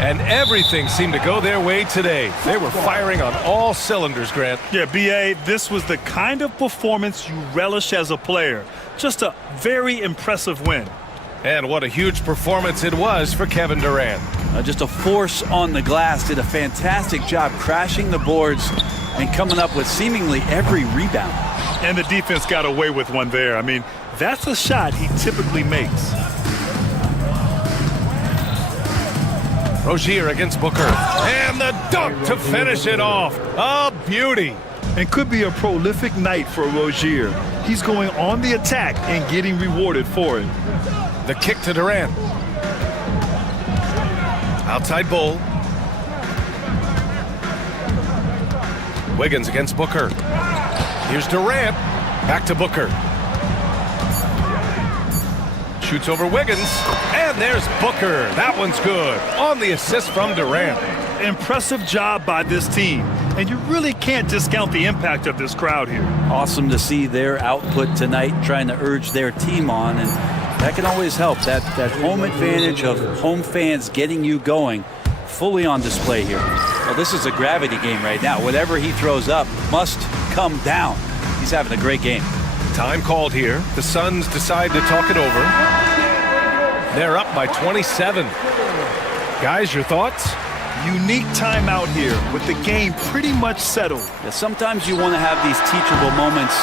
And everything seemed to go their way today. They were firing on all cylinders, Grant. Yeah, B.A., this was the kind of performance you relish as a player. Just a very impressive win. And what a huge performance it was for Kevin Durant. Just a force on the glass. Did a fantastic job crashing the boards and coming up with seemingly every rebound. And the defense got away with one there. I mean, that's a shot he typically makes. Rozier against Booker. And the dunk to finish it off. A beauty. And could be a prolific night for Rozier. He's going on the attack and getting rewarded for it. The kick to Durant. Outside Bull. Wiggins against Booker. Here's Durant. Back to Booker. Shoots over Wiggins. And there's Booker. That one's good. On the assist from Durant. Impressive job by this team. And you really can't discount the impact of this crowd here. Awesome to see their output tonight, trying to urge their team on. And that can always help. That home advantage of home fans getting you going, fully on display here. Well, this is a gravity game right now. Whatever he throws up must come down. He's having a great game. Time called here. The Suns decide to talk it over. They're up by 27. Guys, your thoughts? Unique timeout here with the game pretty much settled. Yeah, sometimes you want to have these teachable moments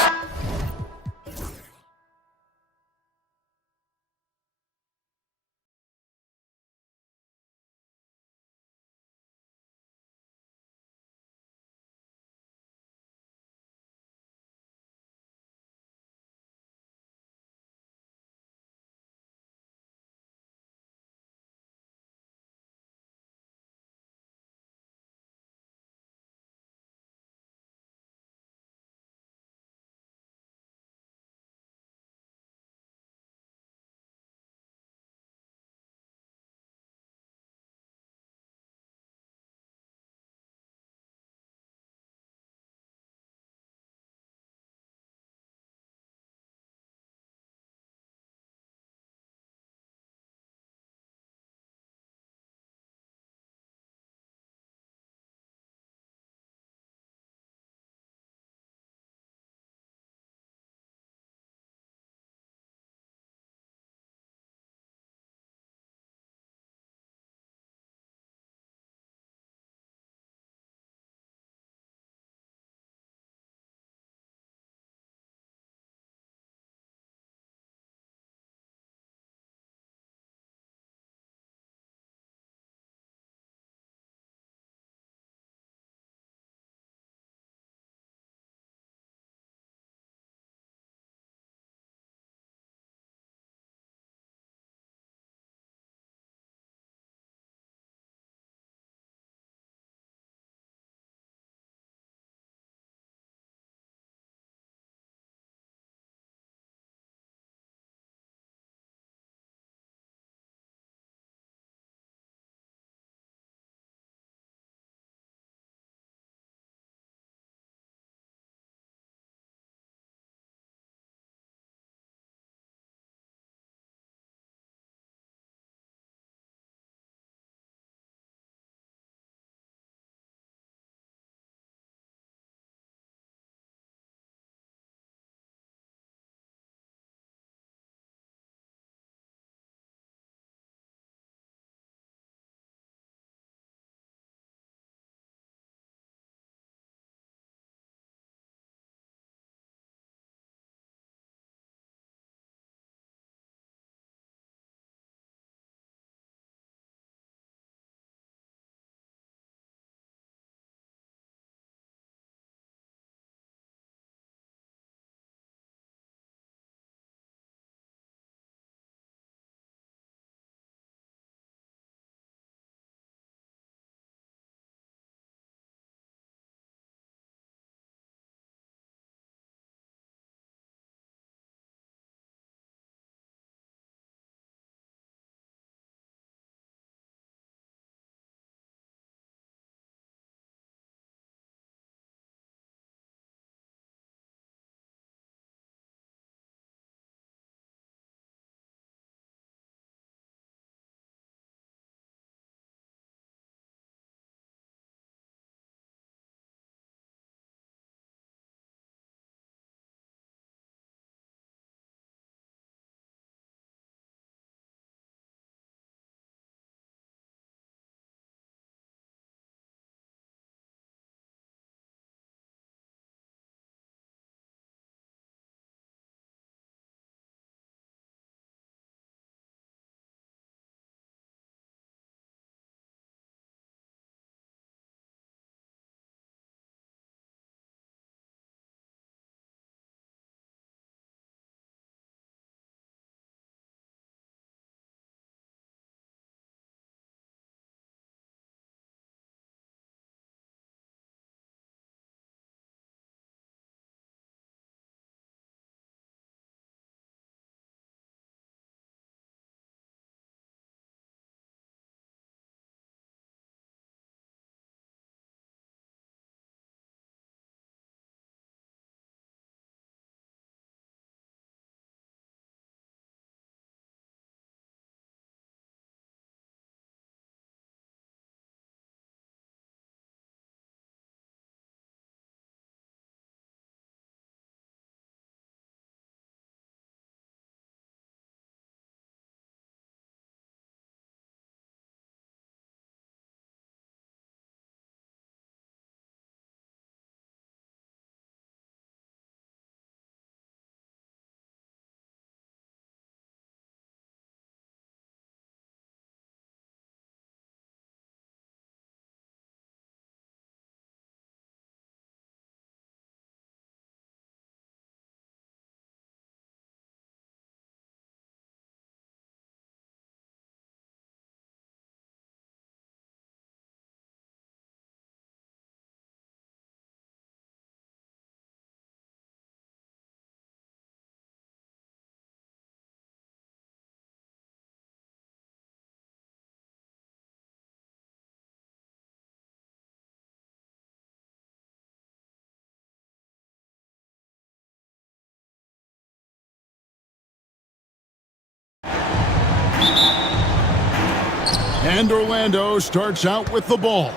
And Orlando starts out with the ball.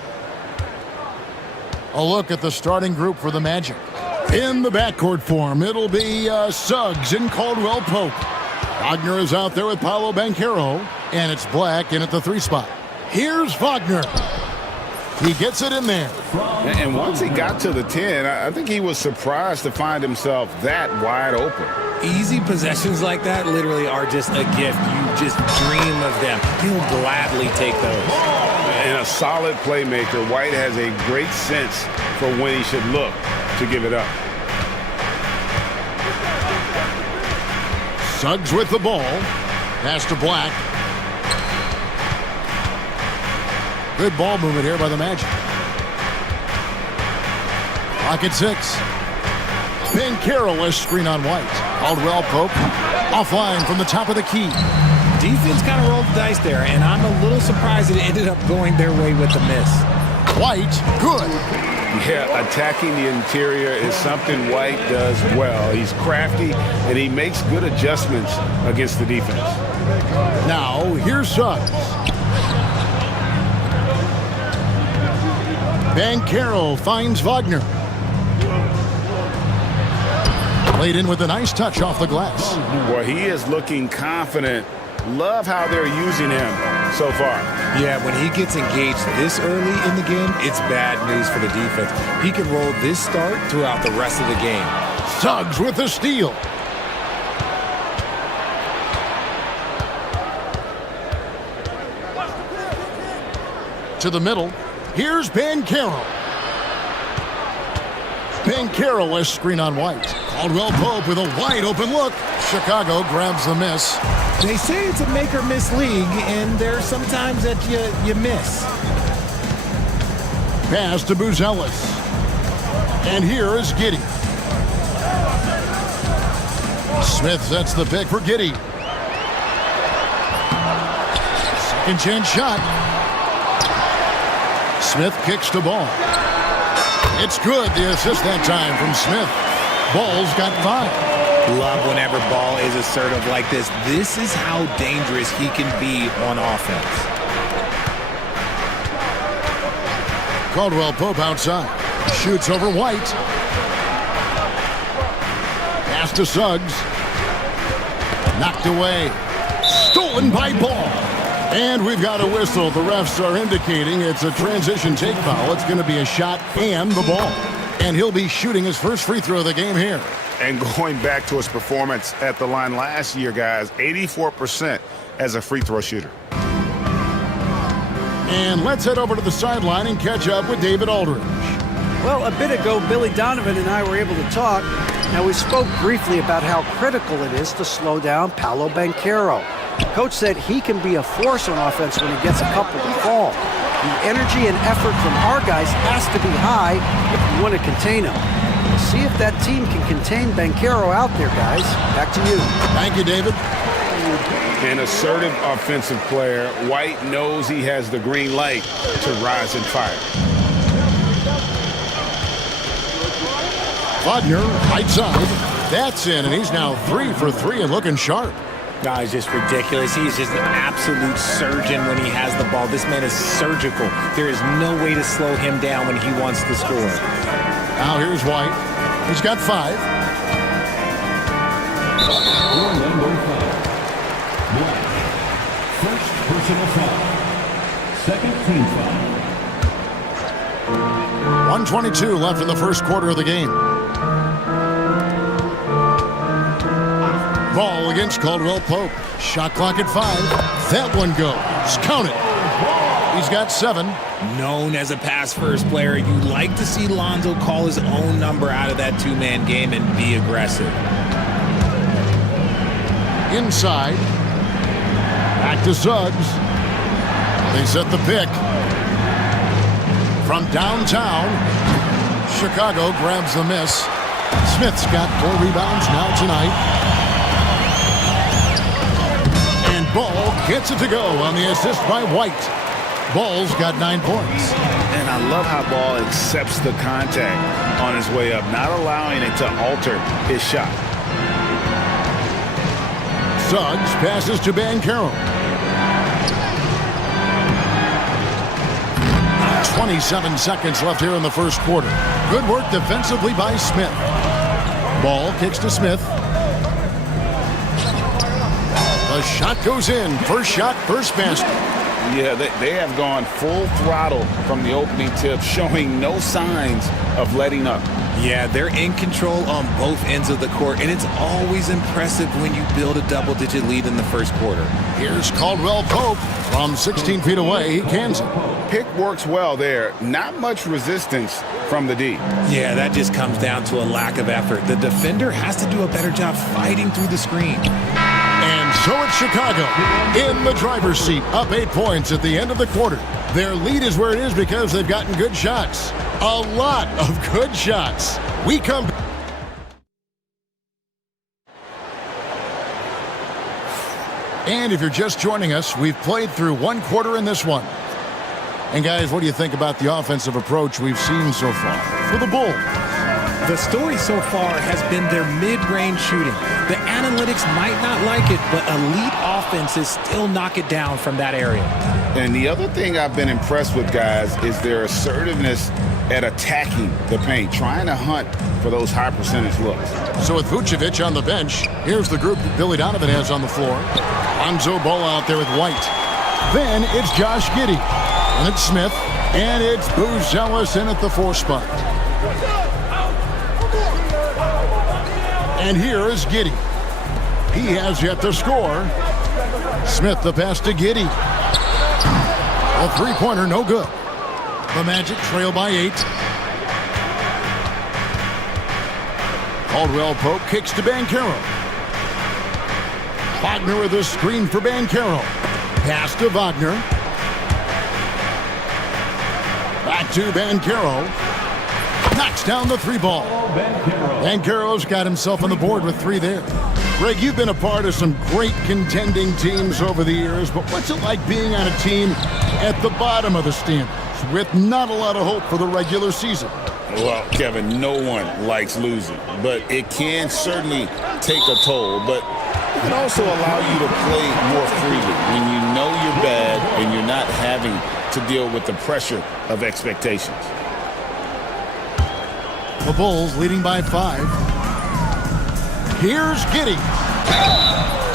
A look at the starting group for the Magic. In the backcourt form, it'll be Suggs and Caldwell Pope. Wagner is out there with Paolo Banchero, and it's Black in at the 3 spot. Here's Wagner. He gets it in there. And once he got to the 10, I think he was surprised to find himself that wide open. Easy possessions like that literally are just a gift. You just dream of them. He'll gladly take those. And a solid playmaker, White has a great sense for when he should look to give it up. Suggs with the ball. Pass to Black. Good ball movement here by the Magic. Clock at 6. Banchero a screen on White. Caldwell Pope offline from the top of the key. Defense kind of rolled the dice there, and I'm a little surprised it ended up going their way with the miss. White, good. Yeah, attacking the interior is something White does well. He's crafty, and he makes good adjustments against the defense. Now, here's Suggs. Banchero finds Wagner. Played in with a nice touch off the glass. Well, he is looking confident. Love how they're using him so far. Yeah, when he gets engaged this early in the game, it's bad news for the defense. He can roll this start throughout the rest of the game. Suggs with the steal. To the middle. Here's Banchero. Banchero a screen on White. Caldwell Pope with a wide open look. Chicago grabs the miss. They say it's a make or miss league, and there's sometimes that you miss. Pass to Buzelis. And here is Giddey. Smith sets the pick for Giddey. Second chance shot. Smith kicks the ball. It's good, the assist that time from Smith. Ball's got 5. Love whenever Ball is assertive like this. This is how dangerous he can be on offense. Caldwell Pope outside. Shoots over White. Pass to Suggs. Knocked away. Stolen by Ball. And we've got a whistle. The refs are indicating it's a transition take foul. It's going to be a shot and the ball. And he'll be shooting his first free throw of the game here. And going back to his performance at the line last year, guys, 84% as a free throw shooter. And let's head over to the sideline and catch up with David Aldridge. Well, a bit ago, Billy Donovan and I were able to talk. Now, we spoke briefly about how critical it is to slow down Paolo Banchero. Coach said he can be a force on offense when he gets a couple to fall. The energy and effort from our guys has to be high if we want to contain him. We'll see if that team can contain Banchero out there, guys. Back to you. Thank you, David. An assertive offensive player. White knows he has the green light to rise and fire. Wagner, right side. That's in, and he's now 3 for 3 and looking sharp. No, he's just ridiculous. He's just an absolute surgeon when he has the ball. This man is surgical. There is no way to slow him down when he wants to score. Now here's White. He's got 5. Orlando foul. White. First personal foul. Second team foul. 1:22 left in the first quarter of the game. Ball against Caldwell Pope. Shot clock at 5. That one goes. Count it. He's got 7. Known as a pass-first player, you like to see Lonzo call his own number out of that two-man game and be aggressive. Inside. Back to Suggs. They set the pick. From downtown, Chicago grabs the miss. Smith's got 4 rebounds now tonight. And Ball gets it to go on the assist by White. Ball's got 9 points. And I love how Ball accepts the contact on his way up, not allowing it to alter his shot. Suggs passes to Banchero. 27 seconds left here in the first quarter. Good work defensively by Smith. Ball kicks to Smith. The shot goes in. First shot, first basket. Yeah, they have gone full throttle from the opening tip, showing no signs of letting up. Yeah, they're in control on both ends of the court, and it's always impressive when you build a double-digit lead in the first quarter. Here's Caldwell Pope from 16 feet away. He cans it. Pick works well there. Not much resistance from the D. Yeah, that just comes down to a lack of effort. The defender has to do a better job fighting through the screen. And so it's Chicago in the driver's seat, up 8 points at the end of the quarter. Their lead is where it is because they've gotten good shots. A lot of good shots. We come. And if you're just joining us, we've played through one quarter in this one. And guys, what do you think about the offensive approach we've seen so far for the Bulls? The story so far has been their mid-range shooting. The analytics might not like it, but elite offenses still knock it down from that area. And the other thing I've been impressed with, guys, is their assertiveness at attacking the paint, trying to hunt for those high percentage looks. So with Vucevic on the bench, here's the group Billy Donovan has on the floor. Lonzo Ball out there with White. Then it's Josh Giddey. And it's Smith. And it's Booz Ellis in at the 4 spot. And here is Giddey. He has yet to score. Smith the pass to Giddey. A three-pointer, no good. The Magic trail by 8. Caldwell Pope kicks to Banchero. Wagner with a screen for Banchero. Pass to Wagner. Back to Banchero. Knocks down the 3 ball. Banchero's got himself on the board with 3 there. Greg, you've been a part of some great contending teams over the years, but what's it like being on a team at the bottom of the standings with not a lot of hope for the regular season? Well, Kevin, no one likes losing, but it can certainly take a toll. But it can also allow you to play more freely when you know you're bad and you're not having to deal with the pressure of expectations. The Bulls leading by 5. Here's Giddey.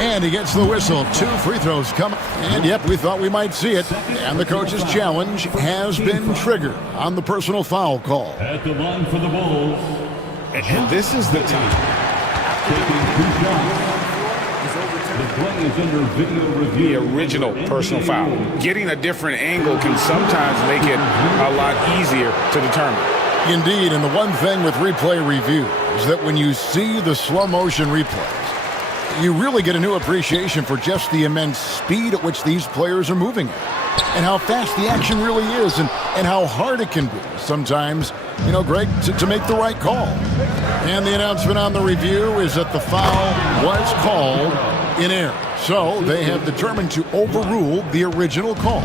And he gets the whistle. 2 free throws coming. And yep, we thought we might see it. And the coach's challenge has been triggered on the personal foul call. At the line for the Bulls. And this is the time. Taking 2 shots. The play is under video review. The original personal foul. Getting a different angle can sometimes make it a lot easier to determine. Indeed, and the one thing with replay review is that when you see the slow motion replays, you really get a new appreciation for just the immense speed at which these players are moving and how fast the action really is and how hard it can be sometimes, you know, Greg, to make the right call. And the announcement on the review is that the foul was called in error. So they have determined to overrule the original call.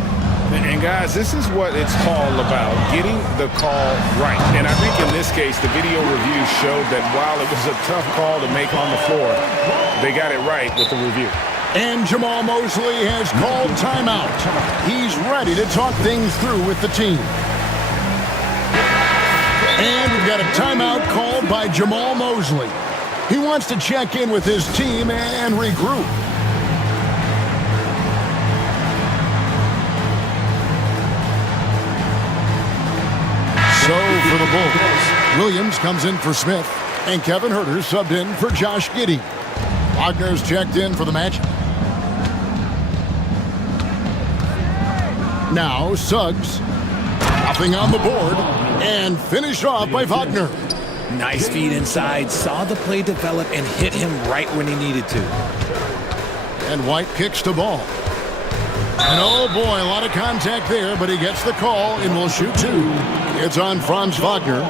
And guys, this is what it's all about, getting the call right. And I think in this case, the video review showed that while it was a tough call to make on the floor, they got it right with the review. And Jamal Mosley has called timeout. He's ready to talk things through with the team. And we've got a timeout called by Jamal Mosley. He wants to check in with his team and regroup. So for the Bulls, Williams comes in for Smith, and Kevin Huerter subbed in for Josh Giddey. Wagner's checked in for the Magic. Now Suggs, nothing on the board, and finished off by Wagner. Nice feed inside, saw the play develop and hit him right when he needed to. And White kicks the ball. And oh boy, a lot of contact there, but he gets the call and will shoot 2. It's on Franz Wagner.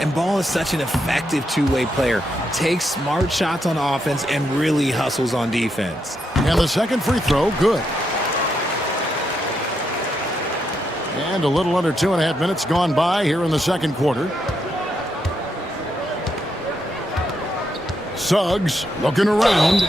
And Ball is such an effective two-way player. Takes smart shots on offense and really hustles on defense. And the second free throw, good. And a little under 2.5 minutes gone by here in the second quarter. Suggs looking around.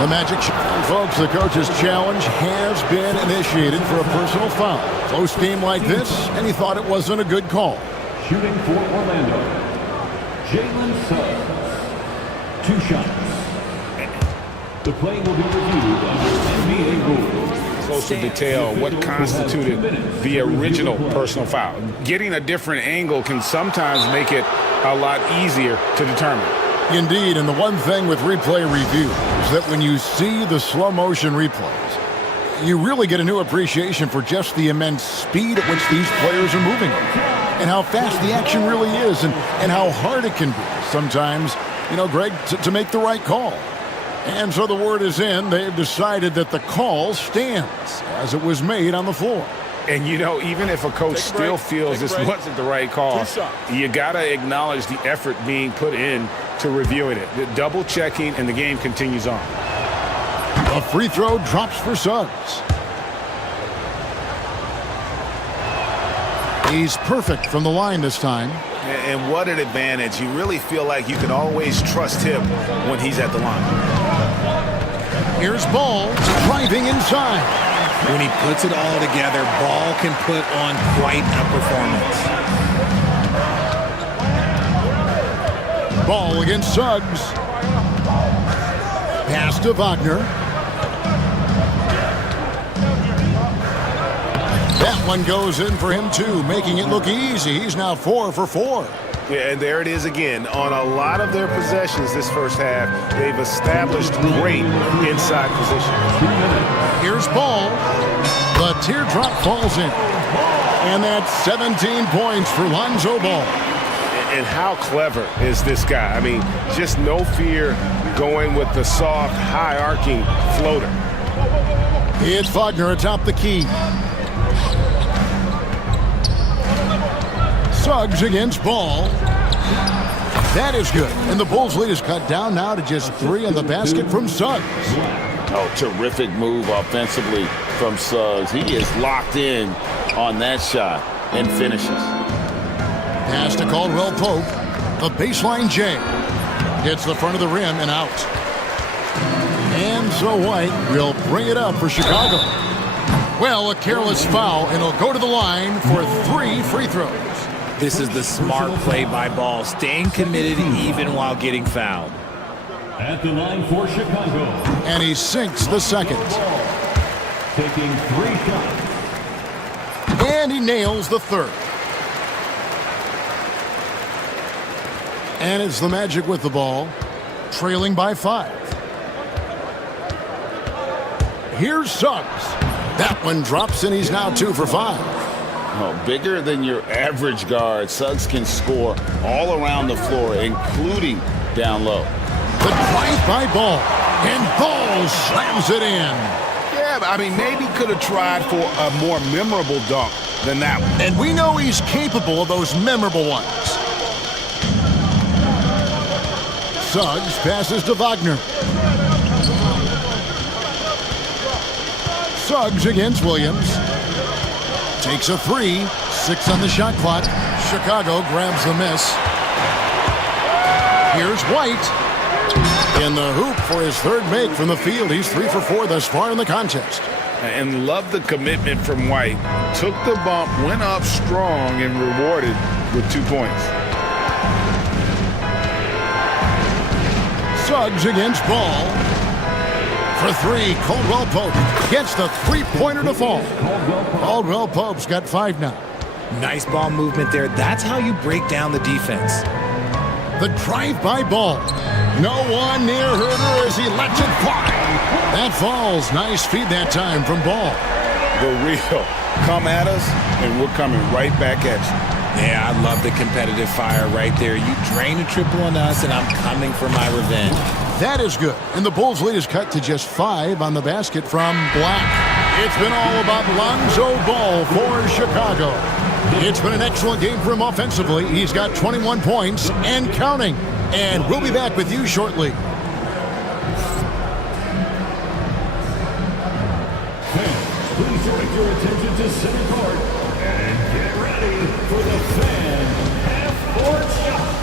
The Magic. Folks, the coach's challenge has been initiated for a personal foul. Close game like this, and he thought it wasn't a good call. Shooting for Orlando, Jalen Suggs. 2 shots. The play will be reviewed under NBA rules. Closer detail what constituted the original personal foul. Getting a different angle can sometimes make it a lot easier to determine. Indeed, and the one thing with replay review is that when you see the slow motion replays, you really get a new appreciation for just the immense speed at which these players are moving and how fast the action really is and how hard it can be sometimes, Greg, to make the right call. And so the word is in. They've decided that the call stands as it was made on the floor. And, even if a coach still feels this wasn't the right call, you got to acknowledge the effort being put in to reviewing it. The double checking, and the game continues on. A free throw drops for Suggs. He's perfect from the line this time. And what an advantage. You really feel like you can always trust him when he's at the line. Here's Ball driving inside. When he puts it all together, Ball can put on quite a performance. Ball against Suggs. Pass to Wagner. That one goes in for him too, making it look easy. He's now 4 for 4. Yeah, and there it is again. On a lot of their possessions this first half, they've established great inside position. Here's Ball. The teardrop falls in. And that's 17 points for Lonzo Ball. And how clever is this guy? I mean, just no fear going with the soft, high-arcing floater. It's Wagner atop the key. Suggs against Ball. That is good. And the Bulls' lead is cut down now to just 3 on the basket from Suggs. Oh, terrific move offensively from Suggs. He is locked in on that shot and finishes. Pass to Caldwell Pope. The baseline J. Hits the front of the rim and out. And so White will bring it up for Chicago. Well, a careless foul, and he'll go to the line for 3 free throws. This is the smart play by Ball, staying committed even while getting fouled. At the line for Chicago. And he sinks the second. Taking 3 shots. And he nails the third. And it's the Magic with the ball, trailing by 5. Here's Suggs. That one drops, and he's now 2 for 5. Oh, bigger than your average guard, Suggs can score all around the floor, including down low. The drive by Ball, and Ball slams it in. Yeah, I mean, maybe could have tried for a more memorable dunk than that one. And we know he's capable of those memorable ones. Suggs passes to Wagner. Suggs against Williams. Takes a 3. 6 on the shot clock. Chicago grabs the miss. Here's White. In the hoop for his third make from the field. He's 3 for 4 thus far in the contest. And love the commitment from White. Took the bump, went up strong, and rewarded with 2 points. Suggs against Ball. For 3, Caldwell Pope gets the three-pointer to fall. Caldwell Pope's got 5 now. Nice ball movement there. That's how you break down the defense. The drive by Ball. No one near Herder as he lets it fly. That falls. Nice feed that time from Ball. The real. Come at us, and we're coming right back at you. Yeah, I love the competitive fire right there. You drain a triple on us, and I'm coming for my revenge. That is good. And the Bulls' lead is cut to just 5 on the basket from Black. It's been all about Lonzo Ball for Chicago. It's been an excellent game for him offensively. He's got 21 points and counting. And we'll be back with you shortly. Please direct your attention to center court and get ready for the fan half-court shots.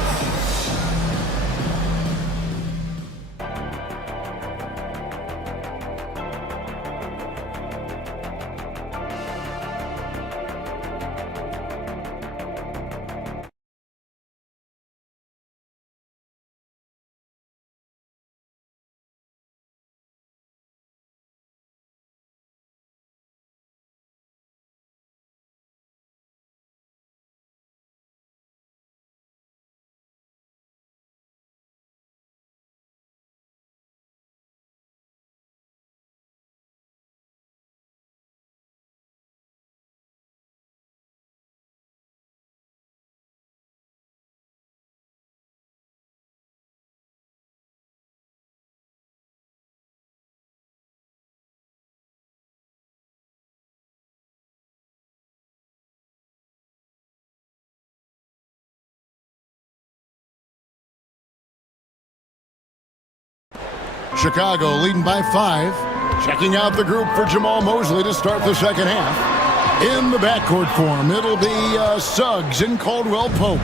Chicago leading by 5. Checking out the group for Jamal Mosley to start the second half. In the backcourt form, it'll be Suggs and Caldwell Pope.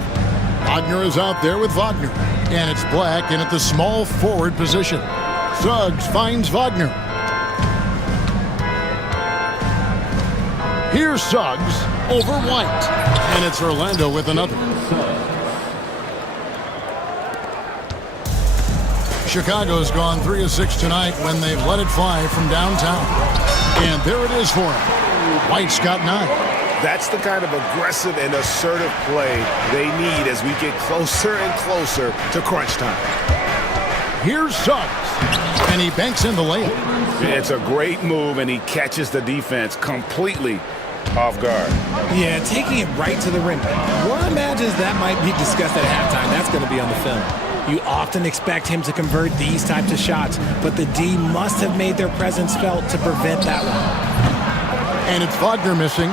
Wagner is out there with Wagner. And it's Black in at the small forward position. Suggs finds Wagner. Here's Suggs over White. And it's Orlando with another. Chicago's gone 3 of 6 tonight when they've let it fly from downtown. And there it is for him. White's got 9. That's the kind of aggressive and assertive play they need as we get closer and closer to crunch time. Here's Suggs, and he banks in the layup. It's a great move, and he catches the defense completely off guard. Yeah, taking it right to the rim. One imagines that might be discussed at halftime. That's going to be on the film. You often expect him to convert these types of shots, but the D must have made their presence felt to prevent that one. And it's Wagner missing.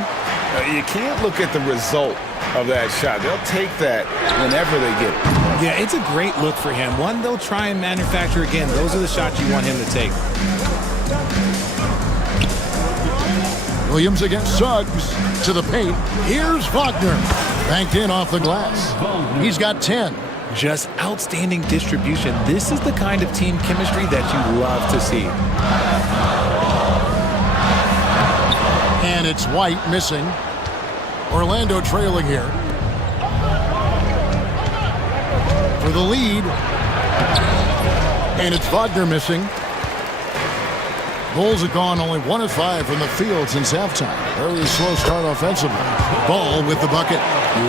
You can't look at the result of that shot. They'll take that whenever they get it. Yeah, it's a great look for him. One they'll try and manufacture again. Those are the shots you want him to take. Williams against Suggs to the paint. Here's Wagner. Banked in off the glass. He's got 10. Just outstanding distribution. This is the kind of team chemistry that you love to see. And it's White missing. Orlando trailing here. For the lead. And it's Wagner missing. Bulls have gone only 1 of 5 from the field since halftime. Very slow start offensively. Ball with the bucket.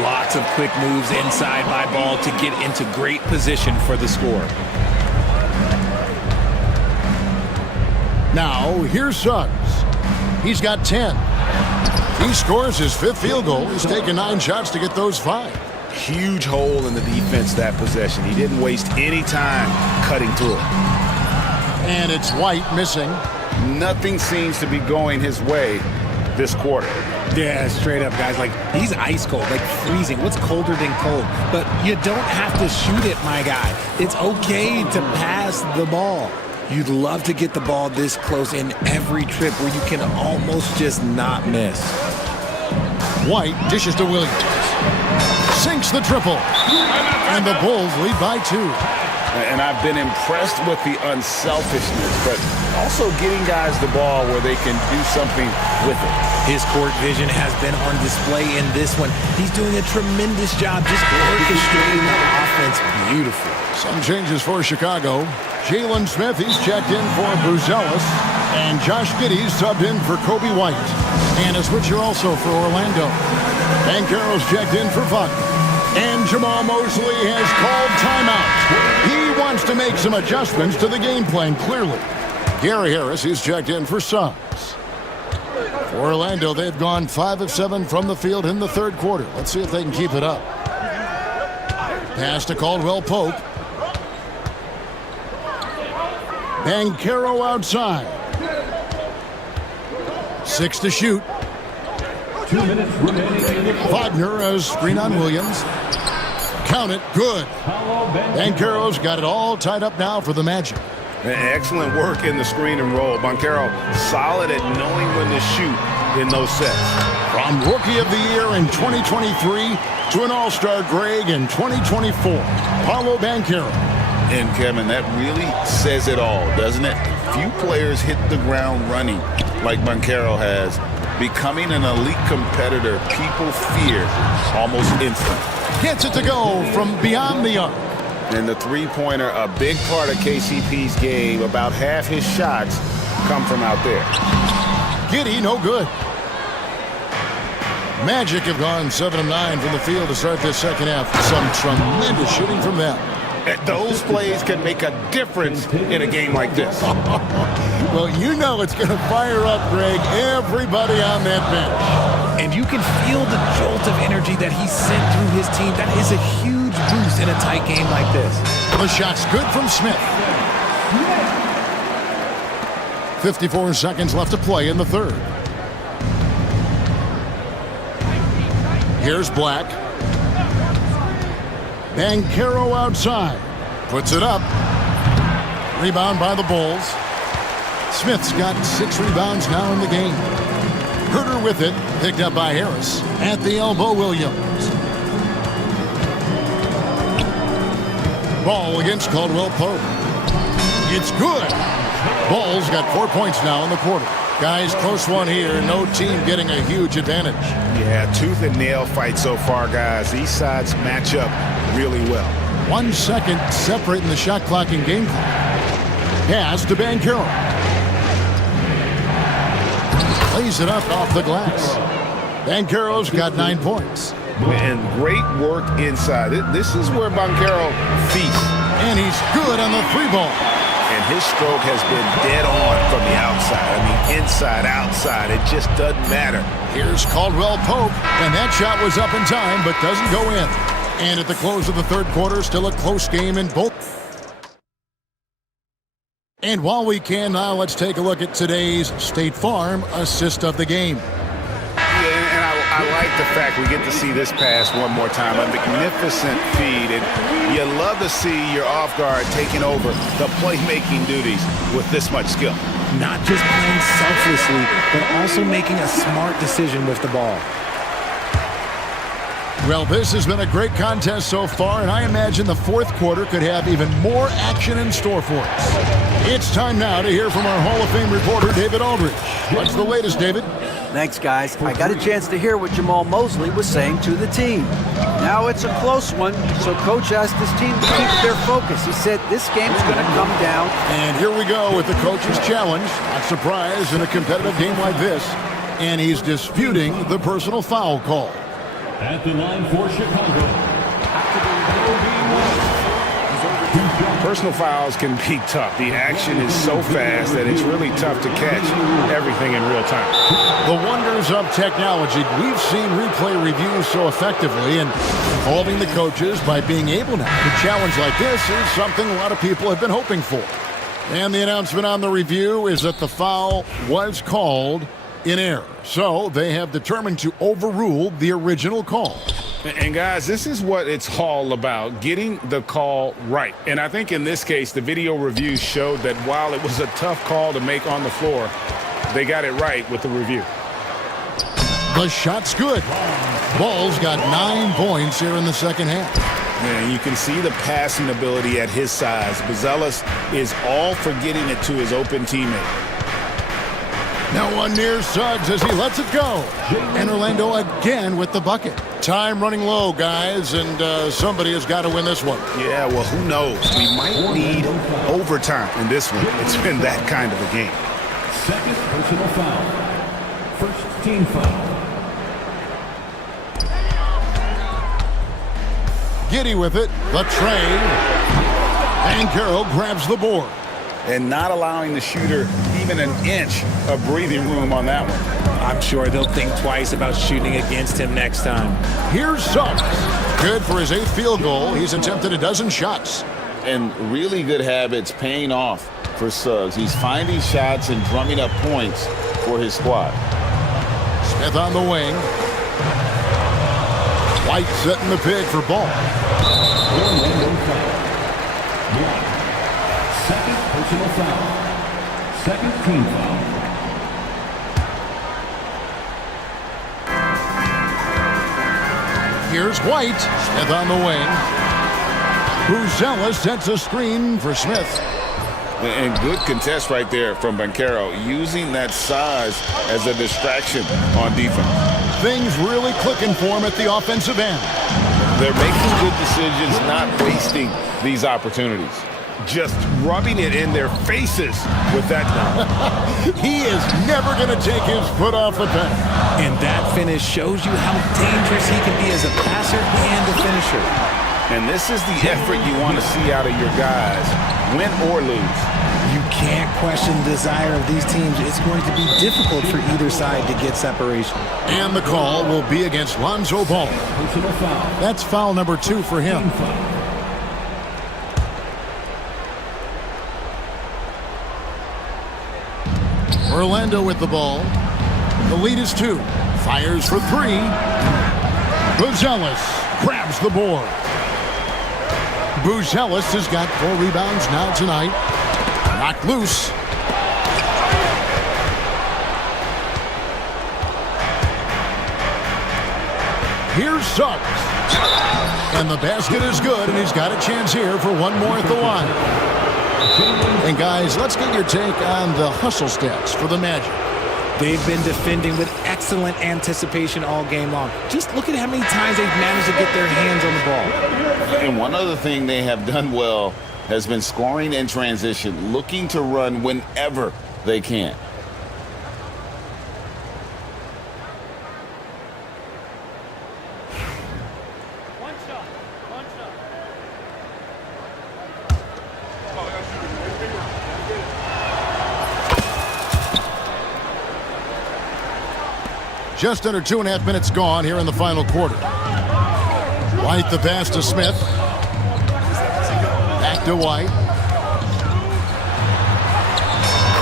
Lots of quick moves inside by Ball to get into great position for the score. Now, here's Suggs. He's got 10. He scores his 5th field goal. He's taken 9 shots to get those 5. Huge hole in the defense that possession. He didn't waste any time cutting through it. And it's White missing. Nothing seems to be going his way this quarter. Yeah, straight up, guys. Like, he's ice cold, like freezing. What's colder than cold? But you don't have to shoot it, my guy. It's okay to pass the ball. You'd love to get the ball this close in every trip where you can almost just not miss. White dishes to Williams. Sinks the triple. And the Bulls lead by 2. And I've been impressed with the unselfishness, but also getting guys the ball where they can do something with it. His court vision has been on display in this one. He's doing a tremendous job just orchestrating the offense beautifully. Some changes for Chicago. Jalen Smith, he's checked in for Bruzelis. And Josh Giddey's subbed in for Kobe White. And a switcher also for Orlando. Banchero's checked in for Wagner. And Jamal Mosley has called timeout. He wants to make some adjustments to the game plan, clearly. Gary Harris, he's checked in for Suggs. For Orlando, they've gone 5 of 7 from the field in the 3rd quarter. Let's see if they can keep it up. Pass to Caldwell Pope. Banchero outside. 6 to shoot. 2 minutes remaining. Wagner has screen on Williams. Count it, good. Banchero's got it all tied up now for the Magic. Excellent work in the screen and roll. Banchero solid at knowing when to shoot in those sets. From Rookie of the Year in 2023 to an All-Star grade in 2024, Paolo Banchero. And Kevin, that really says it all, doesn't it? Few players hit the ground running like Banchero has. Becoming an elite competitor, people fear almost instantly. Gets it to go from beyond the arc. And the three-pointer, a big part of KCP's game. About half his shots come from out there. Giddey, no good. Magic have gone 7 of 9 from the field to start this second half. Some tremendous shooting from them. Those plays can make a difference in a game like this. Well, you know it's going to fire up, Greg, everybody on that bench. And you can feel the jolt of energy that he sent through his team. That is a huge boost in a tight game like this. The shot's good from Smith. 54 seconds left to play in the 3rd. Here's Black. Banchero outside. Puts it up. Rebound by the Bulls. Smith's got 6 rebounds now in the game. Herter with it, picked up by Harris. At the elbow, Williams. Ball against Caldwell Pope. It's good. Ball's got 4 points now in the quarter. Guys, close one here. No team getting a huge advantage. Yeah, tooth and nail fight so far, guys. These sides match up really well. 1 second separating the shot clock and game clock. Pass to Banchero. Plays it up off the glass. Banchero's got 9 points. And great work inside. This is where Banchero feasts. And he's good on the 3-ball. And his stroke has been dead on from the outside. I mean, inside, outside, it just doesn't matter. Here's Caldwell Pope, and that shot was up in time, but doesn't go in. And at the close of the third quarter, still a close game in both. And while we can now, let's take a look at today's State Farm assist of the game. Yeah, and I like the fact we get to see this pass one more time. A magnificent feed, and you love to see your off guard taking over the playmaking duties with this much skill. Not just playing selflessly, but also making a smart decision with the ball. Well, this has been a great contest so far, and I imagine the fourth quarter could have even more action in store for us. It's time now to hear from our Hall of Fame reporter, David Aldridge. What's the latest, David? Thanks, guys. I got a chance to hear what Jamal Mosley was saying to the team. Now it's a close one, so Coach asked his team to keep their focus. He said this game's going to come down. And here we go with the coach's challenge. Not surprised in a competitive game like this. And he's disputing the personal foul call. At the line for Chicago. Personal fouls can be tough. The action is so fast that it's really tough to catch everything in real time. The wonders of technology. We've seen replay reviews so effectively, and involving the coaches by being able now to challenge like this is something a lot of people have been hoping for. And the announcement on the review is that the foul was called in error. So they have determined to overrule the original call. And guys, this is what it's all about, getting the call right. And I think in this case, the video reviews showed that while it was a tough call to make on the floor, they got it right with the review. The shot's good. Ball's got 9 points here in the second half. Man, you can see the passing ability at his size. Buzelis is all for getting it to his open teammate. Now one near Suggs as he lets it go. And Orlando again with the bucket. Time running low, guys, and somebody has got to win this one. Yeah, well, who knows? We might need overtime in this one. It's been that kind of a game. Second personal foul. First team foul. Giddy with it. The tray. And Carroll grabs the board. And not allowing the shooter even an inch of breathing room on that one. I'm sure they'll think twice about shooting against him next time. Here's Suggs. Good for his 8th field goal. He's attempted a dozen shots. And really good habits paying off for Suggs. He's finding shots and drumming up points for his squad. Smith on the wing. White setting the pick for ball. Second personal foul. Second team foul. Here's White. Smith on the wing. Buzelis sets a screen for Smith. And good contest right there from Banchero, using that size as a distraction on defense. Things really clicking for him at the offensive end. They're making good decisions, not wasting these opportunities. Just rubbing it in their faces with that. He is never going to take his foot off the pedal. And that finish shows you how dangerous he can be as a passer and a finisher. And this is the effort you want to see out of your guys, win or lose. You can't question the desire of these teams. It's going to be difficult for either side to get separation. And the call will be against Lonzo Ball. That's foul number 2 for him. Orlando with the ball. The lead is 2. Fires for 3. Buzelis grabs the board. Buzelis has got 4 rebounds now tonight. Knocked loose. Here's Suggs. And the basket is good, and he's got a chance here for one more at the line. And guys, let's get your take on the hustle stats for the Magic. They've been defending with excellent anticipation all game long. Just look at how many times they've managed to get their hands on the ball. And one other thing they have done well has been scoring in transition, looking to run whenever they can. Just under 2.5 minutes gone here in the final quarter. White the pass to Smith. Back to White.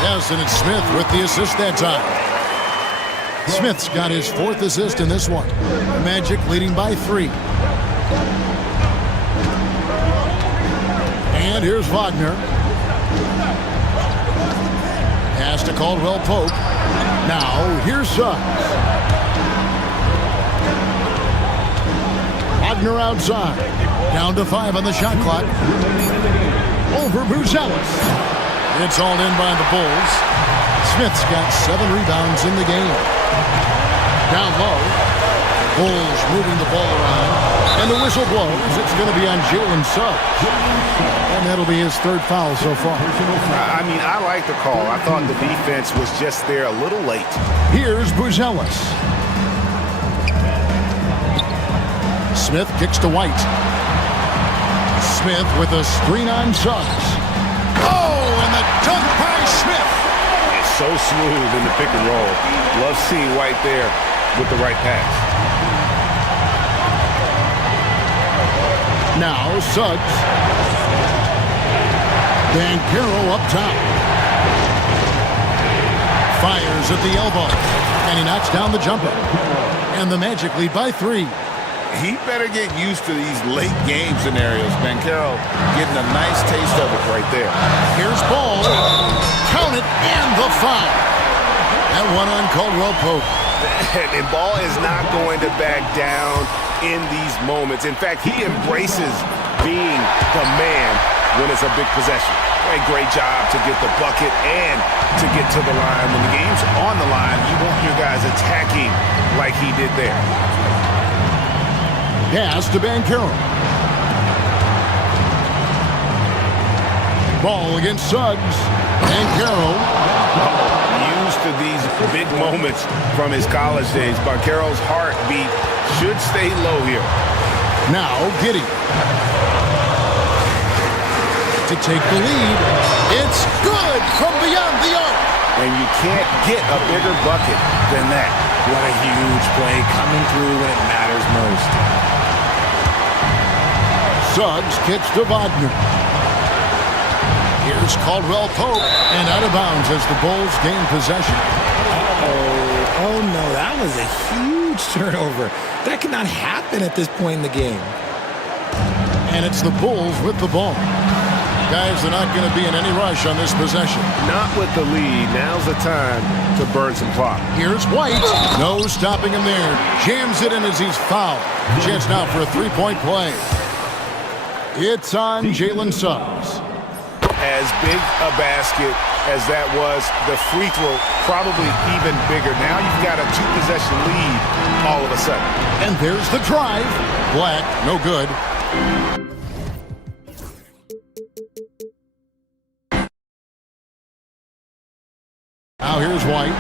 Yes, and it's Smith with the assist that time. Smith's got his 4th assist in this one. The Magic leading by 3. And here's Wagner. Pass to Caldwell Pope. Now, here's Suggs. Wagner outside. Down to 5 on the shot clock. Over Buzelis. It's all in by the Bulls. Smith's got 7 rebounds in the game. Down low. Bulls moving the ball around. And the whistle blows. It's going to be on Jalen Suggs. And that'll be his 3rd foul so far. I mean, I like the call. I thought the defense was just there a little late. Here's Buzelis. Smith kicks to White. Smith with a screen on Suggs. Oh, and the dunk by Smith. It's so smooth in the pick and roll. Love seeing White there with the right pass. Now Suggs. Banchero up top. Fires at the elbow. And he knocks down the jumper. And the Magic lead by 3. He better get used to these late game scenarios. Banchero getting a nice taste of it right there. Here's Ball. Count it, and the foul. That one on Caldwell Pope. And Ball is not going to back down in these moments. In fact, he embraces being the man when it's a big possession. A great job to get the bucket and to get to the line. When the game's on the line, you want your guys attacking like he did there. Pass to Banchero. Ball against Suggs. Banchero. Used to these big moments from his college days. Banchero's heartbeat should stay low here. Now Giddey. To take the lead. It's good from beyond the arc. And you can't get a bigger bucket than that. What a huge play coming through when it matters most. Suggs kicks to Wagner. Here's Caldwell Pope, and out of bounds as the Bulls gain possession. Oh no, that was a huge turnover. That could not happen at this point in the game. And it's the Bulls with the ball. Guys, they're not going to be in any rush on this possession. Not with the lead. Now's the time to burn some clock. Here's White. No stopping him there. Jams it in as he's fouled. Chance now for a 3-point play. It's on Jalen Suggs. As big a basket as that was, the free throw probably even bigger. Now you've got a 2-possession lead all of a sudden. And there's the drive. Black, no good. Now here's White.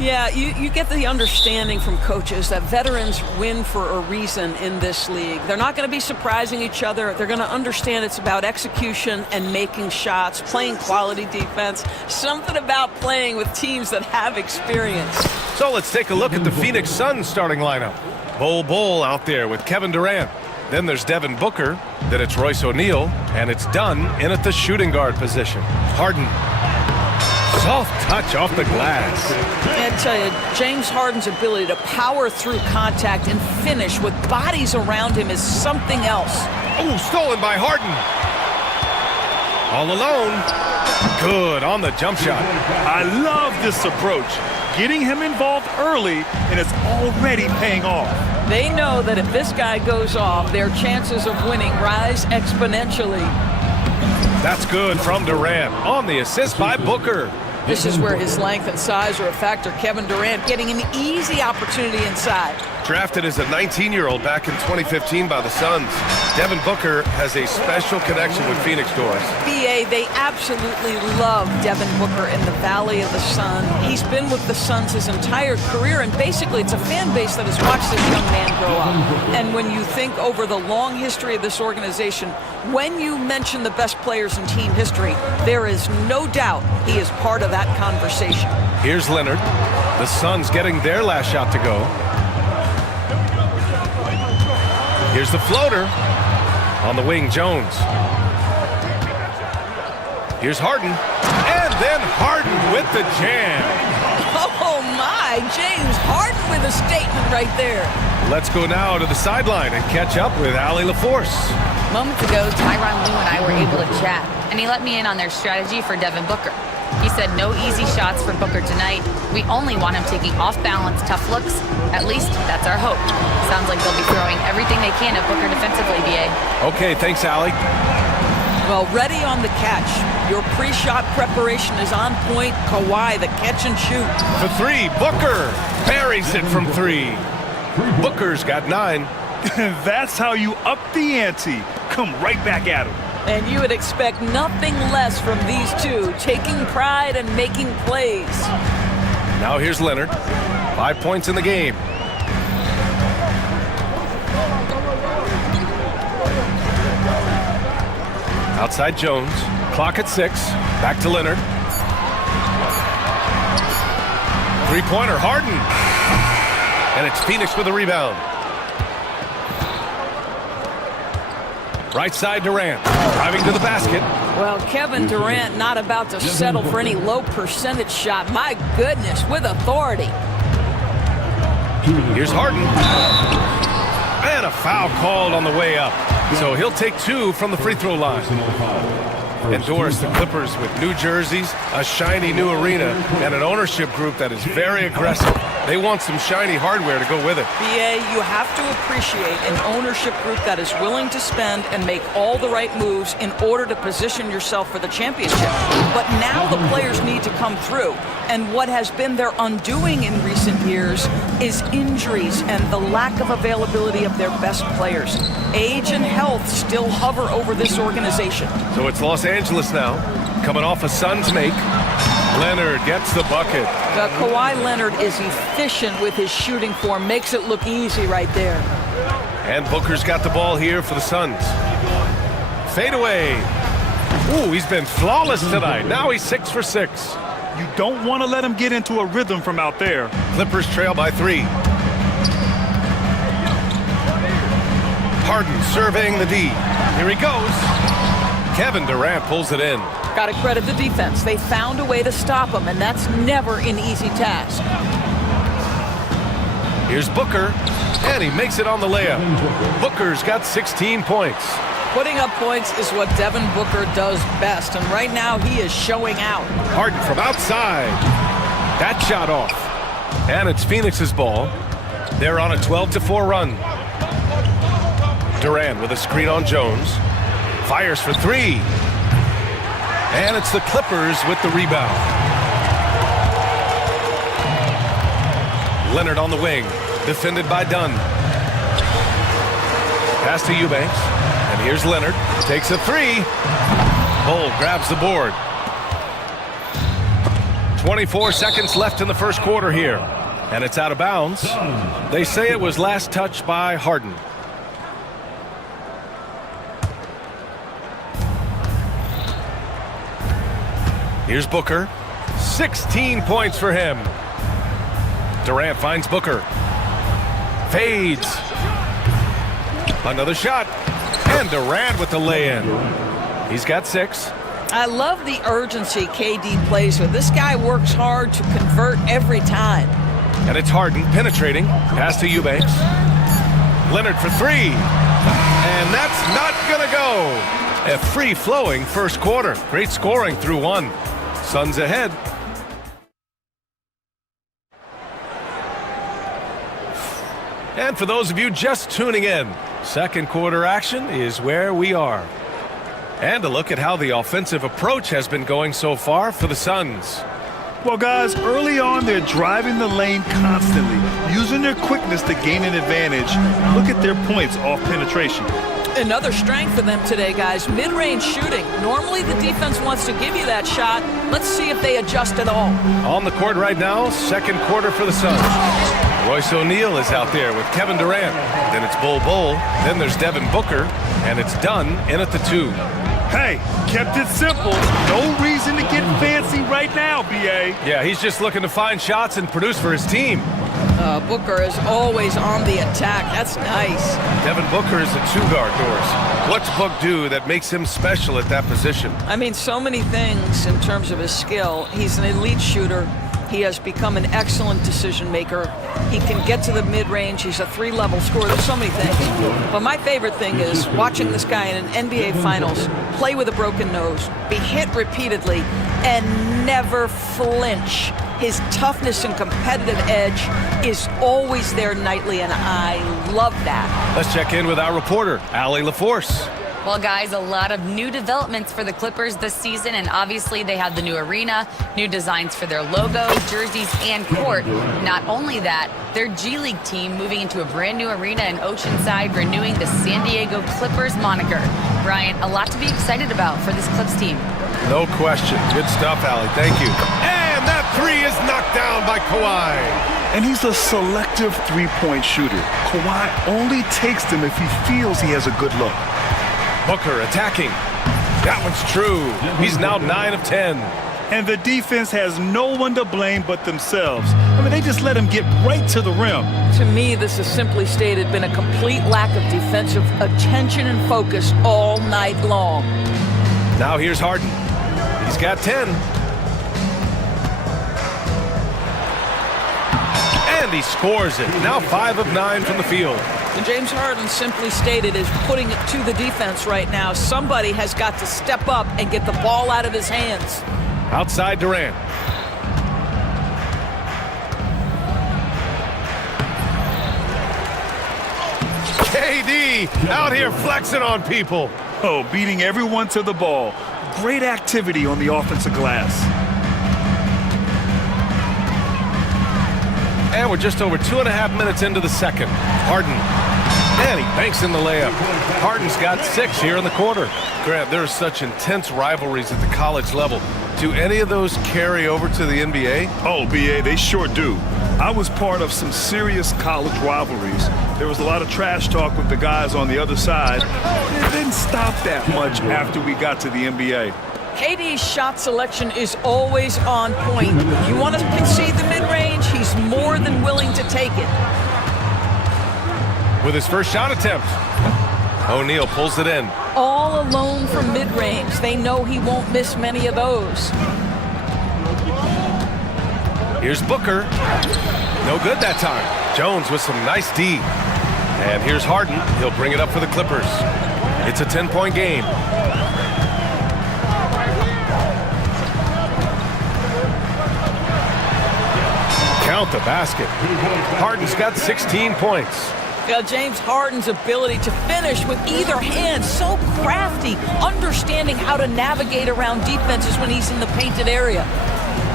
Yeah, you get the understanding from coaches that veterans win for a reason in this league. They're not going to be surprising each other. They're going to understand it's about execution and making shots, playing quality defense, something about playing with teams that have experience. So let's take a look at the Phoenix Suns starting lineup. Bol out there with Kevin Durant. Then there's Devin Booker. Then it's Royce O'Neal. And it's Dunn in at the shooting guard position. Harden. Soft touch off the glass. I tell you, James Harden's ability to power through contact and finish with bodies around him is something else. Oh, stolen by Harden. All alone. Good on the jump shot. I love this approach. Getting him involved early, and it's already paying off. They know that if this guy goes off, their chances of winning rise exponentially. That's good from Durant on the assist by Booker. This is where his length and size are a factor. Kevin Durant getting an easy opportunity inside. Drafted as a 19-year-old back in 2015 by the Suns, Devin Booker has a special connection with Phoenix Doors. BA, they absolutely love Devin Booker in the Valley of the Sun. He's been with the Suns his entire career, and basically it's a fan base that has watched this young man grow up. And when you think over the long history of this organization, when you mention the best players in team history, there is no doubt he is part of that conversation. Here's Leonard. The Suns getting their last shot to go. Here's the floater. On the wing, Jones. Here's Harden. And then Harden with the jam. Oh my, James Harden with a statement right there. Let's go now to the sideline and catch up with Allie LaForce. Moments ago, Tyronn Lue and I were able to chat, and he let me in on their strategy for Devin Booker. He said no easy shots for Booker tonight. We only want him taking off-balance, tough looks. At least that's our hope. Sounds like they'll be throwing everything they can at Booker defensively, BA. Okay, thanks, Allie. Well, ready on the catch. Your pre-shot preparation is on point. Kawhi, the catch and shoot. For three, Booker buries it from three. Booker's got 9. That's how you up the ante. Come right back at him. And you would expect nothing less from these two, taking pride and making plays. Now here's Leonard. 5 points in the game. Outside Jones. Clock at 6. Back to Leonard. Three-pointer, Harden. And it's Phoenix with a rebound. Right side, Durant. Driving to the basket. Well, Kevin Durant not about to settle for any low percentage shot. My goodness, with authority. Here's Harden. And a foul called on the way up. So he'll take 2 from the free throw line. And Doris, the Clippers with new jerseys, a shiny new arena, and an ownership group that is very aggressive. They want some shiny hardware to go with it. BA, you have to appreciate an ownership group that is willing to spend and make all the right moves in order to position yourself for the championship. But now the players need to come through. And what has been their undoing in recent years is injuries and the lack of availability of their best players. Age and health still hover over this organization. So it's Los Angeles now, coming off a Suns make. Leonard gets the bucket. Kawhi Leonard is efficient with his shooting form, makes it look easy right there. And Booker's got the ball here for the Suns. Fade away. Ooh, he's been flawless tonight. Now he's 6 for 6. You don't want to let him get into a rhythm from out there. Clippers trail by 3. Harden surveying the D. Here he goes. Kevin Durant pulls it in. Got to credit the defense. They found a way to stop him, and that's never an easy task. Here's Booker, and he makes it on the layup. Booker's got 16 points. Putting up points is what Devin Booker does best, and right now he is showing out. Harden from outside. That shot off. And it's Phoenix's ball. They're on a 12-4 run. Durant with a screen on Jones. Fires for 3. And it's the Clippers with the rebound. Leonard on the wing. Defended by Dunn. Pass to Eubanks. And here's Leonard. Takes a 3. Bull grabs the board. 24 seconds left in the first quarter here. And it's out of bounds. They say it was last touched by Harden. Here's Booker. 16 points for him. Durant finds Booker. Fades. Another shot. And Durant with the lay-in. He's got 6. I love the urgency KD plays with. This guy works hard to convert every time. And it's Harden penetrating. Pass to Eubanks. Leonard for 3. And that's not going to go. A free-flowing first quarter. Great scoring through 1. Suns ahead. And for those of you just tuning in, second quarter action is where we are. And a look at how the offensive approach has been going so far for the Suns. Well, guys, early on, they're driving the lane constantly, using their quickness to gain an advantage. Look at their points off penetration. Another strength for them today, guys. Mid-range shooting. Normally the defense wants to give you that shot. Let's see if they adjust at all. On the court right now, second quarter for the Suns. Royce O'Neal is out there with Kevin Durant. Then it's Bol Bol. Then there's Devin Booker. And it's Dunn in at the 2. Hey, kept it simple. No reason to get fancy right now, B.A. Yeah, he's just looking to find shots and produce for his team. Booker is always on the attack. That's nice. Devin Booker is a 2-guard, Doris. What's Book do that makes him special at that position? I mean, so many things in terms of his skill. He's an elite shooter. He has become an excellent decision maker. He can get to the mid-range. He's a 3-level scorer. There's so many things. But my favorite thing is watching this guy in an NBA Finals play with a broken nose, be hit repeatedly, and never flinch. His toughness and competitive edge is always there nightly, and I love that. Let's check in with our reporter, Allie LaForce. Well, guys, a lot of new developments for the Clippers this season, and obviously they have the new arena, new designs for their logo, jerseys, and court. Not only that, their G League team moving into a brand new arena in Oceanside, renewing the San Diego Clippers moniker. Brian, a lot to be excited about for this Clips team. No question. Good stuff, Allie. Thank you. And that 3 is knocked down by Kawhi. And he's a selective three-point shooter. Kawhi only takes them if he feels he has a good look. Booker attacking. That one's true. He's now 9 of 10. And the defense has no one to blame but themselves. I mean, they just let him get right to the rim. To me, this is simply stated been a complete lack of defensive attention and focus all night long. Now here's Harden. He's got 10. And he scores it. Now 5 of 9 from the field. And James Harden, simply stated, is putting it to the defense right now. Somebody has got to step up and get the ball out of his hands. Outside Durant. KD out here flexing on people. Oh, beating everyone to the ball. Great activity on the offensive glass. And we're just over 2.5 minutes into the second. Harden. And he banks in the layup. Harden's got 6 here in the quarter. Grant, there are such intense rivalries at the college level. Do any of those carry over to the NBA? Oh, B.A., they sure do. I was part of some serious college rivalries. There was a lot of trash talk with the guys on the other side. It didn't stop that much after we got to the NBA. KD's shot selection is always on point. You want to concede the mid-range, he's more than willing to take it. With his first shot attempt, O'Neal pulls it in. All alone from mid-range. They know he won't miss many of those. Here's Booker. No good that time. Jones with some nice D. And here's Harden. He'll bring it up for the Clippers. It's a 10-point game. Count the basket. Harden's got 16 points. James Harden's ability to finish with either hand, so crafty, understanding how to navigate around defenses when he's in the painted area.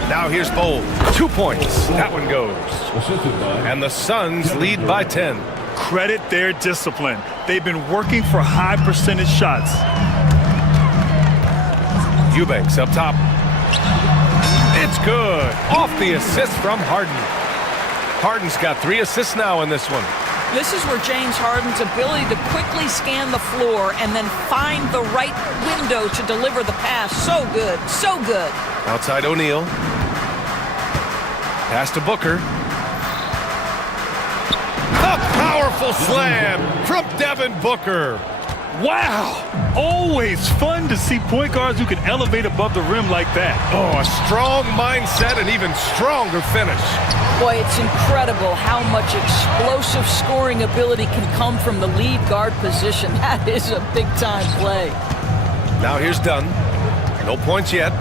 Now here's Bol. 2 points. That one goes. And the Suns lead by 10. Credit their discipline. They've been working for high percentage shots. Eubanks up top. It's good. Off the assist from Harden. Harden's got 3 assists now in this one. This is where James Harden's ability to quickly scan the floor and then find the right window to deliver the pass. So good, so good. Outside O'Neal. Pass to Booker. A powerful slam from Devin Booker. Wow! Always fun to see point guards who can elevate above the rim like that. Oh, a strong mindset and even stronger finish. Boy, it's incredible how much explosive scoring ability can come from the lead guard position. That is a big-time play. Now here's Dunn. No points yet.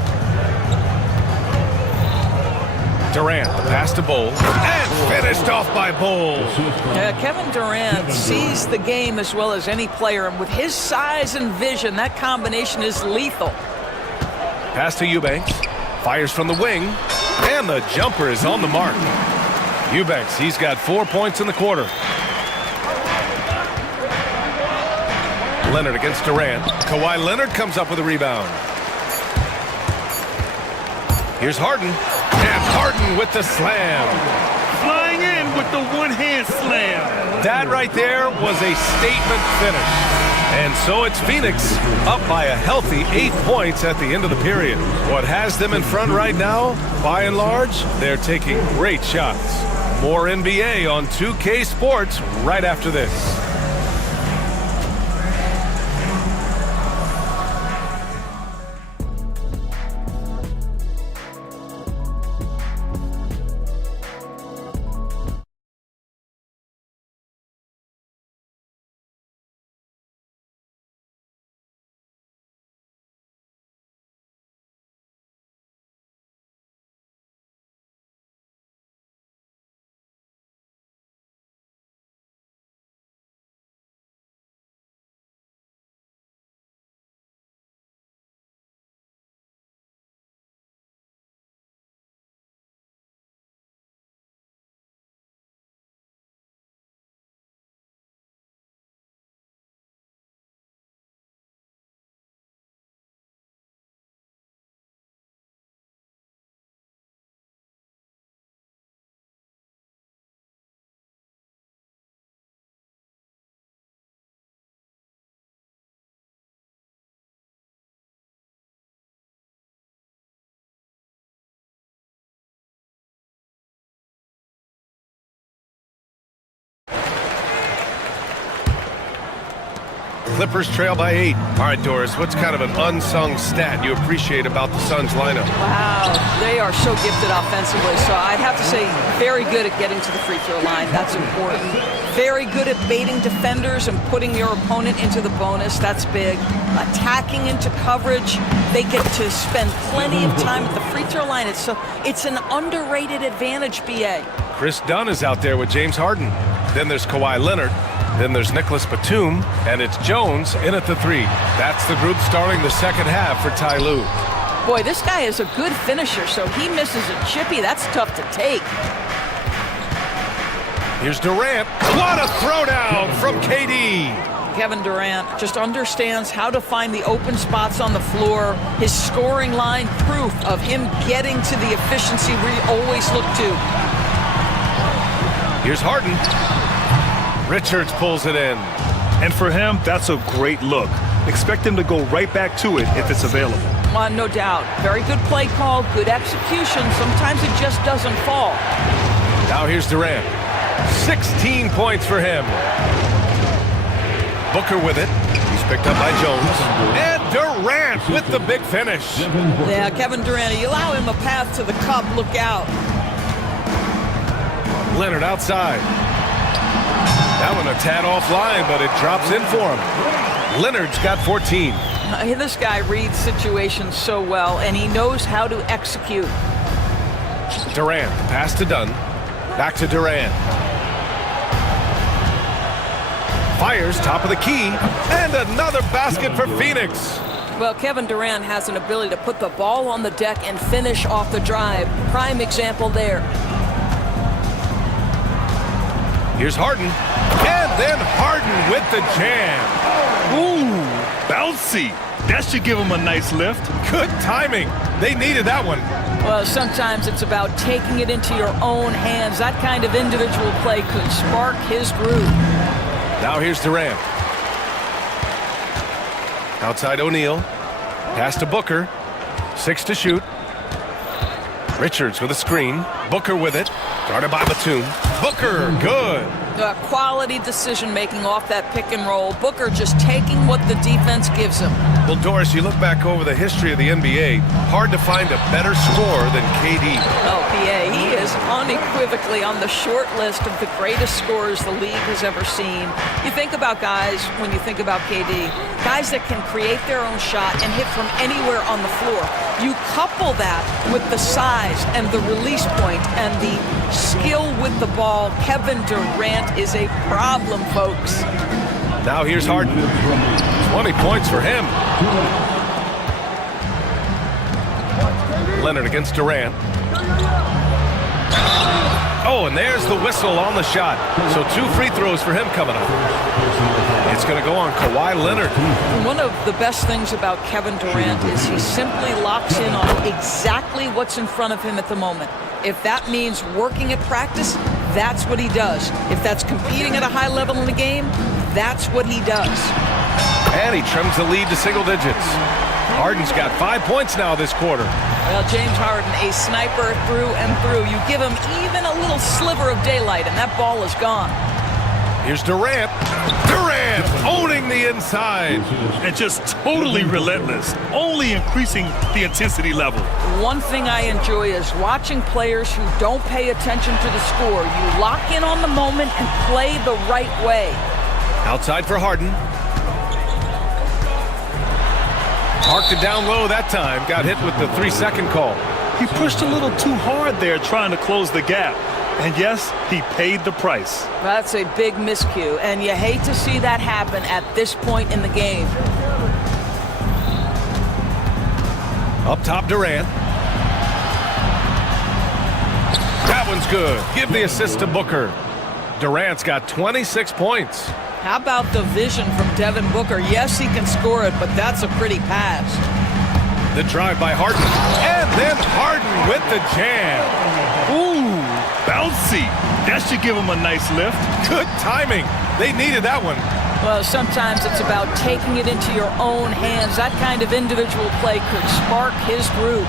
Durant, the pass to Bowles, and finished off by Bowles. Yeah, Kevin Durant sees the game as well as any player, and with his size and vision, that combination is lethal. Pass to Eubanks, fires from the wing, and the jumper is on the mark. Eubanks, he's got 4 points in the quarter. Leonard against Durant. Kawhi Leonard comes up with a rebound. Here's Harden, and Harden with the slam. Flying in with the one-hand slam. That right there was a statement finish. And so it's Phoenix up by a healthy 8 points at the end of the period. What has them in front right now, by and large, they're taking great shots. More NBA on 2K Sports right after this. Clippers trail by 8. All right, Doris, what's kind of an unsung stat you appreciate about the Suns lineup? Wow, they are so gifted offensively. So I'd have to say very good at getting to the free throw line. That's important. Very good at baiting defenders and putting your opponent into the bonus. That's big. Attacking into coverage. They get to spend plenty of time at the free throw line. It's an underrated advantage, BA. Chris Dunn is out there with James Harden. Then there's Kawhi Leonard. Then there's Nicholas Batum, and it's Jones in at the 3. That's the group starting the second half for Ty Lue. Boy, this guy is a good finisher, so he misses a chippy. That's tough to take. Here's Durant. What a throwdown from KD. Kevin Durant just understands how to find the open spots on the floor. His scoring line proof of him getting to the efficiency we always look to. Here's Harden. Richards pulls it in. And for him, that's a great look. Expect him to go right back to it if it's available. No doubt. Very good play call, good execution. Sometimes it just doesn't fall. Now here's Durant. 16 points for him. Booker with it. He's picked up by Jones. And Durant with the big finish. Yeah, Kevin Durant, you allow him a path to the cup, look out. Leonard outside. That one a tad offline, but it drops in for him. Leonard's got 14. This guy reads situations so well, and he knows how to execute. Durant, pass to Dunn. Back to Durant. Fires, top of the key, and another basket for Phoenix. Well, Kevin Durant has an ability to put the ball on the deck and finish off the drive. Prime example there. Here's Harden, and then Harden with the jam. Ooh, bouncy. That should give him a nice lift. Good timing. They needed that one. Well, sometimes it's about taking it into your own hands. That kind of individual play could spark his groove. Now here's Durant. Outside O'Neal. Pass to Booker. 6 to shoot. Richards with a screen. Booker with it. Guarded by Batum. Booker, good. Quality decision-making off that pick and roll. Booker just taking what the defense gives him. Well, Doris, you look back over the history of the NBA, hard to find a better scorer than KD. Oh, PA, he is unequivocally on the short list of the greatest scorers the league has ever seen. You think about guys, when you think about KD, guys that can create their own shot and hit from anywhere on the floor. You couple that with the size and the release point and the skill with the ball. Kevin Durant is a problem, folks. Now here's Harden. 20 points for him. Leonard against Durant. Oh, and there's the whistle on the shot. So 2 free throws for him coming up. It's going to go on Kawhi Leonard. One of the best things about Kevin Durant is he simply locks in on exactly what's in front of him at the moment. If that means working at practice, that's what he does. If that's competing at a high level in the game, that's what he does. And he trims the lead to single digits. Harden's got 5 points now this quarter. Well, James Harden, a sniper through and through. You give him even a little sliver of daylight, and that ball is gone. Here's Durant. Durant owning the inside. And just totally relentless, only increasing the intensity level. One thing I enjoy is watching players who don't pay attention to the score. You lock in on the moment and play the right way. Outside for Harden. Marked it down low that time. Got hit with the 3-second call. He pushed a little too hard there trying to close the gap. And yes, he paid the price. That's a big miscue, and you hate to see that happen at this point in the game. Up top, Durant. That one's good. Give the assist to Booker. Durant's got 26 points. How about the vision from Devin Booker? Yes, he can score it, but that's a pretty pass. The drive by Harden. And then Harden with the jam. Ooh, bouncy. That should give him a nice lift. Good timing. They needed that one. Well, sometimes it's about taking it into your own hands. That kind of individual play could spark his groove.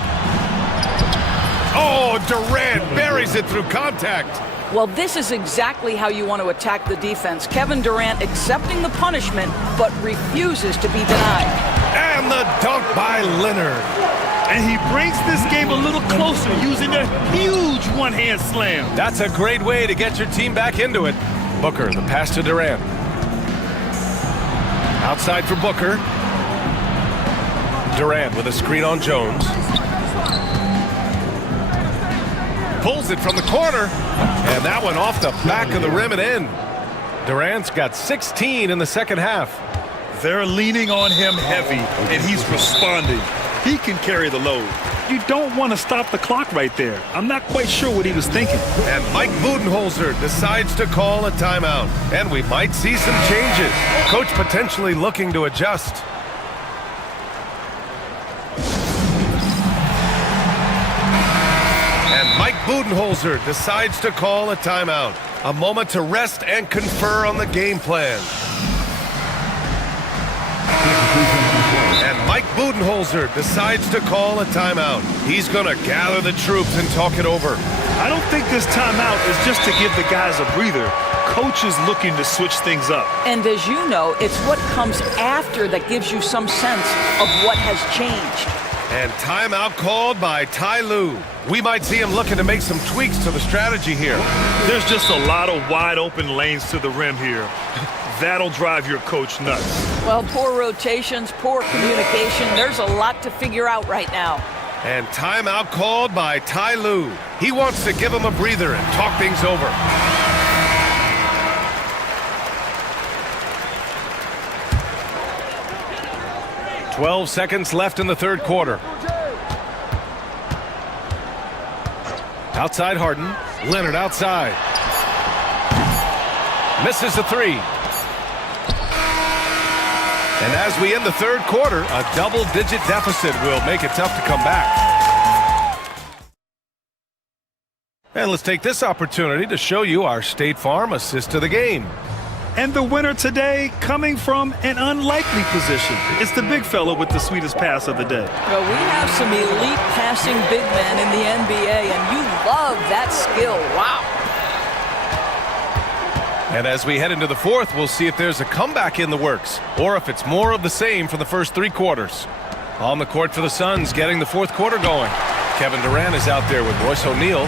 Oh, Durant buries it through contact. Well, this is exactly how you want to attack the defense. Kevin Durant accepting the punishment, but refuses to be denied. And the dunk by Leonard. And he brings this game a little closer using a huge one-hand slam. That's a great way to get your team back into it. Booker, the pass to Durant. Outside for Booker. Durant with a screen on Jones. Pulls it from the corner, and that one off the back of the rim and in. Durant's got 16 in the second half. They're leaning on him heavy, and he's responding. He can carry the load. You don't want to stop the clock right there. I'm not quite sure what he was thinking. And Mike Budenholzer decides to call a timeout, and we might see some changes. Coach potentially looking to adjust. And Mike Budenholzer decides to call a timeout. A moment to rest and confer on the game plan. And Mike Budenholzer decides to call a timeout. He's going to gather the troops and talk it over. I don't think this timeout is just to give the guys a breather. Coach is looking to switch things up. And as you know, it's what comes after that gives you some sense of what has changed. And timeout called by Ty Lue. We might see him looking to make some tweaks to the strategy here. There's just a lot of wide open lanes to the rim here. That'll drive your coach nuts. Well, poor rotations, poor communication. There's a lot to figure out right now. And timeout called by Ty Lue. He wants to give him a breather and talk things over. "12 seconds left in the third quarter. Outside Harden. Leonard outside. Misses the three. And as we end the third quarter, a double-digit deficit will make it tough to come back. And let's take this opportunity to show you our State Farm assist to the game. And the winner today coming from an unlikely position. It's the big fella with the sweetest pass of the day. Well, we have some elite passing big men in the NBA, and you love that skill. Wow. And as we head into the fourth, we'll see if there's a comeback in the works, or if it's more of the same for the first three quarters. On the court for the Suns, getting the fourth quarter going. Kevin Durant is out there with Royce O'Neal.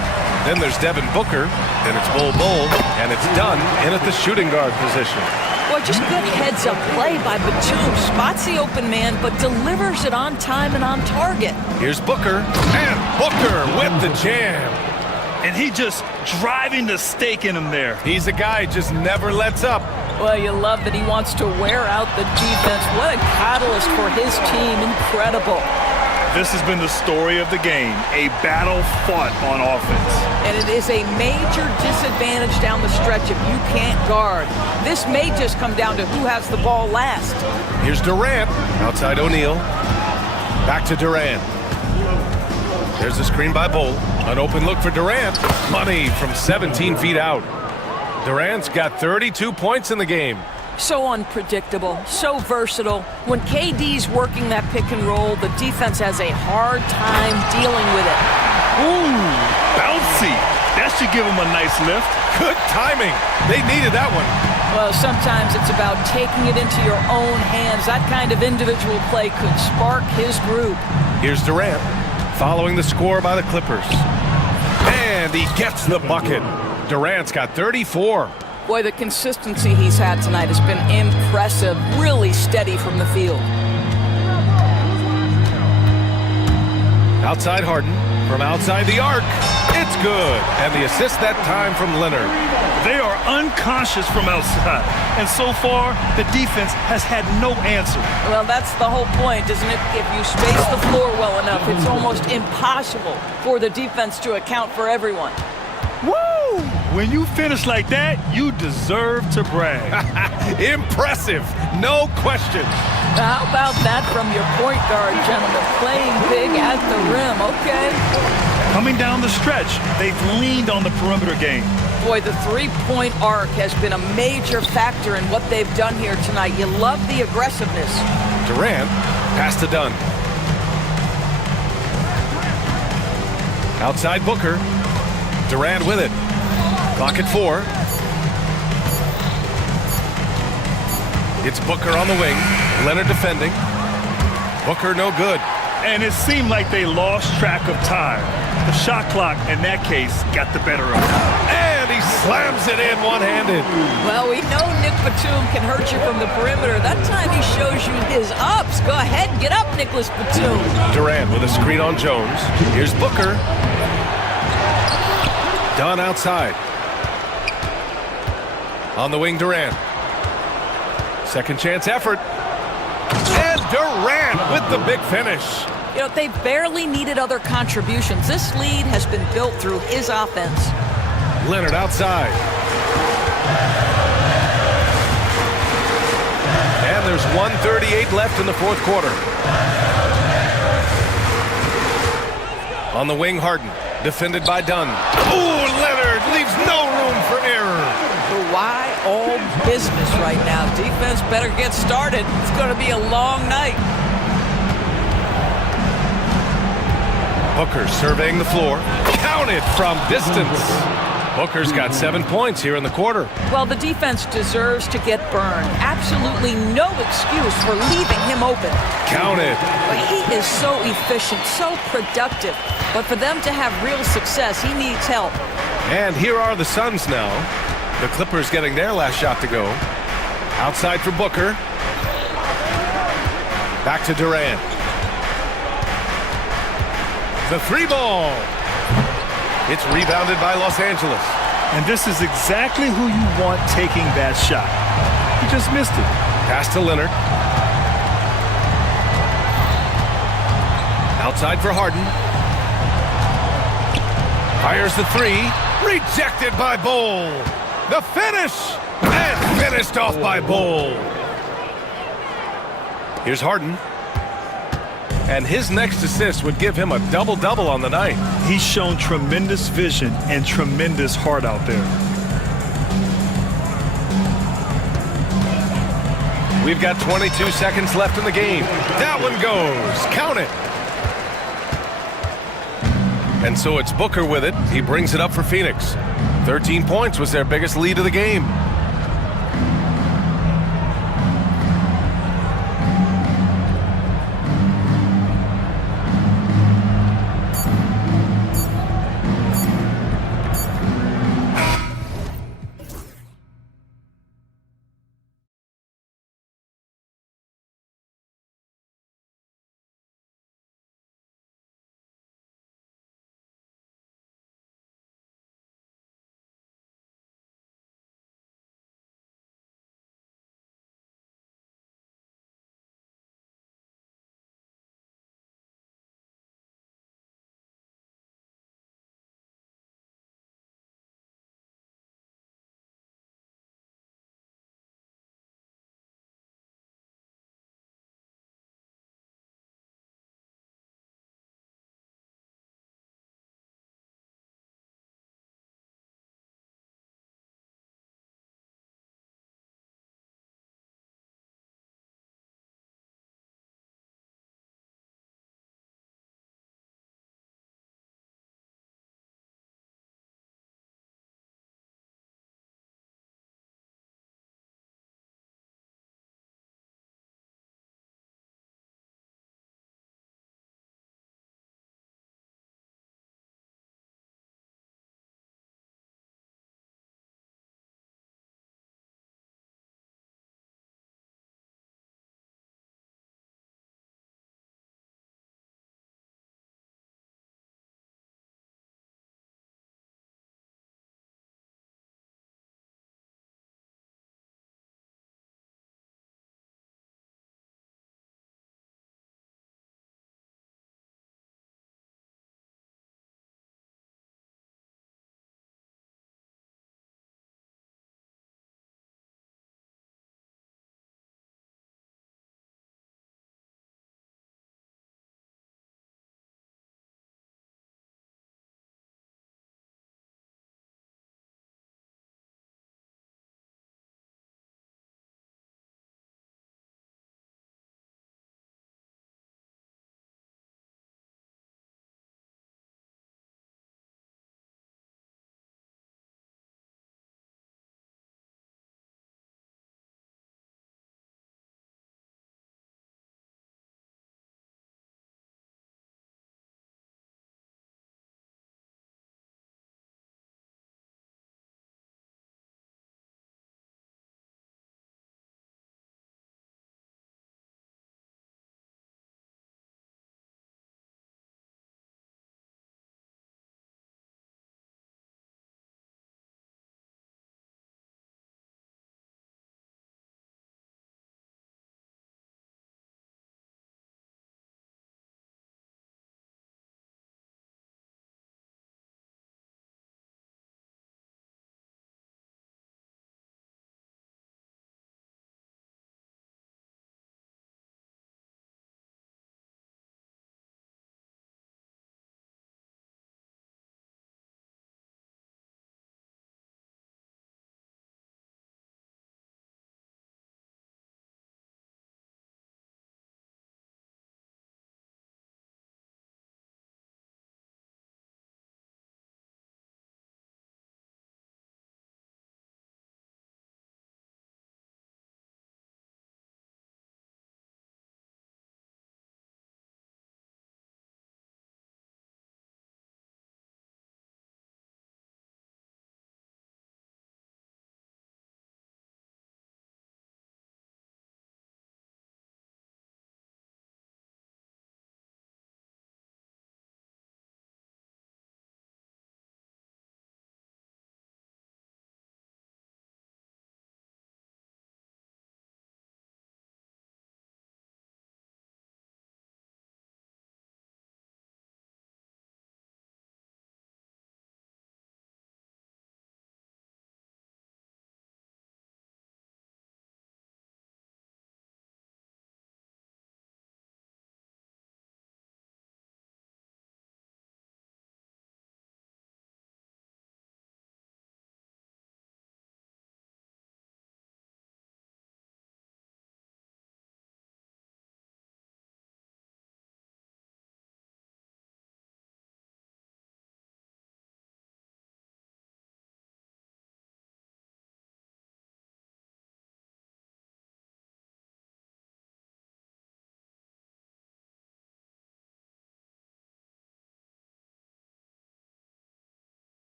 Then there's Devin Booker. Then it's Bol Bol. And it's Dunn in at the shooting guard position. Well, just good heads-up play by Batum. Spots the open man, but delivers it on time and on target. Here's Booker. And Booker with the jam. And he just driving the stake in him there. He's a guy who just never lets up. Well, you love that he wants to wear out the defense. What a catalyst for his team. Incredible. This has been the story of the game, a battle fought on offense. And it is a major disadvantage down the stretch if you can't guard. This may just come down to who has the ball last. Here's Durant, outside O'Neal. Back to Durant. There's a screen by Bol. An open look for Durant. Money from 17 feet out. Durant's got 32 points in the game. So unpredictable, so versatile. When KD's working that pick and roll, the defense has a hard time dealing with it. Ooh, bouncy. That should give him a nice lift. Good timing. They needed that one. Well, sometimes it's about taking it into your own hands. That kind of individual play could spark his group. Here's Durant, following the score by the Clippers. And he gets the bucket. Durant's got 34. Boy, the consistency he's had tonight has been impressive, really steady from the field. Outside Harden, from outside the arc, it's good. And the assist that time from Leonard. They are unconscious from outside. And so far, the defense has had no answer. Well, that's the whole point, isn't it? If you space the floor well enough, it's almost impossible for the defense to account for everyone. Woo! When you finish like that, you deserve to brag. Impressive, no question. How about that from your point guard, gentlemen? Playing big at the rim, okay. Coming down the stretch, they've leaned on the perimeter game. Boy, the three-point arc has been a major factor in what they've done here tonight. You love the aggressiveness. Durant, pass to Dunn. Outside Booker. Durant with it. Clock at 4. It's Booker on the wing. Leonard defending. Booker no good. And it seemed like they lost track of time. The shot clock, in that case, got the better of them. And he slams it in one-handed. Well, we know Nick Batum can hurt you from the perimeter. That time he shows you his ups. Go ahead, get up, Nicholas Batum. Durant with a screen on Jones. Here's Booker. Dunn outside. On the wing, Durant. Second chance effort. And Durant with the big finish. You know, they barely needed other contributions. This lead has been built through his offense. Leonard outside. And there's 1:38 left in the fourth quarter. On the wing, Harden. Defended by Dunn. Ooh, Leonard leaves no room for error. Why all business right now? Defense better get started. It's going to be a long night. Booker surveying the floor. Counted from distance. Booker's got 7 points here in the quarter. Well, the defense deserves to get burned. Absolutely no excuse for leaving him open. Counted. But he is so efficient, so productive. But for them to have real success, he needs help. And here are the Suns now. The Clippers getting their last shot to go. Outside for Booker. Back to Durant. The three ball. It's rebounded by Los Angeles. And this is exactly who you want taking that shot. He just missed it. Pass to Leonard. Outside for Harden. Fires the three. Rejected by Bol. The finish. And finished off by Bol. Here's Harden. And his next assist would give him a double-double on the night. He's shown tremendous vision and tremendous heart out there. We've got 22 seconds left in the game. That one goes. Count it. And so it's Booker with it. He brings it up for Phoenix. 13 points was their biggest lead of the game.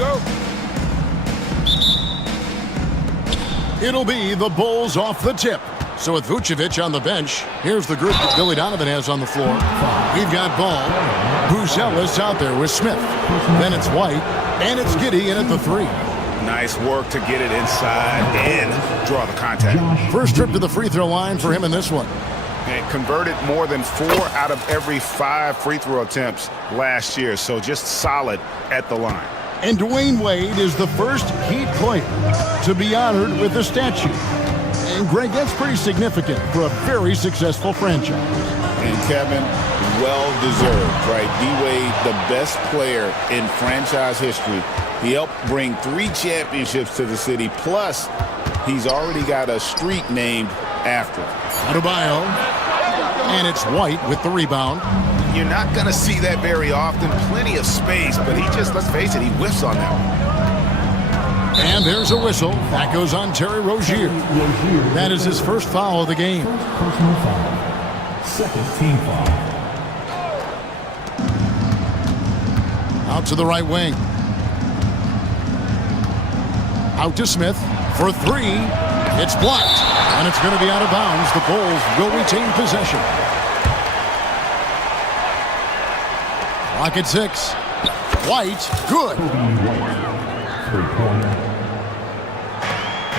go. It'll be the Bulls off the tip. So with Vucevic on the bench, here's the group that Billy Donovan has on the floor. We've got Ball, Buzelis out there with Smith. Then it's White, and it's Giddey in at the 3. Nice work to get it inside and draw the contact. First trip to the free throw line for him in this one. And converted more than 4 out of every 5 free throw attempts last year, so just solid at the line. And Dwayne Wade is the first Heat player to be honored with a statue. And Greg, that's pretty significant for a very successful franchise. And Kevin, well-deserved, right? D-Wade, the best player in franchise history. He helped bring 3 championships to the city, plus he's already got a street named after him. Adebayo, and it's White with the rebound. You're not going to see that very often. Plenty of space, but he just, let's face it, he whiffs on that one. And there's a whistle. That goes on Terry Rozier. That is his first foul of the game. Personal foul. Second team foul. Out to the right wing. Out to Smith for 3. It's blocked, and it's going to be out of bounds. The Bulls will retain possession. Clock at 6. White, good.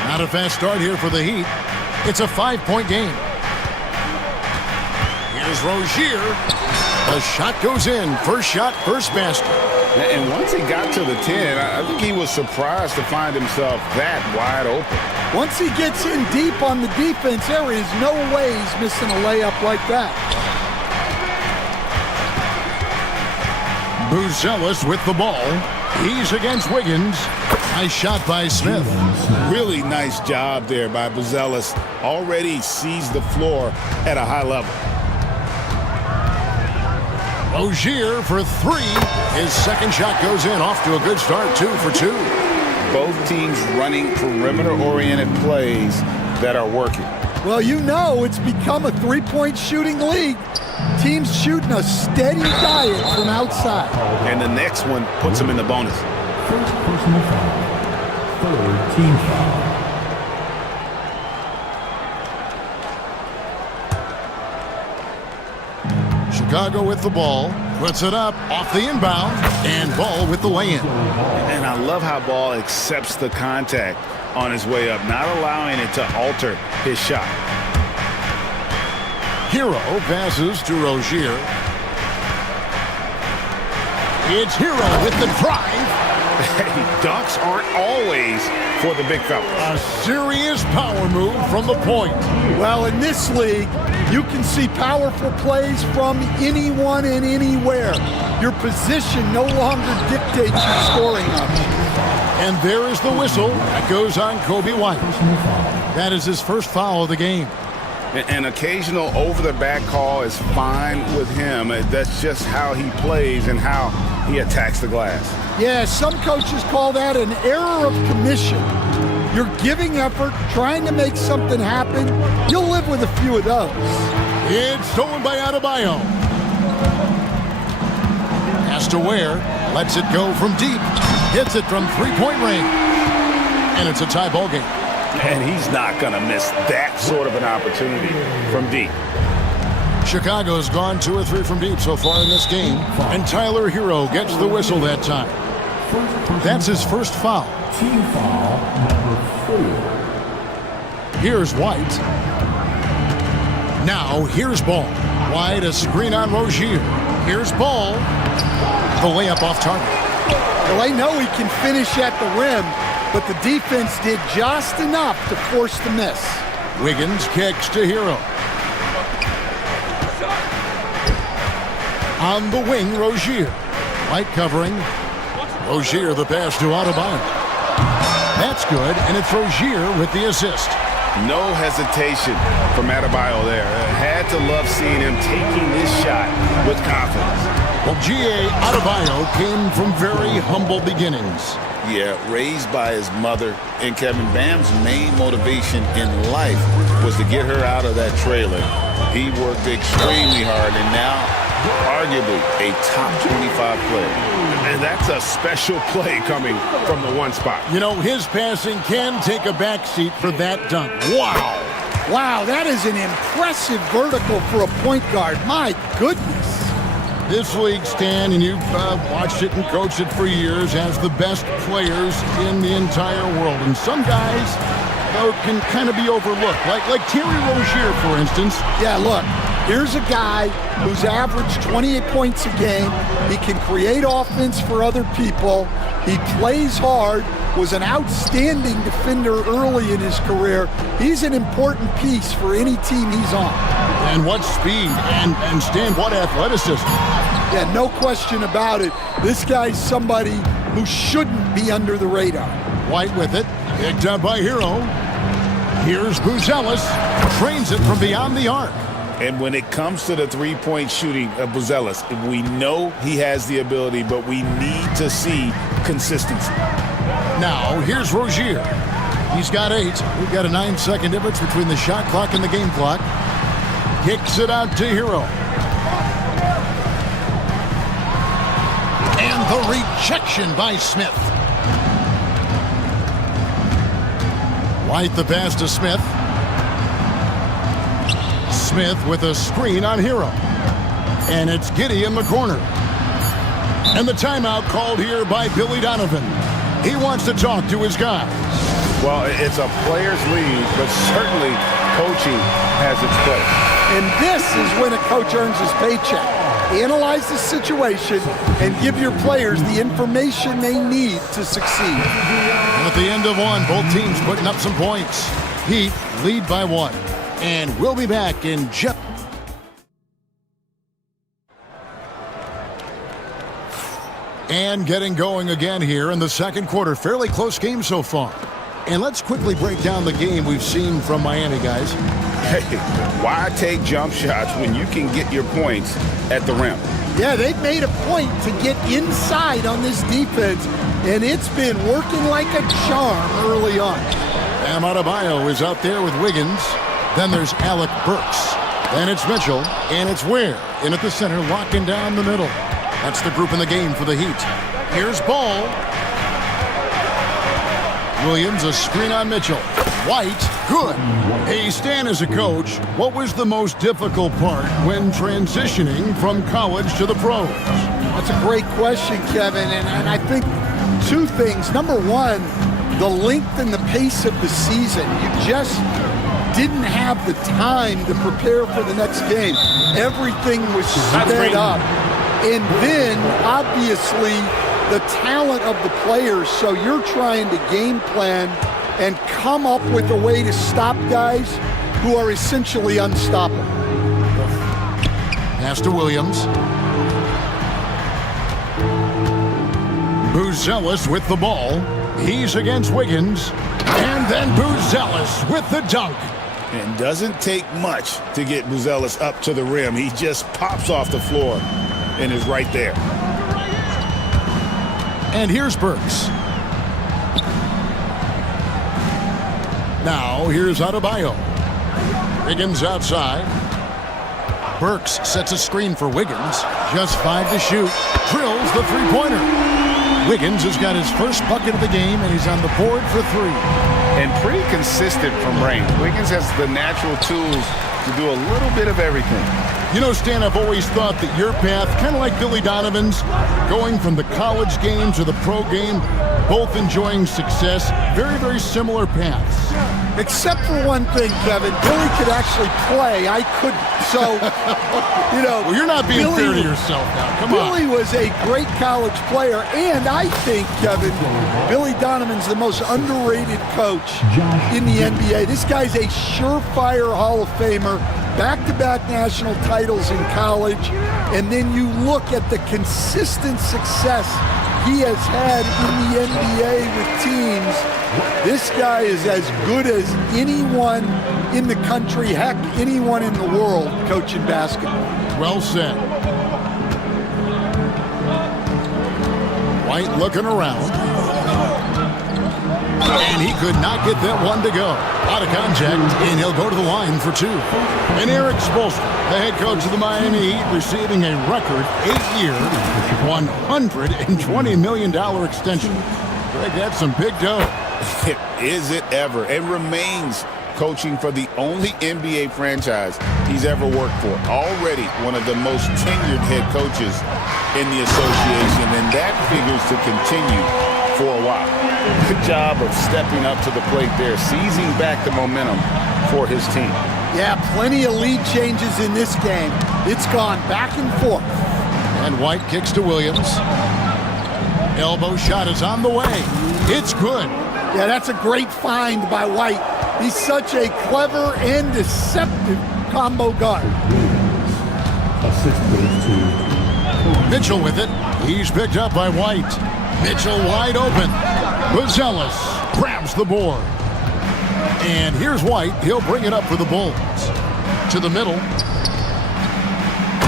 Not a fast start here for the Heat. It's a 5-point game. Here's Rozier. The shot goes in. First shot, first basket. And once he got to the 10, I think he was surprised to find himself that wide open. Once he gets in deep on the defense, there is no way he's missing a layup like that. Buzelis with the ball. He's against Wiggins. Nice shot by Smith. Really nice job there by Buzelis. Already sees the floor at a high level. Rozier for 3. His second shot goes in. Off to a good start. 2 for 2. Both teams running perimeter-oriented plays that are working. Well, you know it's become a three-point shooting league. Teams shooting a steady diet from outside. And the next one puts them in the bonus. First personal foul. Third team foul. Chicago with the ball. Puts it up off the inbound. And Ball with the lay-in. And I love how Ball accepts the contact on his way up, not allowing it to alter his shot. Hero passes to Rozier. It's Hero with the drive. Hey, dunks aren't always for the big fellas. A serious power move from the point. Well, in this league, you can see powerful plays from anyone and anywhere. Your position no longer dictates your scoring options. And there is the whistle. That goes on Kobe White. That is his first foul of the game. An occasional over-the-back call is fine with him. That's just how he plays and how he attacks the glass. Yeah, some coaches call that an error of commission. You're giving effort, trying to make something happen. You'll live with a few of those. It's stolen by Adebayo. Has to Ware. Lets it go from deep. Hits it from three-point range. And it's a tie ball game. And he's not going to miss that sort of an opportunity from deep. Chicago's gone 2 or 3 from deep so far in this game. And Tyler Hero gets the whistle that time. That's his first foul. Team foul number 4. Here's White. Now here's Ball. White, a screen on Rozier. Here's Ball. The layup off target. Well, they know he can finish at the rim, but the defense did just enough to force the miss. Wiggins kicks to Hero. On the wing, Rozier. White covering. Rozier the pass to Adebayo. That's good, and it's Rozier with the assist. No hesitation from Adebayo there. Had to love seeing him taking this shot with confidence. Well, G.A. Adebayo came from very humble beginnings. Yeah, raised by his mother. And Kevin, Bam's main motivation in life was to get her out of that trailer. He worked extremely hard, and now arguably a top 25 player. And that's a special play coming from the one spot. You know, his passing can take a backseat for that dunk. Wow. Wow, that is an impressive vertical for a point guard. My goodness. This league, Stan, and you've watched it and coached it for years, has the best players in the entire world. And some guys, though, can kind of be overlooked. Like Terry Rozier, for instance. Yeah, look, here's a guy who's averaged 28 points a game. He can create offense for other people. He plays hard, was an outstanding defender early in his career. He's an important piece for any team he's on. And what speed, and Stan, what athleticism. Yeah, no question about it. This guy's somebody who shouldn't be under the radar. White with it, picked up by Hero. Here's Buzelis, trains it from beyond the arc. And when it comes to the three-point shooting of Buzelis, we know he has the ability, but we need to see consistency. Now, here's Rozier. He's got 8. We've got a 9-second difference between the shot clock and the game clock. Kicks it out to Hero. And the rejection by Smith. White the pass to Smith. Smith with a screen on Hero. And it's Giddey in the corner. And the timeout called here by Billy Donovan. He wants to talk to his guys. Well, it's a player's league, but certainly coaching has its place. And this is when a coach earns his paycheck. Analyze the situation and give your players the information they need to succeed. And at the end of one, both teams putting up some points. Heat lead by 1. And we'll be back in just... And getting going again here in the second quarter. Fairly close game so far. And let's quickly break down the game we've seen from Miami, guys. Hey, why take jump shots when you can get your points at the rim? Yeah, they've made a point to get inside on this defense, and it's been working like a charm early on. Bam Adebayo is out there with Wiggins. Then there's Alec Burks. Then it's Mitchell, and it's Ware in at the center, locking down the middle. That's the group in the game for the Heat. Here's Ball. Williams, a screen on Mitchell. White, good. Hey, Stan, as a coach, what was the most difficult part when transitioning from college to the pros? That's a great question, Kevin, and I think two things. Number one, the length and the pace of the season. You just didn't have the time to prepare for the next game. Everything was sped up. And then, obviously, the talent of the players, so you're trying to game plan and come up with a way to stop guys who are essentially unstoppable. Pass to Williams. Buzelis with the ball. He's against Wiggins. And then Buzelis with the dunk. And doesn't take much to get Buzelis up to the rim. He just pops off the floor and is right there. And here's Burks. Now, here's Adebayo. Wiggins outside. Burks sets a screen for Wiggins. Just 5 to shoot. Drills the three-pointer. Wiggins has got his first bucket of the game, and he's on the board for 3. And pretty consistent from range. Wiggins has the natural tools to do a little bit of everything. You know, Stan, I've always thought that your path, kind of like Billy Donovan's, going from the college game to the pro game, both enjoying success, very, very similar paths. Except for one thing, Kevin. Billy could actually play. I couldn't. So, you know. Well, you're not being fair to yourself now. Come on. Billy was a great college player, and I think, Kevin, Billy Donovan's the most underrated coach in the NBA. This guy's a surefire Hall of Famer. Back-to-back national titles in college, and then you look at the consistent success he has had in the NBA with teams. This guy is as good as anyone in the country, heck, anyone in the world coaching basketball. Well said. White looking around. And he could not get that one to go. Out of contact, and he'll go to the line for 2. And Eric Spoelstra, the head coach of the Miami Heat, receiving a record 8-year, $120 million extension. Greg, that's some big dough. Is it ever? It remains coaching for the only NBA franchise he's ever worked for. Already one of the most tenured head coaches in the association, and that figures to continue for a while. Good job of stepping up to the plate there, seizing back the momentum for his team. Yeah, plenty of lead changes in this game. It's gone back and forth. And White kicks to Williams. Elbow shot is on the way. It's good. Yeah, that's a great find by White. He's such a clever and deceptive combo guard. Mitchell with it. He's picked up by White. Mitchell wide open. Buzelis grabs the board. And here's White. He'll bring it up for the Bulls. To the middle.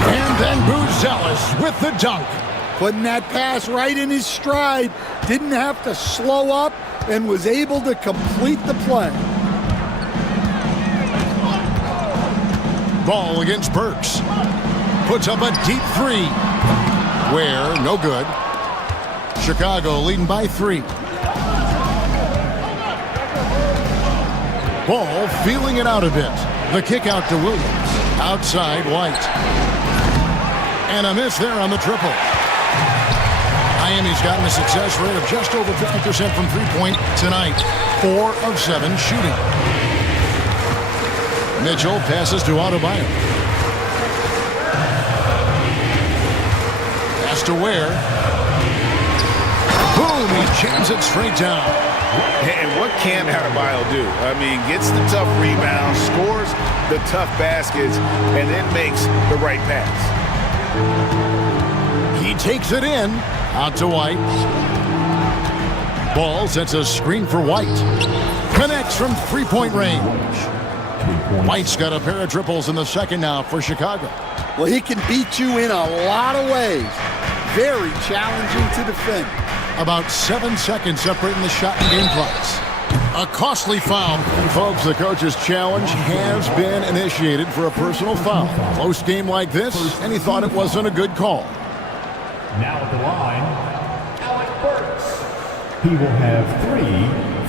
And then Buzelis with the dunk. Putting that pass right in his stride. Didn't have to slow up and was able to complete the play. Ball against Burks. Puts up a deep 3. Where, no good. Chicago leading by 3. Ball feeling it out a bit. The kick out to Williams. Outside White. And a miss there on the triple. Miami's gotten a success rate of just over 50% from three-point tonight. 4 of 7 shooting. Mitchell passes to Adebayo. Pass to Ware. Boom! He jams it straight down. And what can Adebayo do? I mean, gets the tough rebound, scores the tough baskets, and then makes the right pass. He takes it in. Out to White. Ball sets a screen for White. Connects from three-point range. White's got a pair of triples in the second now for Chicago. Well, he can beat you in a lot of ways. Very challenging to defend. About 7 seconds separating the shot and game clocks. A costly foul. And folks, the coach's challenge has been initiated for a personal foul. Close game like this, and he thought it wasn't a good call. Now at the line, Alec Burks. He will have 3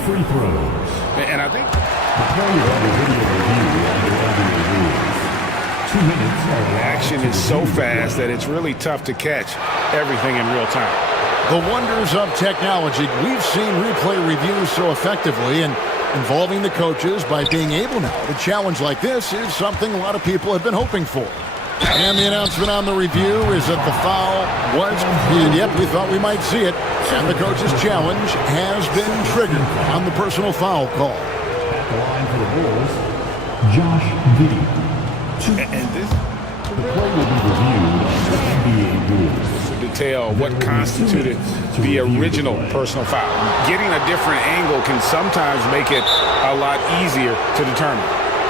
free throws. And I think the action is so fast that it's really tough to catch everything in real time. The wonders of technology. We've seen replay reviews so effectively, and involving the coaches by being able now to challenge like this is something a lot of people have been hoping for. And the announcement on the review is that the foul was completed. Yep, we thought we might see it. And the coach's challenge has been triggered on the personal foul call. At the line for the Bulls, Josh Giddey. And this The play will be reviewed under NBA rules. detail what constituted the original personal foul. Getting a different angle can sometimes make it a lot easier to determine.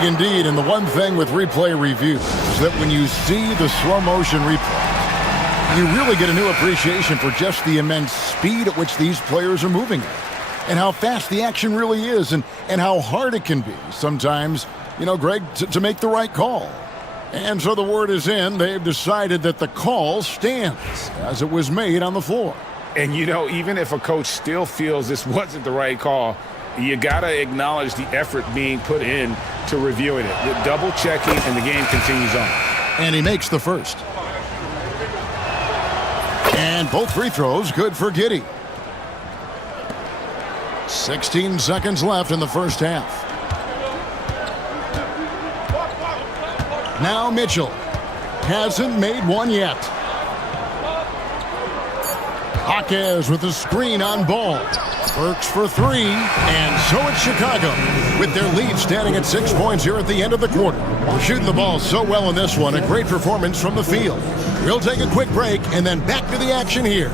Indeed, and the one thing with replay reviews is that when you see the slow motion replay, you really get a new appreciation for just the immense speed at which these players are moving at, and how fast the action really is, and how hard it can be sometimes, you know, Greg, to make the right call. And so the word is in. They've decided that the call stands as it was made on the floor. And, you know, even if a coach still feels this wasn't the right call, you got to acknowledge the effort being put in to reviewing it. With double checking, and the game continues on. And he makes the first. And both free throws good for Giddey. 16 seconds left in the first half. Now Mitchell hasn't made one yet. Jaquez with a screen on Ball. Burks for 3, and so it's Chicago with their lead standing at 6 points here at the end of the quarter. We're shooting the ball so well in this one, a great performance from the field. We'll take a quick break and then back to the action here.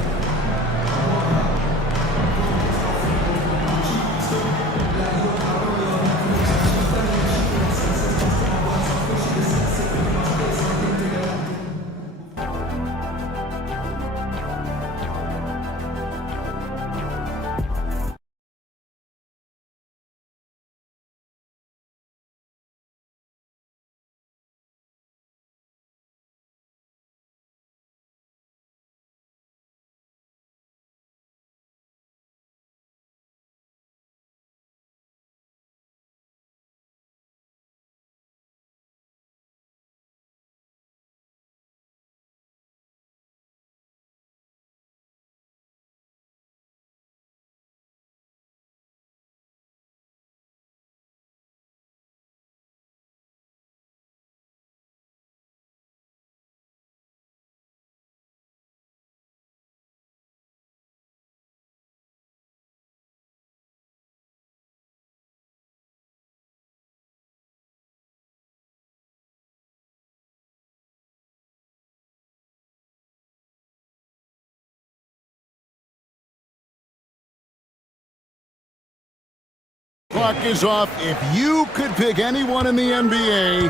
Clock is off. If you could pick anyone in the NBA,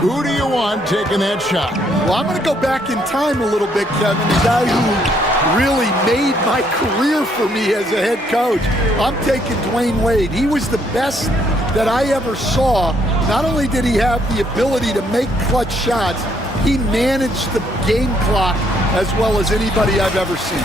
who do you want taking that shot? Well, I'm going to go back in time a little bit, Kevin. The guy who really made my career for me as a head coach. I'm taking Dwayne Wade. He was the best that I ever saw. Not only did he have the ability to make clutch shots, he managed the game clock as well as anybody I've ever seen.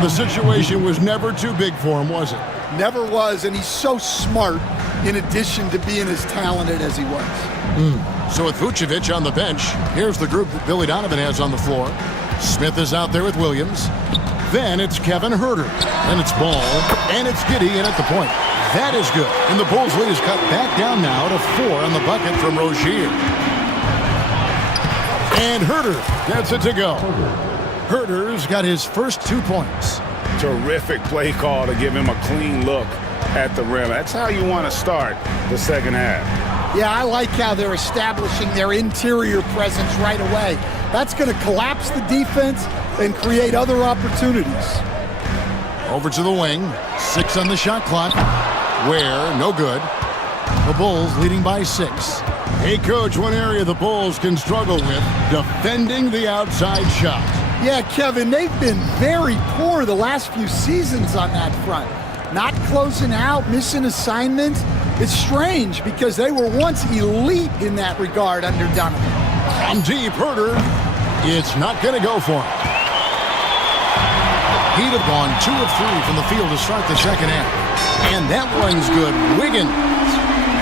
The situation was never too big for him, was it? Never was, and he's so smart in addition to being as talented as he was. So with Vucevic on the bench, here's the group that Billy Donovan has on the floor. Smith is out there with Williams. Then it's Kevin Huerter. And it's Ball. And it's Giddey in at the point. That is good. And the Bulls lead is cut back down now to 4 on the bucket from Rozier. And Huerter gets it to go. Huerter's got his first 2 points. Terrific play call to give him a clean look at the rim. That's how you want to start the second half. Yeah, I like how they're establishing their interior presence right away. That's going to collapse the defense and create other opportunities. Over to the wing. 6 on the shot clock. Where, no good. The Bulls leading by 6. Hey, Coach, one area the Bulls can struggle with, defending the outside shot. Yeah, Kevin, they've been very poor the last few seasons on that front. Not closing out, missing assignments. It's strange because they were once elite in that regard under Donovan. From deep, Huerter. It's not going to go for him. He'd have gone 2 of 3 from the field to start the second half. And that one's good. Wiggins.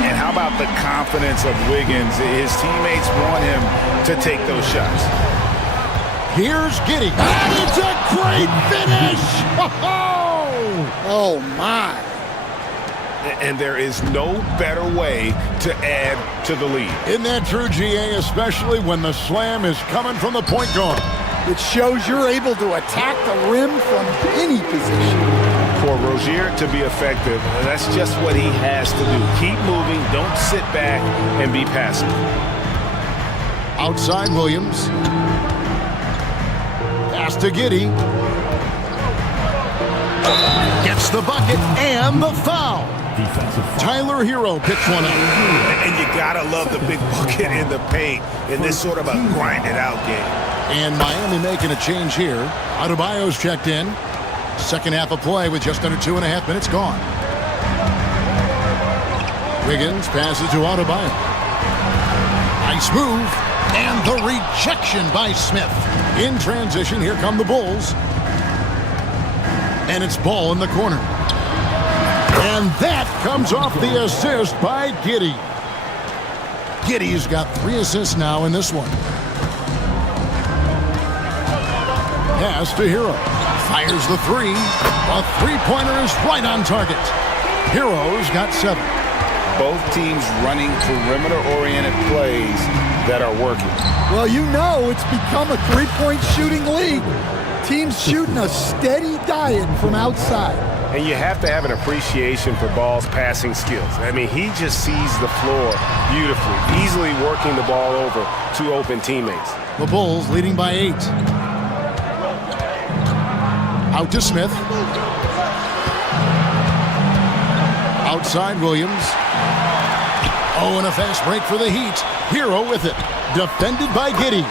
And how about the confidence of Wiggins? His teammates want him to take those shots. Here's Giddey. And it's a great finish! Oh, my. And there is no better way to add to the lead. Isn't that true, GA, especially when the slam is coming from the point guard? It shows you're able to attack the rim from any position. For Rozier to be effective, that's just what he has to do. Keep moving, don't sit back and be passive. Outside Williams. Pass to Giddey. Gets the bucket and the foul. Tyler Hero picks one up. And you gotta love the big bucket in the paint in this sort of a grinded out game. And Miami making a change here. Adebayo's checked in. Second half of play with just under 2.5 minutes gone. Wiggins passes to Adebayo. Nice move. And the rejection by Smith. In transition, here come the Bulls. And it's Ball in the corner. And that comes off the assist by Giddey. Giddey's got 3 assists now in this one. Pass to Hero. Fires the 3. A three-pointer is right on target. Hero's got 7. Both teams running perimeter-oriented plays that are working. Well, you know it's become a three-point shooting league. Teams shooting a steady diet from outside. And you have to have an appreciation for Ball's passing skills. I mean, he just sees the floor beautifully, easily working the ball over to open teammates. The Bulls leading by 8. Out to Smith. Outside Williams. Oh, and a fast break for the Heat. Hero with it. Defended by Giddey.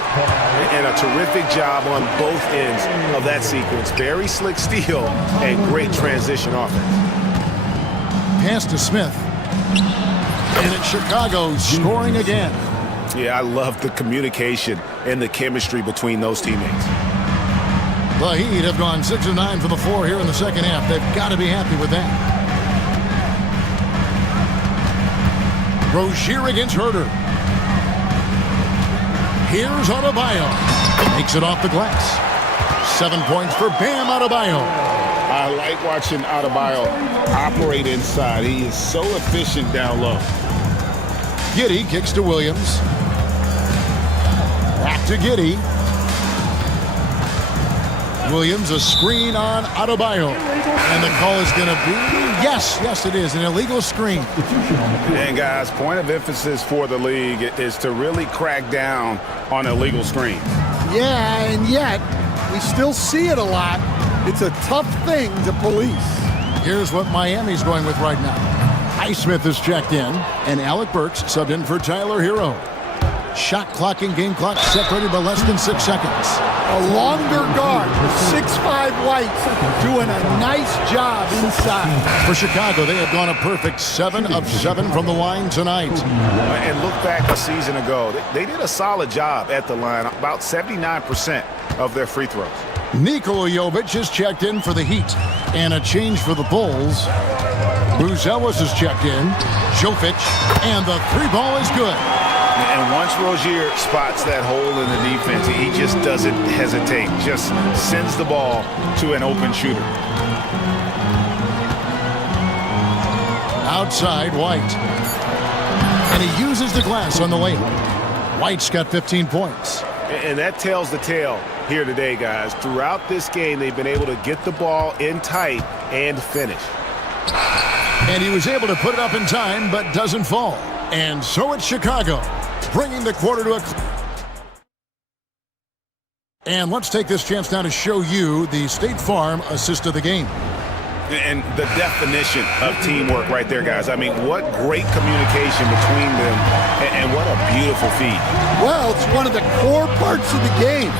And a terrific job on both ends of that sequence. Very slick steal and great transition offense. Pass to Smith. And it's Chicago scoring again. Yeah, I love the communication and the chemistry between those teammates. The Heat have gone 6 of 9 from the floor here in the second half. They've got to be happy with that. Rozier against Huerter. Here's Adebayo. Makes it off the glass. 7 points for Bam Adebayo. I like watching Adebayo operate inside. He is so efficient down low. Giddey kicks to Williams. Back to Giddey. Williams, a screen on Adebayo. And the call is going to be, yes, it is, an illegal screen. And guys, point of emphasis for the league is to really crack down on illegal screens. Yeah, and yet, we still see it a lot. It's a tough thing to police. Here's what Miami's going with right now. Highsmith is checked in, and Alec Burks subbed in for Tyler Hero. Shot clock and game clock separated by less than 6 seconds. A longer guard, 6'5" White, doing a nice job inside. For Chicago, they have gone a perfect 7 of 7 from the line tonight. And look back a season ago. They did a solid job at the line, about 79% of their free throws. Nikola Jovic is checked in for the Heat. And a change for the Bulls. Buzelis is checked in. Jovic, and the three ball is good. And once Rozier spots that hole in the defense, he just doesn't hesitate. Just sends the ball to an open shooter. Outside, White. And he uses the glass on the layup. White's got 15 points. And that tells the tale here today, guys. Throughout this game, they've been able to get the ball in tight and finish. And he was able to put it up in time, but doesn't fall. And so it's Chicago, bringing the quarter to a... And let's take this chance now to show you the State Farm assist of the game. And the definition of teamwork right there, guys. I mean, what great communication between them, and what a beautiful feed. Well, it's one of the core parts of the game.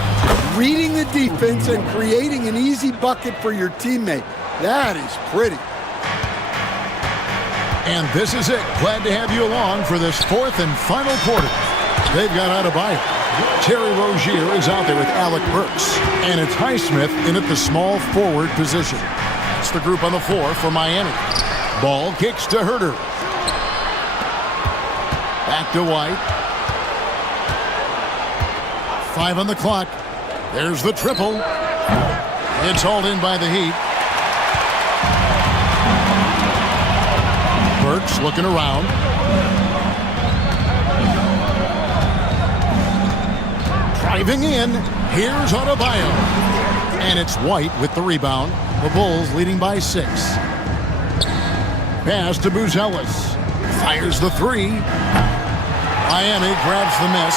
Reading the defense and creating an easy bucket for your teammate. That is pretty. And this is it. Glad to have you along for this fourth and final quarter. They've got Adebayo. Terry Rozier is out there with Alec Burks. And it's Highsmith in at the small forward position. That's the group on the floor for Miami. Ball kicks to Herter. Back to White. 5 on the clock. There's the triple. It's hauled in by the Heat. Burks looking around. Driving in. Here's Adebayo. And it's White with the rebound. The Bulls leading by 6. Pass to Buzelis. Fires the 3. Miami grabs the miss.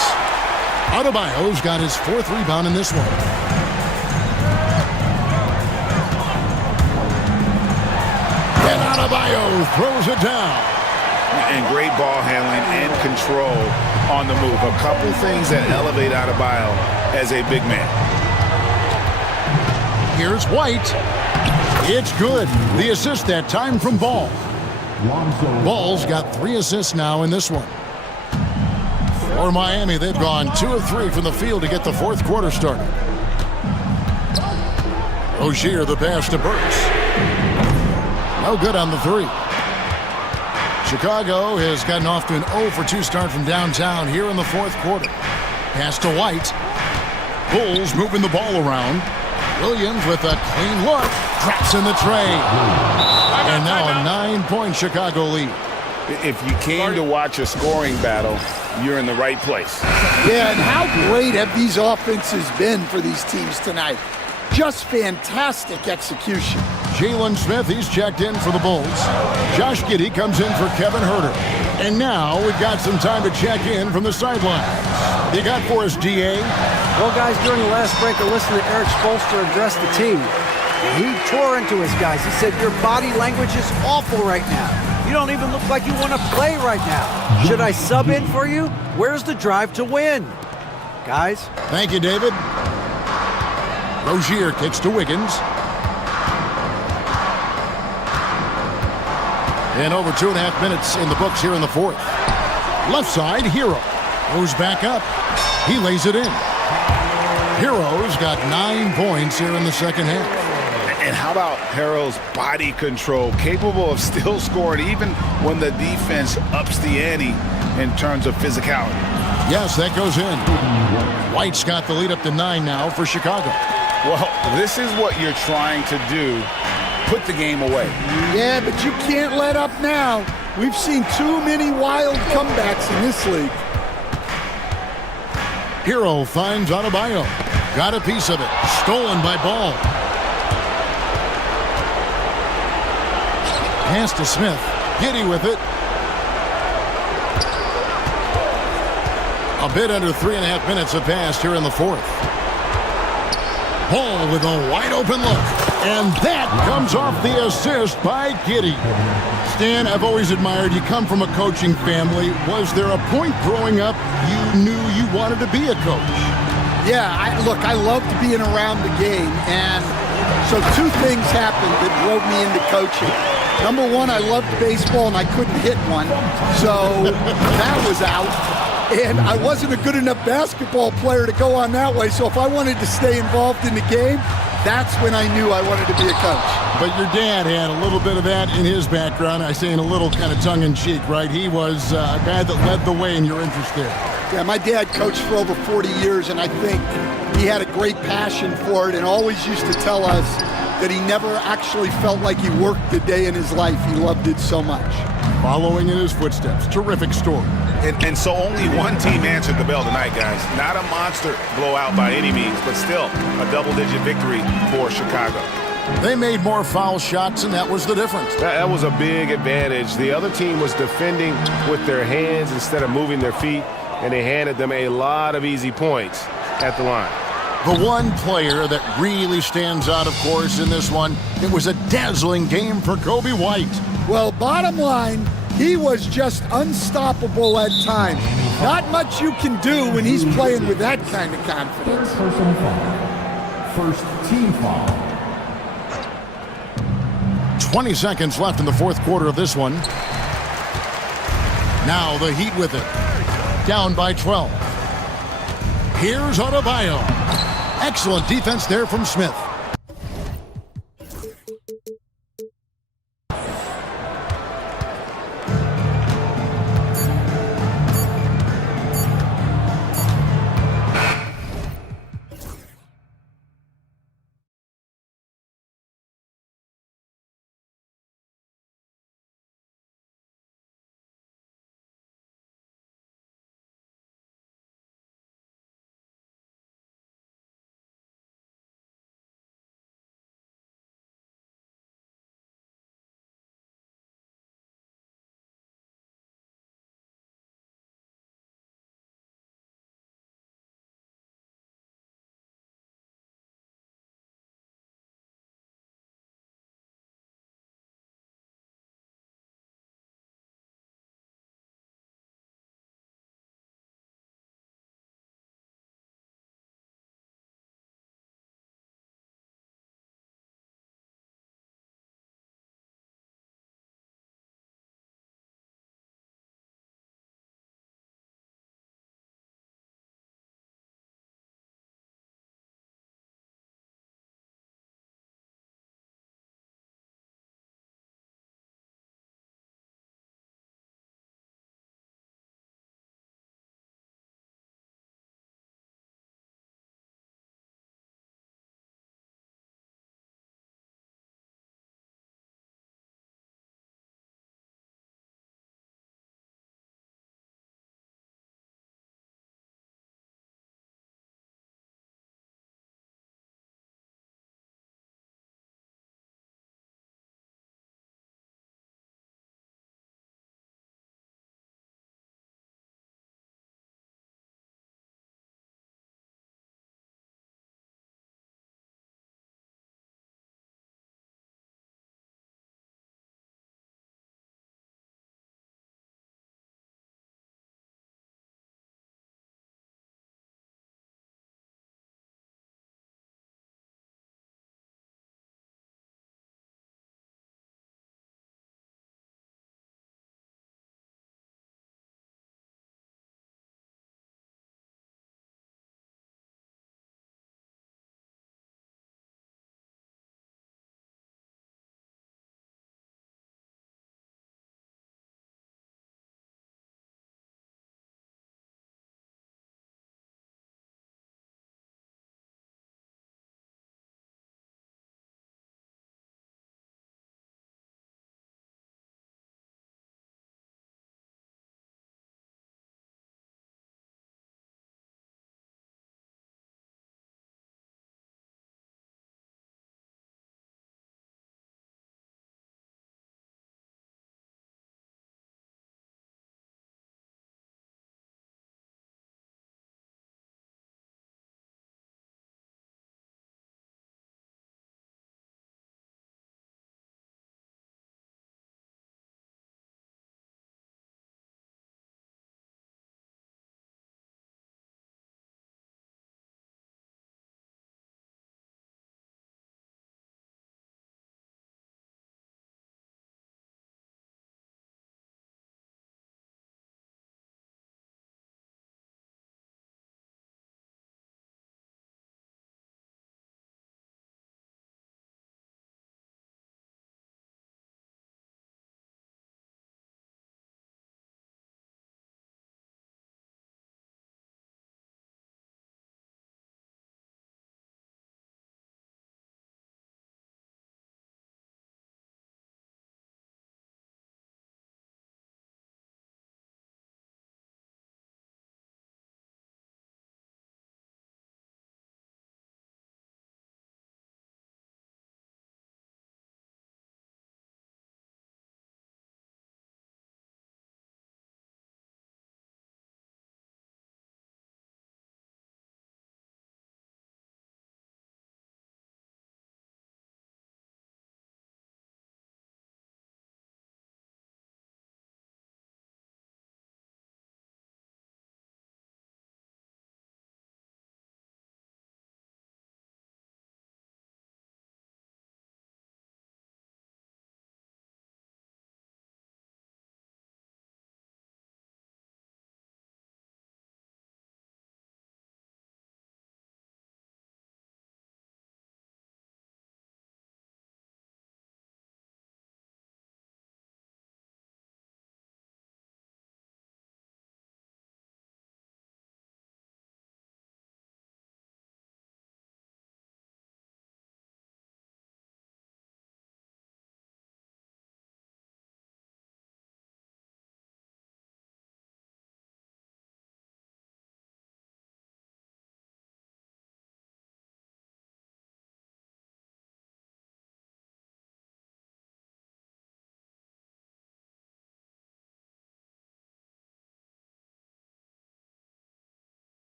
Adebayo's got his 4th rebound in this one. And Adebayo throws it down. And great ball handling and control on the move. A couple things that elevate Adebayo as a big man. Here's White. It's good. The assist that time from Ball. Ball's got 3 assists now in this one. For Miami, they've gone 2 of 3 from the field to get the 4th quarter started. Rozier, the pass to Burks. No good on the 3. Chicago has gotten off to an 0 for 2 start from downtown here in the 4th quarter. Pass to White. Bulls moving the ball around. Williams with a clean look. Traps in the tray. And now a 9-point Chicago lead. If you came to watch a scoring battle, you're in the right place. Yeah, and how great have these offenses been for these teams tonight? Just fantastic execution. Jalen Smith, he's checked in for the Bulls. Josh Giddey comes in for Kevin Herter. And now we've got some time to check in from the sideline. You got for us, DA? Well, guys, during the last break, I listened to Eric Spoelstra address the team. He tore into his guys. He said, your body language is awful right now. You don't even look like you want to play right now. Should I sub in for you? Where's the drive to win? Guys? Thank you, David. Rozier kicks to Wiggins. And over 2.5 minutes in the books here in the 4th. Left side, Hero. Goes back up. He lays it in. Hero's got 9 points here in the second half. And how about Hero's body control? Capable of still scoring even when the defense ups the ante in terms of physicality. Yes, that goes in. White's got the lead up to 9 now for Chicago. Well, this is what you're trying to do. Put the game away. Yeah, but you can't let up now. We've seen too many wild comebacks in this league. Hero finds Adebayo. Got a piece of it. Stolen by Ball. Pass to Smith. Giddey with it. A bit under 3.5 minutes have passed here in the 4th. Ball with a wide open look. And that comes off the assist by Giddy. Stan, I've always admired you. Come from a coaching family. Was there a point growing up you knew you wanted to be a coach? Yeah, I loved being around the game, and so two things happened that drove me into coaching. Number one, I loved baseball, and I couldn't hit one, so that was out. And I wasn't a good enough basketball player to go on that way, so if I wanted to stay involved in the game, that's when I knew I wanted to be a coach. But your dad had a little bit of that in his background. I say in a little kind of tongue-in-cheek, right? He was a guy that led the way in your interest there. Yeah, my dad coached for over 40 years, and I think he had a great passion for it and always used to tell us that he never actually felt like he worked a day in his life. He loved it so much. Following in his footsteps. Terrific story. And so only one team answered the bell tonight, guys. Not a monster blowout by any means, but still a double-digit victory for Chicago. They made more foul shots, and that was the difference. That was a big advantage. The other team was defending with their hands instead of moving their feet, and they handed them a lot of easy points at the line. The one player that really stands out, of course, in this one, it was a dazzling game for Kobe White. Well, bottom line, he was just unstoppable at times. Not much you can do when he's playing with that kind of confidence. Personal foul. First team foul. 20 seconds left in the fourth quarter of this one. Now the Heat with it. Down by 12. Here's Adebayo. Excellent defense there from Smith.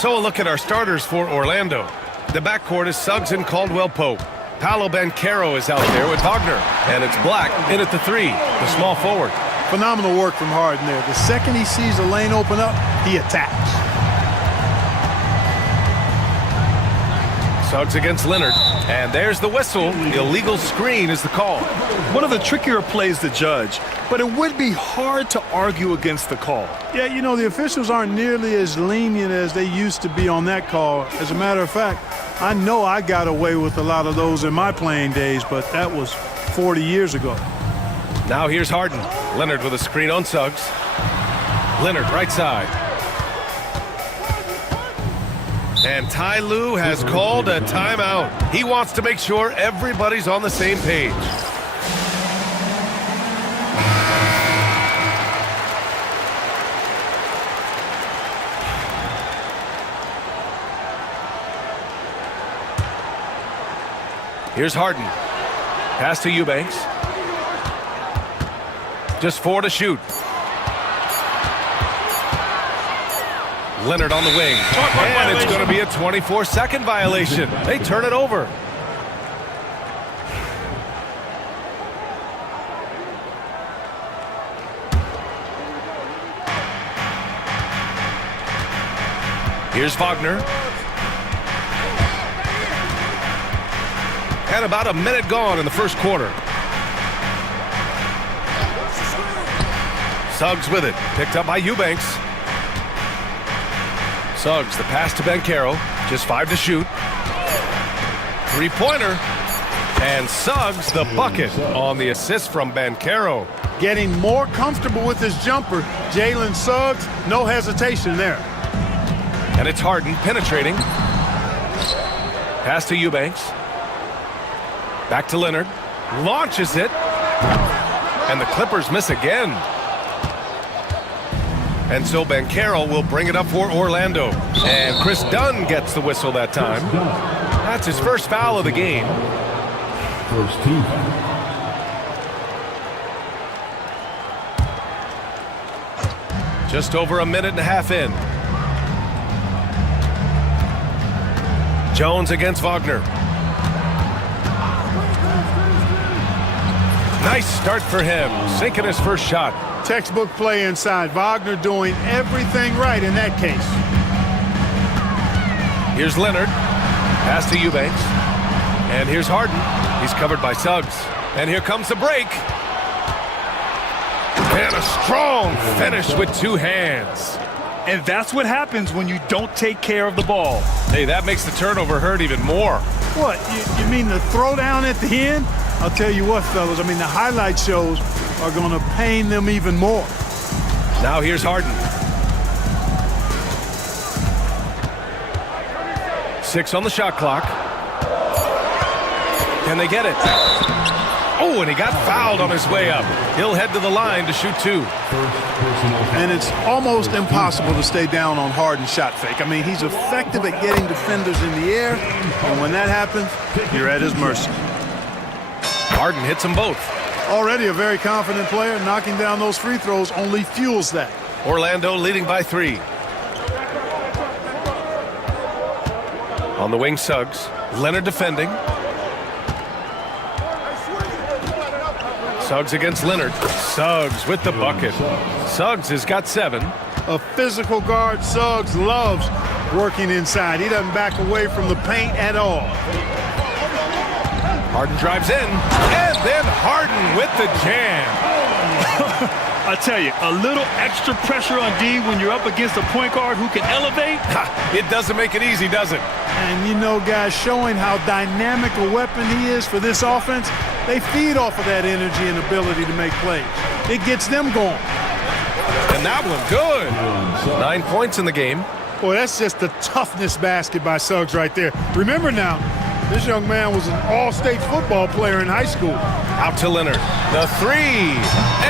So a look at our starters for Orlando. The backcourt is Suggs and Caldwell-Pope. Paolo Banchero is out there with Wagner. And it's Black in at the 3, the small forward. Phenomenal work from Harden there. The second he sees a lane open up, he attacks. Suggs against Leonard. And there's the whistle. Illegal screen is the call. One of the trickier plays to judge, but it would be hard to argue against the call. Yeah, you know, the officials aren't nearly as lenient as they used to be on that call. As a matter of fact, I know I got away with a lot of those in my playing days, but that was 40 years ago. Now here's Harden. Leonard with a screen on Suggs. Leonard right side. And Ty Lue has called a timeout. He wants to make sure everybody's on the same page. Here's Harden. Pass to Eubanks. Just 4 to shoot. Leonard on the wing. And it's going to be a 24-second violation. They turn it over. Here's Wagner. And about a minute gone in the first quarter. Suggs with it. Picked up by Eubanks. Suggs, the pass to Banchero. Just 5 to shoot. Three-pointer. And Suggs, the bucket on the assist from Banchero. Getting more comfortable with his jumper. Jalen Suggs, no hesitation there. And it's Harden penetrating. Pass to Eubanks. Back to Leonard. Launches it. And the Clippers miss again. And so Banchero will bring it up for Orlando. And Chris Dunn gets the whistle that time. That's his first foul of the game. First team. Just over a minute and a half in. Jones against Wagner. Nice start for him, sinking his first shot. Textbook play inside. Wagner doing everything right in that case. Here's Leonard. Pass to Eubanks. And here's Harden. He's covered by Suggs. And here comes the break. And a strong finish with 2 hands. And that's what happens when you don't take care of the ball. Hey, that makes the turnover hurt even more. What, you mean the throwdown at the end? I'll tell you what, fellas, I mean, the highlight shows are going to pain them even more. Now here's Harden. 6 on the shot clock. Can they get it? Oh, and he got fouled on his way up. He'll head to the line to shoot 2. And it's almost impossible to stay down on Harden's shot fake. I mean, he's effective at getting defenders in the air, and when that happens, you're at his mercy. Harden hits them both. Already a very confident player. Knocking down those free throws only fuels that. Orlando leading by 3. On the wing, Suggs. Leonard defending. Suggs against Leonard. Suggs with the bucket. Suggs has got 7. A physical guard Suggs loves working inside. He doesn't back away from the paint at all. Harden drives in, and then Harden with the jam. I tell you, a little extra pressure on D when you're up against a point guard who can elevate. It doesn't make it easy, does it? And you know, guys, showing how dynamic a weapon he is for this offense, they feed off of that energy and ability to make plays. It gets them going. And that one good. 9 points in the game. Boy, that's just the toughness basket by Suggs right there. Remember now, this young man was an all-state football player in high school. Out to Leonard. The 3.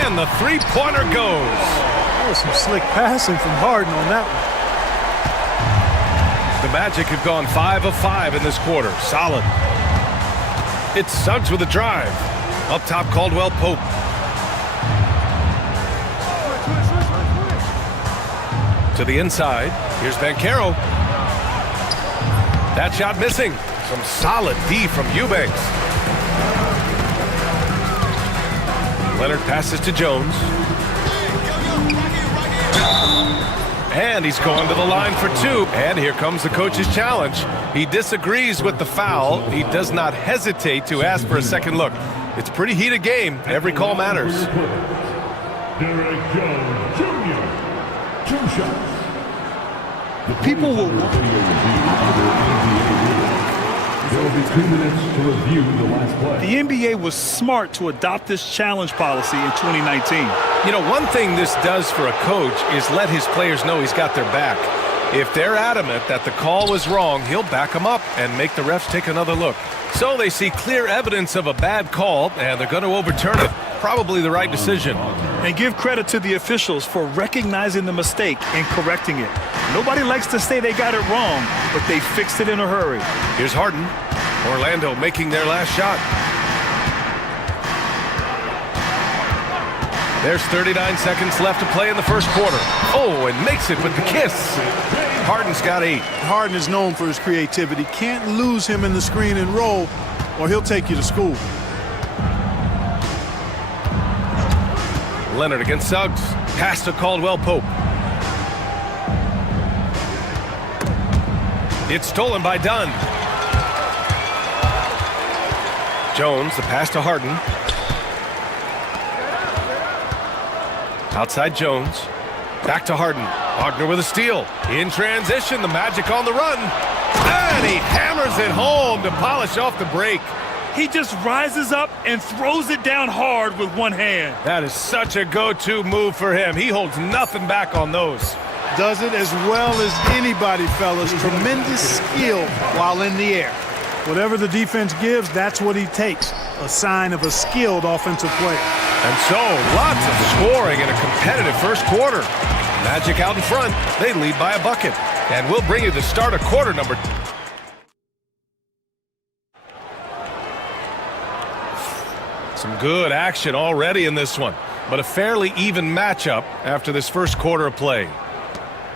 And the three-pointer goes. That was some slick passing from Harden on that one. The Magic have gone 5 of 5 in this quarter. Solid. It's Suggs with a drive. Up top, Caldwell-Pope. To the inside. Here's Banchero. That shot missing. Some solid D from Eubanks. Leonard passes to Jones. And he's going to the line for two. And here comes the coach's challenge. He disagrees with the foul. He does not hesitate to ask for a second look. It's a pretty heated game. Every call matters. Derek Jones Jr. 2 shots. People will... There will be 2 minutes to review the last play. The NBA was smart to adopt this challenge policy in 2019. You know, one thing this does for a coach is let his players know he's got their back. If they're adamant that the call was wrong, he'll back them up and make the refs take another look. So they see clear evidence of a bad call, and they're going to overturn it. Probably the right decision. And give credit to the officials for recognizing the mistake and correcting it. Nobody likes to say they got it wrong, but they fixed it in a hurry. Here's Harden. Orlando making their last shot. There's 39 seconds left to play in the first quarter. Oh, and makes it with the kiss. Harden's got 8. Harden is known for his creativity. Can't lose him in the screen and roll, or he'll take you to school. Leonard against Suggs. Pass to Caldwell Pope. It's stolen by Dunn. Jones, the pass to Harden. Outside Jones. Back to Harden. Wagner with a steal. In transition, the Magic on the run. And he hammers it home to polish off the break. He just rises up and throws it down hard with one hand. That is such a go-to move for him. He holds nothing back on those. Does it as well as anybody, fellas. Tremendous skill while in the air. Whatever the defense gives, that's what he takes. A sign of a skilled offensive player. And so, lots of scoring in a competitive first quarter. Magic out in front. They lead by a bucket. And we'll bring you the start of quarter number 2. Some good action already in this one, but a fairly even matchup after this first quarter of play.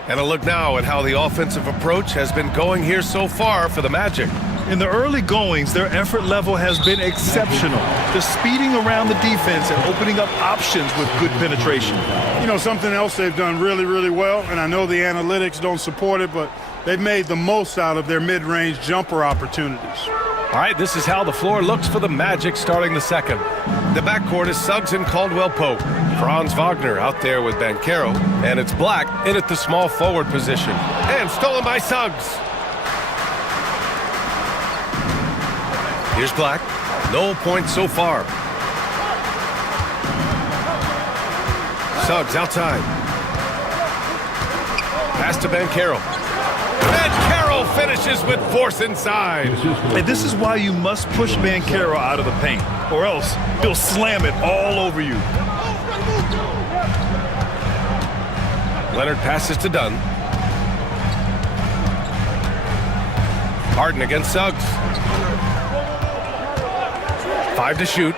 And a look now at how the offensive approach has been going here so far for the Magic. In the early goings, their effort level has been exceptional. They're speeding around the defense and opening up options with good penetration. You know, something else they've done really, really well, and I know the analytics don't support it, but they've made the most out of their mid-range jumper opportunities. All right, this is how the floor looks for the Magic starting the second. The backcourt is Suggs and Caldwell Pope. Franz Wagner out there with Banchero. And it's Black in at the small forward position. And stolen by Suggs. Here's Black. No points so far. Suggs outside. Pass to Banchero. Banchero finishes with force inside. And this is why you must push Banchero out of the paint, or else he'll slam it all over you. Leonard passes to Dunn. Harden against Suggs. 5 to shoot.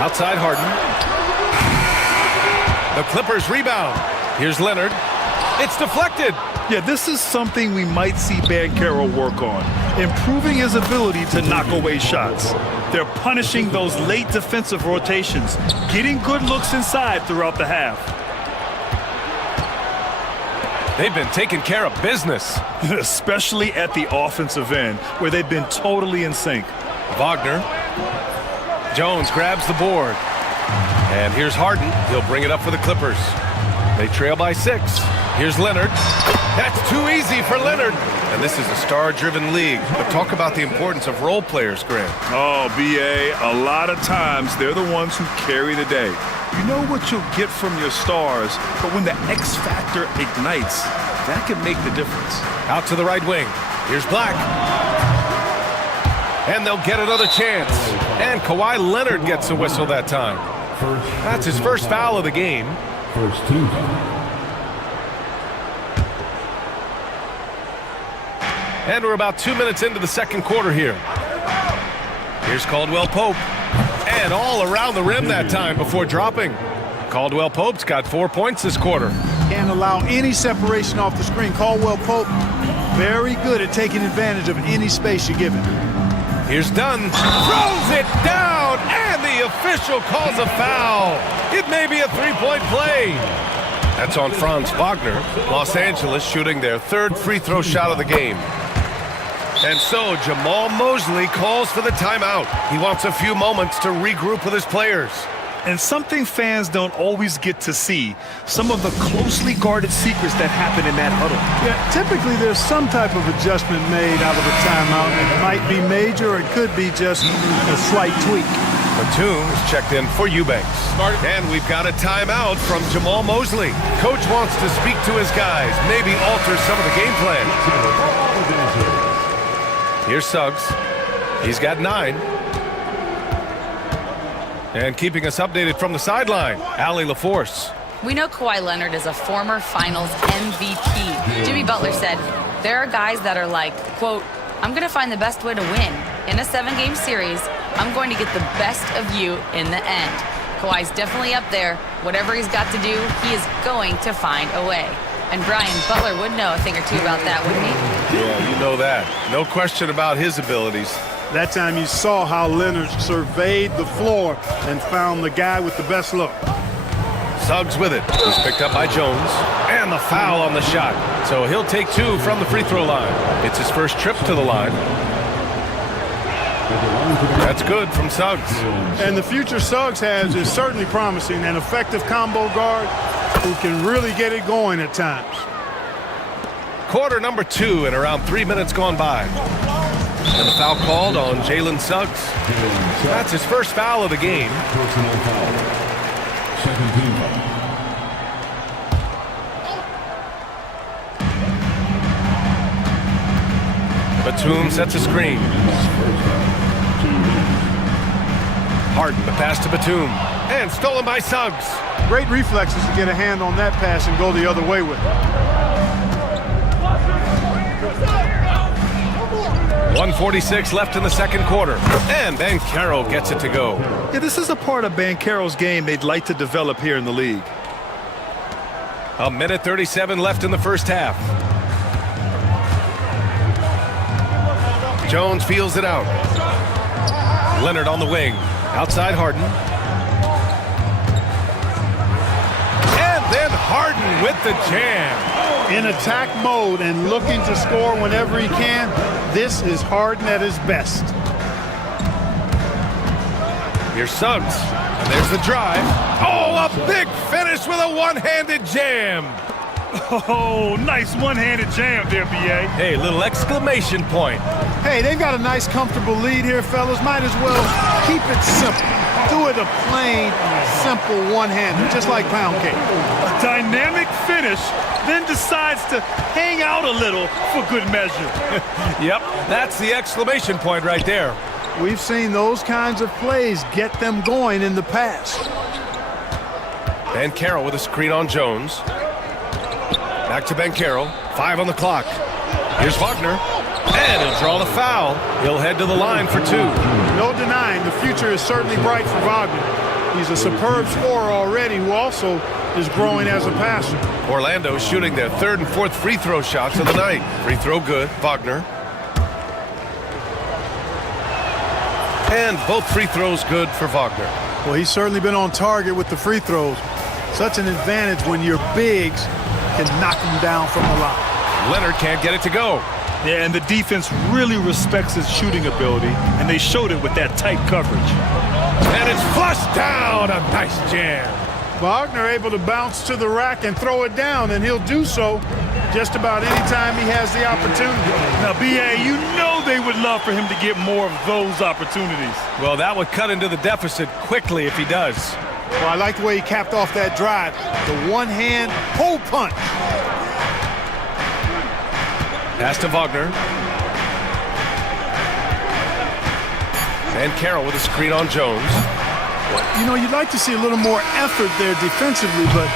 Outside Harden. The Clippers rebound. Here's Leonard. It's deflected. Yeah, this is something we might see Banchero work on, improving his ability to knock away shots. They're punishing those late defensive rotations, getting good looks inside throughout the half. They've been taking care of business. Especially at the offensive end, where they've been totally in sync. Wagner. Jones grabs the board. And here's Harden. He'll bring it up for the Clippers. They trail by 6. Here's Leonard. That's too easy for Leonard. And this is a star-driven league. But talk about the importance of role players, Grant. Oh, B.A., a lot of times they're the ones who carry the day. You know what you'll get from your stars, but when the X factor ignites, that can make the difference. Out to the right wing. Here's Black. And they'll get another chance. And Kawhi Leonard gets a whistle that time. That's his first foul of the game. First team. And we're about 2 minutes into the second quarter here. Here's Caldwell Pope. And all around the rim that time before dropping. Caldwell Pope's got 4 points this quarter. Can't allow any separation off the screen. Caldwell Pope, very good at taking advantage of any space you give him. Here's Dunn, throws it down, and the official calls a foul. It may be a three-point play. That's on Franz Wagner. Los Angeles shooting their third free throw shot of the game. And so Jamal Mosley calls for the timeout. He wants a few moments to regroup with his players. And something fans don't always get to see, some of the closely guarded secrets that happen in that huddle. Yeah, typically there's some type of adjustment made out of a timeout. It might be major, or it could be just a slight tweak. Batum is checked in for Eubanks. And we've got a timeout from Jamal Mosley. Coach wants to speak to his guys, maybe alter some of the game plan. Here's Suggs. He's got 9. And keeping us updated from the sideline, Allie LaForce. We know Kawhi Leonard is a former Finals MVP. Jimmy Butler said, there are guys that are like, quote, I'm going to find the best way to win. In a 7-game series, I'm going to get the best of you in the end. Kawhi's definitely up there. Whatever he's got to do, he is going to find a way. And Brian, Butler would know a thing or two about that, wouldn't he? Yeah, you know that. No question about his abilities. That time you saw how Leonard surveyed the floor and found the guy with the best look. Suggs with it. He's picked up by Jones. And the foul on the shot. So he'll take 2 from the free throw line. It's his first trip to the line. That's good from Suggs. And the future Suggs has is certainly promising. An effective combo guard who can really get it going at times. Quarter number 2 and around 3 minutes gone by. And the foul called on Jalen Suggs. That's his first foul of the game. Personal foul. Second team foul. Batum sets a screen. Harden, the pass to Batum. And stolen by Suggs. Great reflexes to get a hand on that pass and go the other way with it. 1:46 left in the second quarter. And Banchero gets it to go. Yeah, this is a part of Banchero's game they'd like to develop here in the league. 1:37 left in the first half. Jones feels it out. Leonard on the wing. Outside Harden. And then Harden with the jam. In attack mode and looking to score whenever he can, this is Harden at his best. Here's Suggs. And there's the drive. Oh, a big finish with a one-handed jam. Oh, nice one-handed jam there, B.A. Hey, little exclamation point. Hey, they've got a nice, comfortable lead here, fellas. Might as well keep it simple. Do it a plain, simple one-hander, just like pound cake. A dynamic finish, then decides to hang out a little for good measure. Yep, that's the exclamation point right there. We've seen those kinds of plays get them going in the past. Banchero with a screen on Jones. Back to Banchero. 5 on the clock. Here's Wagner. And he'll draw the foul. He'll head to the line for 2. No denying, the future is certainly bright for Wagner. He's a superb scorer already who also is growing as a passer. Orlando shooting their 3rd and 4th free throw shots of the night. Free throw good. Wagner. And both free throws good for Wagner. Well, he's certainly been on target with the free throws. Such an advantage when your bigs can knock him down from the line. Leonard can't get it to go. Yeah, and the defense really respects his shooting ability, and they showed it with that tight coverage. And it's flushed down. A nice jam. Wagner able to bounce to the rack and throw it down, and he'll do so just about any time he has the opportunity. Now, B.A., you know they would love for him to get more of those opportunities. Well, that would cut into the deficit quickly if he does. Well, I like the way he capped off that drive. The one-hand hole punch. Pass to Wagner. And Carroll with a screen on Jones. You know, you'd like to see a little more effort there defensively, but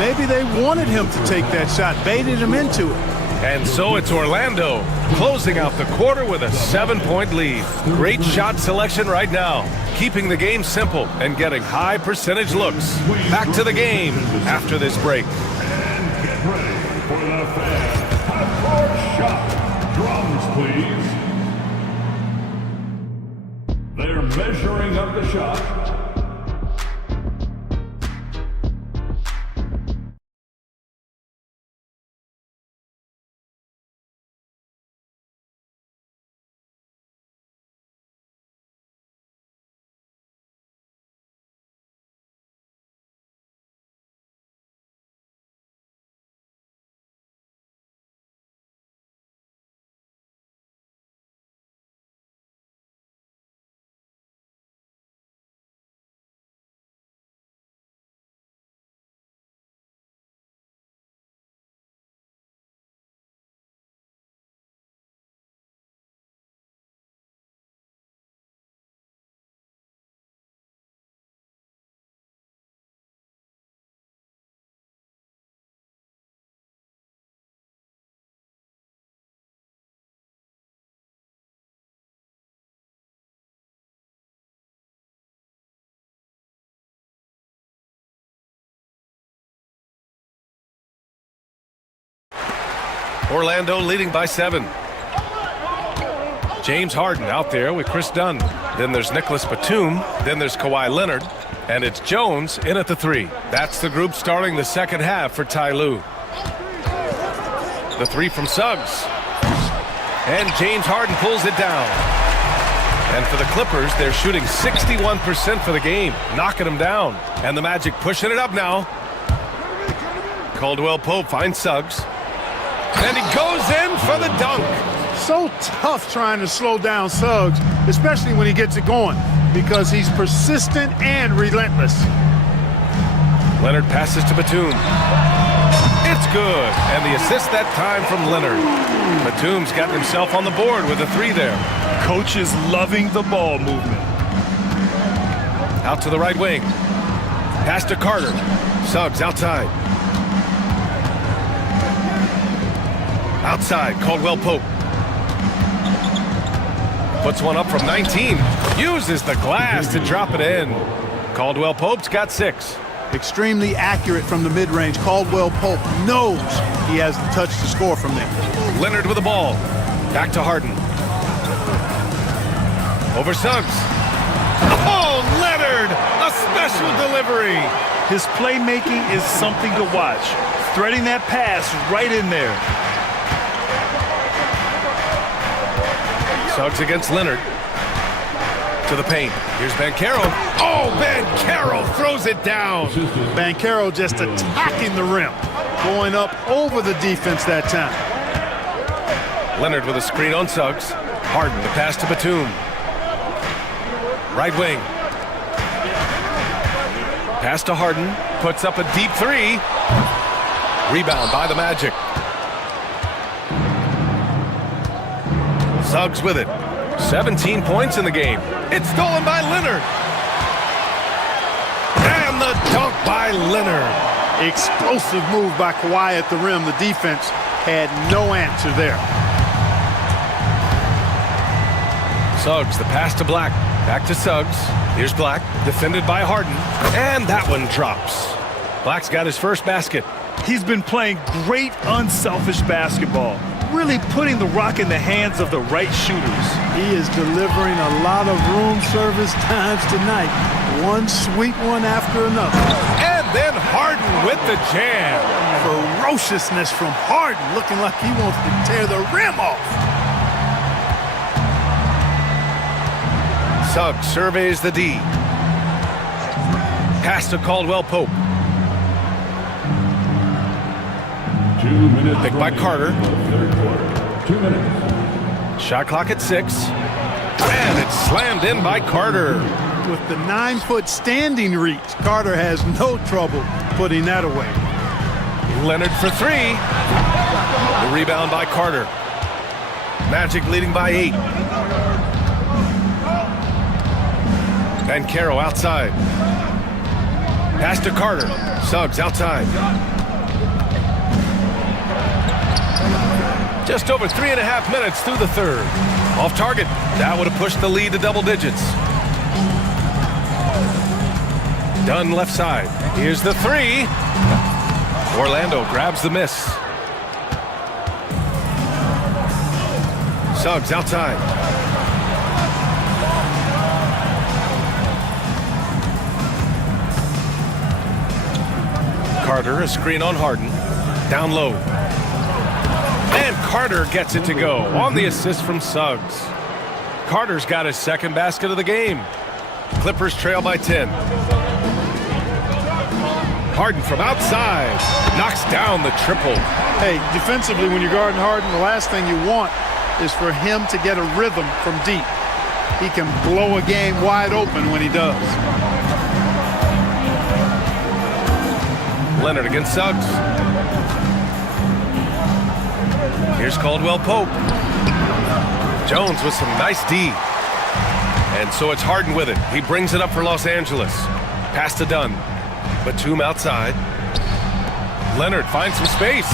maybe they wanted him to take that shot, baited him into it. And so it's Orlando closing out the quarter with a 7-point lead. Great shot selection right now, keeping the game simple and getting high percentage looks. Back to the game after this break. start the shot. Orlando leading by 7. James Harden out there with Chris Dunn. Then there's Nicholas Batum. Then there's Kawhi Leonard. And it's Jones in at the 3. That's the group starting the second half for Ty Lue. The 3 from Suggs. And James Harden pulls it down. And for the Clippers, they're shooting 61% for the game, knocking them down. And the Magic pushing it up now. Caldwell Pope finds Suggs. And he goes in for the dunk. So tough trying to slow down Suggs, especially when he gets it going, because he's persistent and relentless. Leonard passes to Batum. It's good. And the assist that time from Leonard. Batum's got himself on the board with a 3 there. Coach is loving the ball movement. Out to the right wing. Pass to Carter. Suggs outside. Outside, Caldwell Pope. Puts one up from 19. Uses the glass to drop it in. Caldwell Pope's got 6. Extremely accurate from the mid-range. Caldwell Pope knows he has the touch to score from there. Leonard with the ball. Back to Harden. Over Suggs. Oh, Leonard! A special delivery. His playmaking is something to watch. Threading that pass right in there. Suggs against Leonard. To the paint. Here's Banchero. Oh, Banchero throws it down. Banchero just attacking the rim. Going up over the defense that time. Leonard with a screen on Suggs. Harden, the pass to Batum. Right wing. Pass to Harden. Puts up a deep 3. Rebound by the Magic. Suggs with it. 17 points in the game. It's stolen by Leonard. And the dunk by Leonard. Explosive move by Kawhi at the rim. The defense had no answer there. Suggs, the pass to Black. Back to Suggs. Here's Black, defended by Harden. And that one drops. Black's got his first basket. He's been playing great unselfish basketball. Really putting the rock in the hands of the right shooters. He is delivering a lot of room service times tonight. One sweet one after another. And then Harden with the jam. Ferociousness from Harden, looking like he wants to tear the rim off. Suggs surveys the D. Pass to Caldwell Pope. 2 minutes. Picked by Carter. Third quarter. 2 minutes. Shot clock at 6. And it's slammed in by Carter. With the 9-foot standing reach, Carter has no trouble putting that away. Leonard for 3. The rebound by Carter. Magic leading by 8. Banchero outside. Pass to Carter. Suggs outside. Just over 3.5 minutes through the third. Off target. That would have pushed the lead to double digits. Dunn left side. Here's the 3. Orlando grabs the miss. Suggs outside. Carter, a screen on Harden. Down low. And Carter gets it to go on the assist from Suggs. Carter's got his second basket of the game. Clippers trail by 10. Harden from outside knocks down the triple. Hey, defensively, when you're guarding Harden, the last thing you want is for him to get a rhythm from deep. He can blow a game wide open when he does. Leonard against Suggs. Here's Caldwell Pope. Jones with some nice D. And so it's Harden with it. He brings it up for Los Angeles. Pass to Dunn. Batum outside. Leonard finds some space.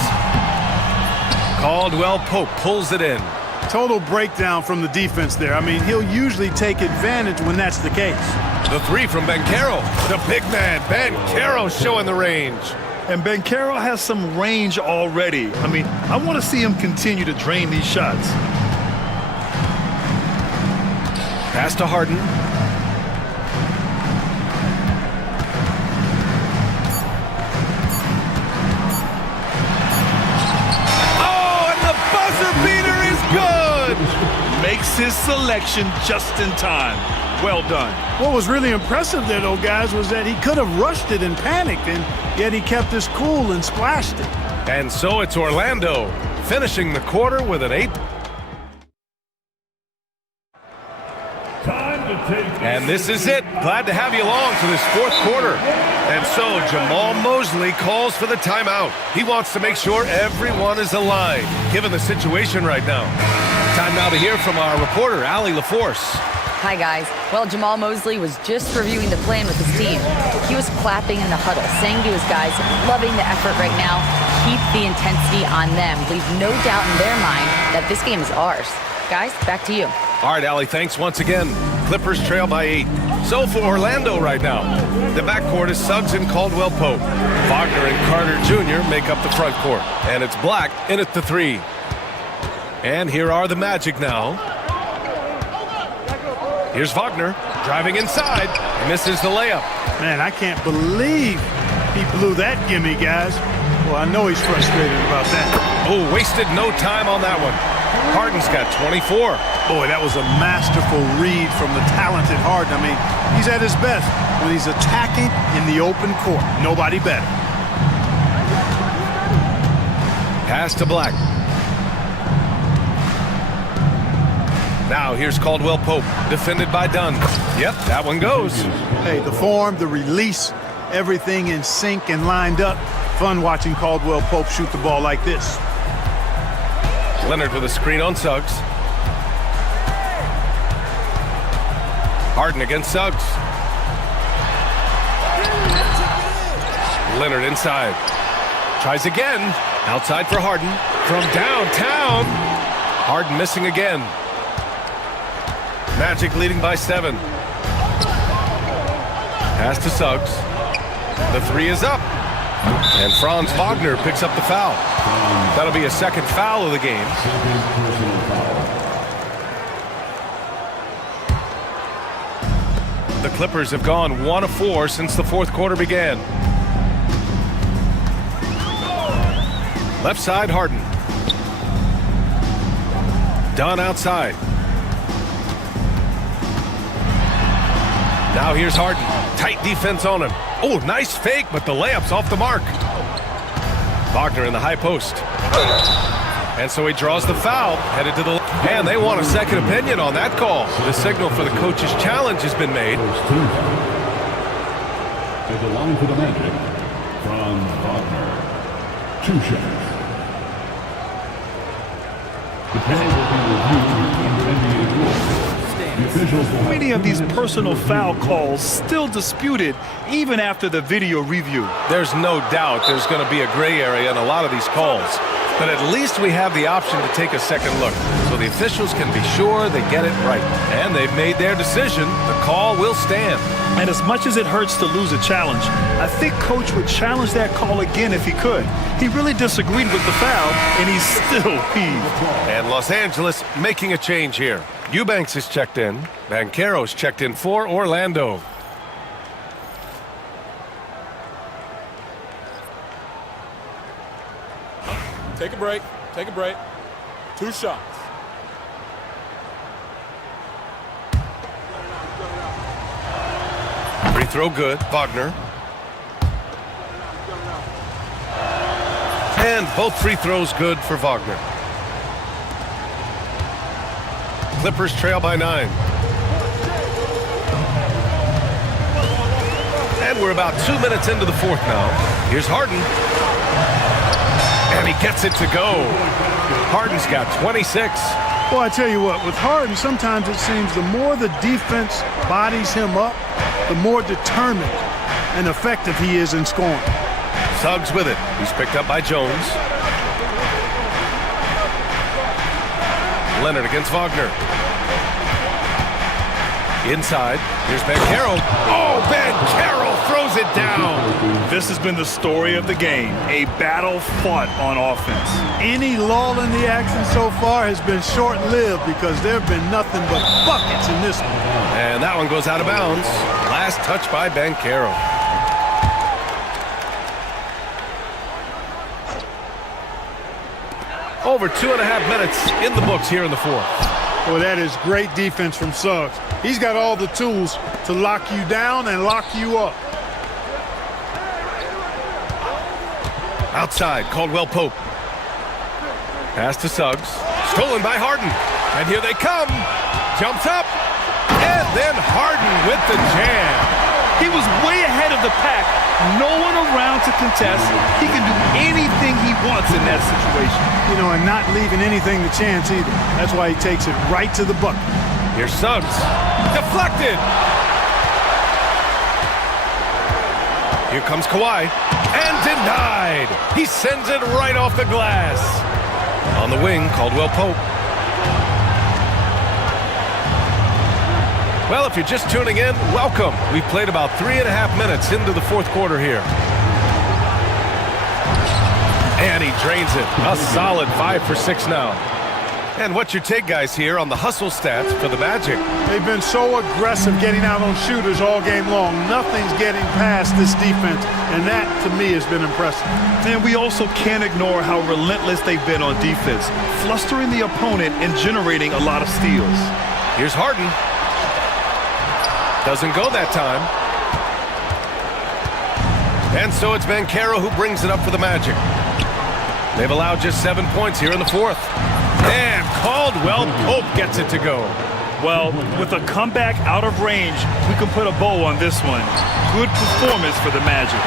Caldwell Pope pulls it in. Total breakdown from the defense there. I mean, he'll usually take advantage when that's the case. The three from Banchero. The big man, Banchero, showing the range. And Banchero has some range already. I mean, I want to see him continue to drain these shots. Pass to Harden. Oh, and the buzzer beater is good! Makes his selection just in time. Well done. What was really impressive there, though, guys, was that he could have rushed it and panicked, and yet he kept his cool and splashed it. And so it's Orlando, finishing the quarter with an 8. And this is it. Glad to have you along to this fourth quarter. And so Jamal Mosley calls for the timeout. He wants to make sure everyone is aligned, given the situation right now. Time now to hear from our reporter, Allie LaForce. Hi, guys. Well, Jamal Mosley was just reviewing the plan with his team. He was clapping in the huddle, saying to his guys, loving the effort right now. Keep the intensity on them. Leave no doubt in their mind that this game is ours. Guys, back to you. All right, Allie, thanks once again. Clippers trail by 8. So for Orlando right now, the backcourt is Suggs and Caldwell Pope. Wagner and Carter Jr. make up the front court. And it's Black in at the 3. And here are the Magic now. Here's Wagner driving inside. Misses the layup. Man, I can't believe he blew that gimme, guys. Well, I know he's frustrated about that. Oh, wasted no time on that one. Harden's got 24. Boy, that was a masterful read from the talented Harden. I mean, he's at his best when he's attacking in the open court. Nobody better. Pass to Black. Now here's Caldwell Pope, defended by Dunn. Yep, that one goes. Hey, the form, the release, everything in sync and lined up. Fun watching Caldwell Pope shoot the ball like this. Leonard with a screen on Suggs. Harden against Suggs. Leonard inside. Tries again. Outside for Harden. From downtown. Harden missing again. Magic leading by 7. Pass to Suggs. The 3 is up. And Franz Wagner picks up the foul. That'll be a second foul of the game. The Clippers have gone 1 of 4 since the fourth quarter began. Left side, Harden. Dunn outside. Now here's Harden. Tight defense on him. Oh, nice fake, but the layup's off the mark. Wagner in the high post. And so he draws the foul, headed to the... And they want a second opinion on that call. The signal for the coach's challenge has been made. At the line for the Magic, Franz Wagner. 2 shots. The penalty will be reviewed under NBA rules. Many of these personal foul calls still disputed even after the video review. There's no doubt there's going to be a gray area in a lot of these calls. But at least we have the option to take a second look, so the officials can be sure they get it right. And they've made their decision. The call will stand. And as much as it hurts to lose a challenge, I think Coach would challenge that call again if he could. He really disagreed with the foul, and he's still peeved. And Los Angeles making a change here. Eubanks is checked in. Banchero's checked in for Orlando. a break. Take a break. 2 shots. Free throw good. Wagner. And both free throws good for Wagner. Clippers trail by 9. And we're about 2 minutes into the fourth now. Here's Harden. And he gets it to go. Harden's got 26. Well, I tell you what, with Harden, sometimes it seems the more the defense bodies him up, the more determined and effective he is in scoring. Suggs with it. He's picked up by Jones. Leonard against Wagner. Inside. Here's Banchero. Oh, Banchero throws it down. This has been the story of the game. A battle fought on offense. Any lull in the action so far has been short-lived because there have been nothing but buckets in this one. And that one goes out of bounds. Last touch by Banchero. Over 2.5 minutes in the books here in the fourth. Well, that is great defense from Suggs. He's got all the tools to lock you down and lock you up. Outside, Caldwell Pope. Pass to Suggs. Stolen by Harden. And here they come. Jumps up. And then Harden with the jam. He was way ahead of the pack. No one around to contest. He can do anything he wants in that situation. You know, and not leaving anything to chance either. That's why he takes it right to the bucket. Here's Suggs. Deflected. Here comes Kawhi. And denied. He sends it right off the glass. On the wing, Caldwell Pope. Well, if you're just tuning in, welcome. We've played about 3.5 minutes into the fourth quarter here. And he drains it. A solid 5 for 6 now. And what's your take, guys, here on the hustle stats for the Magic? They've been so aggressive getting out on shooters all game long. Nothing's getting past this defense, and that, to me, has been impressive. And we also can't ignore how relentless they've been on defense, flustering the opponent and generating a lot of steals. Here's Harden. Doesn't go that time. And so it's Banchero who brings it up for the Magic. They've allowed just 7 points here in the fourth. And Caldwell Pope gets it to go. Well, with a comeback out of range, we can put a bow on this one. Good performance for the Magic.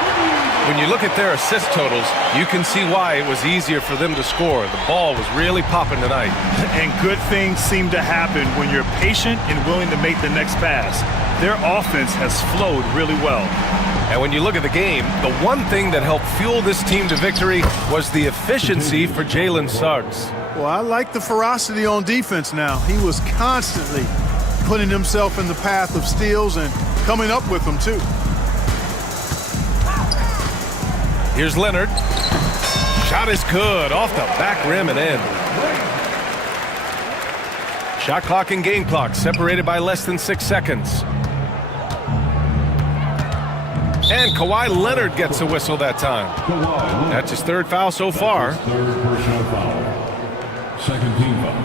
When you look at their assist totals, you can see why it was easier for them to score. The ball was really popping tonight. And good things seem to happen when you're patient and willing to make the next pass. Their offense has flowed really well. And when you look at the game, the one thing that helped fuel this team to victory was the efficiency for Jalen Suggs. Well, I like the ferocity on defense now. He was constantly putting himself in the path of steals and coming up with them, too. Here's Leonard. Shot is good. Off the back rim and in. Shot clock and game clock separated by less than 6 seconds. And Kawhi Leonard gets a whistle that time. That's his 3rd foul so far. 3rd personal foul. 2nd team foul.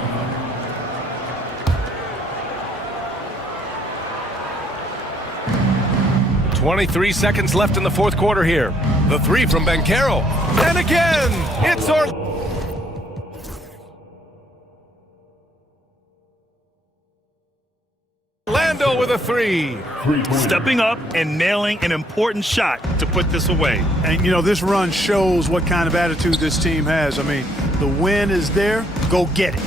.23 seconds left in the fourth quarter here. The three from Banchero. And again, it's Orlando with a three. Stepping up and nailing an important shot to put this away. And, you know, this run shows what kind of attitude this team has. I mean, the win is there. Go get it.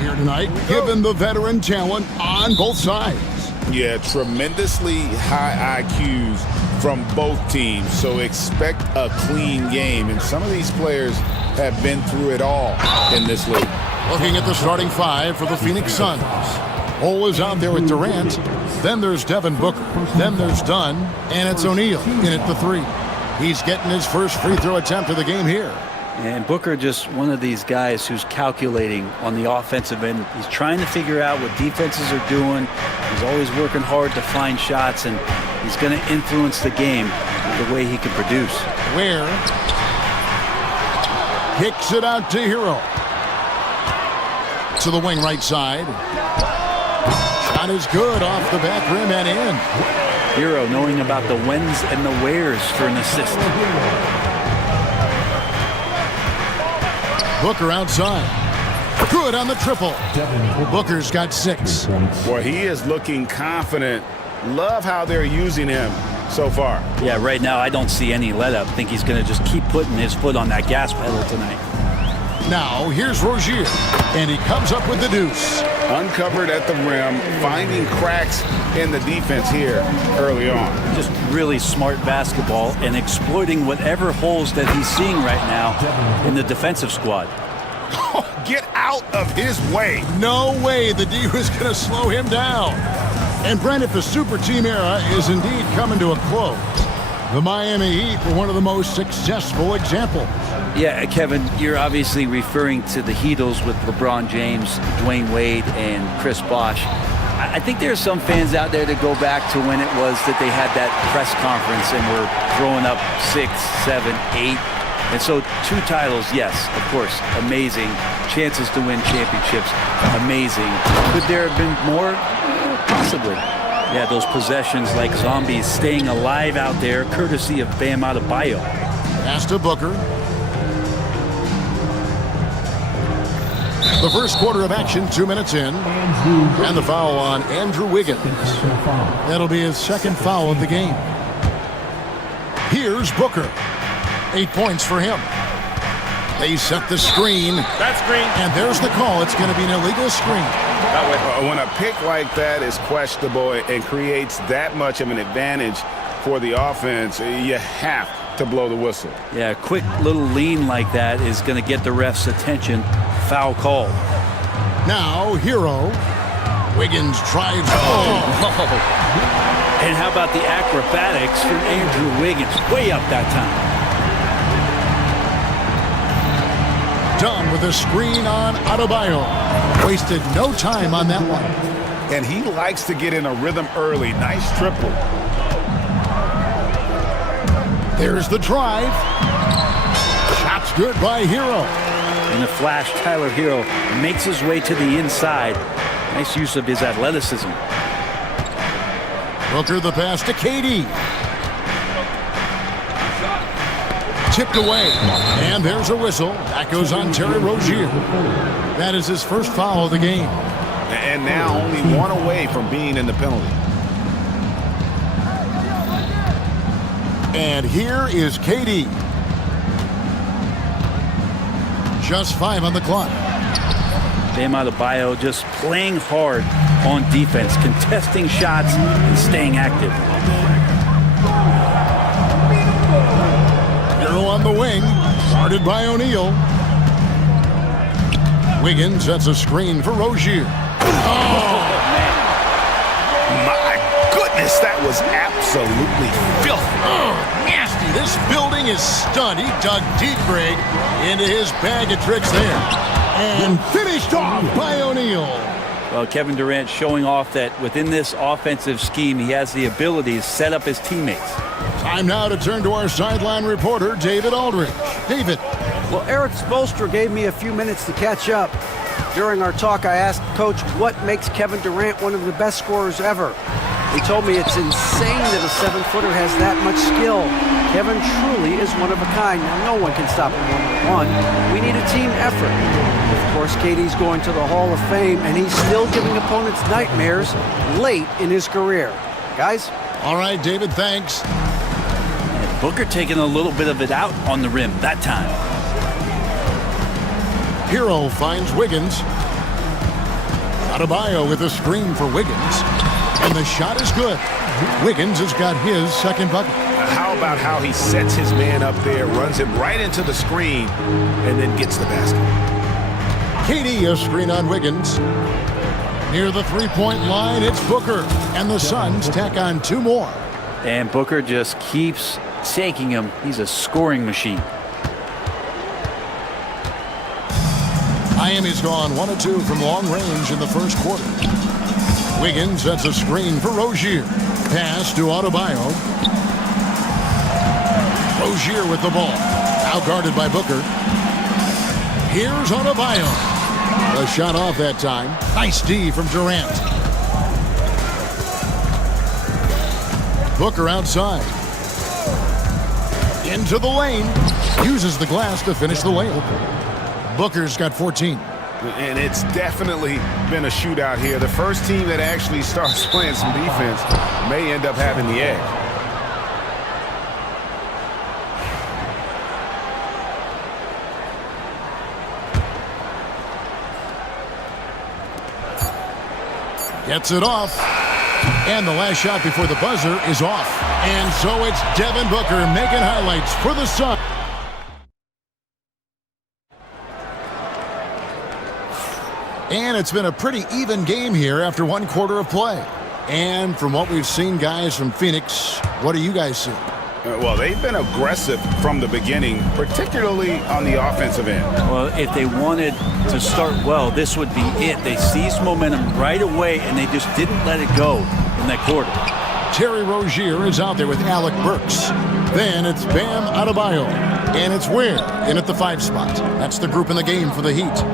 Here tonight, given the veteran talent on both sides. Yeah, tremendously high IQs from both teams, so expect a clean game. And some of these players have been through it all in this league. Looking at the starting five for the Phoenix Suns. Ole is out there with Durant. Then there's Devin Booker. Then there's Dunn. And it's O'Neal in at the three. He's getting his first free throw attempt of the game here. And Booker just one of these guys who's calculating on the offensive end. He's trying to figure out what defenses are doing. He's always working hard to find shots, and he's going to influence the game with the way he can produce. Ware kicks it out to Hero. To the wing right side. Shot is good off the back rim and in. Hero knowing about the whens and the wheres for an assist. Booker outside. Good on the triple. Booker's got 6. Boy, he is looking confident. Love how they're using him so far. Yeah, right now I don't see any let up. I think he's going to just keep putting his foot on that gas pedal tonight. Now here's Rozier, and he comes up with the deuce. Uncovered at the rim, finding cracks in the defense here early on. Just really smart basketball and exploiting whatever holes that he's seeing right now in the defensive squad. Get out of his way. No way the D was going to slow him down. And Brent, if the super team era is indeed coming to a close, the Miami Heat were one of the most successful examples. Yeah, Kevin, you're obviously referring to the Heatles with LeBron James, Dwayne Wade, and Chris Bosh. I think there are some fans out there that go back to when it was that they had that press conference and were throwing up 6, 7, 8. And so 2 titles, yes, of course, amazing. Chances to win championships, amazing. Could there have been more? Possibly. Yeah, those possessions like zombies staying alive out there, courtesy of Bam Adebayo. Pass to Booker. The first quarter of action, 2 minutes in. And the foul on Andrew Wiggins. That'll be his second foul of the game. Here's Booker. 8 points for him. They set the screen. That screen. And there's the call. It's going to be an illegal screen. When a pick like that is questionable and creates that much of an advantage for the offense, you have to blow the whistle. Yeah, a quick little lean like that is going to get the ref's attention. Foul call. Now, Hero. Wiggins drives. And how about the acrobatics from Andrew Wiggins? Way up that time. Done with a screen on Adebayo. Wasted no time on that one. And he likes to get in a rhythm early. Nice triple. There's the drive. Shot's good by Hero. In the flash, Tyler Hero makes his way to the inside. Nice use of his athleticism. Booker the pass to KD. Tipped away. And there's a whistle. That goes on Terry Rozier. That is his first foul of the game. And now only 1 away from being in the penalty. And here is KD. Just 5 on the clock. Bam Adebayo just playing hard on defense, contesting shots and staying active. Hero on the wing, guarded by O'Neal. Wiggins sets a screen for Rozier. Oh, man. My goodness, that was absolutely filthy. Oh, nasty. This building is stunned. He dug deep, Greg, into his bag of tricks there. And finished off by O'Neal. Well, Kevin Durant showing off that within this offensive scheme, he has the ability to set up his teammates. Time now to turn to our sideline reporter, David Aldridge. David. Well, Eric Spoelstra gave me a few minutes to catch up. During our talk, I asked Coach what makes Kevin Durant one of the best scorers ever. He told me it's insane that a 7-footer has that much skill. Kevin truly is one of a kind. Now, no one can stop him one-on-one. We need a team effort. Of course, KD's going to the Hall of Fame, and he's still giving opponents nightmares late in his career. Guys? All right, David, thanks. Booker taking a little bit of it out on the rim that time. Hero finds Wiggins. Adebayo with a screen for Wiggins. And the shot is good. Wiggins has got his second bucket. How about how he sets his man up there, runs him right into the screen, and then gets the basket. KD a screen on Wiggins. Near the three-point line, it's Booker. And the Suns tack on 2 more. And Booker just keeps taking him. He's a scoring machine. Miami's gone 1 of 2 from long range in the first quarter. Wiggins sets a screen for Rozier. Pass to Adebayo. Rozier with the ball. Now guarded by Booker. Here's Adebayo. A shot off that time. Nice D from Durant. Booker outside. Into the lane. Uses the glass to finish the layup. Booker's got 14. And it's definitely been a shootout here. The first team that actually starts playing some defense may end up having the edge. Gets it off. And the last shot before the buzzer is off. And so it's Devin Booker making highlights for the Suns. And it's been a pretty even game here after 1 quarter of play. And from what we've seen, guys, from Phoenix, what do you guys see? Well, they've been aggressive from the beginning, particularly on the offensive end. Well, if they wanted to start well, this would be it. They seized momentum right away, and they just didn't let it go in that quarter. Terry Rozier is out there with Alec Burks. Then it's Bam Adebayo. And it's Ware in at the 5 spot. That's the group in the game for the Heat.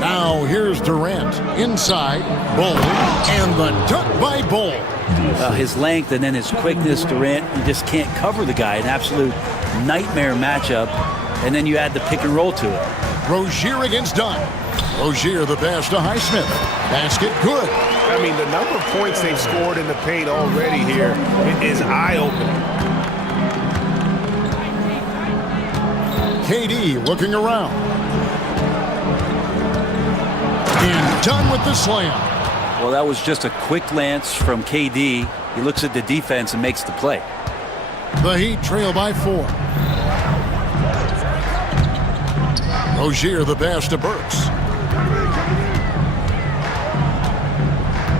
Now here's Durant inside, Bull, and the dunk by Bull. His length and then his quickness, Durant, you just can't cover the guy. An absolute nightmare matchup. And then you add the pick and roll to it. Rozier against Dunn. Rozier the pass to Highsmith. Basket good. I mean, the number of points they've scored in the paint already here is eye-opening. KD looking around. And done with the slam. Well, that was just a quick lance from KD. He looks at the defense and makes the play. The Heat trail by 4. Rozier the pass to Burks.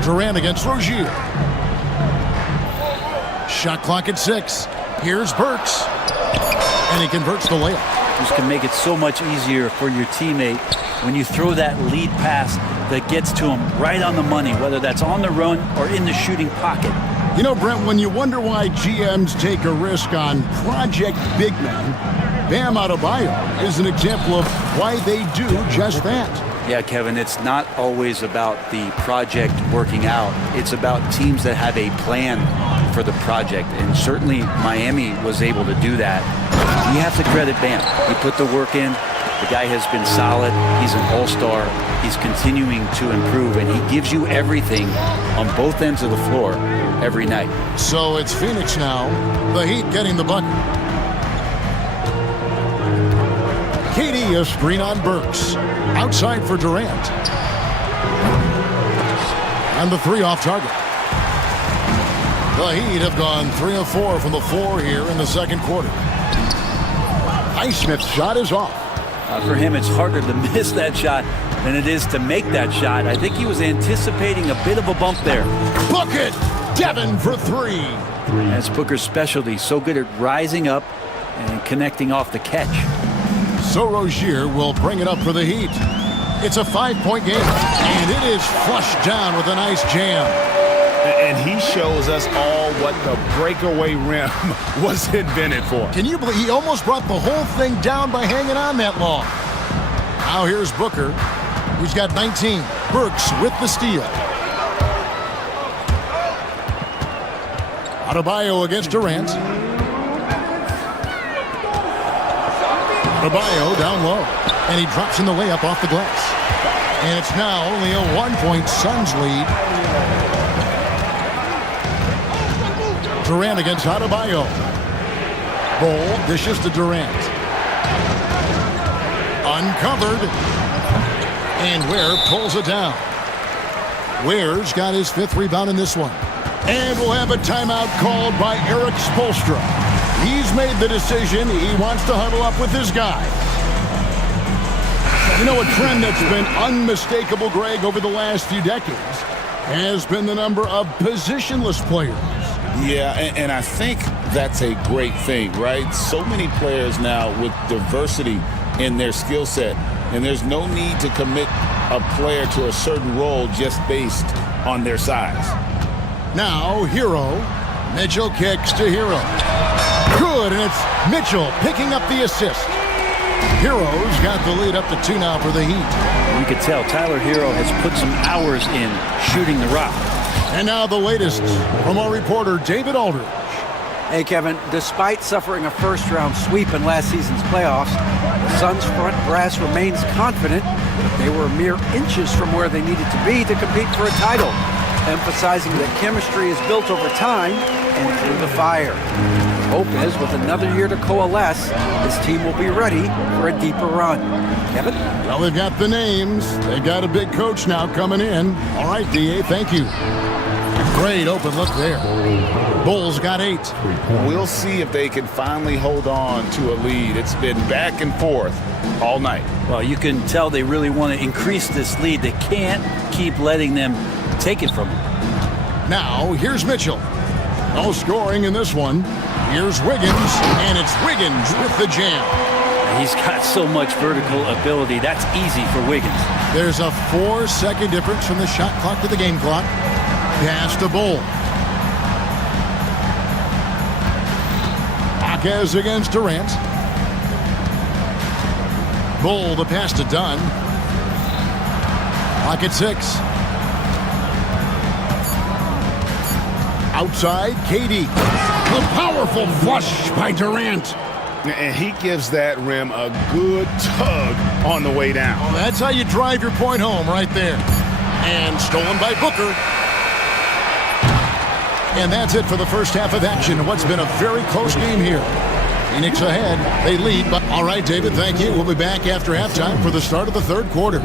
Durant against Rozier. Shot clock at 6. Here's Burks. And he converts the layup. This can make it so much easier for your teammate when you throw that lead pass that gets to him right on the money, whether that's on the run or in the shooting pocket. You know, Brent, when you wonder why GMs take a risk on project big men, Bam Adebayo is an example of why they do just that. Yeah, Kevin, it's not always about the project working out. It's about teams that have a plan for the project, and certainly Miami was able to do that. You have to credit Bam. He put the work in. The guy has been solid. He's an all-star. He's continuing to improve, and he gives you everything on both ends of the floor every night. So it's Phoenix now. The Heat getting the bucket. KD a screen on Burks. Outside for Durant. And the 3 off target. The Heat have gone 3 of 4 from the floor here in the second quarter. Highsmith's shot is off. For him, it's harder to miss that shot than it is to make that shot. I think he was anticipating a bit of a bump there. Bucket! Devin for 3. That's Booker's specialty. So good at rising up and connecting off the catch. So Rozier will bring it up for the Heat. It's a 5-point game, and it is flushed down with a nice jam. And he shows us all what the breakaway rim was invented for. Can you believe he almost brought the whole thing down by hanging on that long? Now here's Booker, who's got 19. Burks with the steal. Adebayo against Durant. Adebayo down low, and he drops in the layup off the glass. And it's now only a 1-point Suns lead. Durant against Adebayo. Bull dishes to Durant. Uncovered. And Ware pulls it down. Ware's got his 5th rebound in this one. And we'll have a timeout called by Eric Spoelstra. He's made the decision. He wants to huddle up with his guy. You know, a trend that's been unmistakable, Greg, over the last few decades has been the number of positionless players. Yeah, and I think that's a great thing, right? So many players now with diversity in their skill set, and there's no need to commit a player to a certain role just based on their size. Now, Hero. Mitchell kicks to Hero. Good, and it's Mitchell picking up the assist. Hero's got the lead up to 2 now for the Heat. You can tell Tyler Hero has put some hours in shooting the rock. And now the latest from our reporter, David Aldridge. Hey, Kevin, despite suffering a first-round sweep in last season's playoffs, the Suns' front brass remains confident that they were mere inches from where they needed to be to compete for a title, emphasizing that chemistry is built over time and through the fire. Hope is, with another year to coalesce, this team will be ready for a deeper run. Kevin? Well, they've got the names. They've got a big coach now coming in. All right, D.A., thank you. Great open look there. Bulls got 8. We'll see if they can finally hold on to a lead. It's been back and forth all night. Well, you can tell they really want to increase this lead. They can't keep letting them take it from them. Now, here's Mitchell. No scoring in this one. Here's Wiggins, and it's Wiggins with the jam. He's got so much vertical ability. That's easy for Wiggins. There's a 4-second difference from the shot clock to the game clock. Pass to Bull. Akez against Durant. Bull, the pass to Dunn. Clock at 6. Outside, KD. A powerful flush by Durant. And he gives that rim a good tug on the way down. Well, that's how you drive your point home right there. And stolen by Booker. And that's it for the first half of action. What's been a very close game here. Phoenix ahead. They lead. But all right, David, thank you. We'll be back after halftime for the start of the third quarter.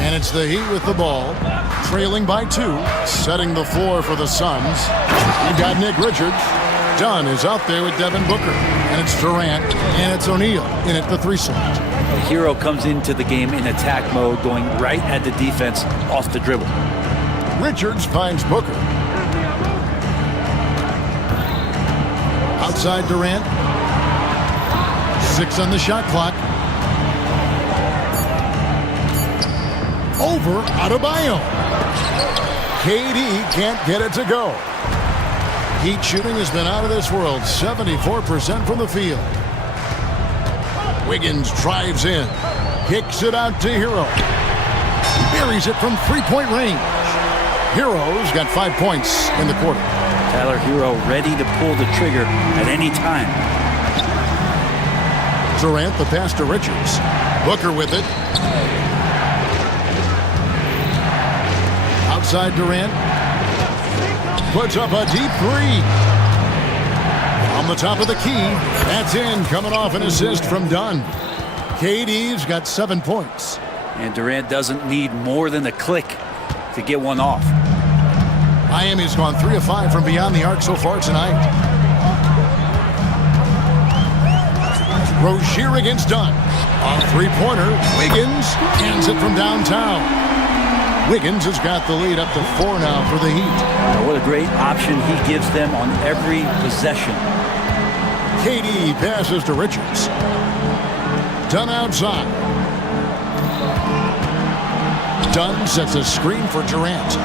And it's the Heat with the ball, trailing by 2, setting the floor for the Suns. You got Nick Richards. Dunn is out there with Devin Booker. And it's Durant, and it's O'Neal in at the 3 slot. The Hero comes into the game in attack mode, going right at the defense off the dribble. Richards finds Booker. Outside Durant. 6 on the shot clock. Over Adebayo. KD can't get it to go. Heat shooting has been out of this world. 74% from the field. Wiggins drives in. Kicks it out to Hero. Buries it from 3-point range. Hero's got 5 points in the quarter. Tyler Hero ready to pull the trigger at any time. Durant, the pass to Richards. Booker with it. Outside Durant. Puts up a deep 3. On the top of the key. That's in. Coming off an assist from Dunn. KD's got 7 points. And Durant doesn't need more than a click to get one off. Miami's gone 3 of 5 from beyond the arc so far tonight. Rozier against Dunn. On three-pointer, Wiggins hands it from downtown. Wiggins has got the lead up to 4 now for the Heat. What a great option he gives them on every possession. KD passes to Richards. Dunn outside. Dunn sets a screen for Durant.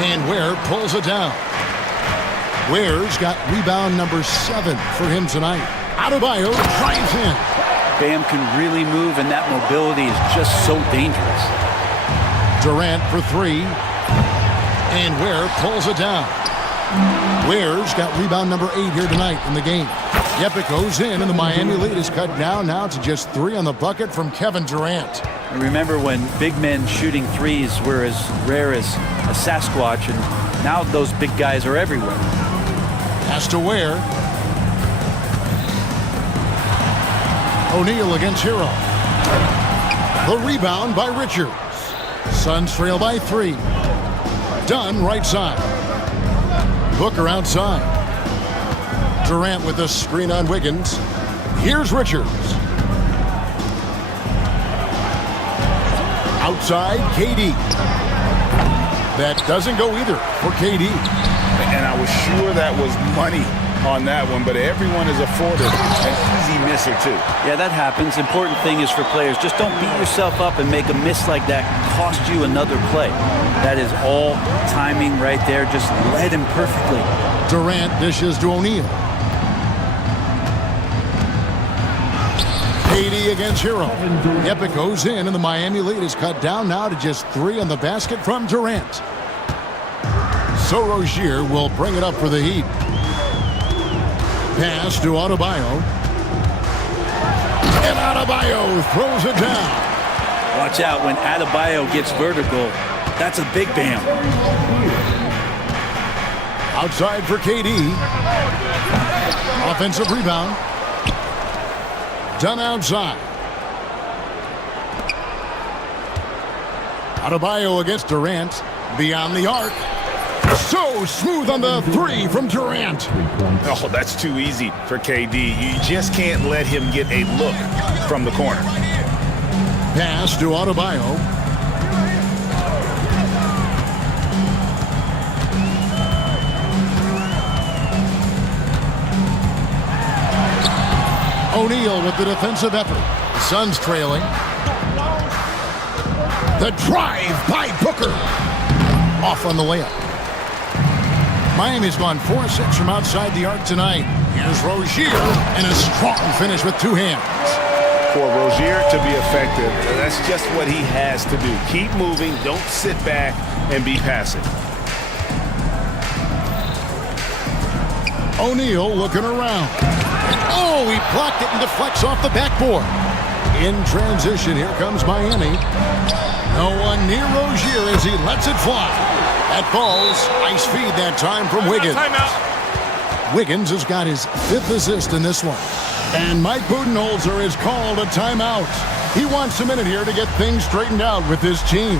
And Ware pulls it down. Ware's got rebound number 7 for him tonight. Adebayo drives in. Bam can really move, and that mobility is just so dangerous. Durant for 3. And Ware pulls it down. Ware's got rebound number 8 here tonight in the game. Yep, it goes in, and the Miami lead is cut down now to just 3 on the bucket from Kevin Durant. And remember when big men shooting threes were as rare as a Sasquatch, and now those big guys are everywhere. Pass to Ware. O'Neal against Hero. The rebound by Richards. Suns trail by 3. Dunn right side. Booker outside. Durant with the screen on Wiggins. Here's Richards. Outside, KD. That doesn't go either for KD. And I was sure that was money on that one, but everyone is afforded an easy misser too. Yeah, that happens. Important thing is for players, just don't beat yourself up and make a miss like that cost you another play. That is all timing right there. Just led him perfectly. Durant dishes to O'Neal. KD against Hero. Yep, it goes in, and the Miami lead is cut down now to just 3 on the basket from Durant. So Rozier will bring it up for the Heat. Pass to Adebayo. And Adebayo throws it down. Watch out when Adebayo gets vertical. That's a big Bam. Outside for KD. Offensive rebound. Dunn outside. Adebayo against Durant. Beyond the arc. So smooth on the 3 from Durant. Oh, that's too easy for KD. You just can't let him get a look from the corner. Pass to Adebayo. O'Neal with the defensive effort. The Suns trailing. The drive by Booker. Off on the layup. Miami's gone 4-6 from outside the arc tonight. Here's Rozier, and a strong finish with 2 hands. For Rozier to be effective, that's just what he has to do. Keep moving, don't sit back and be passive. O'Neal looking around. Oh, he blocked it and deflects off the backboard. In transition, here comes Miami. No one near Rozier as he lets it fly. That falls. Nice feed that time from Wiggins. Wiggins has got his 5th assist in this one. And Mike Budenholzer has called a timeout. He wants a minute here to get things straightened out with his team.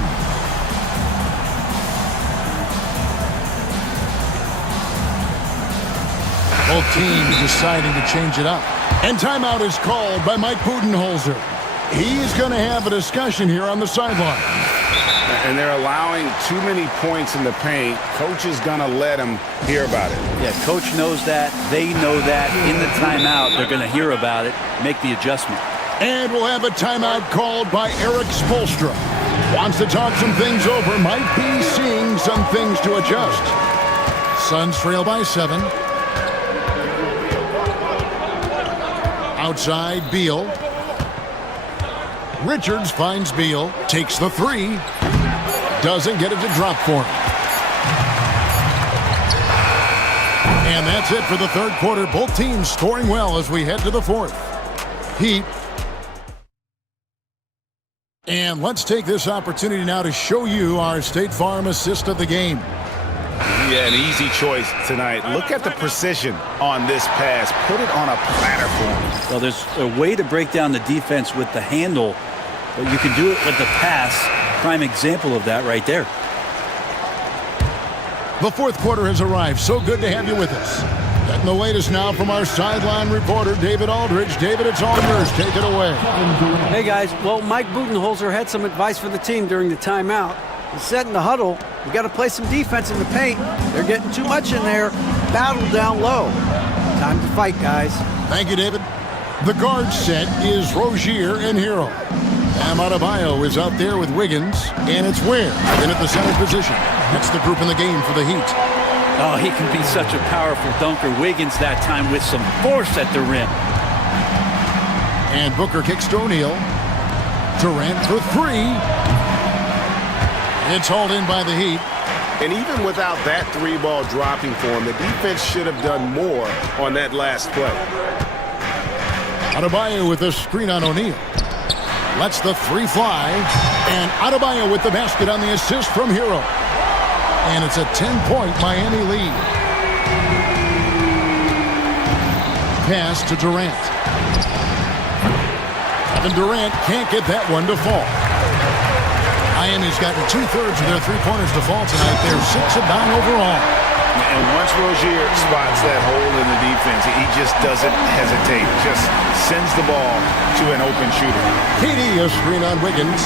Both teams deciding to change it up. And timeout is called by Mike Budenholzer. He's going to have a discussion here on the sideline. And they're allowing too many points in the paint. Coach is going to let them hear about it. Yeah, coach knows that. They know that. In the timeout, they're going to hear about it, make the adjustment. And we'll have a timeout called by Erik Spoelstra. Wants to talk some things over. Might be seeing some things to adjust. Suns trail by 7. Outside, Beal. Richards finds Beal. Takes the 3. Doesn't get it to drop for him. And that's it for the 3rd quarter. Both teams scoring well as we head to the 4th. Heat. And let's take this opportunity now to show you our State Farm assist of the game. Yeah, an easy choice tonight. Look at the precision on this pass. Put it on a platter for him. Well, there's a way to break down the defense with the handle, but you can do it with the pass. Prime example of that right there. The fourth quarter has arrived. So good to have you with us. Getting the latest now from our sideline reporter, David Aldridge. David, it's all yours. Take it away. Hey, guys. Well, Mike Budenholzer had some advice for the team during the timeout. He said in the huddle, we got to play some defense in the paint. They're getting too much in there. Battle down low. Time to fight, guys. Thank you, David. The guard set is Rozier and Hero. Bam Adebayo is out there with Wiggins, and it's Ware in at the center position. That's the group in the game for the Heat. Oh, he can be such a powerful dunker. Wiggins that time with some force at the rim. And Booker kicks to O'Neal. Durant for three. It's hauled in by the Heat. And even without that three ball dropping for him, the defense should have done more on that last play. Adebayo with a screen on O'Neal. Lets the three fly. And Adebayo with the basket on the assist from Hero. And it's a 10-point Miami lead. Pass to Durant. Kevin Durant can't get that one to fall. Miami's gotten 2/3 of their three-pointers to fall tonight. They're 6 of 9 overall. And once Rozier spots that hole in the defense, he just doesn't hesitate. Just sends the ball to an open shooter. KD a screen on Wiggins.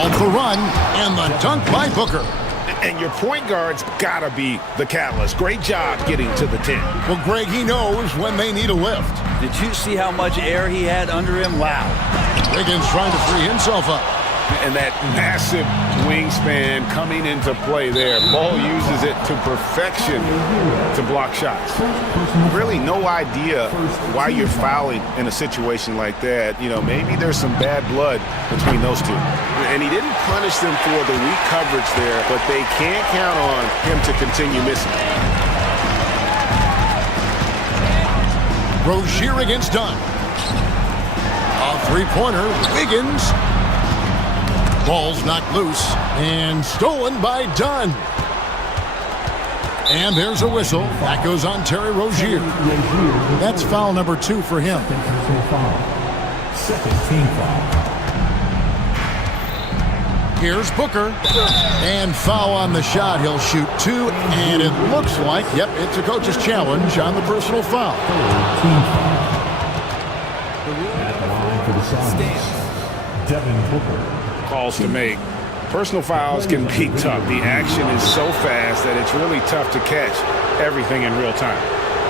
Off the run, and the dunk by Booker. And your point guard's got to be the catalyst. Great job getting to the 10. Well, Greg, he knows when they need a lift. Did you see how much air he had under him? Wow. Wiggins trying to free himself up. And that massive wingspan coming into play there. Ball uses it to perfection to block shots. Really no idea why you're fouling in a situation like that. You know, maybe there's some bad blood between those two. And he didn't punish them for the weak coverage there, but they can't count on him to continue missing. Rozier against Dunn. A three-pointer. Wiggins. Ball's knocked loose and stolen by Dunn. And there's a whistle. That goes on Terry Rozier. That's foul number 2 for him. Second team foul. Here's Booker. And foul on the shot. He'll shoot 2. And it looks like, yep, it's a coach's challenge on the personal foul. Team foul. At the line for the Suns, Devin Booker. Calls to make. Personal fouls can be tough. The action is so fast that it's really tough to catch everything in real time.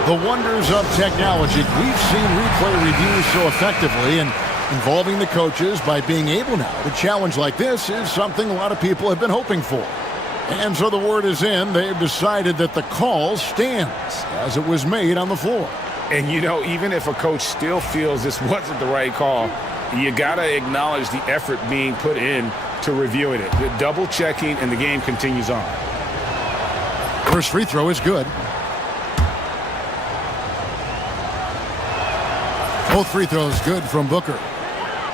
The wonders of technology. We've seen replay reviews so effectively, and involving the coaches by being able now to challenge like this is something a lot of people have been hoping for. And so the word is in. They've decided that the call stands as it was made on the floor. And you know, even if a coach still feels this wasn't the right call, you got to acknowledge the effort being put in to reviewing it. The double checking, and the game continues on. First free throw is good. Both free throws good from Booker.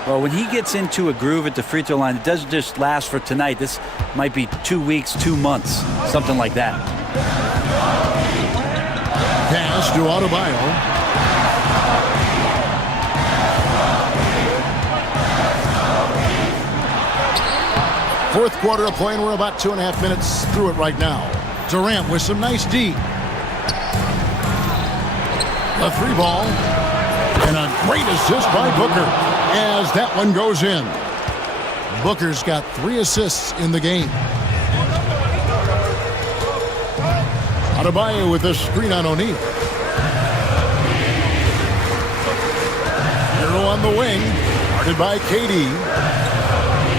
Well, when he gets into a groove at the free throw line, it doesn't just last for tonight. This might be 2 weeks, 2 months, something like that. Pass to Adebayo. Fourth quarter of play, and we're about 2.5 minutes through it right now. Durant with some nice D. A three ball. And a great assist by Booker as that one goes in. Booker's got 3 assists in the game. Adebayo with a screen on O'Neal. Hero on the wing. Guarded by KD.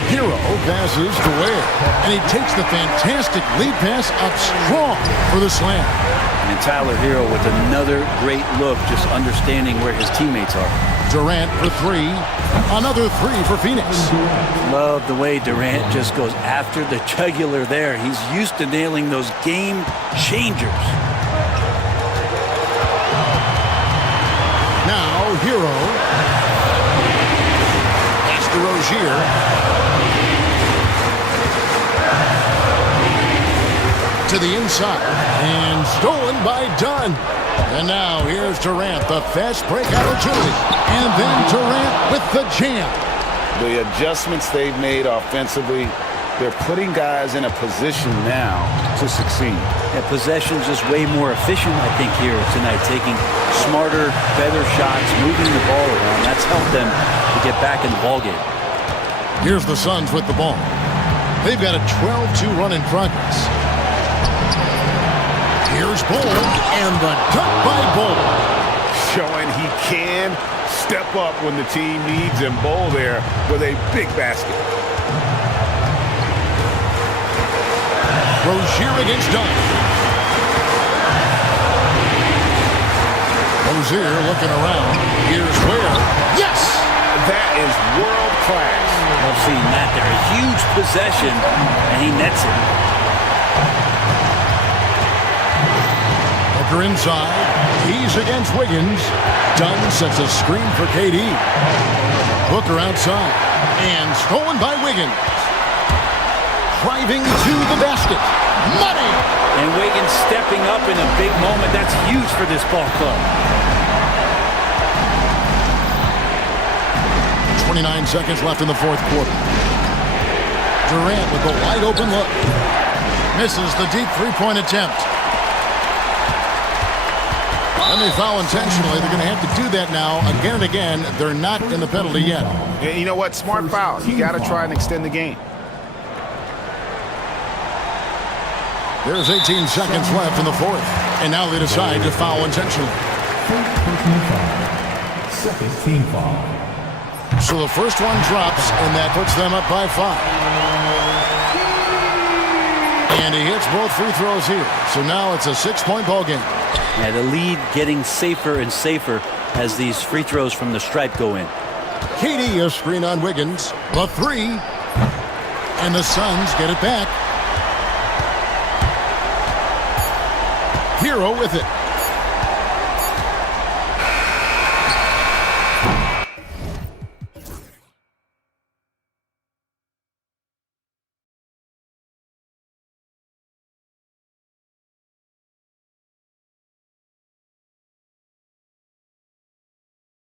Hero passes to Ware, and he takes the fantastic lead pass up strong for the slam. And Tyler Hero with another great look, just understanding where his teammates are. Durant for 3. Another 3 for Phoenix. Love the way Durant just goes after the jugular there. He's used to nailing those game changers. Now Hero. Pass to Rozier. To the inside. And stolen by Dunn. And now here's Durant, the fast break opportunity. And then Durant with the jam. The adjustments they've made offensively, they're putting guys in a position now to succeed. Yeah, possession's just way more efficient, I think, here tonight. Taking smarter, better shots, moving the ball around. That's helped them to get back in the ballgame. Here's the Suns with the ball. They've got a 12-2 run in progress. Here's Bull, and the dunk by Bull. Showing he can step up when the team needs him. Bull there with a big basket. Rozier against Dunn. Rozier looking around. Here's Ware. Yes! That is world class. Love seeing that there. A huge possession, and he nets it. Booker inside. He's against Wiggins. Dunn sets a screen for KD. Booker outside. And stolen by Wiggins. Driving to the basket. Money! And Wiggins stepping up in a big moment. That's huge for this ball club. 29 seconds left in the fourth quarter. Durant with the wide open look. Misses the deep three-point attempt. And they foul intentionally. They're going to have to do that now again and again. They're not in the penalty yet. Yeah, you know what? Smart foul. You got to try and extend the game. There's 18 seconds left in the fourth. And now they decide to foul intentionally. Second team foul. So the first one drops, and that puts them up by 5. And he hits both free throws here. So now it's a 6-point ball game. Yeah, the lead getting safer and safer as these free throws from the stripe go in. KD a screen on Wiggins. The 3. And the Suns get it back. Hero with it.